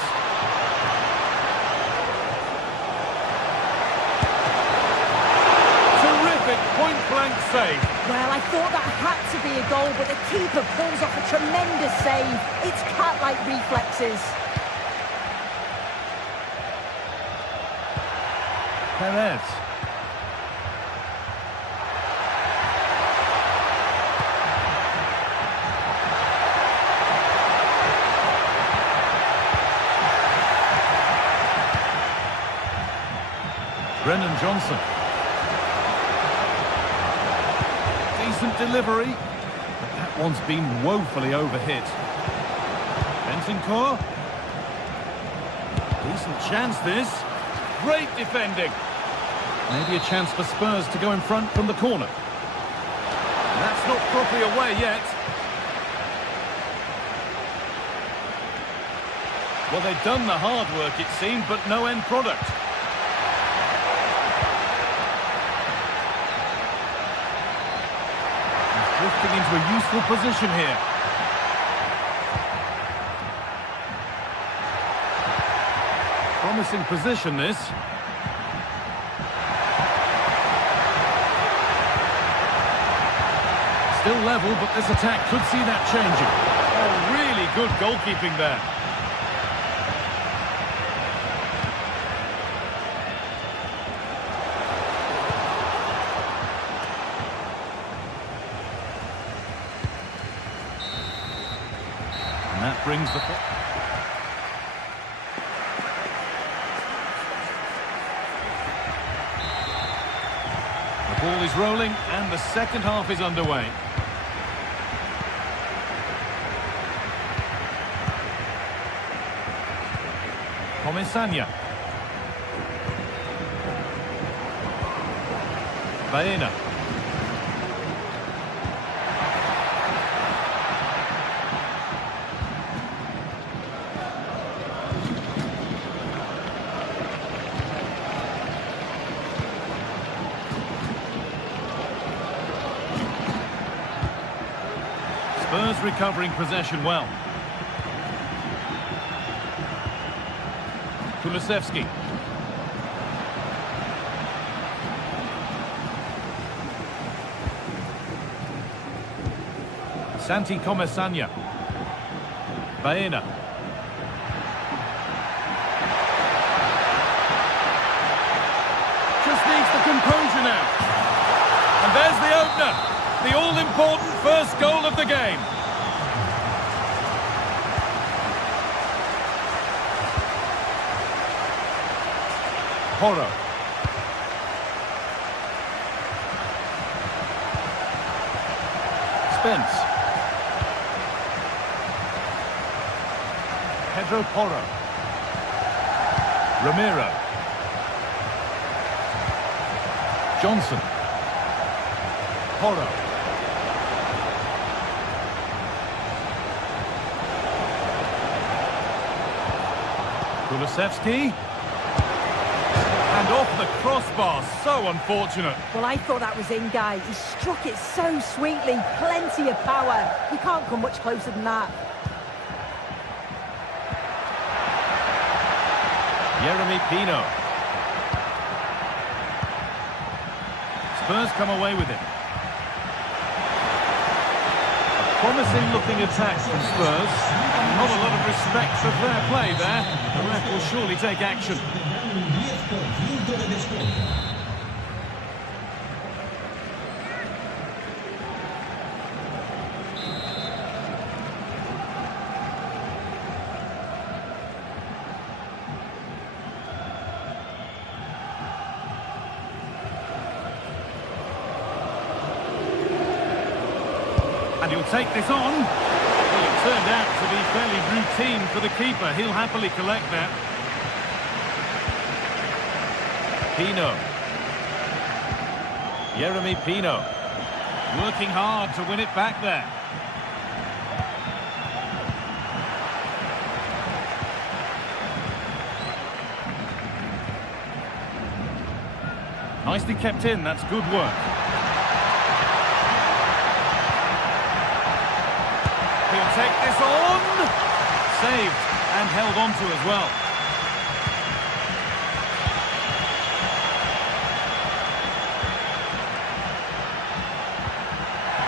Terrific point-blank save. Well, I thought that had to be a goal, but the keeper pulls off a tremendous save. It's cat-like reflexes. Perez. Brennan Johnson. decent delivery, but that one's been woefully overhit. Bentancur. Decent chance this. Great defending. Maybe a chance for Spurs to go in front from the corner. That's not properly away yet. Well, they've done the hard work, it seemed, but no end product. He's drifting into a useful position here. Promising position, this. Still level, but this attack could see that changing. Oh, really good goalkeeping there. And that brings the... The ball is rolling and the second half is underway. Comesaña. Baena. Spurs recovering possession well. Kulusevski. Santi Comesaña. Baena. Just needs the composure now. And there's the opener. The all-important first goal of the game. Porro. Spence. Pedro Porro. Ramiro. Johnson. Porro. Kulusevski. And off the crossbar, so unfortunate. Well, I thought that was in, Guy. He struck it so sweetly, plenty of power. You can't come much closer than that. Yeremy Pino. Spurs come away with it. A promising looking attack from Spurs. Not a lot of respect for fair play there. The ref will surely take action. And he'll take this on. Well, it turned out to be fairly routine for the keeper. He'll happily collect that. Pino. Yeremy Pino. Working hard to win it back there. Nicely kept in, that's good work. He'll take this on. Saved and held on to as well.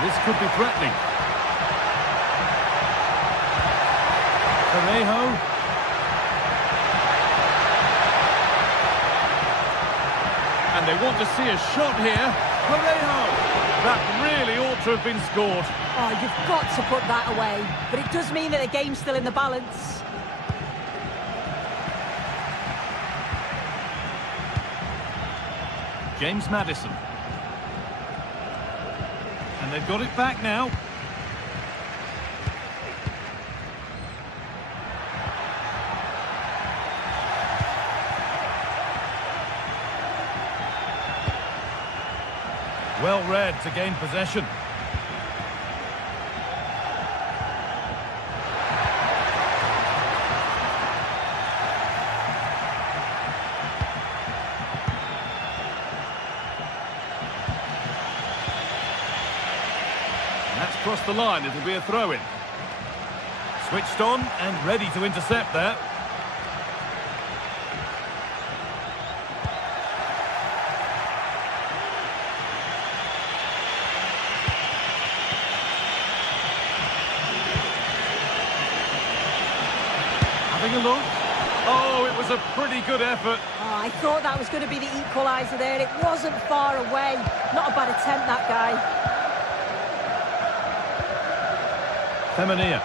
This could be threatening. Parejo. And they want to see a shot here. Parejo! That really ought to have been scored. Oh, you've got to put that away. But it does mean that the game's still in the balance. James Maddison. And they've got it back now. Well read to gain possession. That's crossed the line, it'll be a throw-in. Switched on and ready to intercept there. Having a look. Oh, it was a pretty good effort. Oh, I thought that was going to be the equaliser there. It wasn't far away. Not a bad attempt, that guy. Femenia.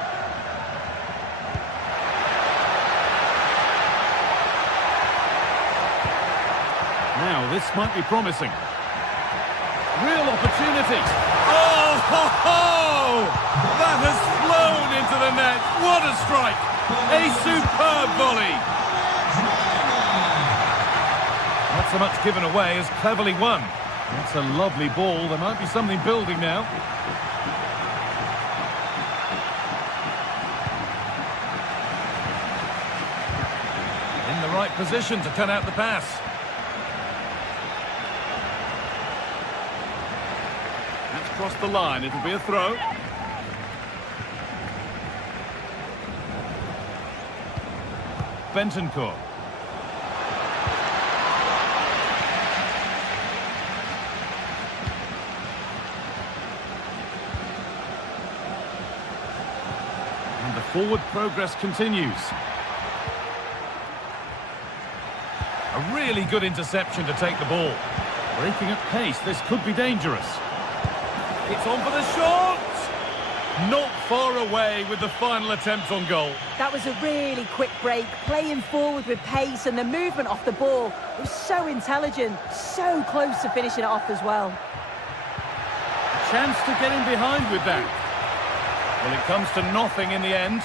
Now, this might be promising. Real opportunity. Oh, ho, ho! That has flown into the net. What a strike! A superb volley. Not so much given away as cleverly won. That's a lovely ball. There might be something building now. In the right position to cut out the pass. That's crossed the line. It'll be a throw. Bentancur. And the forward progress continues. A really good interception to take the ball. Breaking at pace, this could be dangerous. It's on for the shot! Not far away with the final attempt on goal. That was a really quick break, playing forward with pace, and the movement off the ball was so intelligent, so close to finishing it off as well. A chance to get in behind with that. Well, it comes to nothing in the end.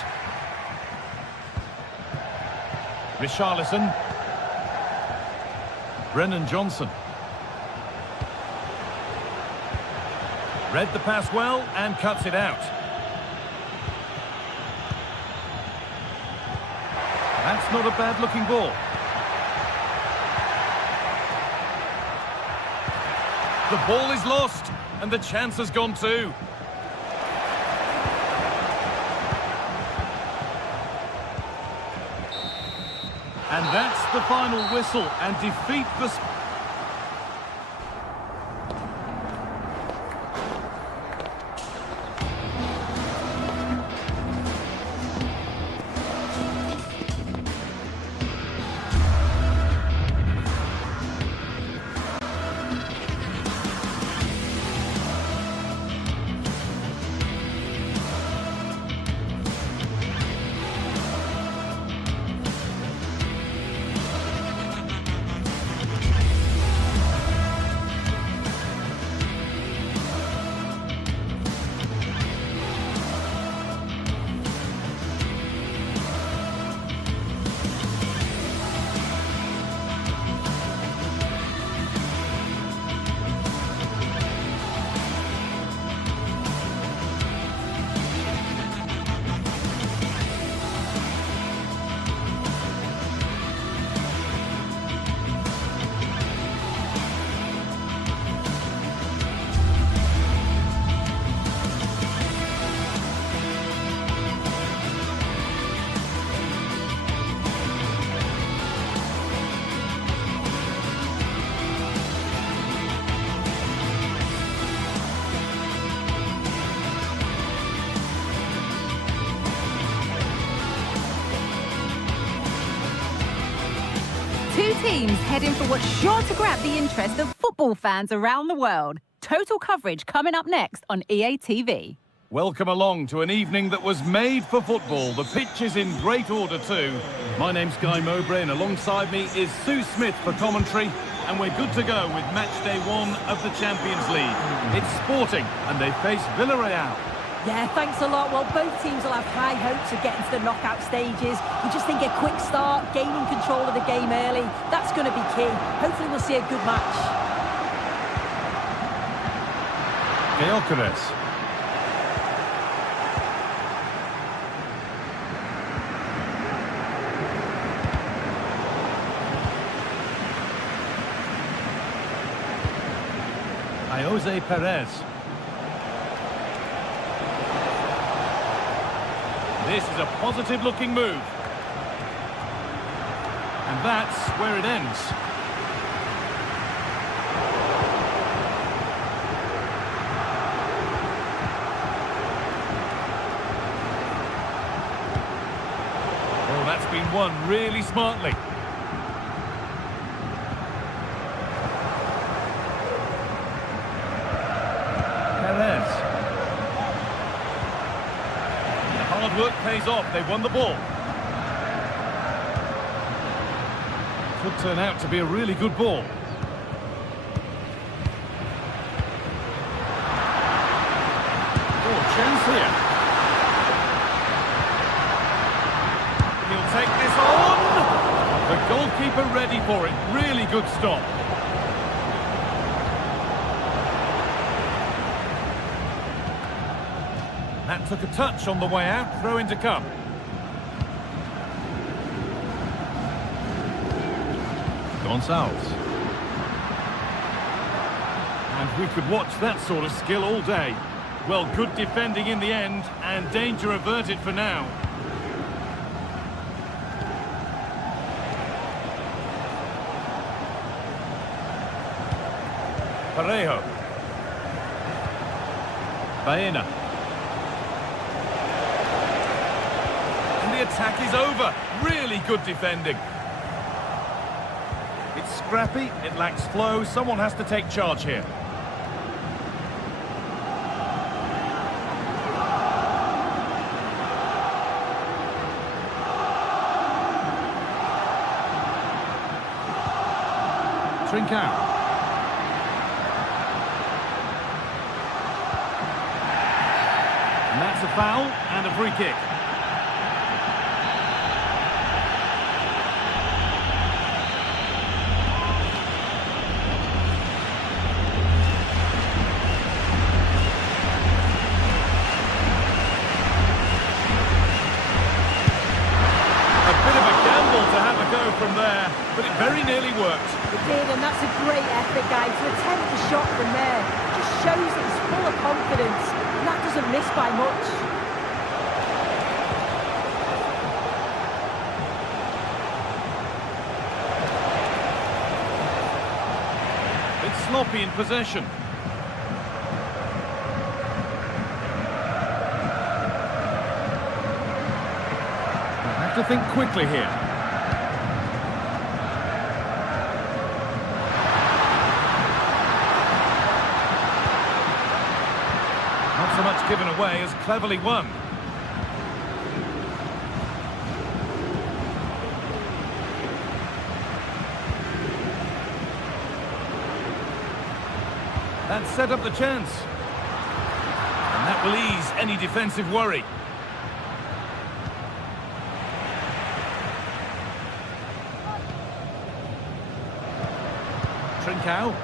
Richarlison. Brennan Johnson. Read the pass well and cuts it out. That's not a bad-looking ball. The ball is lost, and the chance has gone too. And that's the final whistle, and defeat the... Two teams heading for what's sure to grab the interest of football fans around the world. Total coverage coming up next on EA TV. Welcome along to an evening that was made for football. The pitch is in great order too. My name's Guy Mowbray and alongside me is Sue Smith for commentary. and we're good to go with match day 1 of the Champions League. It's Sporting, and they face Villarreal. Yeah, thanks a lot. Well, both teams will have high hopes of getting to the knockout stages. You just think a quick start, gaining control of the game early, that's going to be key. Hopefully we'll see a good match. Gyökeres. Jose Perez. This is a positive-looking move. And that's where it ends. Oh, that's been won really smartly. Work pays off, they've won the ball. Could turn out to be a really good ball. Oh, chance here. He'll take this on. The goalkeeper ready for it. Really good stop. That took a touch on the way out, throw in to come. Gonçalves. And we could watch that sort of skill all day. Well, good defending in the end, and danger averted for now. Parejo. Baena. The attack is over. Really good defending. It's scrappy, it lacks flow. Someone has to take charge here. Trincao. And that's a foul and a free kick. From there, but it very nearly worked. It did, and that's a great effort, guys. To attempt the shot from there just shows that he's full of confidence, and that doesn't miss by much. It's sloppy in possession. I have to think quickly here. Not so much given away as cleverly won. That set up the chance. And that will ease any defensive worry. Trincao.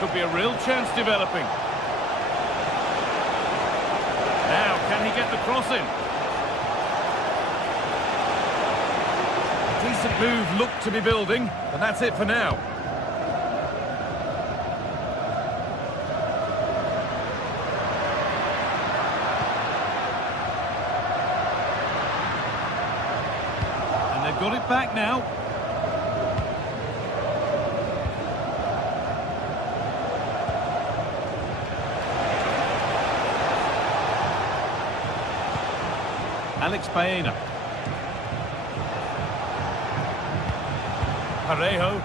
Could be a real chance developing. Now, can he get the cross in? Decent move looked to be building, but that's it for now. And they've got it back now. Alex Baena. Parejo.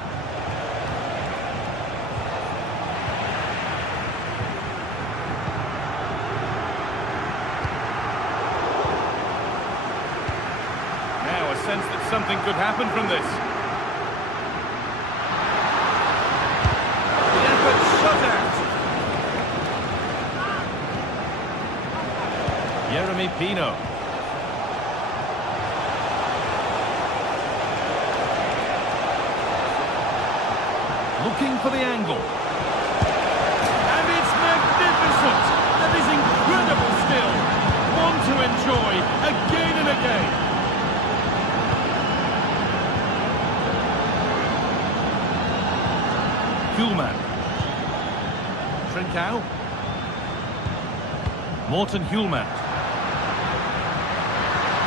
something could happen from this. The effort shut out. Jeremy Pino. Looking for the angle. And it's magnificent. That is incredible skill. One to enjoy again and again. Kuhlmann. Trincao. Morten Kuhlmann.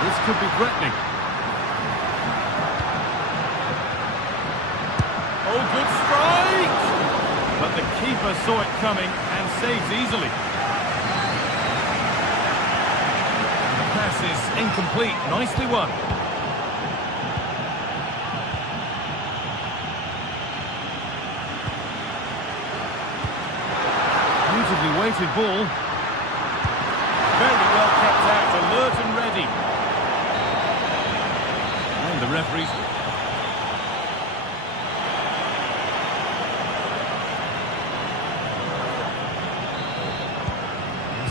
This could be threatening. Oh, good strike! But the keeper saw it coming and saves easily. The pass is incomplete. Nicely won. Beautifully weighted ball. Very well kept out, alert and ready. And the referee's...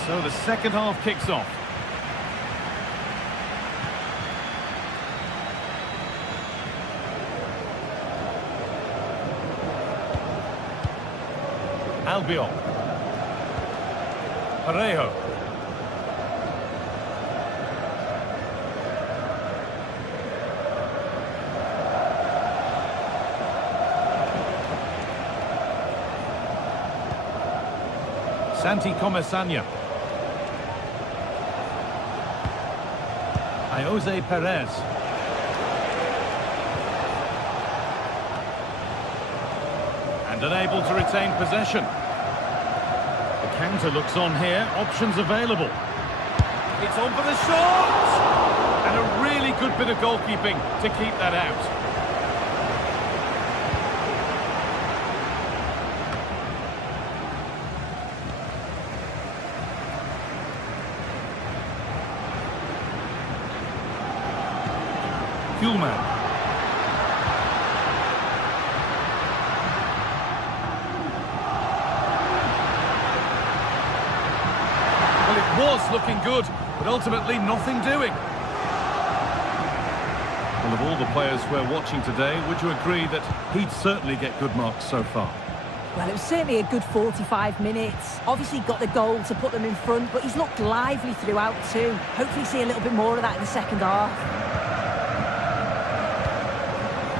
So the second half kicks off. Albiol. Parejo. Santi Comesaña. Jose Perez. And unable to retain possession. The counter looks on here. Options available. It's on for the shot! And a really good bit of goalkeeping to keep that out. Kuhlmann. Well, it was looking good, but ultimately nothing doing. Well, of all the players we're watching today, would you agree that he'd certainly get good marks so far? Well, it was certainly a good 45 minutes. Obviously got the goal to put them in front, but he's looked lively throughout too. Hopefully see a little bit more of that in the second half.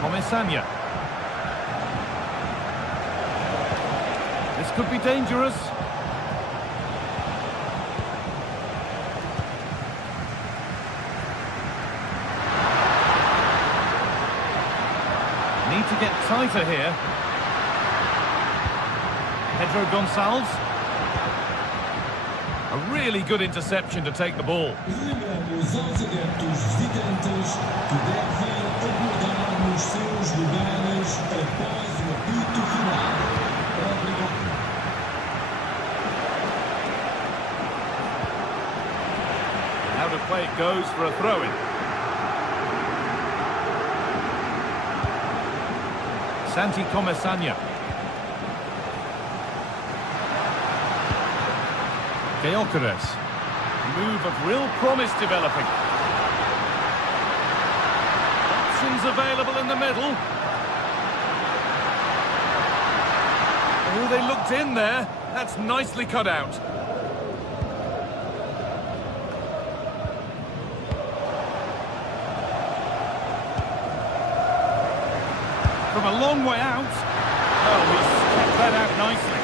Comesaña. This could be dangerous. Need to get tighter here. Pedro Gonçalves. A really good interception to take the ball. Lembramos aos adeptos visitantes que devem acomodar nos seus lugares após o apito final. Obrigado. Out of play it goes for a throw-in. Santi Comesaña. Gyökeres. Move of real promise developing. Options available in the middle. Oh, they looked in there. That's nicely cut out. From a long way out. Oh, he's kept that out nicely.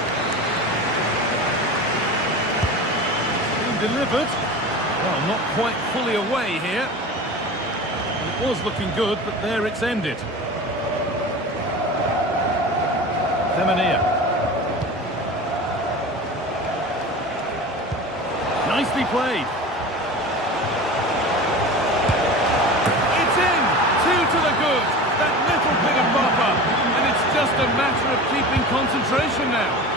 Delivered. Well, not quite fully away here. It was looking good, but there it's ended. Femenia. Nicely played. It's in! 2 to the good. That little bit of buffer. And it's just a matter of keeping concentration now.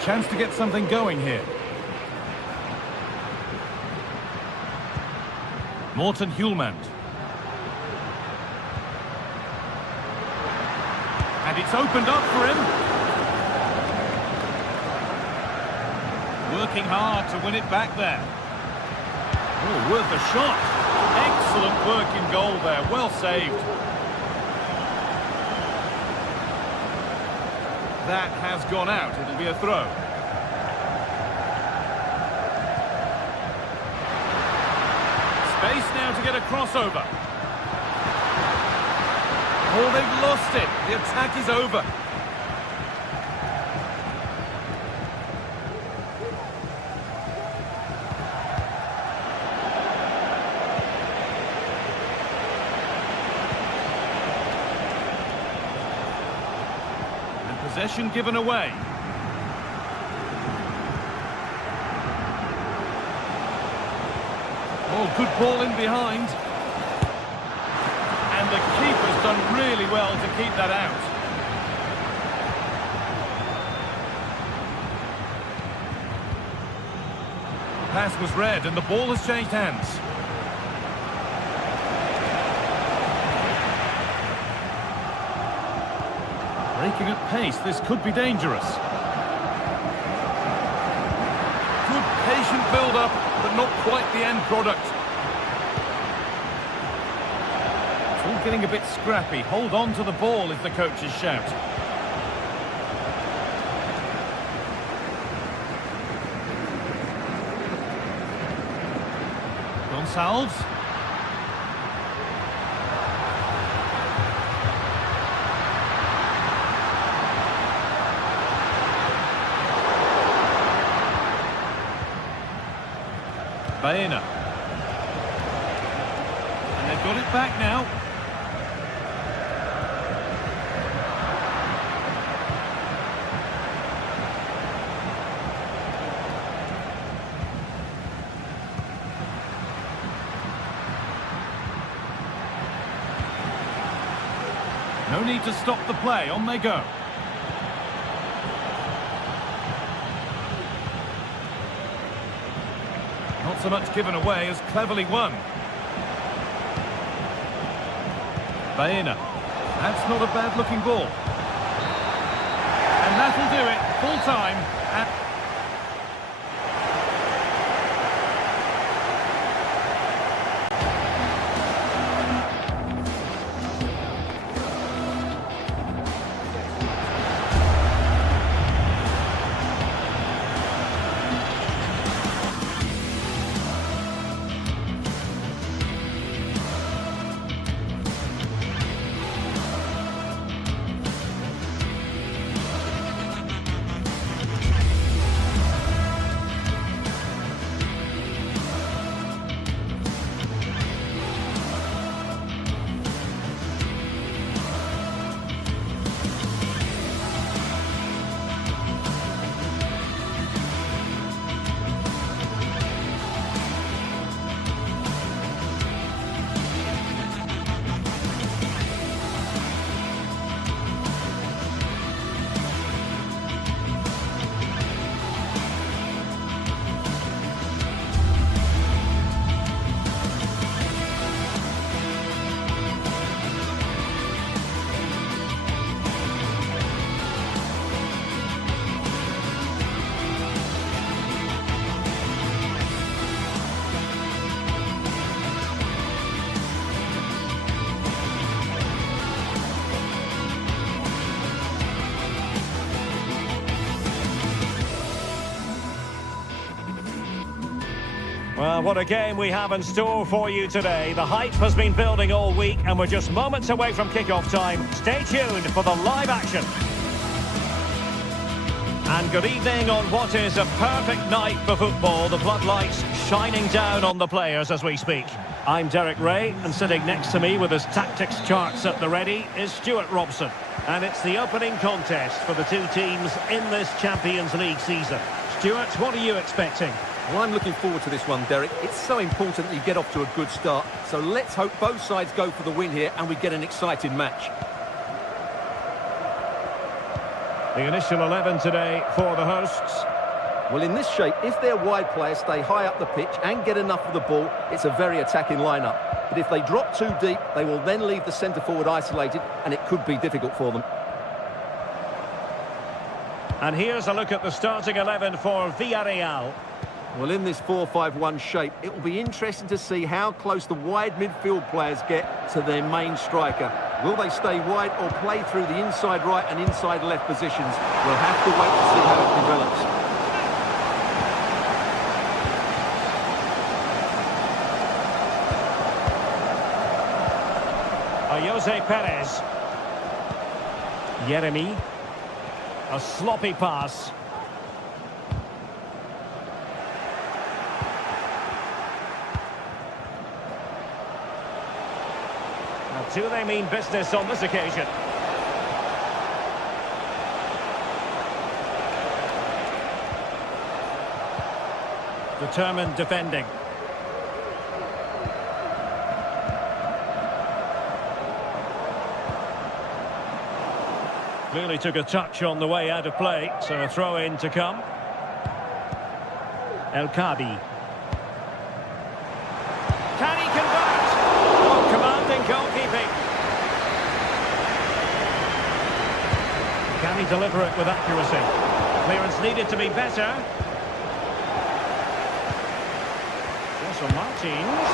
chance to get something going here. Morten Hjulmand. And it's opened up for him. Working hard to win it back there. Oh, worth a shot. Excellent work in goal there. Well saved. That has gone out. It'll be a throw. Space now to get a crossover. Oh, they've lost it. The attack is over. And possession given away. Oh, good ball in behind. And the keeper's done really well to keep that out. Pass was read and the ball has changed hands. Breaking at pace, this could be dangerous. Good patient build-up, but not quite the end product. It's all getting a bit scrappy. Hold on to the ball is the coach's shout. Gonçalves. Baena. And they've got it back now. No need to stop the play. On they go. Not so much given away as cleverly won. Baena. That's not a bad-looking ball. And that'll do it. Full time. Well, what a game we have in store for you today. The hype has been building all week and we're just moments away from kick-off time. Stay tuned for the live action. And good evening on what is a perfect night for football. The floodlights shining down on the players as we speak. I'm Derek Ray, and sitting next to me with his tactics charts at the ready is Stuart Robson. And it's the opening contest for the two teams in this Champions League season. Stuart, what are you expecting? Well, I'm looking forward to this one, Derek. It's so important that you get off to a good start. So let's hope both sides go for the win here and we get an exciting match. The initial 11 today for the hosts. Well, in this shape, if their wide players stay high up the pitch and get enough of the ball, it's a very attacking lineup. But if they drop too deep, they will then leave the centre-forward isolated, and it could be difficult for them. And here's a look at the starting 11 for Villarreal. Well, in this 4-5-1 shape, it will be interesting to see how close the wide midfield players get to their main striker. Will they stay wide or play through the inside right and inside left positions? We'll have to wait to see how it develops. Jose Perez. Yeremy. A sloppy pass. Now, do they mean business on this occasion? Determined defending. Clearly took a touch on the way out of play, so a throw-in to come. El Kadi. Can he convert? Oh, commanding goalkeeping. Can he deliver it with accuracy? Clearance needed to be better. Also Martins.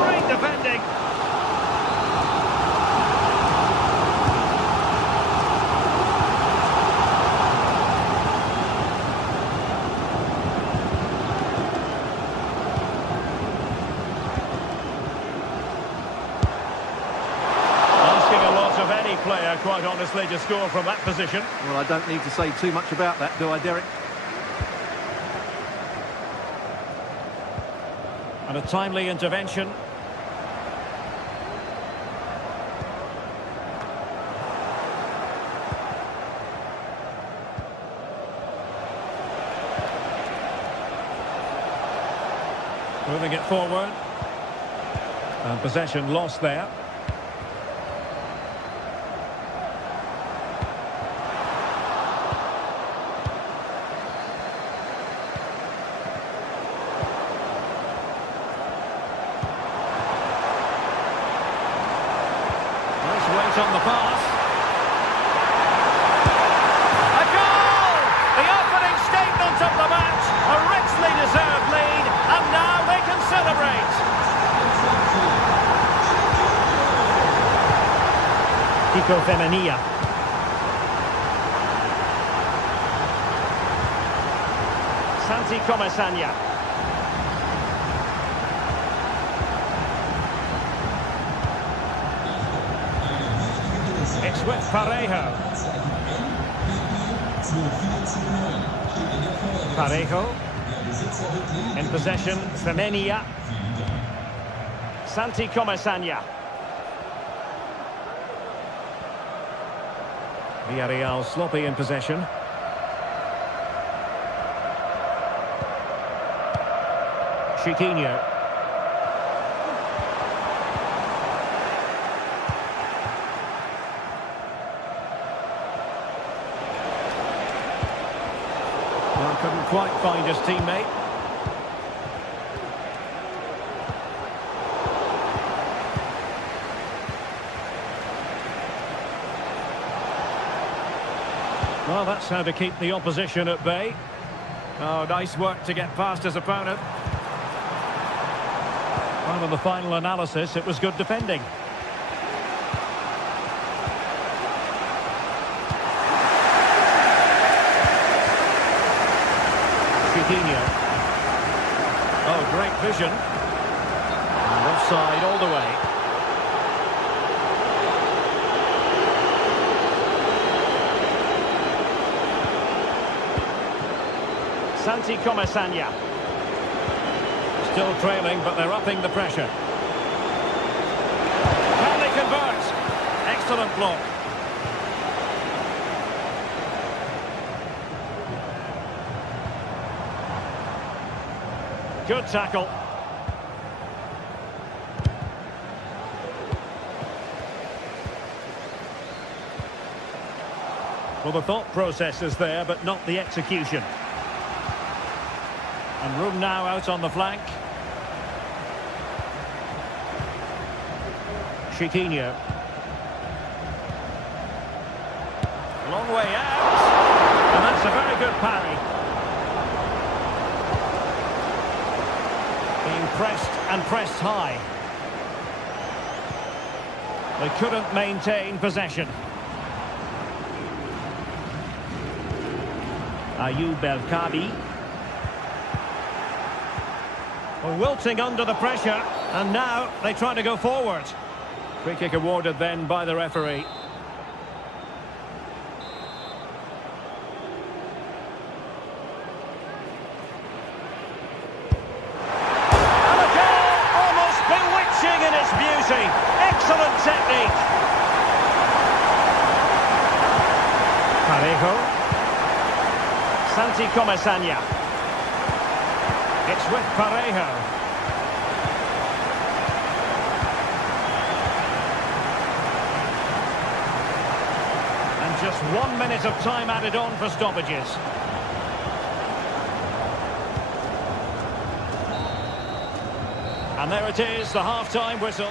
Great defending. Player, quite honestly, to score from that position. Well, I don't need to say too much about that, do I, Derek? And a timely intervention. Moving it forward. And possession lost there. On the pass. A goal! The opening statement of the match. A richly deserved lead, and now they can celebrate. Kiko Femenia. Santi Comesaña. It's with Parejo. Parejo. In possession, Femenia. Santi Comesaña. Villarreal sloppy in possession. Chiquinho. Couldn't quite find his teammate. Well, that's how to keep the opposition at bay. Oh, nice work to get past his opponent. Well, in the final analysis, it was good defending. Oh, great vision. And offside all the way. Santi Comesaña. Still trailing, but they're upping the pressure. Can they convert? Excellent block. Good tackle. Well, the thought process is there, but not the execution. And room now out on the flank. Chiquinho. Long way out. And that's a very good parry. Being pressed and pressed high. They couldn't maintain possession. Ayoub El-Kabi. Well, wilting under the pressure, and now they try to go forward. Free kick awarded then by the referee. And a goal, almost bewitching in its beauty. Excellent technique. Parejo. Santi Comesaña. It's with Parejo. And just 1 minute of time added on for stoppages. And there it is, the half-time whistle.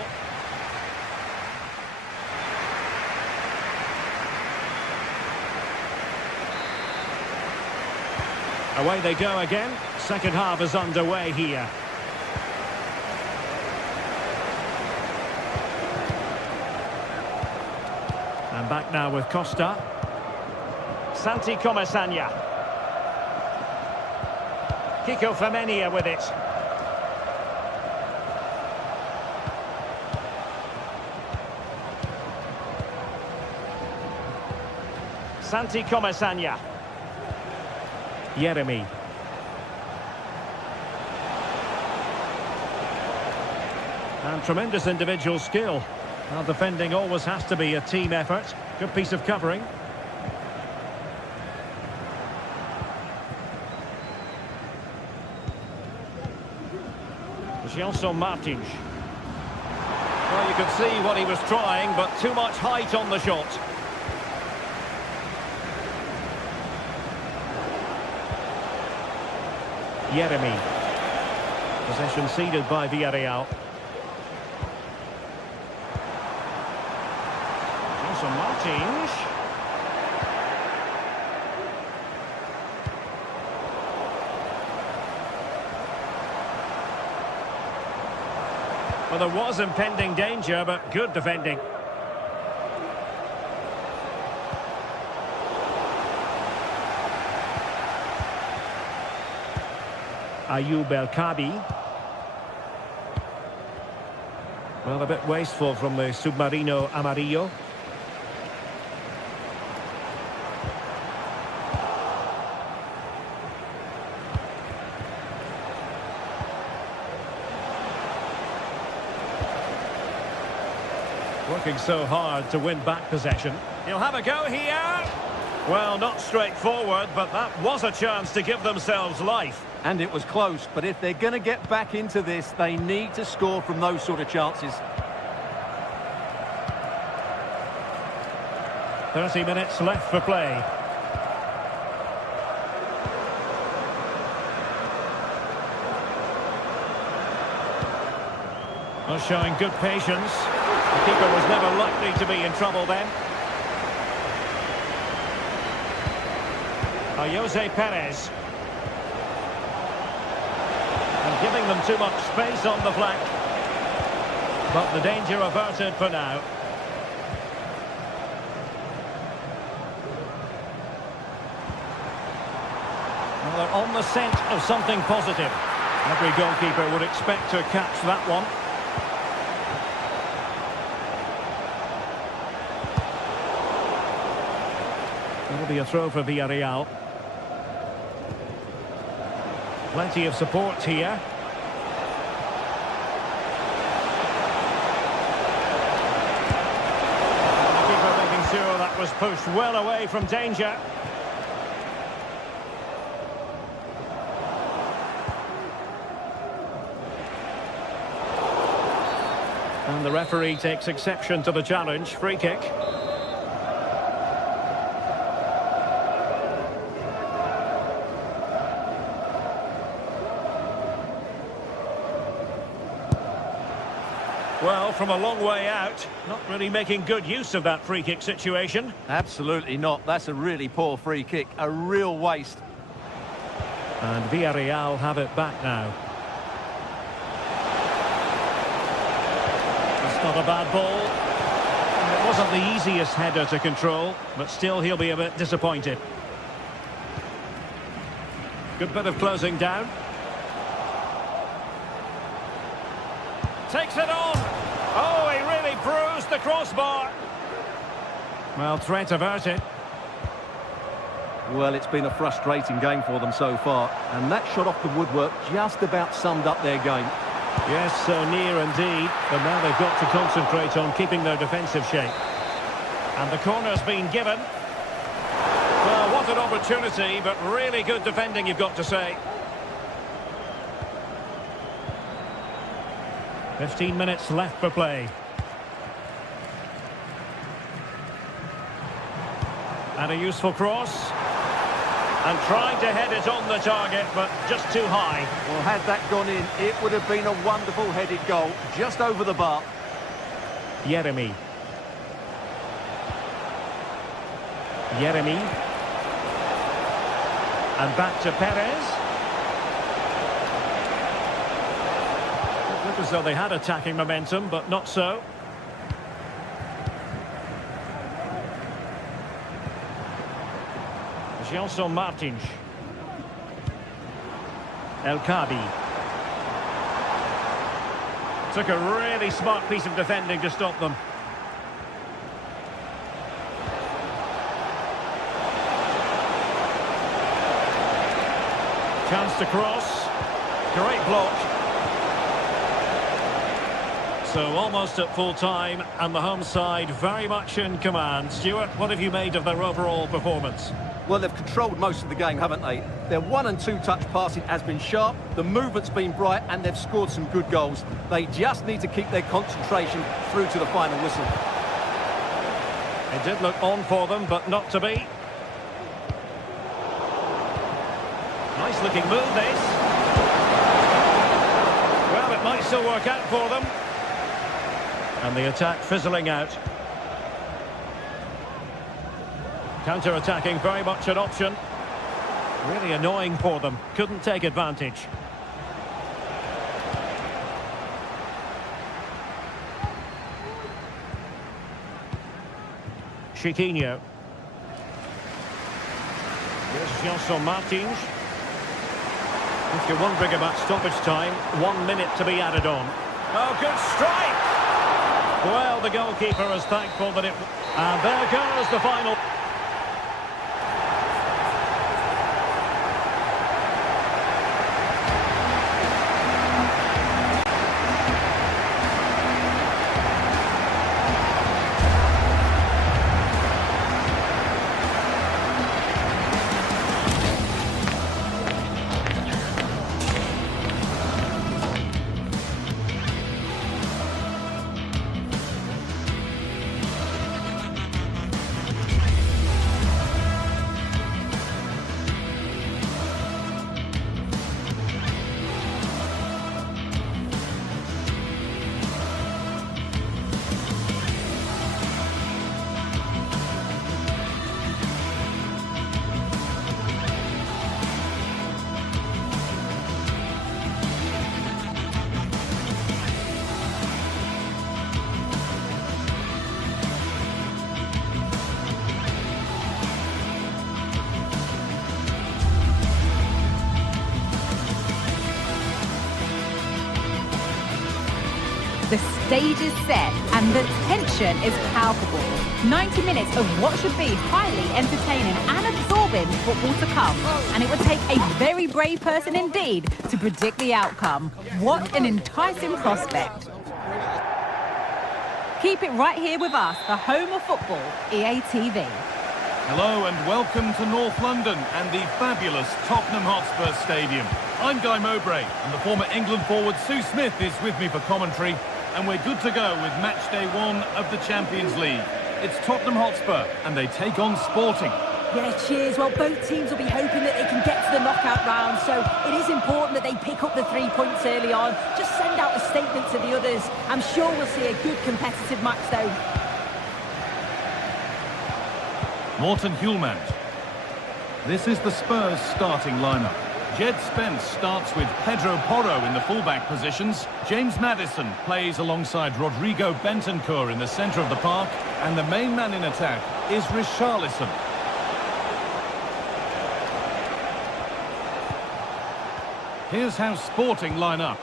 Away they go again. Second half is underway here. And back now with Costa. Santi Comesaña. Kiko Femenia with it. Santi Comesaña. Yeremy. And tremendous individual skill. Well, defending always has to be a team effort. Good piece of covering. Gelson Martins. Well, you could see what he was trying, but too much height on the shot. Yeremy. Possession ceded by Villarreal. Gelson Martins. Well, there was impending danger, but good defending. Ayoub El-Kabi. Well, a bit wasteful from the Submarino Amarillo. Working so hard to win back possession. He'll have a go here. Well, not straightforward, but that was a chance to give themselves life. And it was close, but if they're going to get back into this, they need to score from those sort of chances. 30 minutes left for play. Well, showing good patience. The keeper was never likely to be in trouble then. Jose Perez. And giving them too much space on the flank. But the danger averted for now. Well, they're on the scent of something positive. Every goalkeeper would expect to catch that one. It'll be a throw for Villarreal. Plenty of support here. The keeper making sure that was pushed well away from danger. And the referee takes exception to the challenge. Free kick. Well, from a long way out, not really making good use of that free kick situation. Absolutely not. That's a really poor free kick. A real waste. And Villarreal have it back now. That's not a bad ball. It wasn't the easiest header to control, but still he'll be a bit disappointed. Good bit of closing down. Takes it on. Oh, he really bruised the crossbar. Well, threat averted. Well, it's been a frustrating game for them so far, and that shot off the woodwork just about summed up their game. Yes, so near indeed, but now they've got to concentrate on keeping their defensive shape. And the corner's been given. Well, what an opportunity, but really good defending, you've got to say. 15 minutes left for play. And a useful cross. And trying to head it on the target, but just too high. Well, had that gone in, it would have been a wonderful headed goal, just over the bar. Yeremy. Yeremy. And back to Perez. It looked as though they had attacking momentum, but not so. Gelson Martins. El Kabi. Took a really smart piece of defending to stop them. Chance to cross. Great block. So almost at full time, and the home side very much in command. Stuart, what have you made of their overall performance? Well, they've controlled most of the game, haven't they? Their 1- and 2-touch passing has been sharp, the movement's been bright, and they've scored some good goals. They just need to keep their concentration through to the final whistle. It did look on for them, but not to be. Nice looking move, this. Well, it might still work out for them. And the attack fizzling out. Counter-attacking, very much an option. Really annoying for them. Couldn't take advantage. Chiquinho. Here's Gelson Martins. If you're wondering about stoppage time, 1 minute to be added on. Oh, good strike! Well, the goalkeeper is thankful that it... And there goes the final... The stage is set and the tension is palpable. 90 minutes of what should be highly entertaining and absorbing football to come. And it would take a very brave person indeed to predict the outcome. What an enticing prospect. Keep it right here with us, the home of football, EA TV. Hello and welcome to North London and the fabulous Tottenham Hotspur Stadium. I'm Guy Mowbray and the former England forward Sue Smith is with me for commentary, and we're good to go with match day 1 of the Champions League. It's Tottenham Hotspur and they take on Sporting. Yeah, cheers. Well, both teams will be hoping that they can get to the knockout round, so it is important that they pick up the 3 points early on. Just send out a statement to the others. I'm sure we'll see a good competitive match, though. Morten Hjulmand. This is the Spurs starting lineup. Jed Spence starts with Pedro Porro in the fullback positions. James Maddison plays alongside Rodrigo Bentancur in the centre of the park. And the main man in attack is Richarlison. Here's how Sporting line up.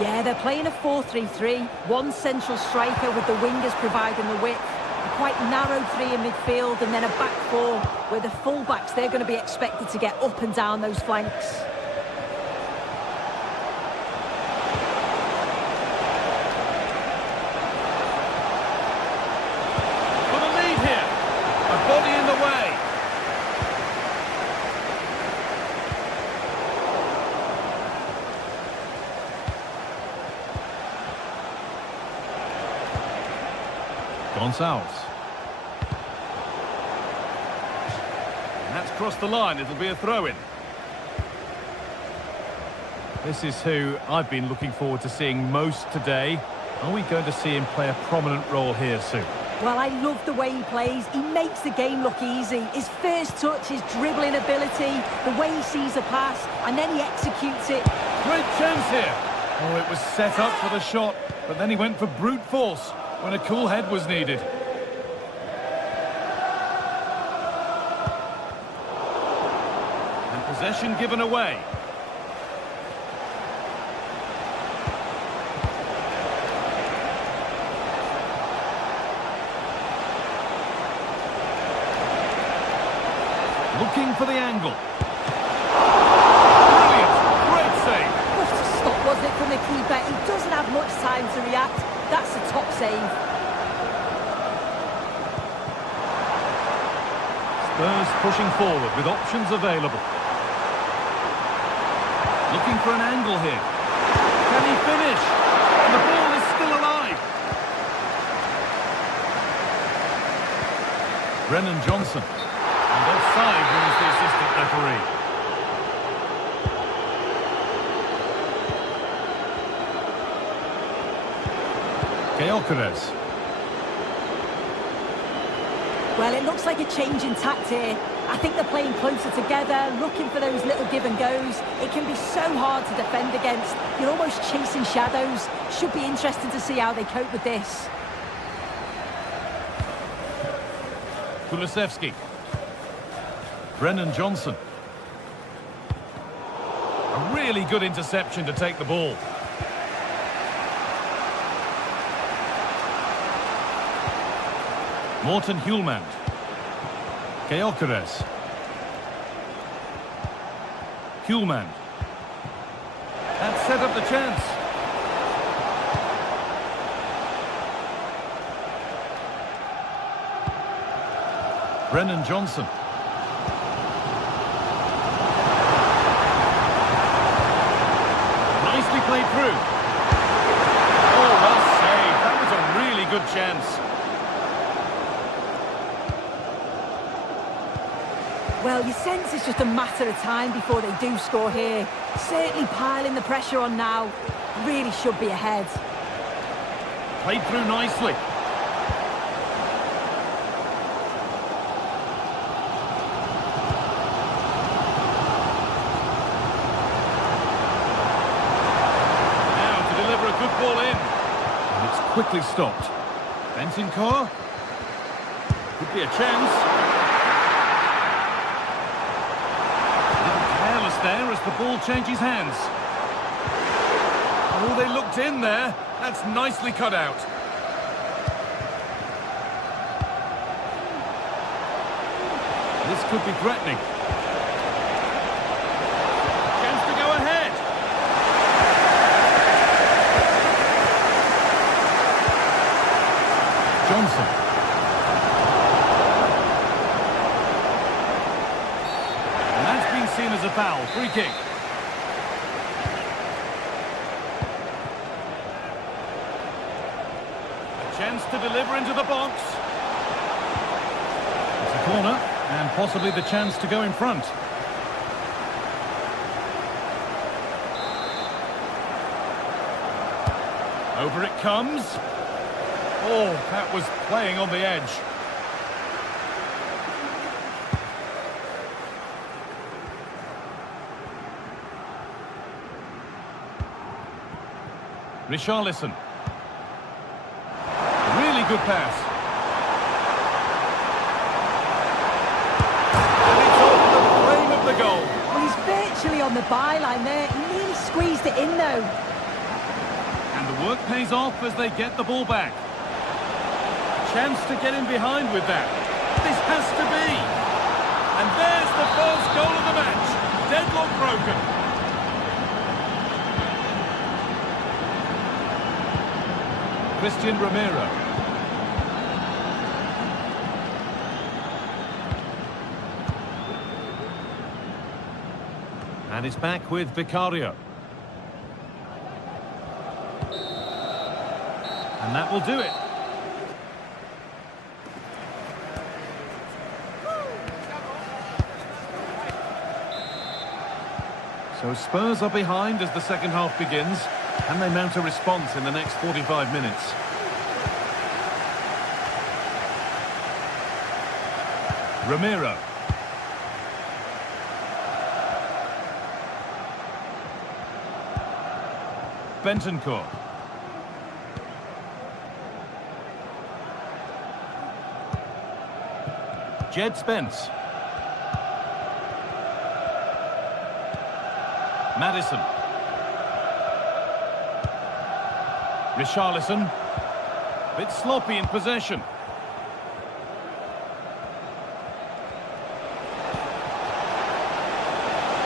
Yeah, they're playing a 4-3-3. One central striker with the wingers providing the width. A quite narrow three in midfield and then a back four where the full-backs, they're going to be expected to get up and down those flanks. For the lead here. A body in the way. Gonçalves. And that's crossed the line. It'll be a throw-in. This is who I've been looking forward to seeing most today. Are we going to see him play a prominent role here soon? Well, I love the way he plays. He makes the game look easy. His first touch, his dribbling ability, the way he sees a pass, and then he executes it. Great chance here. Oh, it was set up for the shot, but then he went for brute force when a cool head was needed. And possession given away. Looking for the angle. Brilliant! Great save! What a stop, wasn't it, from the keeper? He doesn't have much time to react. That's a top save. Spurs pushing forward with options available. Looking for an angle here. Can he finish? And the ball is still alive. Brennan Johnson. And offside rules the assistant referee. Gyökeres. Well, it looks like a change in tact here. I think they're playing closer together, looking for those little give and goes. It can be so hard to defend against. You're almost chasing shadows. Should be interesting to see how they cope with this. Kulusevski. Brennan Johnson. A really good interception to take the ball. Morten Hjulmand. Gyökeres. Hjulmand. That set up the chance. Brennan Johnson. Nicely played through. Oh, well saved. That was a really good chance. Well, you sense it's just a matter of time before they do score here. Certainly piling the pressure on now. Really should be ahead. Played through nicely. Now to deliver a good ball in. And it's quickly stopped. Bentancur. Could be a chance. There as the ball changes hands. Oh, they looked in there. That's nicely cut out. This could be threatening. Chance to go ahead. Johnson. Seen as a foul. Free kick. A chance to deliver into the box. It's a corner. And possibly the chance to go in front. Over it comes. Oh, that was playing on the edge. Richarlison. Really good pass. And it's over the frame of the goal. Well, he's virtually on the byline there. He nearly squeezed it in, though. And the work pays off as they get the ball back. A chance to get in behind with that. This has to be. And there's the first goal of the match. Deadlock broken. Christian Romero. And it's back with Vicario. And that will do it. So Spurs are behind as the second half begins. Can they mount a response in the next 45 minutes? Romero. Bentancur. Jed Spence. Maddison. Richarlison. Bit sloppy in possession.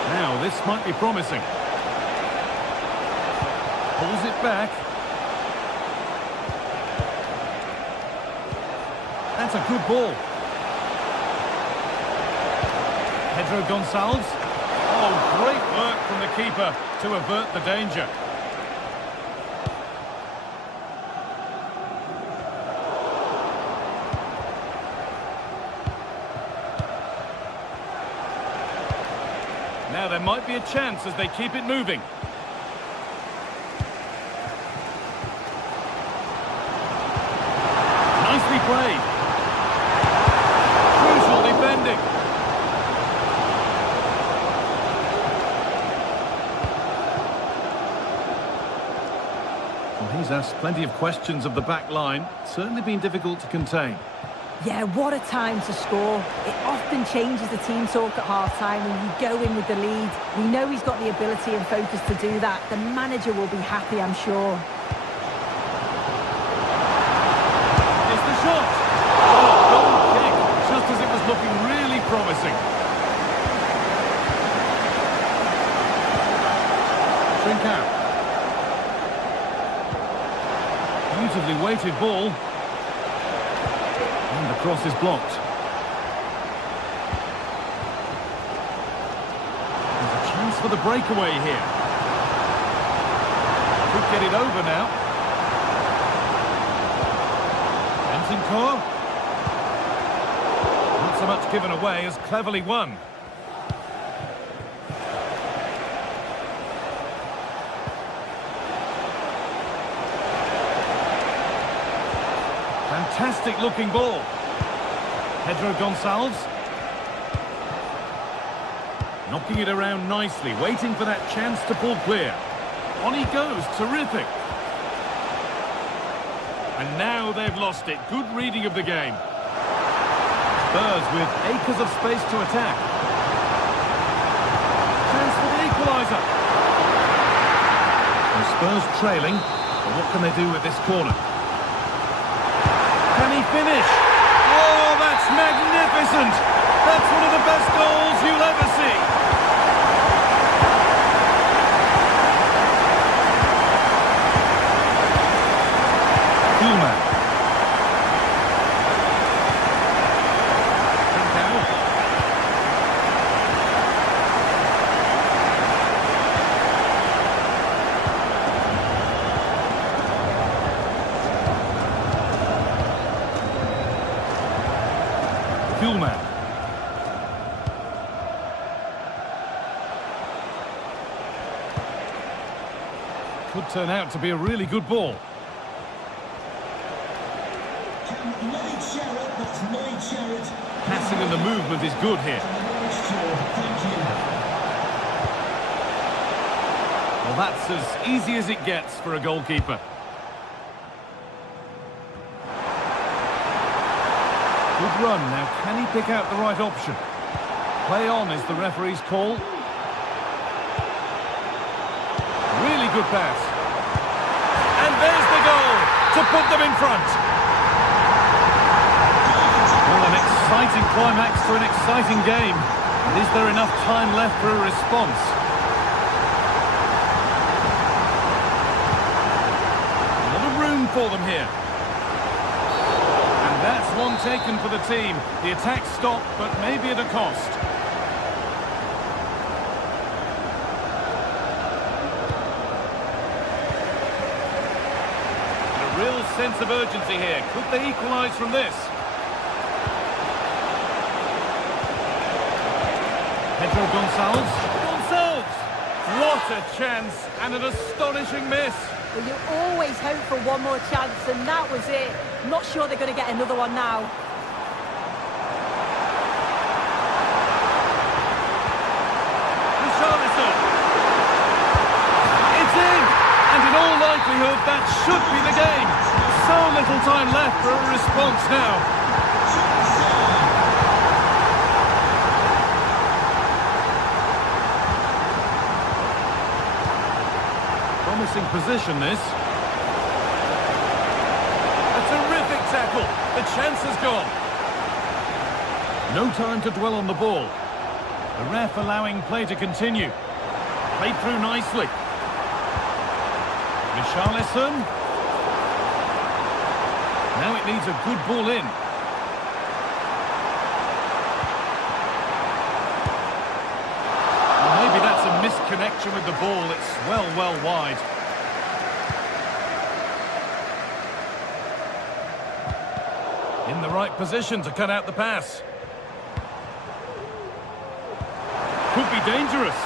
Now this might be promising. Pulls it back. That's a good ball. Pedro Gonçalves. Oh, great work from the keeper to avert the danger. Now there might be a chance as they keep it moving. Nicely played. Crucial defending. Well, he's asked plenty of questions of the back line. Certainly been difficult to contain. Yeah, what a time to score. It often changes the team talk at half-time when you go in with the lead. We know he's got the ability and focus to do that. The manager will be happy, I'm sure. It's the shot. Oh, goal kick, just as it was looking really promising. Trincao. Beautifully weighted ball. And the cross is blocked. There's a chance for the breakaway here. Could get it over now. Bentancur. Not so much given away as cleverly won. Fantastic looking ball. Pedro Gonçalves. Knocking it around nicely, waiting for that chance to pull clear. On he goes, terrific. And now they've lost it. Good reading of the game. Spurs with acres of space to attack. Chance for the equaliser. And Spurs trailing, but what can they do with this corner? Can he finish? Oh, that's magnificent! That's one of the best goals you'll ever see. Koeman. Koeman. Could turn out to be a really good ball. Passing and the movement is good here. Well, that's as easy as it gets for a goalkeeper. Good run. Now, can he pick out the right option? Play on is the referee's call. Really good pass. And there's the goal to put them in front. Well, an exciting climax to an exciting game. And is there enough time left for a response? A lot of room for them here. And that's one taken for the team. The attack stopped, but maybe at a cost. Real sense of urgency here. Could they equalise from this? Pedro Gonçalves. Gonçalves! What a chance and an astonishing miss. Well, you always hope for one more chance, and that was it. Not sure they're going to get another one now. Richarlison. It's in! And in all likelihood, that should be the game. So little time left for a response now. Promising position, this. A terrific tackle. The chance has gone. No time to dwell on the ball. The ref allowing play to continue. Played through nicely. Richarlison. Now it needs a good ball in. Well, maybe that's a misconnection with the ball. It's well wide. In the right position to cut out the pass. Could be dangerous.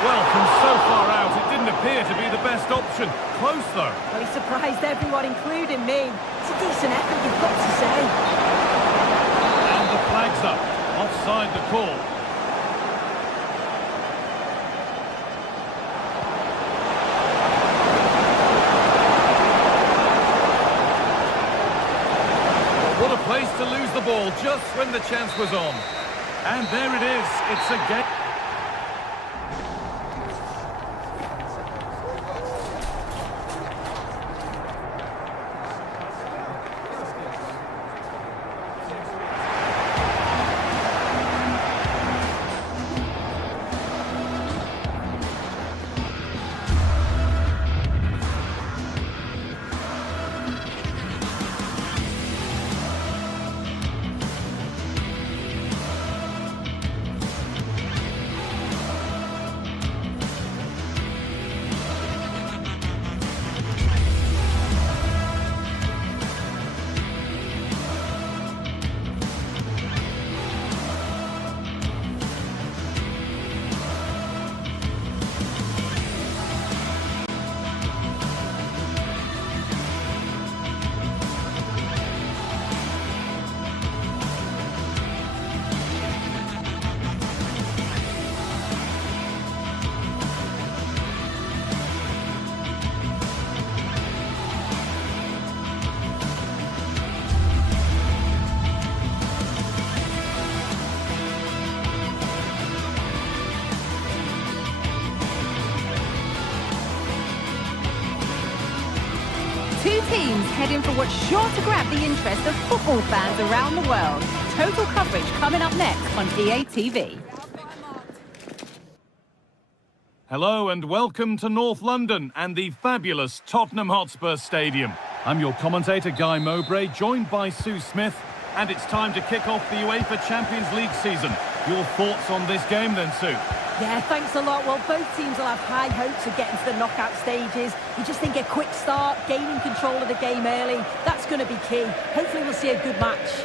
Well, from so far out, it didn't appear to be the best option. Close, though. Well, he surprised everyone, including me. It's a decent effort, you've got to say. And the flag's up. Offside the call. Well, what a place to lose the ball just when the chance was on. And there it is. It's a game. Two teams heading for what's sure to grab the interest of football fans around the world. Total coverage coming up next on EA TV. Hello and welcome to North London and the fabulous Tottenham Hotspur Stadium. I'm your commentator Guy Mowbray, joined by Sue Smith, and it's time to kick off the UEFA Champions League season. Your thoughts on this game then, Sue? Yeah, thanks a lot. Well, both teams will have high hopes of getting to the knockout stages. You just think a quick start, gaining control of the game early, that's going to be key. Hopefully we'll see a good match.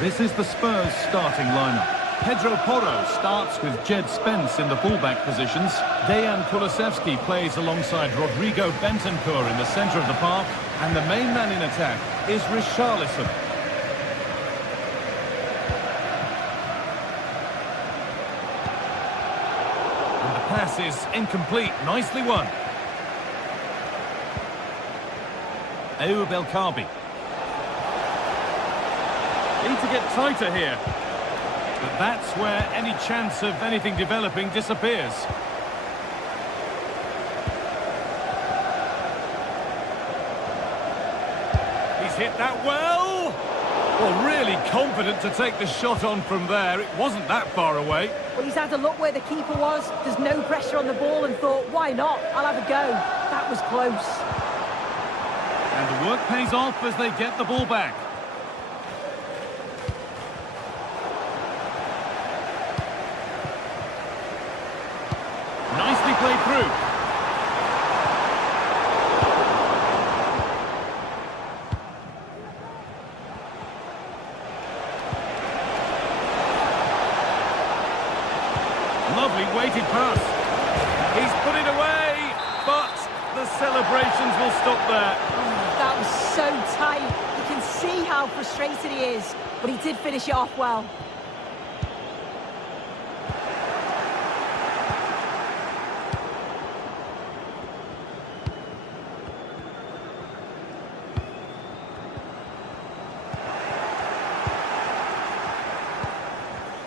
This is the Spurs starting lineup. Pedro Porro starts with Jed Spence in the fullback positions. Dejan Kulusevski plays alongside Rodrigo Bentancur in the centre of the park. And the main man in attack is Richarlison. And the pass is incomplete. Nicely won. Ayoub El Kaabi. Need to get tighter here. But that's where any chance of anything developing disappears. He's hit that well. Well, really confident to take the shot on from there. It wasn't that far away. Well, he's had a look where the keeper was. There's no pressure on the ball and thought, why not? I'll have a go. That was close. And the work pays off as they get the ball back. Nicely played through. Lovely weighted pass. He's put it away, but the celebrations will stop there. Oh, that was so tight. You can see how frustrated he is, but he did finish it off well.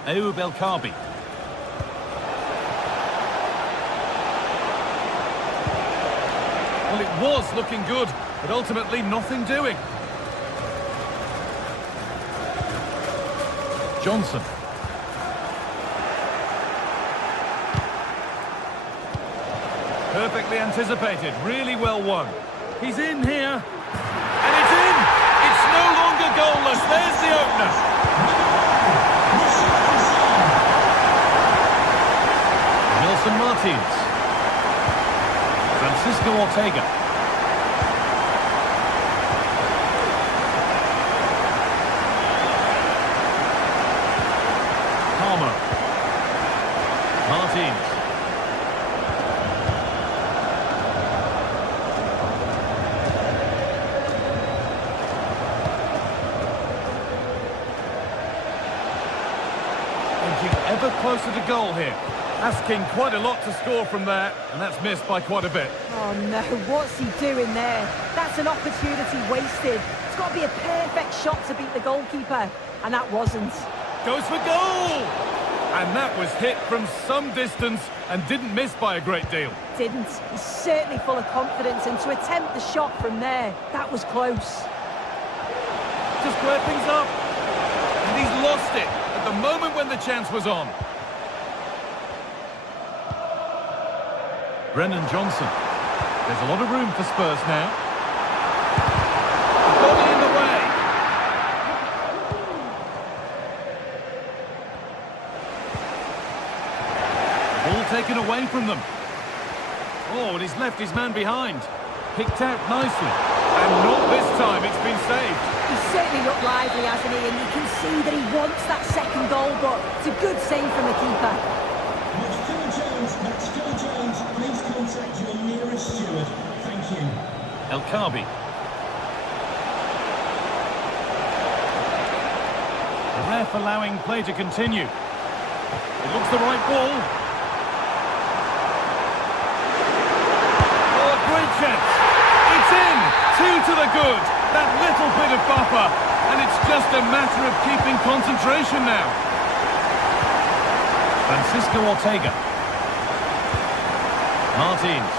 Ayoub El Kaabi. Well, it was looking good, but ultimately nothing doing. Johnson. Perfectly anticipated, really well won. He's in here, and it's in! It's no longer goalless, there's the opener. Nelson Martins. Francisco Ortega. Palmer. Martins. Edging ever closer to goal here. Asking quite a lot to score from there, and that's missed by quite a bit. Oh no, what's he doing there? That's an opportunity wasted. It's got to be a perfect shot to beat the goalkeeper, and that wasn't. Goes for goal! And that was hit from some distance and didn't miss by a great deal. Didn't. He's certainly full of confidence, and to attempt the shot from there, that was close. To square things up. And he's lost it at the moment when the chance was on. Brennan Johnson. There's a lot of room for Spurs now. Body in the way. Ball taken away from them. Oh, and he's left his man behind. Picked out nicely. And not this time, it's been saved. He's certainly looked lively, hasn't he? And you can see that he wants that second goal, but it's a good save from the keeper. That's Phil Jones. Please contact your nearest steward. Thank you. El Kaabi. The ref allowing play to continue. It looks the right ball. Oh, a great chance. It's in. 2 to the good. That little bit of buffer. And it's just a matter of keeping concentration now. Francisco Ortega. Martins.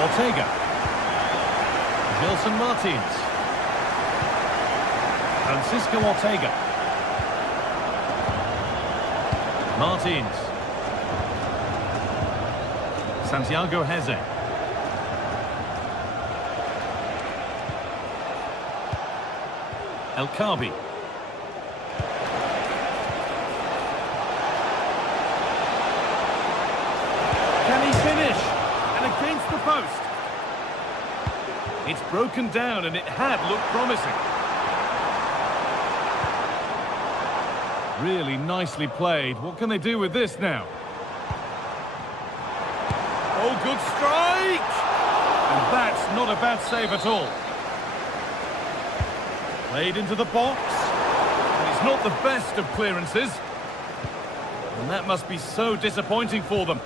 Ortega. Nelson Martins. Francisco Ortega. Martins. Santiago Heze. El Kaabi. Can he finish? And against the post. It's broken down and it had looked promising. Really nicely played. What can they do with this now? Oh, good strike! And that's not a bad save at all. Played into the box. And it's not the best of clearances. And that must be so disappointing for them.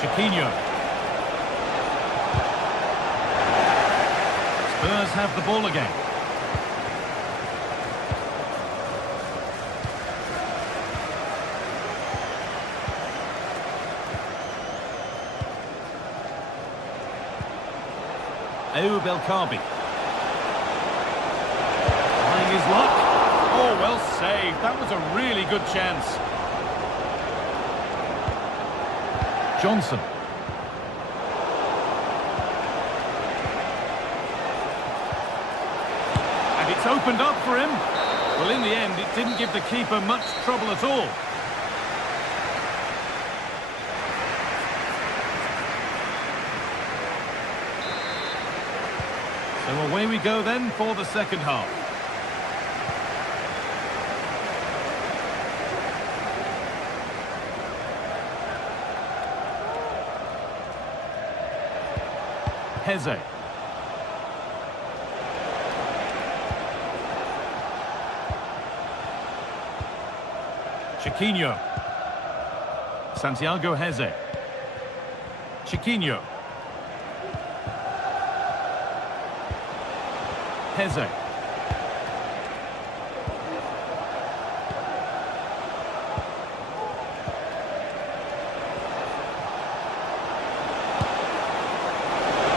Chiquinho. Spurs have the ball again. Belkabi. Trying his luck. Oh, well saved. That was a really good chance. Johnson. And it's opened up for him. Well, in the end, it didn't give the keeper much trouble at all. So away we go then for the second half. Heze. Chiquinho. Santiago Heze. Chiquinho. Heze.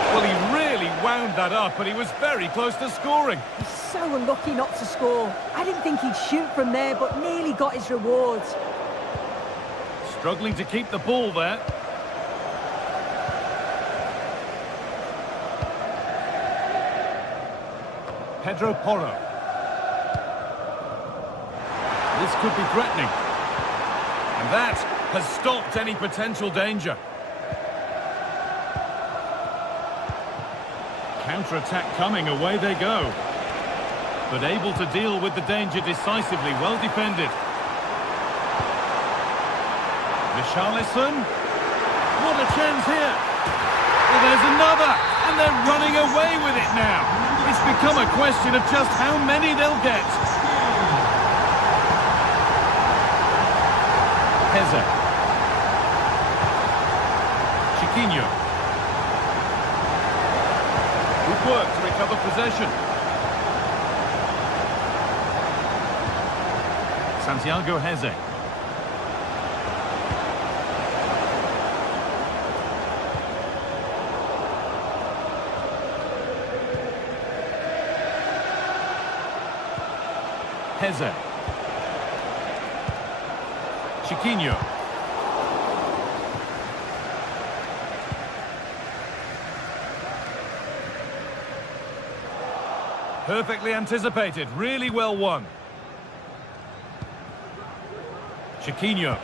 Well, he really wound that up, and he was very close to scoring. He's so unlucky not to score. I didn't think he'd shoot from there, but nearly got his rewards. Struggling to keep the ball there. Pedro Porro. This could be threatening. And that has stopped any potential danger. Counter-attack coming, away they go. But able to deal with the danger decisively, well defended. Richarlison. What a chance here. Well, there's another, and they're running away with it now. It's become a question of just how many they'll get. Heze. Chiquinho. Good work to recover possession. Santiago Heze. Heze. Chiquinho. Perfectly anticipated, really well won. Chiquinho.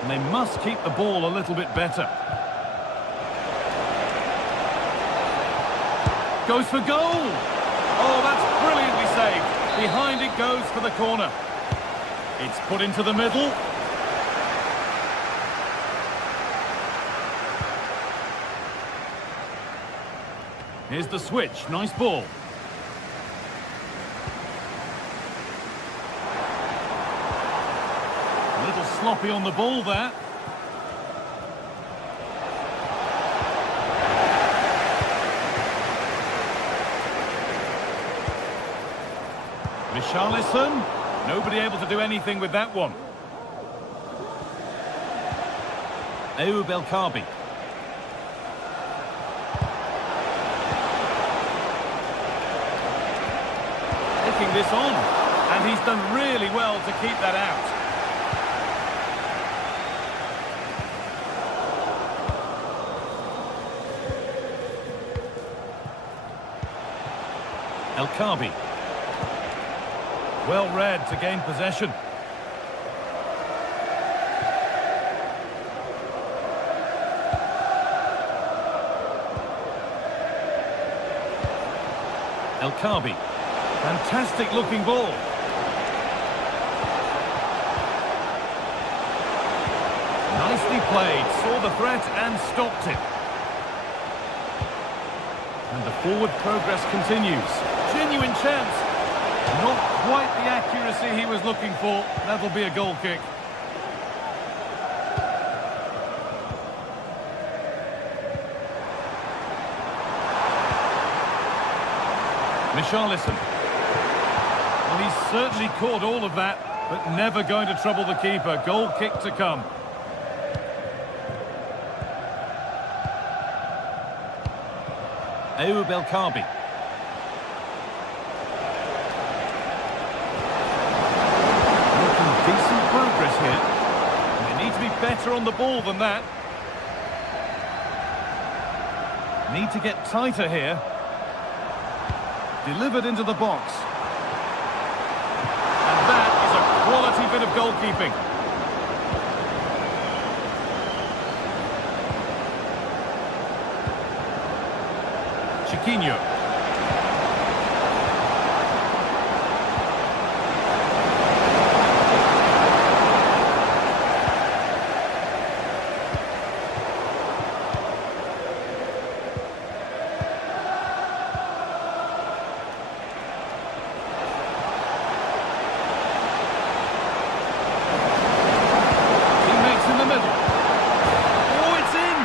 And they must keep the ball a little bit better. Goes for goal! Oh, that's brilliantly saved. Behind it goes for the corner. It's put into the middle. Here's the switch. Nice ball. A little sloppy on the ball there. Richarlison, nobody able to do anything with that one. Belkabi. Taking this on, and he's done really well to keep that out. Belkabi. Well read to gain possession. El Kaabi. Fantastic looking ball. Nicely played, saw the threat and stopped it. And the forward progress continues. Genuine chance. Not quite the accuracy he was looking for. That'll be a goal kick. Richarlison. Well, he's certainly caught all of that, but never going to trouble the keeper. Goal kick to come. Ayoub El Kaabi. Making decent progress here. They need to be better on the ball than that. Need to get tighter here. Delivered into the box. And that is a quality bit of goalkeeping. Chiquinho. Teammates in the middle. Oh, it's in!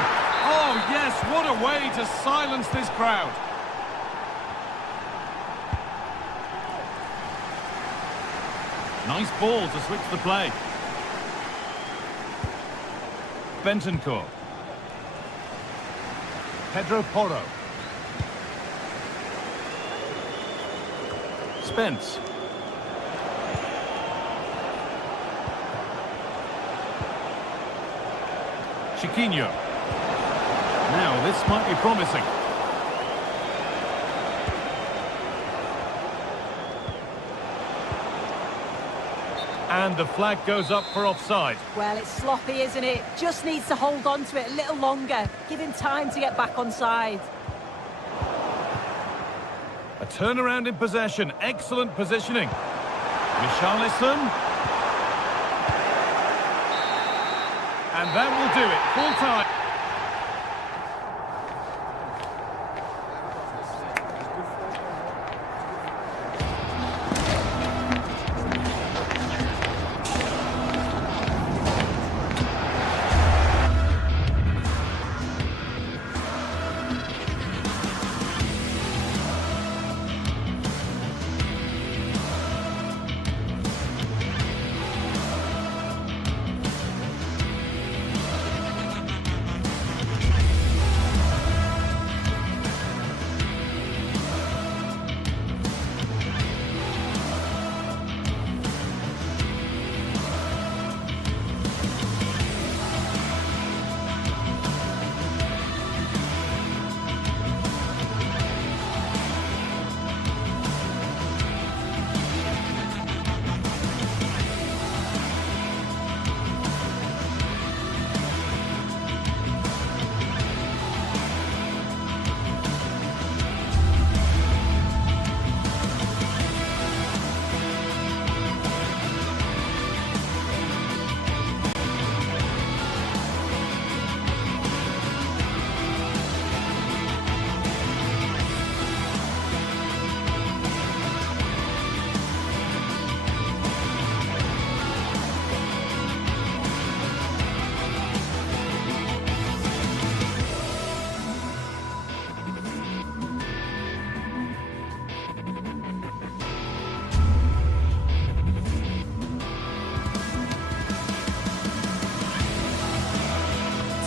Oh, yes, what a way to silence this crowd. Nice ball to switch the play. Bentancur. Pedro Porro. Spence. Chiquinho. Now, this might be promising. And the flag goes up for offside. Well, it's sloppy, isn't it? Just needs to hold on to it a little longer. Give him time to get back on side. A turnaround in possession. Excellent positioning. Richarlison. And that will do it. Full time.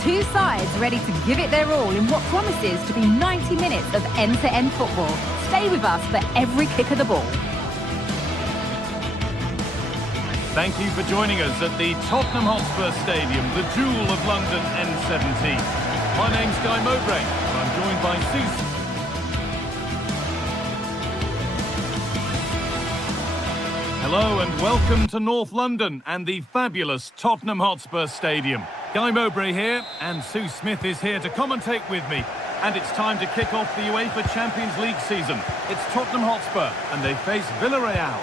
Two sides ready to give it their all in what promises to be 90 minutes of end-to-end football. Stay with us for every kick of the ball. Thank you for joining us at the Tottenham Hotspur Stadium, the jewel of London N17. My name's Guy Mowbray, and I'm joined by Sue. Hello and welcome to North London and the fabulous Tottenham Hotspur Stadium. Guy Mowbray here, and Sue Smith is here to commentate with me. And it's time to kick off the UEFA Champions League season. It's Tottenham Hotspur, and they face Villarreal.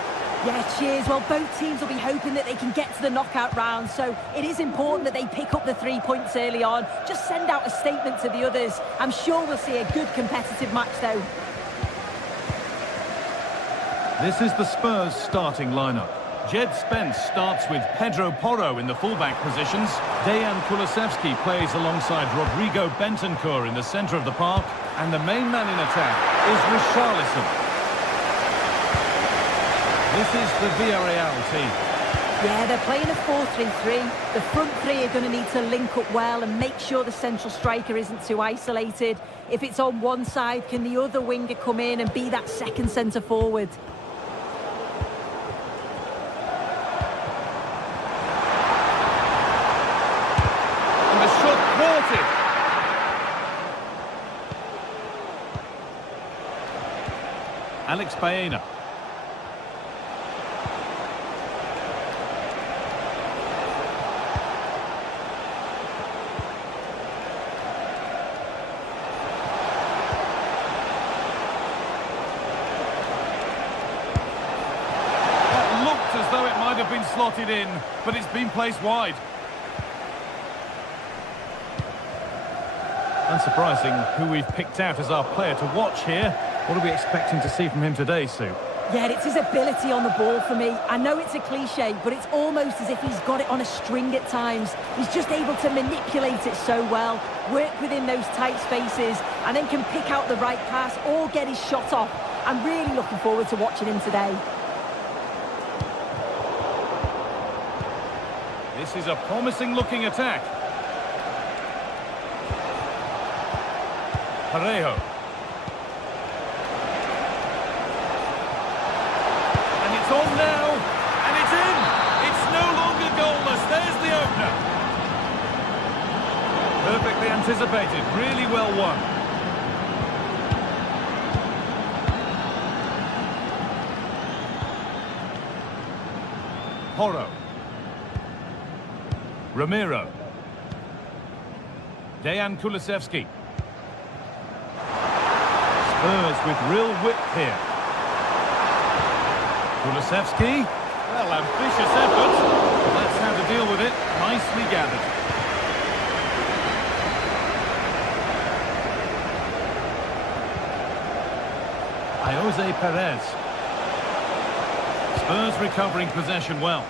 Yeah, cheers. Well, both teams will be hoping that they can get to the knockout round, so it is important that they pick up the 3 points early on. Just send out a statement to the others. I'm sure we'll see a good competitive match, though. This is the Spurs starting lineup. Jed Spence starts with Pedro Porro in the fullback positions. Dejan Kulusevski plays alongside Rodrigo Bentancur in the centre of the park. And the main man in attack is Richarlison. This is the Villarreal team. Yeah, they're playing a 4-3-3. The front three are going to need to link up well and make sure the central striker isn't too isolated. If it's on one side, can the other winger come in and be that second centre forward? Alex Baena. That looked as though it might have been slotted in, but it's been placed wide. Unsurprising who we've picked out as our player to watch here. What are we expecting to see from him today, Sue? Yeah, it's his ability on the ball for me. I know it's a cliche, but it's almost as if he's got it on a string at times. He's just able to manipulate it so well, work within those tight spaces, and then can pick out the right pass or get his shot off. I'm really looking forward to watching him today. This is a promising-looking attack. Parejo. It's on now, and it's in! It's no longer goalless, there's the opener! Perfectly anticipated, really well won. Porro. Ramiro. Dejan Kulusevski. Spurs with real width here. Kulusevski, well, ambitious effort. That's how to deal with it. Nicely gathered. Jose Perez. Spurs recovering possession well.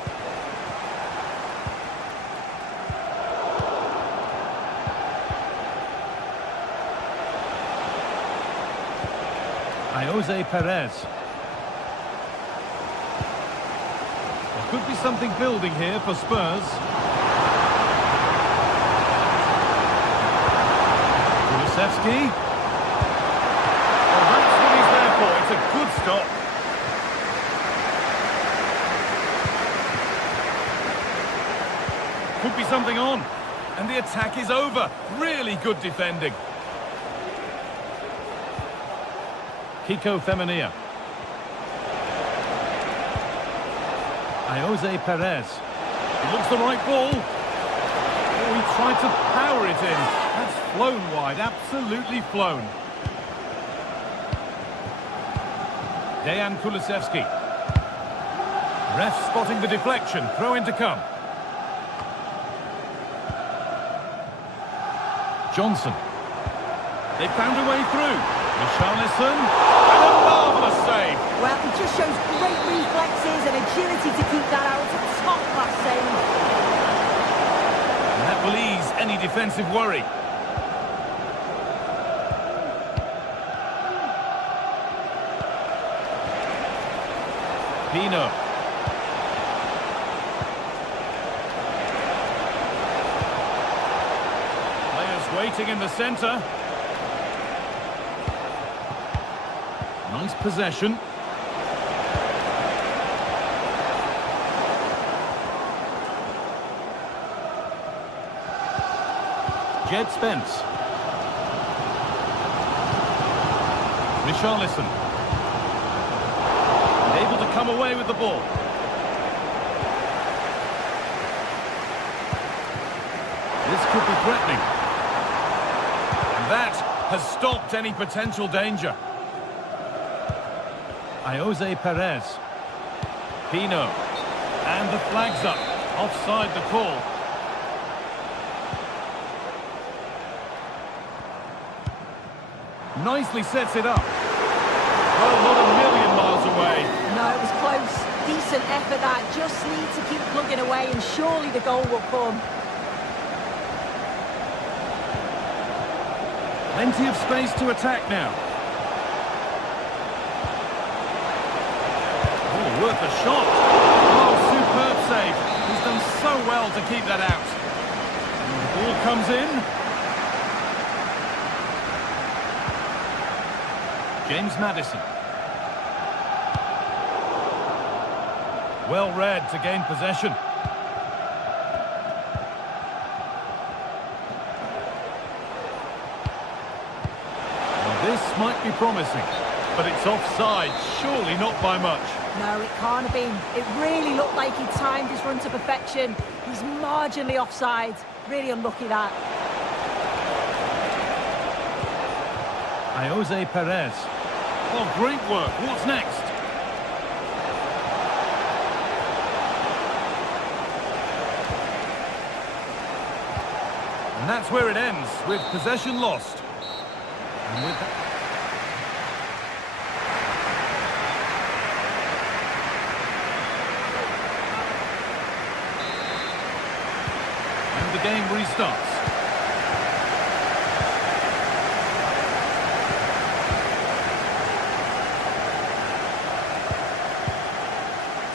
Jose Perez. Could be something building here for Spurs. Kulusevski. Well, that's what he's there for. It's a good stop. Could be something on. And the attack is over. Really good defending. Kiko Femenia. Jose Perez. It looks the right ball. Oh, he tried to power it in. That's flown wide, absolutely flown. Dejan Kulusevski. Ref spotting the deflection, throw in to come. Johnson. They found a way through. Richarlison. And a marvellous save. Well, he just shows great reflexes and agility to keep that out. It's a top-class save. And that will ease any defensive worry. Pino. Players waiting in the centre. Nice possession. Jed Spence. Richarlison. Able to come away with the ball. This could be threatening. And that has stopped any potential danger. Jose Perez. Pino. And the flag's up. Offside the call. Nicely sets it up. Well, not a million miles away. No, it was close. Decent effort that. Just need to keep plugging away and surely the goal will come. Plenty of space to attack now. Oh, worth a shot. Oh, superb save. He's done so well to keep that out. And the ball comes in. James Maddison. Well read to gain possession. Well, this might be promising, but it's offside, surely not by much. No, it can't have been. It really looked like he timed his run to perfection. He's marginally offside. Really unlucky that. Jose Perez. Oh, great work. What's next? And that's where it ends, with possession lost. And with that... And the game restarts.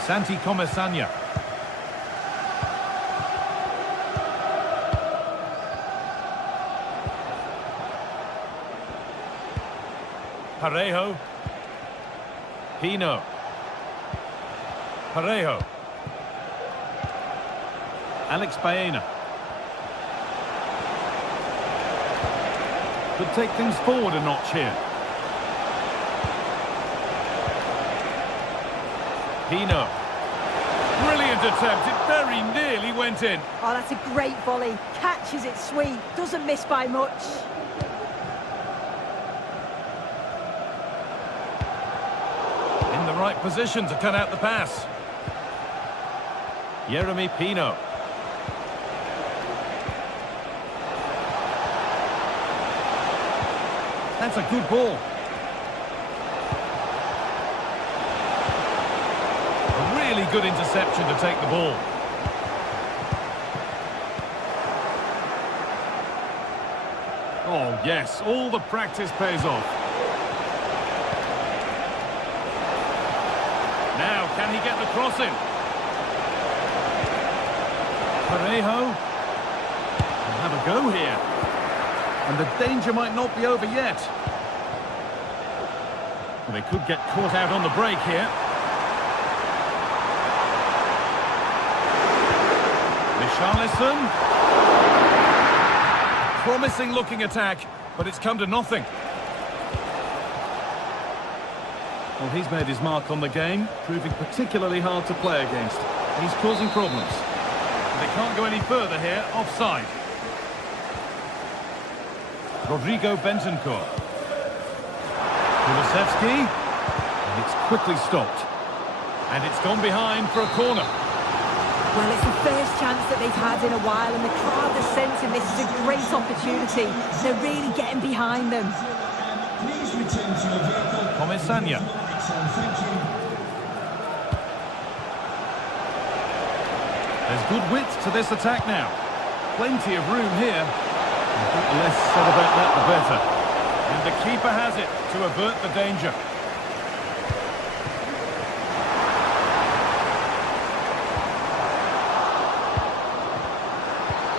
Santi Comesaña. Parejo. Pino. Parejo. Alex Baena. Could take things forward a notch here. Pino. Brilliant attempt. It very nearly went in. Oh, that's a great volley. Catches it sweet. Doesn't miss by much. In the right position to cut out the pass. Yeremy Pino. That's a good ball. A really good interception to take the ball. Oh, yes, all the practice pays off. Now, can he get the cross in? Parejo. He'll have a go here. And the danger might not be over yet. Well, they could get caught out on the break here. Richarlison. Promising looking attack, but it's come to nothing. Well, he's made his mark on the game, proving particularly hard to play against. He's causing problems. They can't go any further here, offside. Rodrigo Bentancur. Kulusevski. And it's quickly stopped. And it's gone behind for a corner. Well, it's the first chance that they've had in a while, and the crowd are sensing this is a great opportunity. They're really getting behind them. Please return to your vehicle. Comesaña. Thank you. There's good width to this attack now. Plenty of room here. I think the less said about that, the better. And the keeper has it to avert the danger.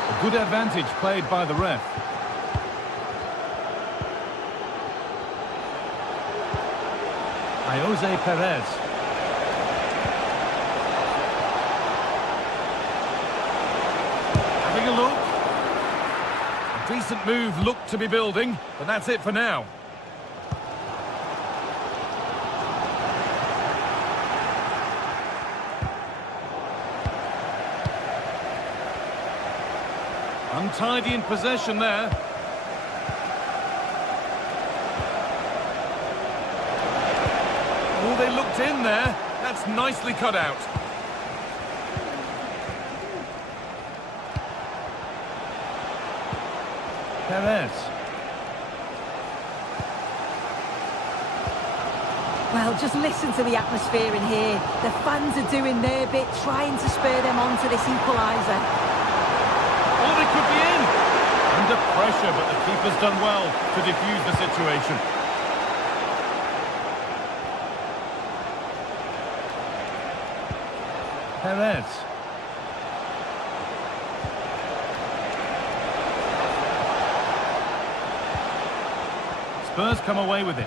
A good advantage played by the ref. Jose Perez. Having a look. A decent move looked to be building, but that's it for now. Untidy in possession there. they looked in there. That's nicely cut out. Perez. Well, just listen to the atmosphere in here. The fans are doing their bit, trying to spur them on to this equaliser. Oh, they could be in. Under pressure, but the keeper's done well to defuse the situation. Perez. Spurs come away with it.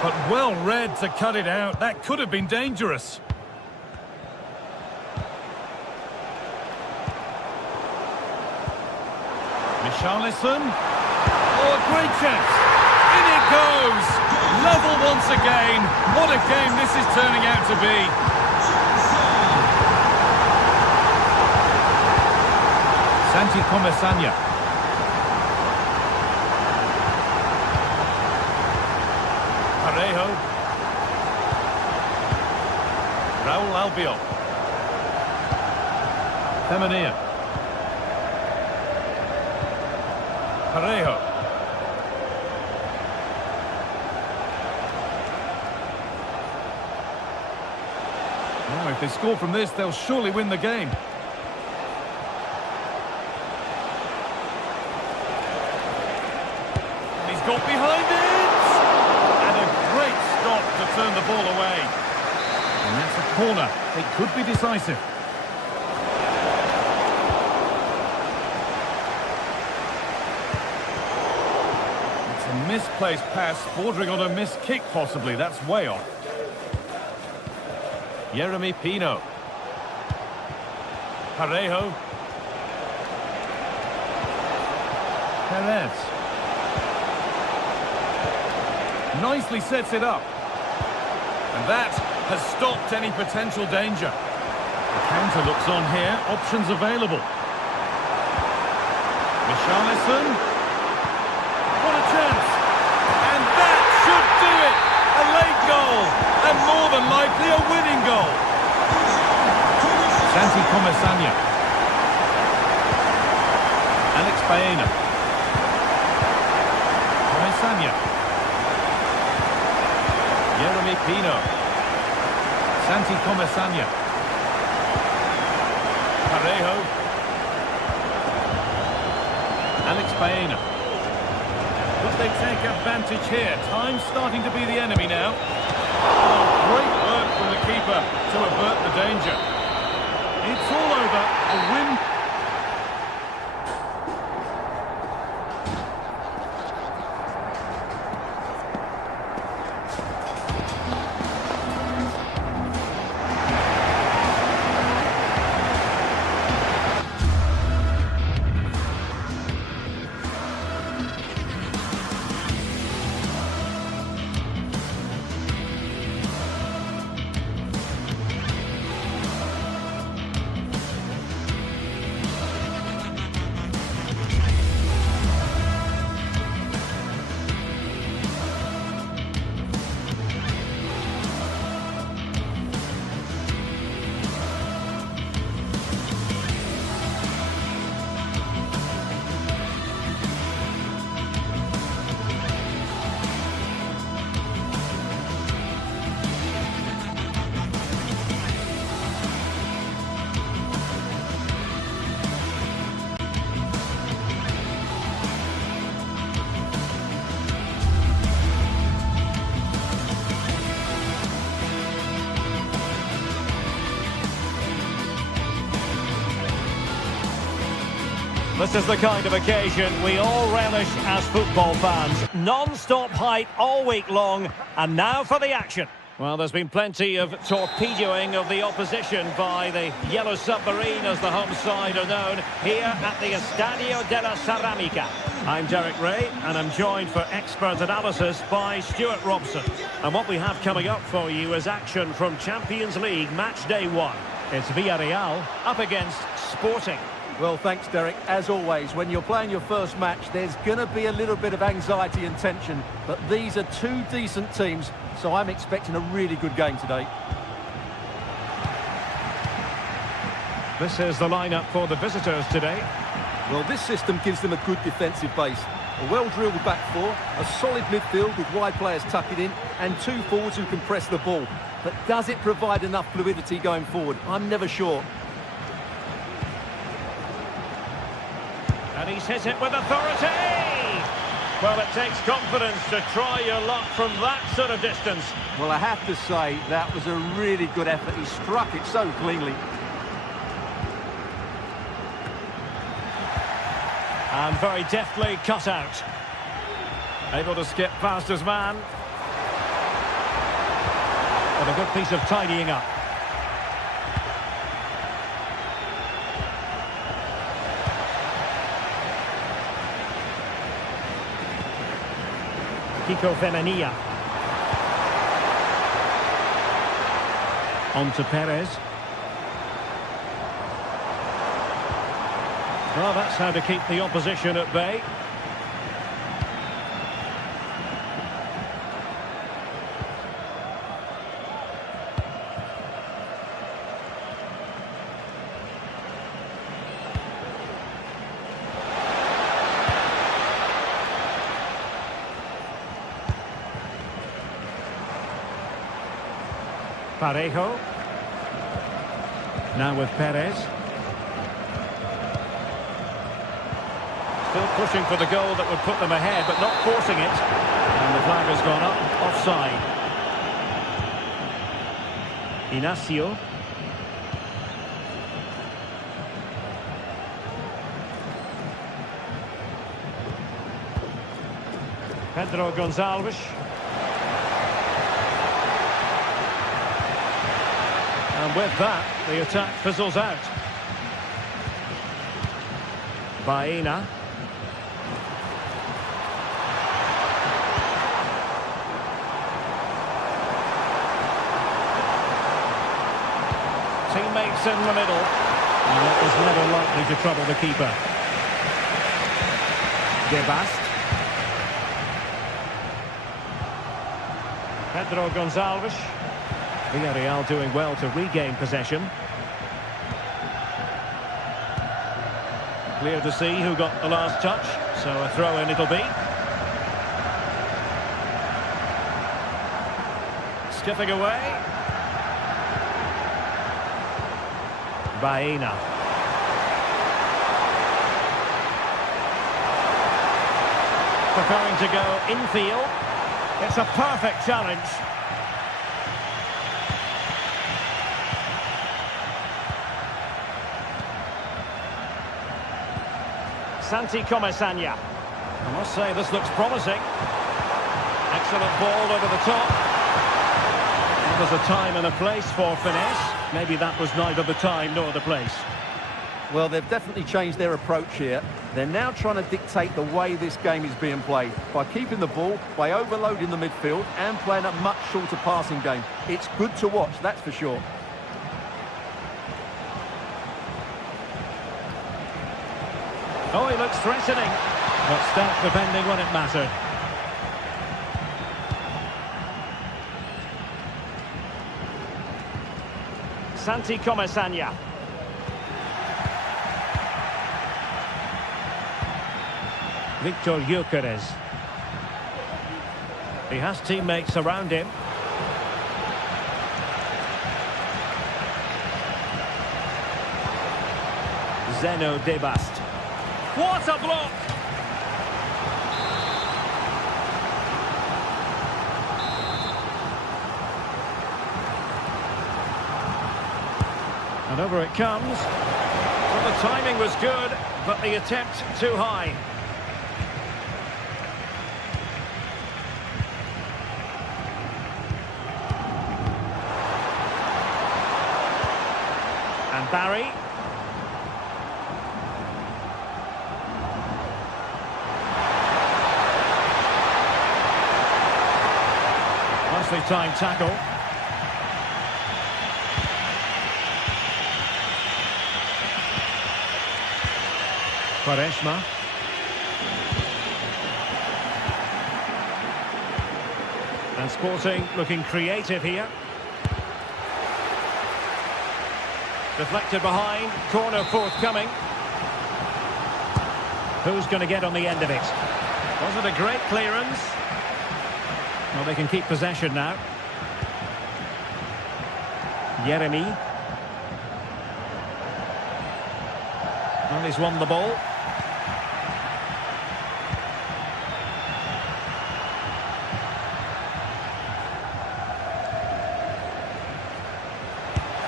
But well read to cut it out. That could have been dangerous. Richarlison. Oh, a great chance. In it goes. Level once again. What a game this is turning out to be. Santi Comesaña. Parejo. Raúl Albiol. Femenia. Parejo. Oh, if they score from this, they'll surely win the game. And he's got behind it! And a great stop to turn the ball away. And that's a corner. It could be decisive. Misplaced pass, bordering on a missed kick possibly. That's way off. Yeremy Pino. Parejo. Perez. Nicely sets it up. And that has stopped any potential danger. The counter looks on here. Options available. Richarlison. What a chance. And that should do it! A late goal, and more than likely a winning goal. Santi Comesaña. Alex Baena. Comesaña. Yeremy Pino. Santi Comesaña. Parejo. Alex Baena. Could they take advantage here? Time's starting to be the enemy now. Oh, great work from the keeper to avert the danger. It's all over. A win. This is the kind of occasion we all relish as football fans. Non-stop hype all week long, and now for the action. Well, there's been plenty of torpedoing of the opposition by the Yellow Submarine, as the home side are known, here at the Estadio de la Ceramica. I'm Derek Ray, and I'm joined for expert analysis by Stuart Robson. And what we have coming up for you is action from Champions League match day 1. It's Villarreal up against Sporting. Well, thanks, Derek. As always, when you're playing your first match, there's going to be a little bit of anxiety and tension. But these are two decent teams, so I'm expecting a really good game today. This is the lineup for the visitors today. Well, this system gives them a good defensive base. A well-drilled back four, a solid midfield with wide players tucking in, and two forwards who can press the ball. But does it provide enough fluidity going forward? I'm never sure. And he's hit it with authority! Well, it takes confidence to try your luck from that sort of distance. Well, I have to say, that was a really good effort. He struck it so cleanly. And very deftly cut out. Able to skip past his man. But a good piece of tidying up. Kiko Femenia. On to Perez. Well, that's how to keep the opposition at bay. Parejo. Now with Perez. Still pushing for the goal that would put them ahead, but not forcing it. And the flag has gone up, offside. Inacio. Pedro Gonçalves. And with that, the attack fizzles out. Baena. Teammates in the middle. And that was never likely to trouble the keeper. Gebast. Pedro Gonçalves. Villarreal doing well to regain possession. Clear to see who got the last touch, so a throw-in it'll be. Skipping away. Baena. Preparing to go infield. It's a perfect challenge. Santi Comesaña. I must say this looks promising. Excellent ball over the top. There's a time and a place for finesse. Maybe that was neither the time nor the place. Well, they've definitely changed their approach here. They're now trying to dictate the way this game is being played by keeping the ball, by overloading the midfield and playing a much shorter passing game. It's good to watch, that's for sure. Oh, he looks threatening, but start defending when it mattered. Santi Comesaña. Victor Gyökeres. He has teammates around him. Zeno Debast. What a block! And over it comes. Well, the timing was good, but the attempt too high. And Barry. Nicely timed tackle. Quaresma. And Sporting looking creative here. Deflected behind, corner forthcoming. Who's going to get on the end of it? Was it a great clearance? Well, they can keep possession now. Yeremy. Well, he's won the ball.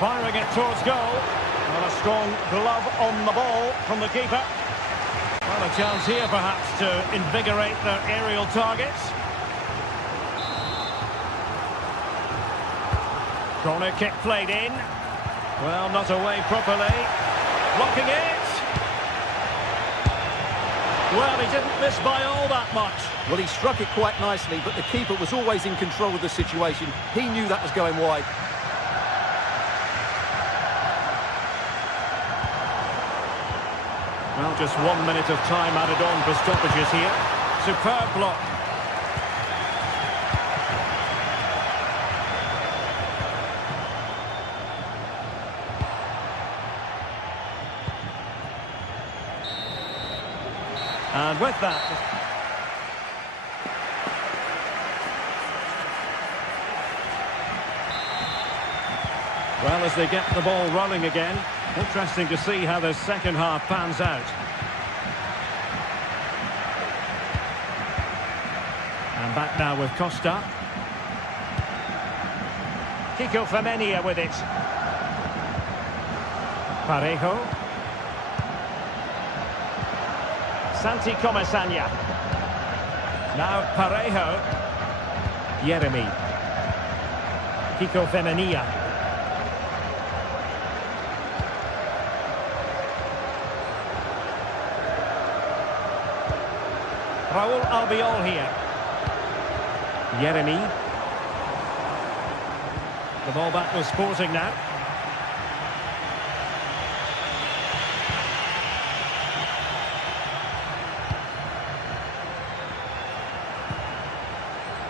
Firing it towards goal. Well, a strong glove on the ball from the keeper. Well, a chance here perhaps to invigorate their aerial targets. Corner kick played in. Well, not away properly. Blocking it. Well, he didn't miss by all that much. Well, he struck it quite nicely, but the keeper was always in control of the situation. He knew that was going wide. Well, just 1 minute of time added on for stoppages here. Superb block. And with that... Well, as they get the ball running again, interesting to see how the second half pans out. And back now with Costa. Kiko Femenia with it. Parejo. Santi Comesaña. Now Parejo. Yeremy. Kiko Femenia. Raúl Albiol here. Yeremy. The ball back with Sporting now.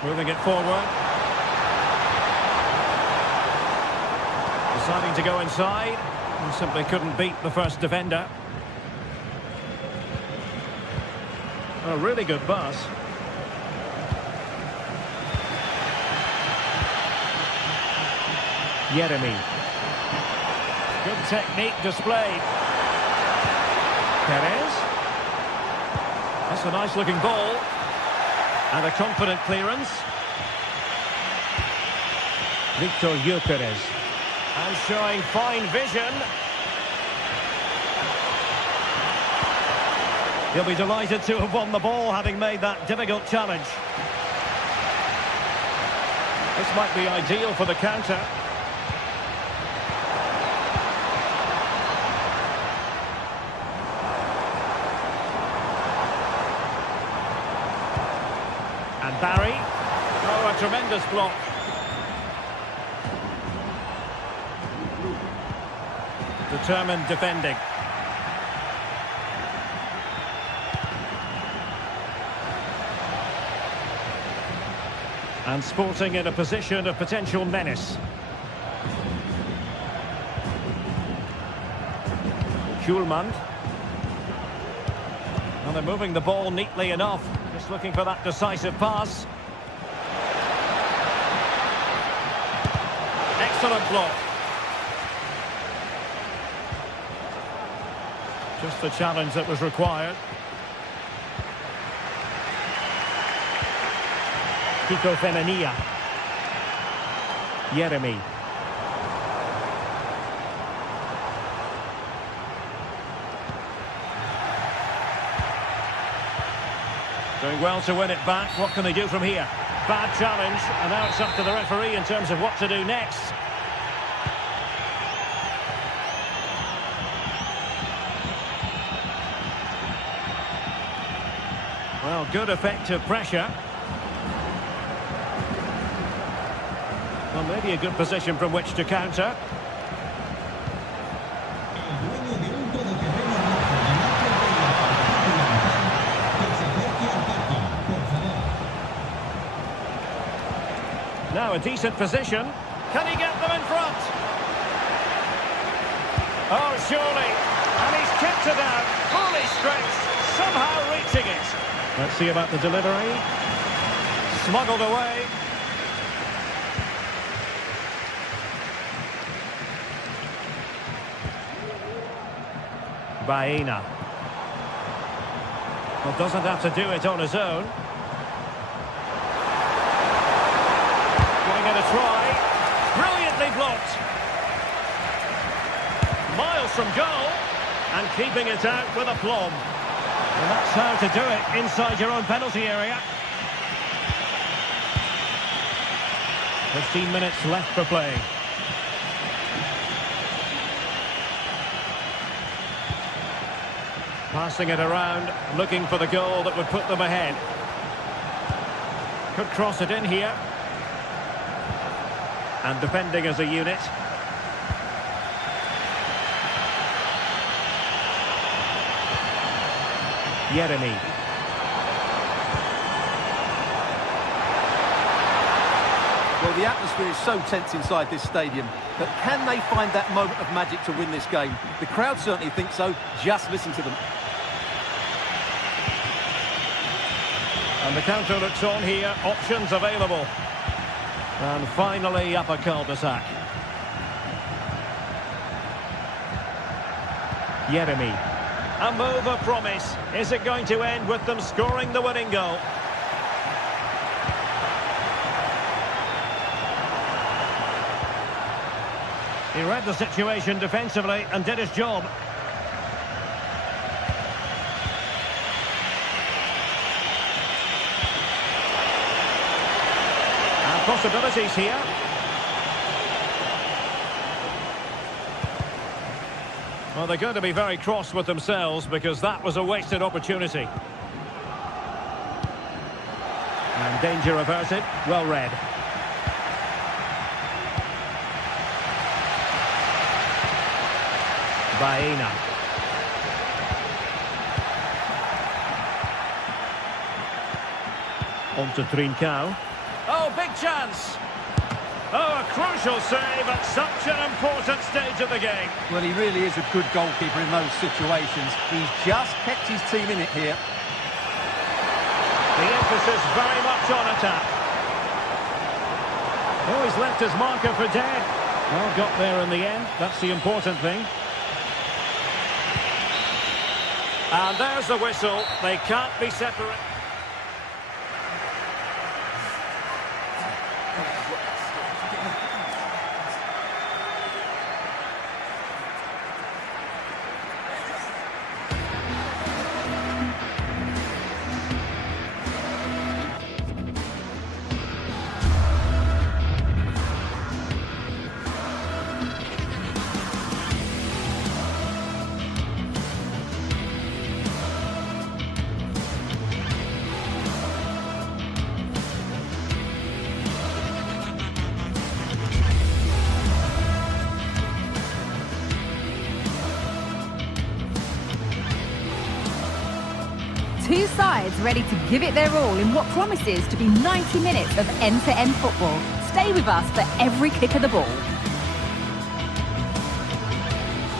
Moving it forward. Deciding to go inside. And simply couldn't beat the first defender. A really good pass. Yeremy. Good technique displayed. Perez. That's a nice looking ball. And a confident clearance. Victor Gyökeres. And showing fine vision. He'll be delighted to have won the ball, having made that difficult challenge. This might be ideal for the counter. And Barry. Oh, a tremendous block. Determined defending. And Sporting in a position of potential menace. Schulman. Well, they're moving the ball neatly enough. Just looking for that decisive pass. Excellent block. Just the challenge that was required. Kiko Femenia. Yeremy. Doing well to win it back. What can they do from here? Bad challenge, and now it's up to the referee in terms of what to do next. Well, good effective pressure. Well, maybe a good position from which to counter. Now a decent position. Can he get them in front? Oh, surely. And he's kept it out. Fully stretched. Somehow reaching it. Let's see about the delivery. Smuggled away. Baena. Well, doesn't have to do it on his own. Giving it a try. Brilliantly blocked. Miles from goal. And keeping it out with aplomb. And that's how to do it inside your own penalty area. 15 minutes left for play. Passing it around, looking for the goal that would put them ahead. Could cross it in here. And defending as a unit. Yeremy. Well, the atmosphere is so tense inside this stadium, but can they find that moment of magic to win this game? The crowd certainly think so. Just listen to them. And the counter looks on here, options available. And finally up a cul-de-sac. Yeremy. A move of promise. Is it going to end with them scoring the winning goal? He read the situation defensively and did his job. And possibilities here. Well, they're going to be very cross with themselves because that was a wasted opportunity. And danger averted. Well read. Baena. On to Trincao. Oh, big chance! Oh, a crucial save at such an important stage of the game. Well, he really is a good goalkeeper in those situations. He's just kept his team in it here. The emphasis very much on attack. Oh, he's left his marker for dead. Well, got there in the end. That's the important thing. And there's the whistle. They can't be separated. Two sides ready to give it their all in what promises to be 90 minutes of end-to-end football. Stay with us for every kick of the ball.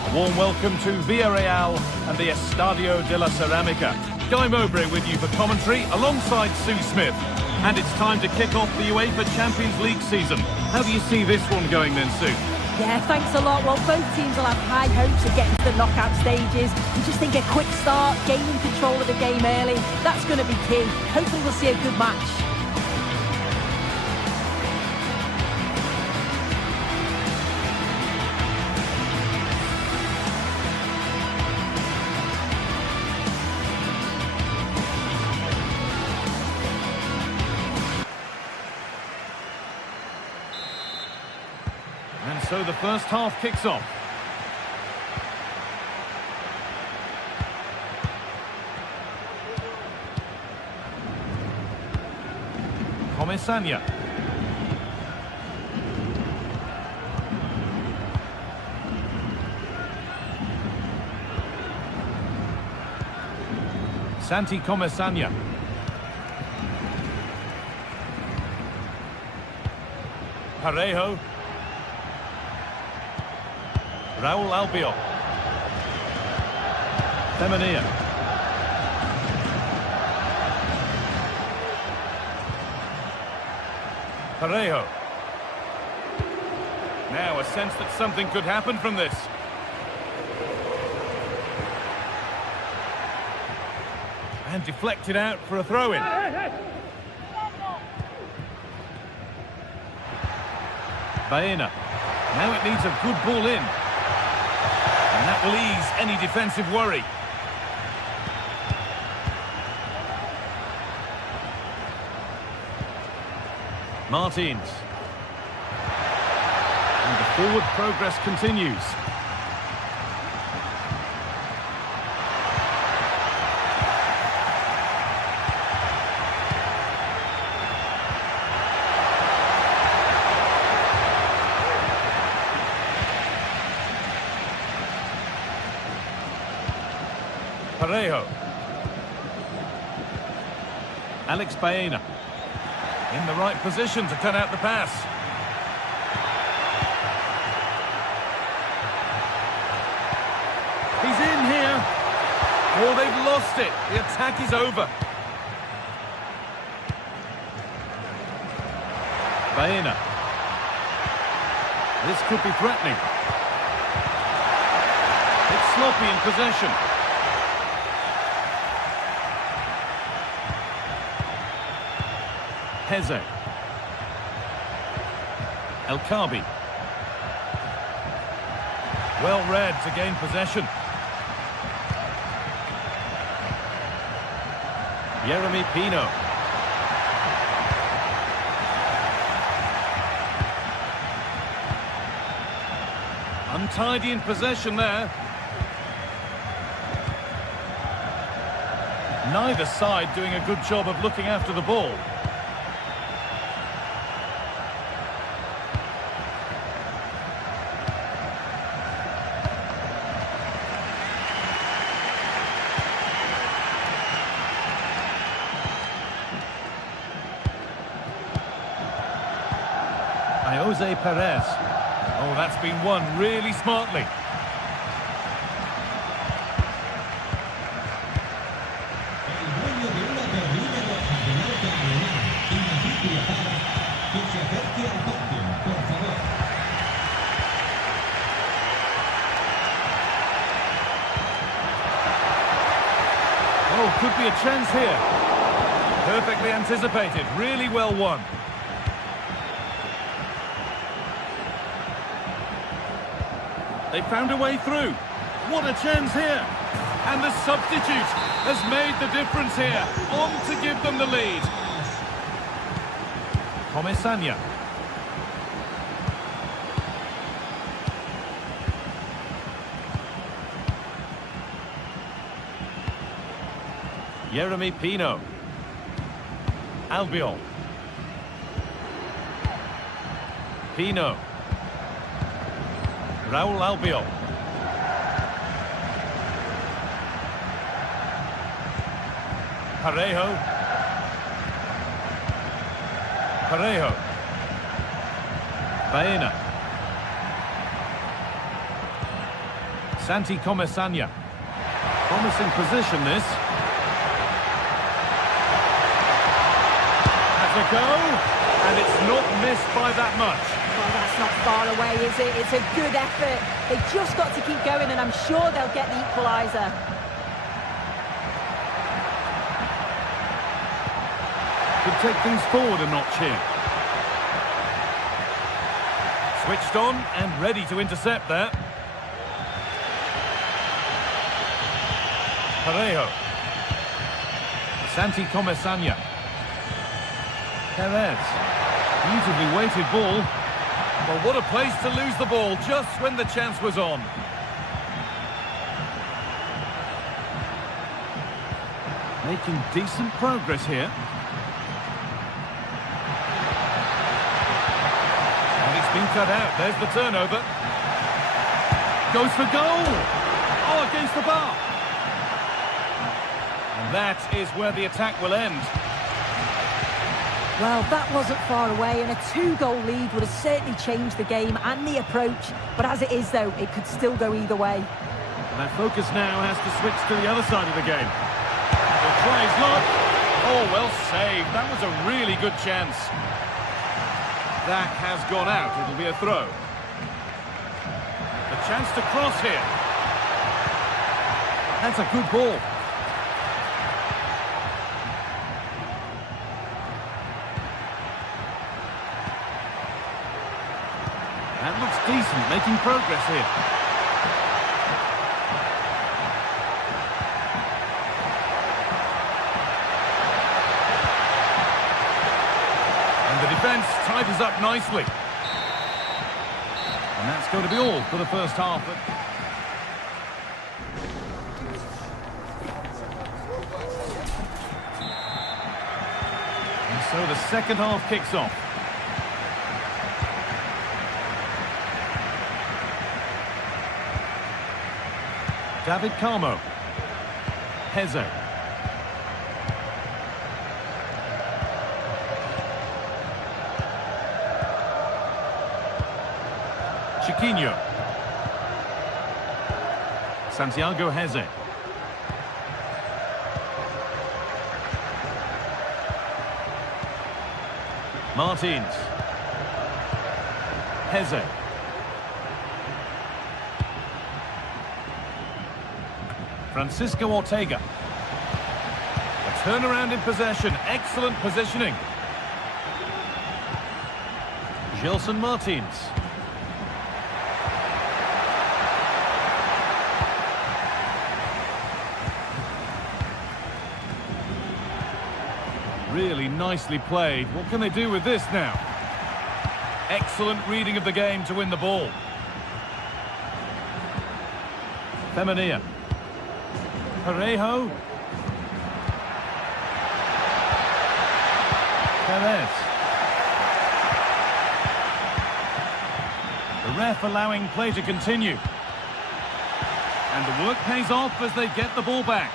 A warm welcome to Villarreal and the Estadio de la Ceramica. Guy Mowbray with you for commentary alongside Sue Smith. And it's time to kick off the UEFA Champions League season. How do you see this one going then, Sue? Yeah, thanks a lot. Well, both teams will have high hopes of getting to the knockout stages. We just think a quick start, gaining control of the game early, that's going to be key. Hopefully we'll see a good match. And so the first half kicks off. Comesaña. Santi Comesaña. Parejo. Raul Albiol. Femenia. Parejo. Now a sense that something could happen from this. And deflected out for a throw-in. Baena. Now it needs a good ball in. And that will ease any defensive worry. Martins. And the forward progress continues. Parejo. Alex Baena. In the right position to cut out the pass. He's in here. Oh, they've lost it. The attack is over. Baena. This could be threatening. It's sloppy in possession. Heze. El Khabi. Well read to gain possession. Yeremy Pino. Untidy in possession there. Neither side doing a good job of looking after the ball. Jose Perez. Oh, that's been won really smartly. Oh, could be a chance here. Perfectly anticipated, really well won. They found a way through. What a chance here. And the substitute has made the difference here. On to give them the lead. Comesaña. Yeremy Pino. Albiol. Pino. Raul Albiol. Parejo. Parejo. Baena. Santi Comesaña. Promising position this. Has a go, and it's not missed by that much. Well, that's not far away, is it? It's a good effort. They've just got to keep going, and I'm sure they'll get the equaliser. Could take things forward a notch here. Switched on and ready to intercept there. Parejo. Santi Comesaña. Perez. Beautifully weighted ball. Well, what a place to lose the ball just when the chance was on. Making decent progress here. And it's been cut out. There's the turnover. Goes for goal. Oh, against the bar. And that is where the attack will end. Well, that wasn't far away, and a 2-goal lead would have certainly changed the game and the approach. But as it is, though, it could still go either way. And their focus now has to switch to the other side of the game. The try's not. Oh, well saved. That was a really good chance. That has gone out. It'll be a throw. A chance to cross here. That's a good ball. That looks decent, making progress here. And the defence tidies up nicely. And that's going to be all for the first half. And so the second half kicks off. David Carmo. Heze. Chiquinho. Santiago Heze. Martins. Heze. Francisco Ortega. A turnaround in possession. Excellent positioning. Gelson Martins. Really nicely played. What can they do with this now? Excellent reading of the game to win the ball. Femenia. Parejo. Perez. The ref allowing play to continue. And the work pays off as they get the ball back.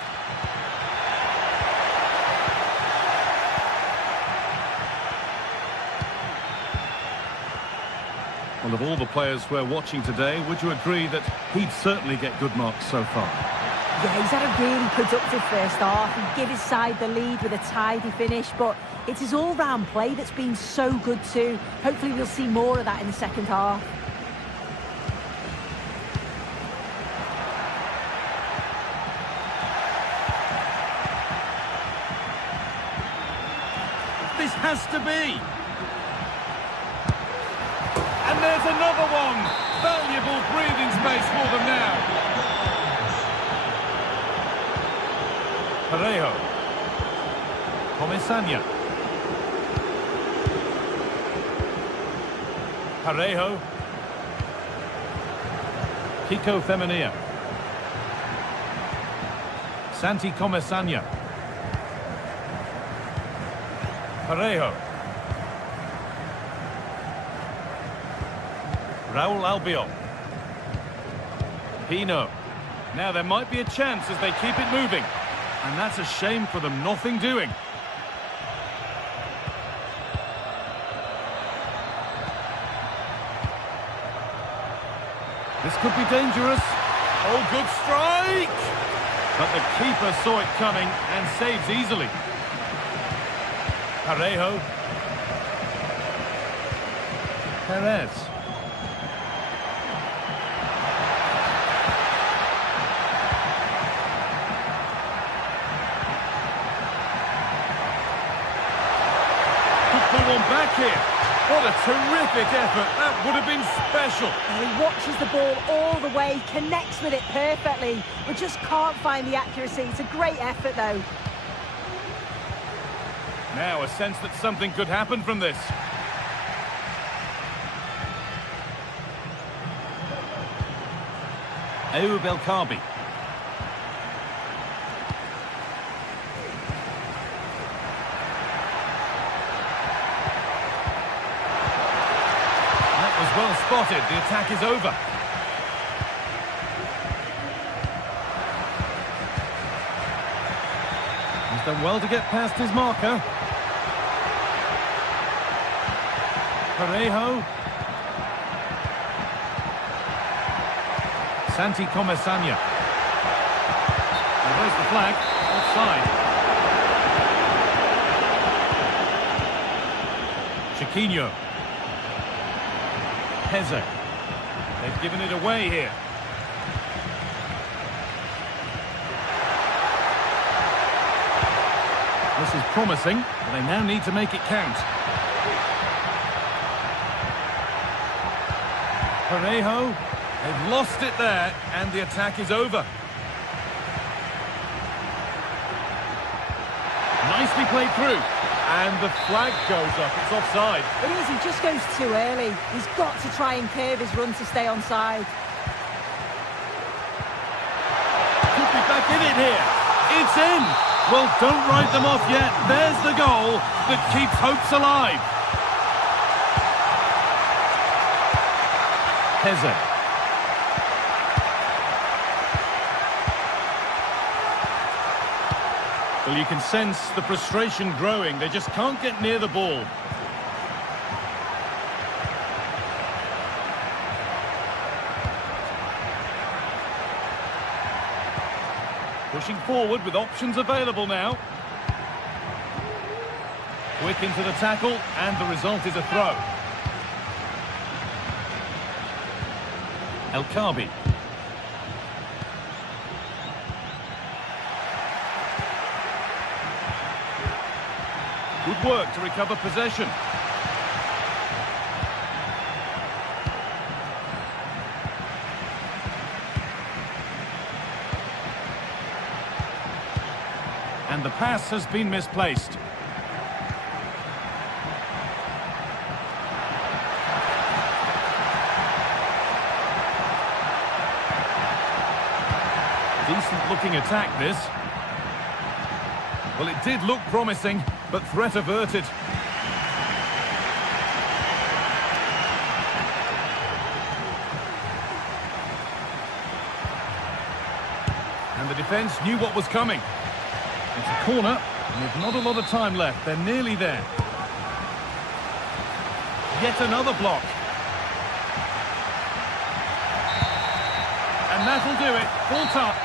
Well, of all the players we're watching today, would you agree that he'd certainly get good marks so far? Yeah, he's had a really productive first half. He gave his side the lead with a tidy finish, but it's his all-round play that's been so good too. Hopefully we'll see more of that in the second half. This has to be. And there's another one. Valuable breathing space for them now. Parejo. Comesaña. Parejo. Kiko Femenia. Santi Comesaña. Parejo. Raul Albiol. Pino. Now there might be a chance as they keep it moving. And that's a shame for them, nothing doing. This could be dangerous. Oh, good strike! But the keeper saw it coming and saves easily. Parejo. Perez. One back here. What a terrific effort. That would have been special. And he watches the ball all the way, connects with it perfectly, but just can't find the accuracy. It's a great effort, though. Now a sense that something could happen from this. Ayoub El Kaabi. Well spotted, the attack is over. He's done well to get past his marker. Parejo. Santi Comesaña. And there's the flag. Offside. Chiquinho. Heze. They've given it away here. This is promising, but they now need to make it count. Parejo. They've lost it there, and the attack is over. Nicely played through. And the flag goes up. It's offside. It is, he just goes too early. He's got to try and curve his run to stay onside. Could be back in it here. It's in. Well, don't write them off yet. There's the goal that keeps hopes alive. Heze. Well, you can sense the frustration growing. They just can't get near the ball. Pushing forward with options available now. Quick into the tackle, and the result is a throw. El Kaabi. Good work to recover possession. And the pass has been misplaced. Decent looking attack, this. Well, it did look promising, but threat averted. And the defence knew what was coming. It's a corner, and with not a lot of time left. They're nearly there. Yet another block. And that'll do it. Full time.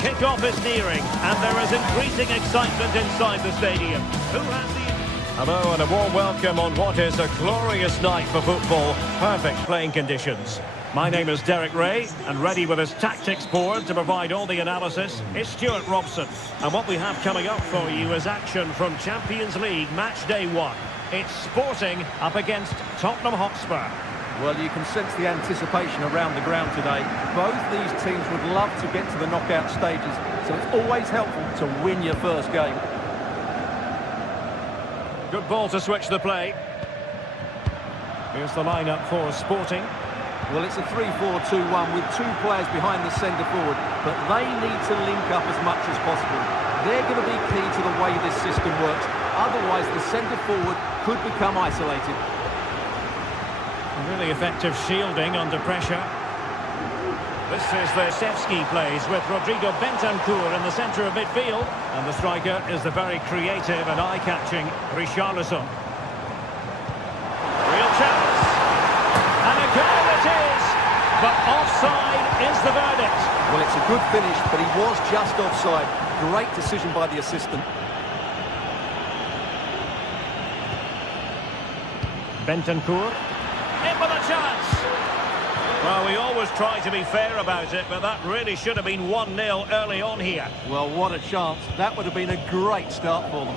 Kick-off is nearing, and there is increasing excitement inside the stadium. Who has the... Hello and a warm welcome on what is a glorious night for football. Perfect playing conditions. My name is Derek Ray, and ready with his tactics board to provide all the analysis is Stuart Robson. And what we have coming up for you is action from Champions League match day 1. It's Sporting up against Tottenham Hotspur. Well, you can sense the anticipation around the ground today. Both these teams would love to get to the knockout stages, so it's always helpful to win your first game. Good ball to switch the play. Here's the lineup for Sporting. Well, it's a 3-4-2-1 with two players behind the centre forward, but they need to link up as much as possible. They're going to be key to the way this system works. Otherwise, the centre forward could become isolated. Really effective shielding under pressure. This is the Sevski plays with Rodrigo Bentancur in the centre of midfield. And the striker is the very creative and eye-catching Richarlison. Real chance. And a goal it is. But offside is the verdict. Well, it's a good finish, but he was just offside. Great decision by the assistant. Bentancur. In with a chance. Well, we always try to be fair about it, but that really should have been 1-0 early on here. Well, what a chance. That would have been a great start for them.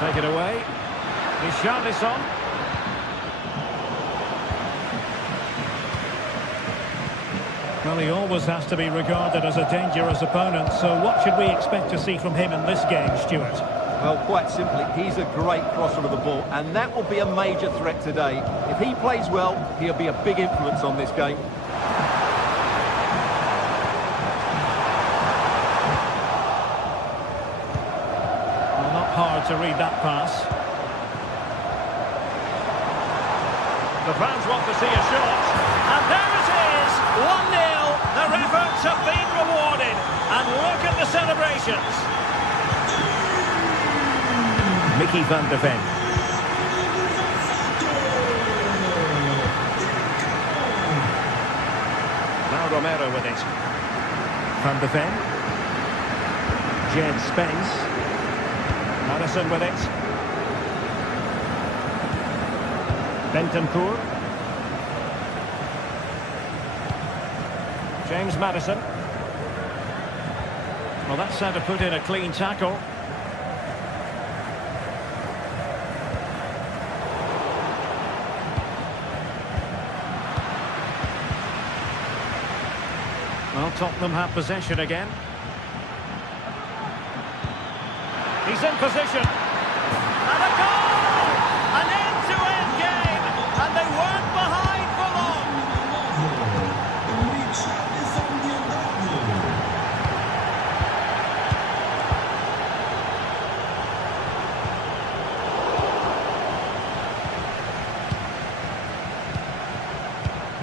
Take it away. Richarlison. Well, he always has to be regarded as a dangerous opponent, so what should we expect to see from him in this game, Stuart? Well, quite simply, he's a great crosser of the ball, and that will be a major threat today. If he plays well, he'll be a big influence on this game. Well, not hard to read that pass. The fans want to see a shot, and there it is, 1-0. Their efforts have been rewarded, and look at the celebrations. Mickey van de Ven. Now Romero with it. Van de Ven. Jed Spence. Madison with it. Bentancur. James Madison. Well, that's how to put in a clean tackle. Well, Tottenham have possession again. He's in position. And a goal! An end-to-end game! And they weren't behind for long.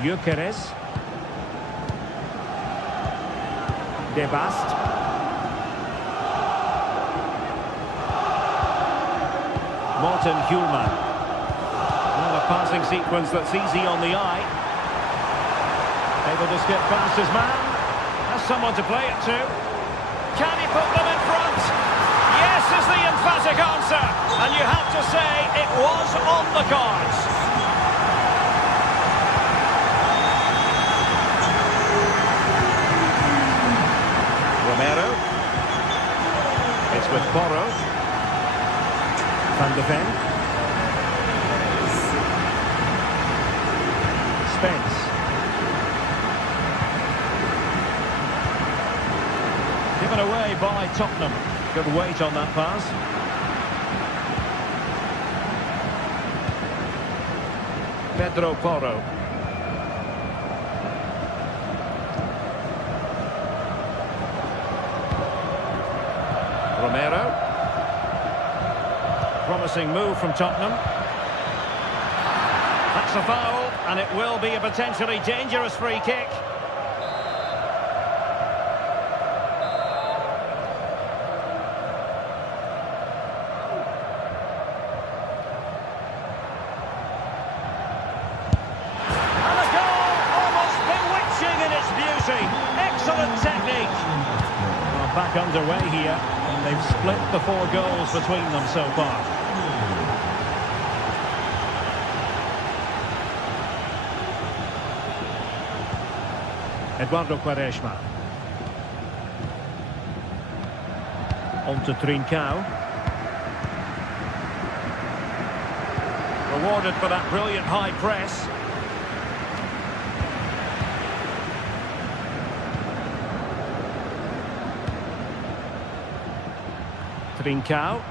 Gyökeres. De Bast. Morten Hjulman. Well, a passing sequence that's easy on the eye. Able to skip past his man. Has someone to play it to. Can he put them in front? Yes is the emphatic answer. And you have to say it was on the cards. Romero. It's with Porro. Van de Ven. Spence. Given away by Tottenham. Good weight on that pass. Pedro Porro. Romero. Promising move from Tottenham. That's a foul, and it will be a potentially dangerous free kick. And a goal, almost bewitching in its beauty. Excellent technique. Well, back underway here. They've split the 4 goals between them so far. Eduardo Quaresma. On to Trincao. Rewarded for that brilliant high press. Trincao.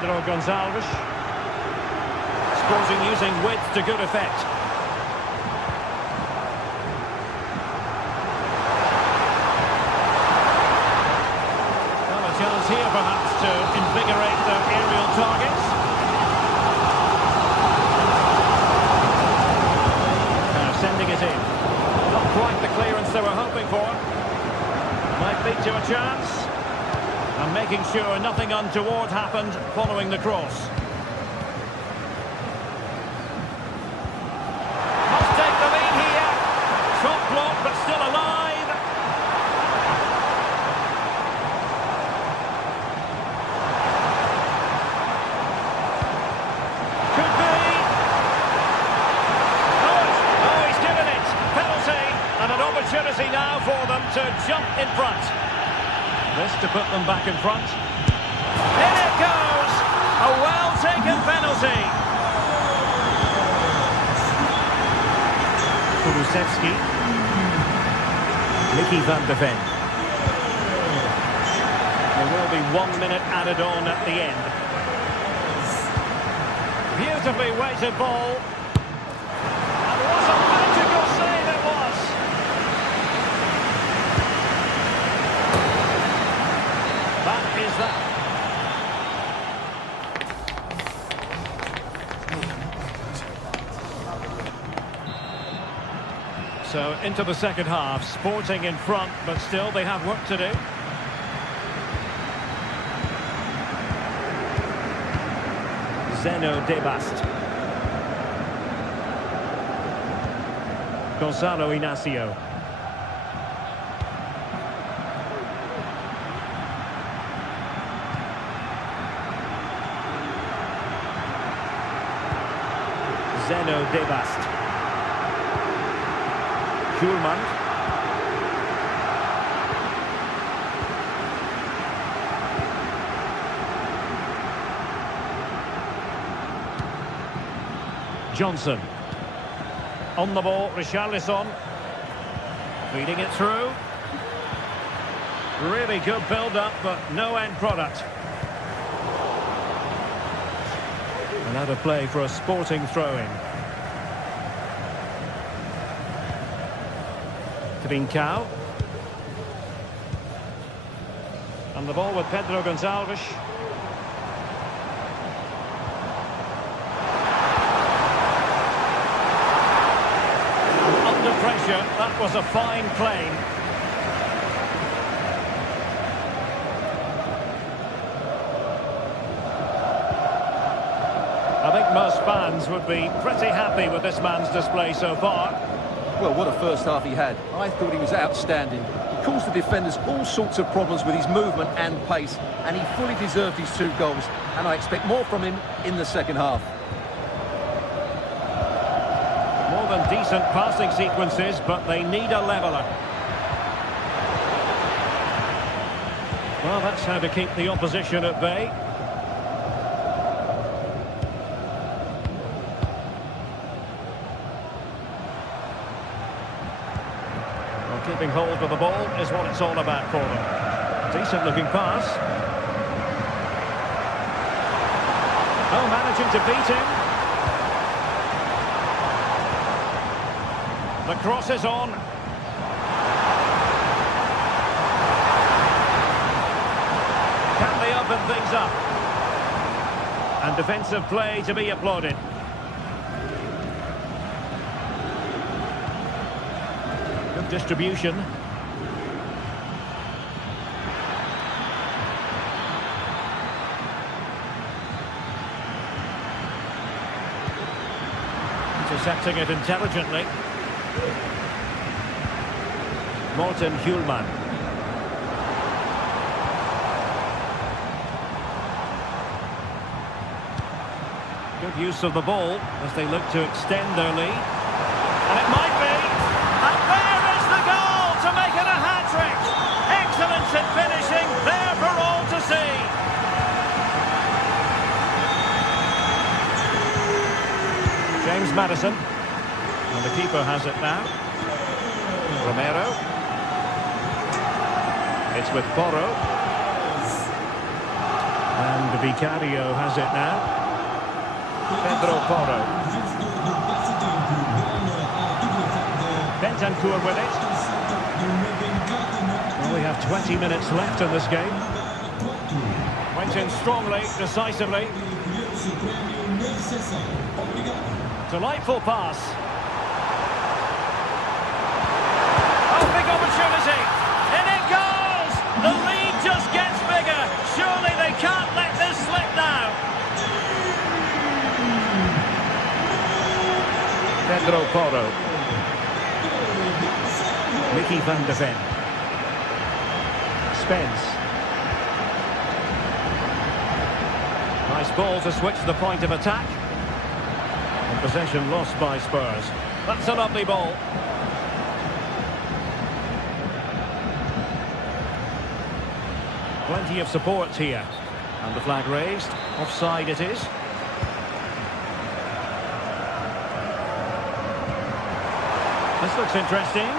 Pedro Gonçalves. Sporting using width to good effect. Well, a chance here perhaps to invigorate their aerial targets. Now sending it in. Not quite the clearance they were hoping for. Might lead to a chance. And making sure nothing untoward happened following the cross. Must take the lead here. Shot blocked but still alive. Could be. Oh, he's given it. Penalty. And an opportunity now for them to jump in front. This to put them back in front. In it goes! A well-taken penalty. Kulusevski. Mickey van de Ven. There will be 1 minute added on at the end. Beautifully weighted ball. And what a magical save it was! That is that. So into the second half, Sporting in front, but still they have work to do. Zeno Debast. Gonzalo Inacio. Zeno Debast. Schulman. Johnson. On the ball, Richarlison. Feeding it through. Really good build-up, but no end product. And out of play for a Sporting throw-in. Trincao. And the ball with Pedro Gonçalves. And under pressure, that was a fine claim. I think most fans would be pretty happy with this man's display so far. Well, what a first half he had. I thought he was outstanding. He caused the defenders all sorts of problems with his movement and pace, and he fully deserved his 2 goals, and I expect more from him in the second half. More than decent passing sequences, but they need a leveller. Well, that's how to keep the opposition at bay. Keeping hold of the ball is what it's all about for them. Decent looking pass. Oh, managing to beat him. The cross is on. Can they open things up? And defensive play to be applauded. Distribution. Intercepting it intelligently. Morten Hjulman. Good use of the ball as they look to extend their lead. And it might be. And there is the goal to make it a hat-trick. Excellence in finishing, there for all to see. James Maddison. And the keeper has it now. Romero. It's with Porro. And Vicario has it now. Pedro Porro. Bentancur with it. Well, we have 20 minutes left in this game. Went in strongly, decisively. Delightful pass. Oh, big opportunity. And it goes! The lead just gets bigger. Surely they can't let this slip now. Pedro Porro. Mickey van de Ven. Spence. Nice ball to switch the point of attack. And possession lost by Spurs. That's a lovely ball. Plenty of support here. And the flag raised. Offside it is. This looks interesting.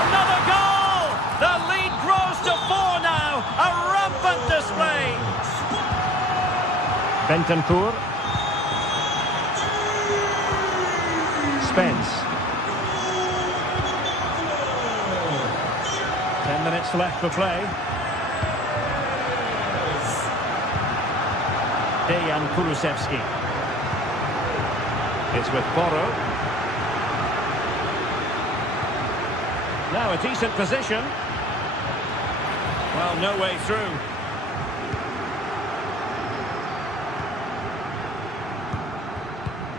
Another goal! The lead grows to 4 now. A rampant display. Bentancur. Spence. 10 minutes left for play. Dejan Kulusevski. It's with Porro. Now a decent position. Well, no way through.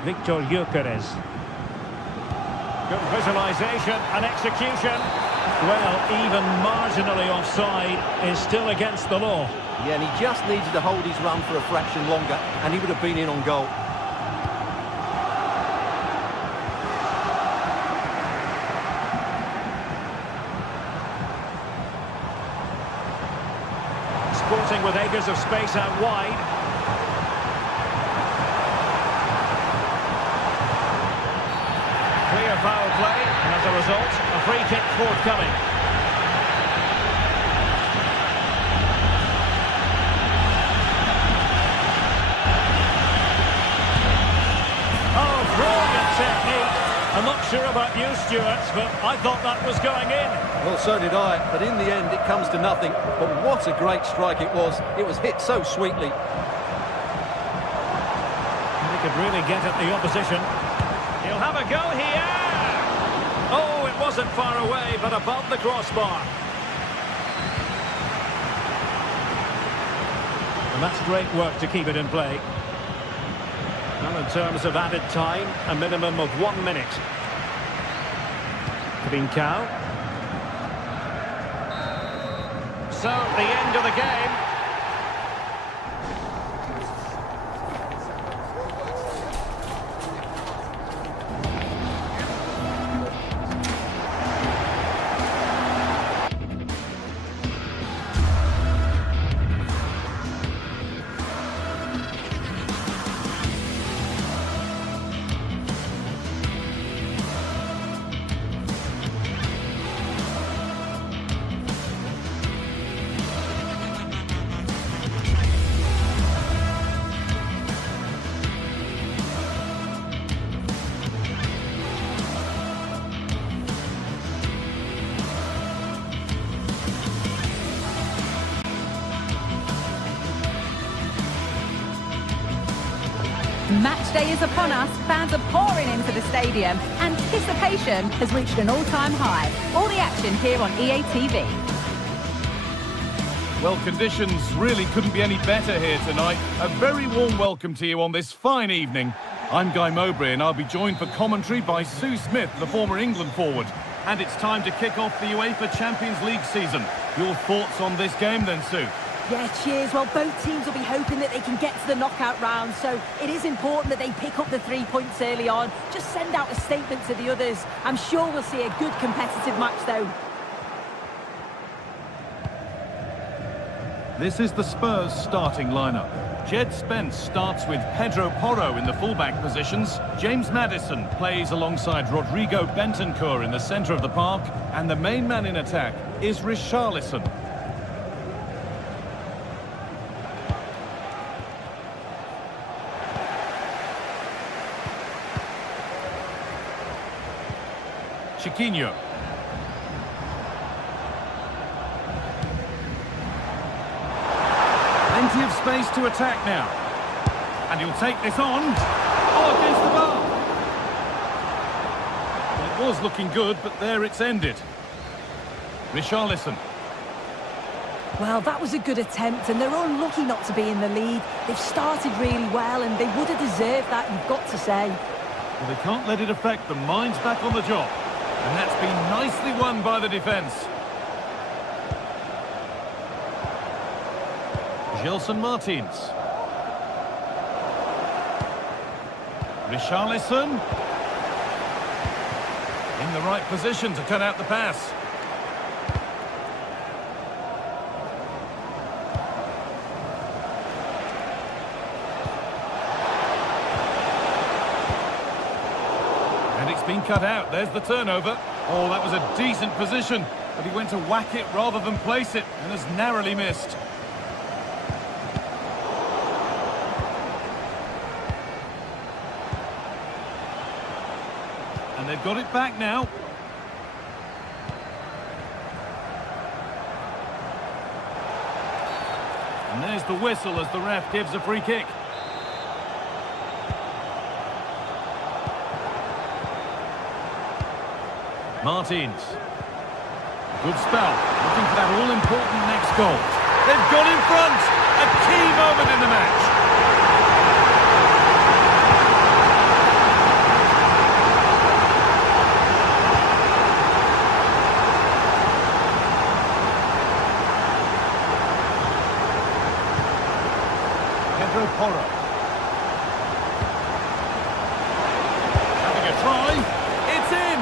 Victor Gyökeres. Good visualisation and execution. Well, even marginally offside is still against the law. Yeah, and he just needed to hold his run for a fraction longer, and he would have been in on goal. Sporting with acres of space out wide. Clear foul play, and as a result, a free kick forthcoming. Oh, brilliant technique. I'm not sure about you, Stuart, but I thought that was going in. Well, so did I, but in the end it comes to nothing. But what a great strike it was. It was hit so sweetly. He could really get at the opposition. He'll have a go here. Oh, it wasn't far away, but above the crossbar. And that's great work to keep it in play. Well, in terms of added time, a minimum of 1 minute. Trincao. So, the end of the game. Match day is upon us. Fans are pouring into the stadium. Anticipation has reached an all-time high. All the action here on EA TV. Well, conditions really couldn't be any better here tonight. A very warm welcome to you on this fine evening. I'm Guy Mowbray, and I'll be joined for commentary by Sue Smith, the former England forward. And it's time to kick off the UEFA Champions League season. Your thoughts on this game then, Sue? Yeah, cheers. Well, both teams will be hoping that they can get to the knockout round, so it is important that they pick up the 3 points early on. Just send out a statement to the others. I'm sure we'll see a good competitive match, though. This is the Spurs starting lineup. Jed Spence starts with Pedro Porro in the fullback positions. James Maddison plays alongside Rodrigo Bentancur in the centre of the park. And the main man in attack is Richarlison. Chiquinho. Plenty of space to attack now. And he'll take this on. Oh, against the bar. It was looking good, but there it's ended. Richarlison. Well, that was a good attempt, and they're unlucky not to be in the lead. They've started really well, and they would have deserved that, you've got to say. Well, they can't let it affect them. Mind's back on the job. And that's been nicely won by the defence. Gelson Martins. Richarlison. In the right position to cut out the pass. And it's been cut out. There's the turnover. Oh, that was a decent position. But he went to whack it rather than place it and has narrowly missed. And they've got it back now. And there's the whistle as the ref gives a free kick. Martins. Good spell. Looking for that all-important next goal. They've got in front. A key moment in the match. Pedro Porro. Having a try. It's in.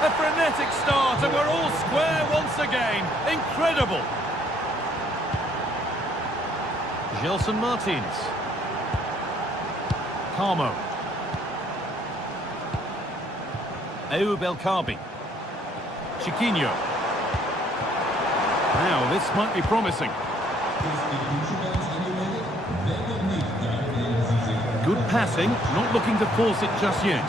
A frenetic start, and we're all square once again. Incredible. Gelson Martins. Carmo. Ayoub El Kaabi. Chiquinho. Now, this might be promising. Good passing, not looking to force it just yet.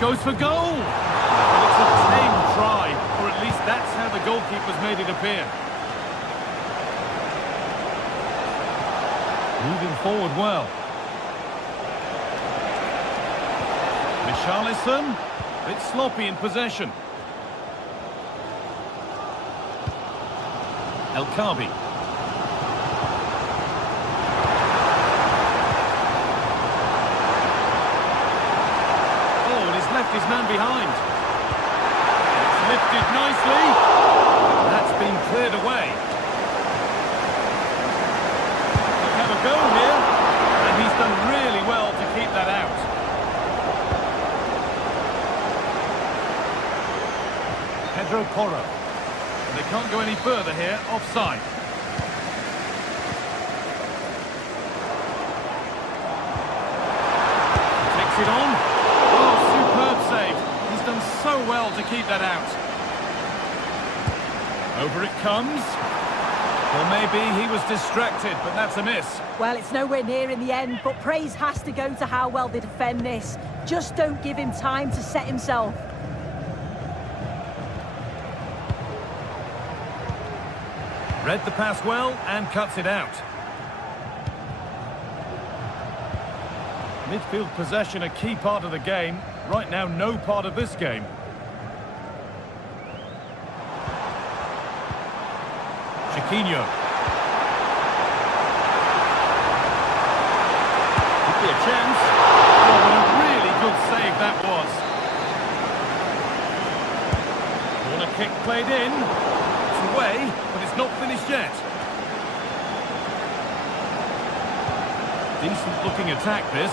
Goes for goal! It's a tame try, or at least that's how the goalkeeper's made it appear. Moving forward well. Richarlison, a bit sloppy in possession. El Kaabi. Left his man behind. It's lifted nicely. That's been cleared away. He'll have a go here, and he's done really well to keep that out. Pedro Porro. They can't go any further here, offside. Takes it on. Save. He's done so well to keep that out. Over it comes. Or maybe he was distracted, but that's a miss. Well, it's nowhere near in the end, but praise has to go to how well they defend this. Just don't give him time to set himself. Read the pass well and cuts it out. Midfield possession a key part of the game. Right now, no part of this game. Chiquinho. Could be a chance. Oh, what a really good save that was. Corner kick played in. It's away, but it's not finished yet. Decent looking attack, this.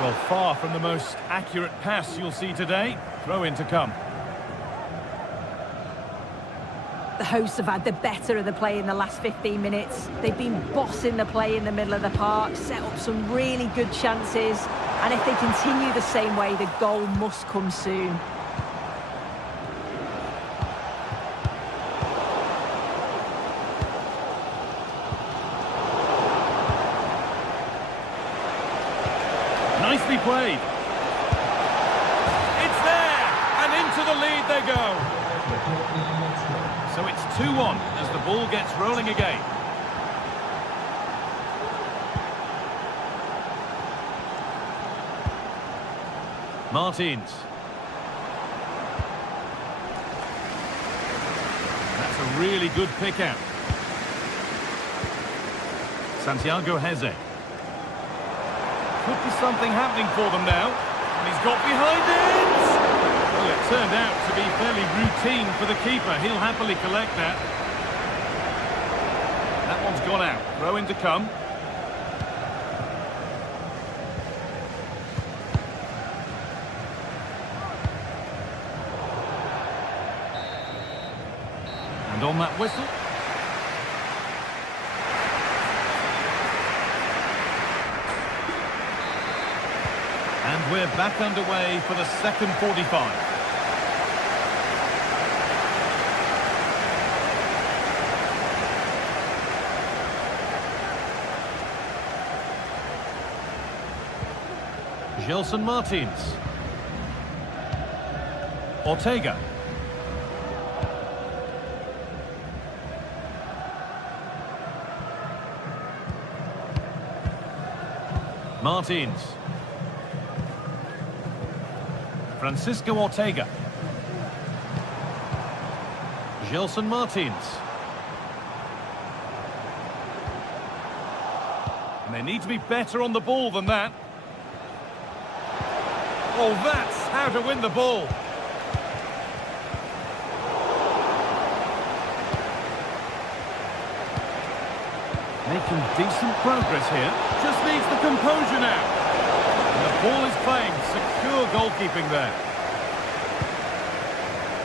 Well, Well, far from the most accurate pass you'll see today. Throw in to come. The hosts have had the better of the play in the last 15 minutes. They've been bossing the play in the middle of the park, set up some really good chances. And if they continue the same way, the goal must come soon. Nicely played. It's there, and into the lead they go. So it's 2-1 as the ball gets rolling again. Martins. That's a really good pick out. Santiago Heze. Could be something happening for them now. And he's got behind it! Well, it turned out to be fairly routine for the keeper. He'll happily collect that. That one's gone out. Throw in to come. And on that whistle. And we're back underway for the second 45. Gelson Martins. Ortega. Martins. Francisco Ortega. Gelson Martins. And they need to be better on the ball than that. Oh, that's how to win the ball. Making decent progress here. Just needs the composure now. And the ball is playing. Secure goalkeeping there.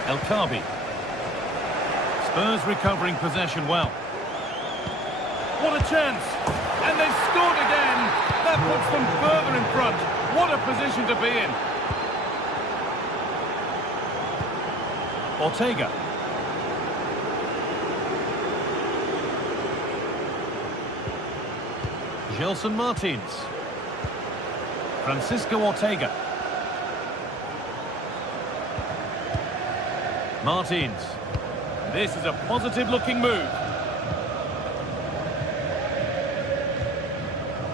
El Khabi. Spurs recovering possession well. What a chance. And they've scored again. That puts them further in front. What a position to be in. Ortega. Gelson Martins. Francisco Ortega. Martins. This is a positive-looking move.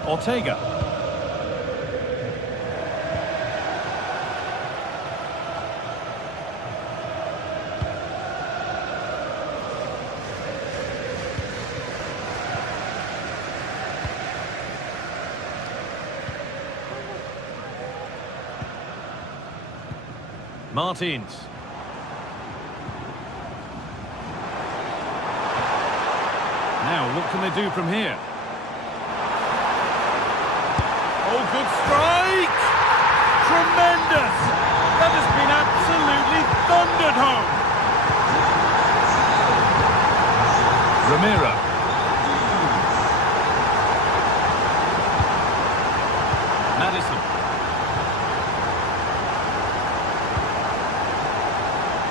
Ortega. Martins. Now, what can they do from here? Oh, good strike! Tremendous! That has been absolutely thundered home! Ramiro. Madison.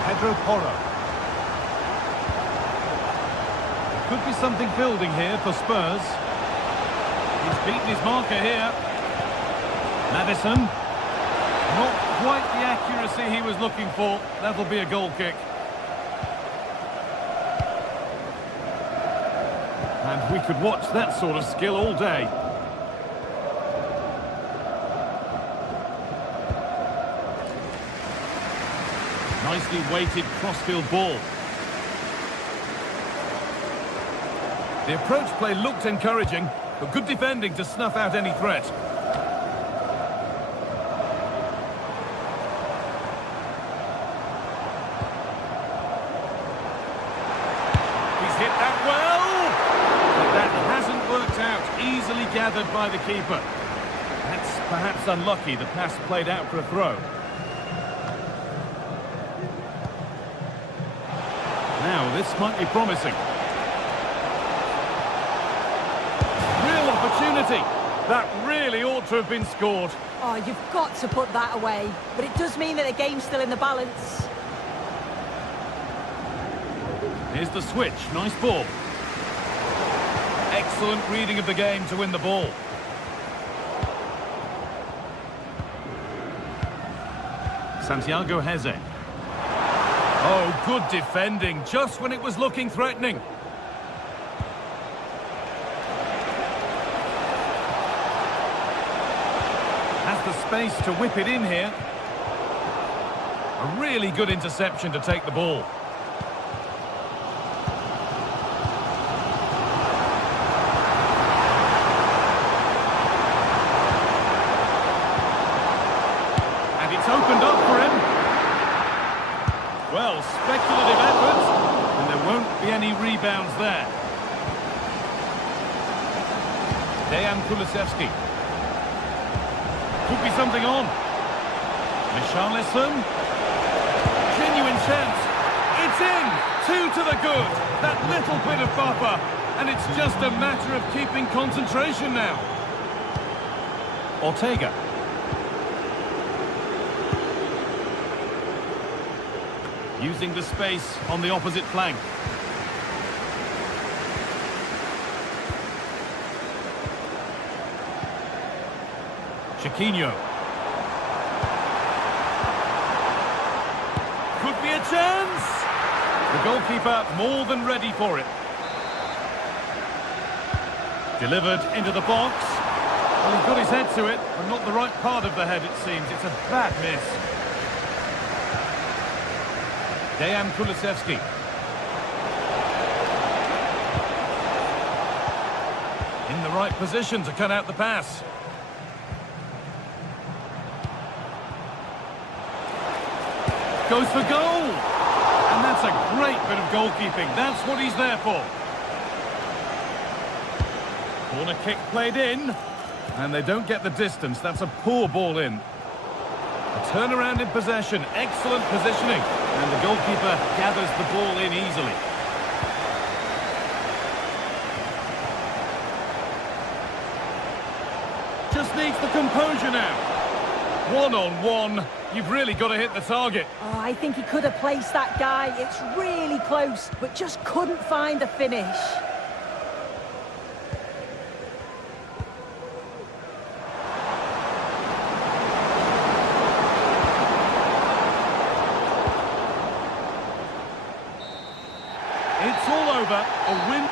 Pedro Porro. There could be something building here for Spurs. He's beaten his marker here. Madison. Not quite the accuracy he was looking for. That'll be a goal kick. And we could watch that sort of skill all day. Nicely weighted crossfield ball. The approach play looked encouraging, but good defending to snuff out any threat. He's hit that well, but that hasn't worked out. Easily gathered by the keeper. That's perhaps unlucky. The pass played out for a throw. Now, this might be promising. Real opportunity. That really ought to have been scored. Oh, you've got to put that away. But it does mean that the game's still in the balance. Here's the switch. Nice ball. Excellent reading of the game to win the ball. Santiago Heze. Oh, good defending, just when it was looking threatening. Has the space to whip it in here. A really good interception to take the ball. And it's opened up for him. Well, speculative effort, and there won't be any rebounds there. Dejan Kulusevski. Could be something on. Richarlison. Genuine chance. It's in! 2 to the good. That little bit of buffer. And it's just a matter of keeping concentration now. Ortega. Using the space on the opposite flank. Chiquinho. Could be a chance! The goalkeeper more than ready for it. Delivered into the box. Well, he got his head to it, but not the right part of the head, it seems. It's a bad miss. Dejan Kulusevski. In the right position to cut out the pass. Goes for goal! And that's a great bit of goalkeeping. That's what he's there for. Corner kick played in. And they don't get the distance. That's a poor ball in. A turnaround in possession. Excellent positioning. And the goalkeeper gathers the ball in easily. Just needs the composure now. One-on-one. You've really got to hit the target. Oh, I think he could have placed that guy. It's really close, but just couldn't find the finish. It's all over. A win.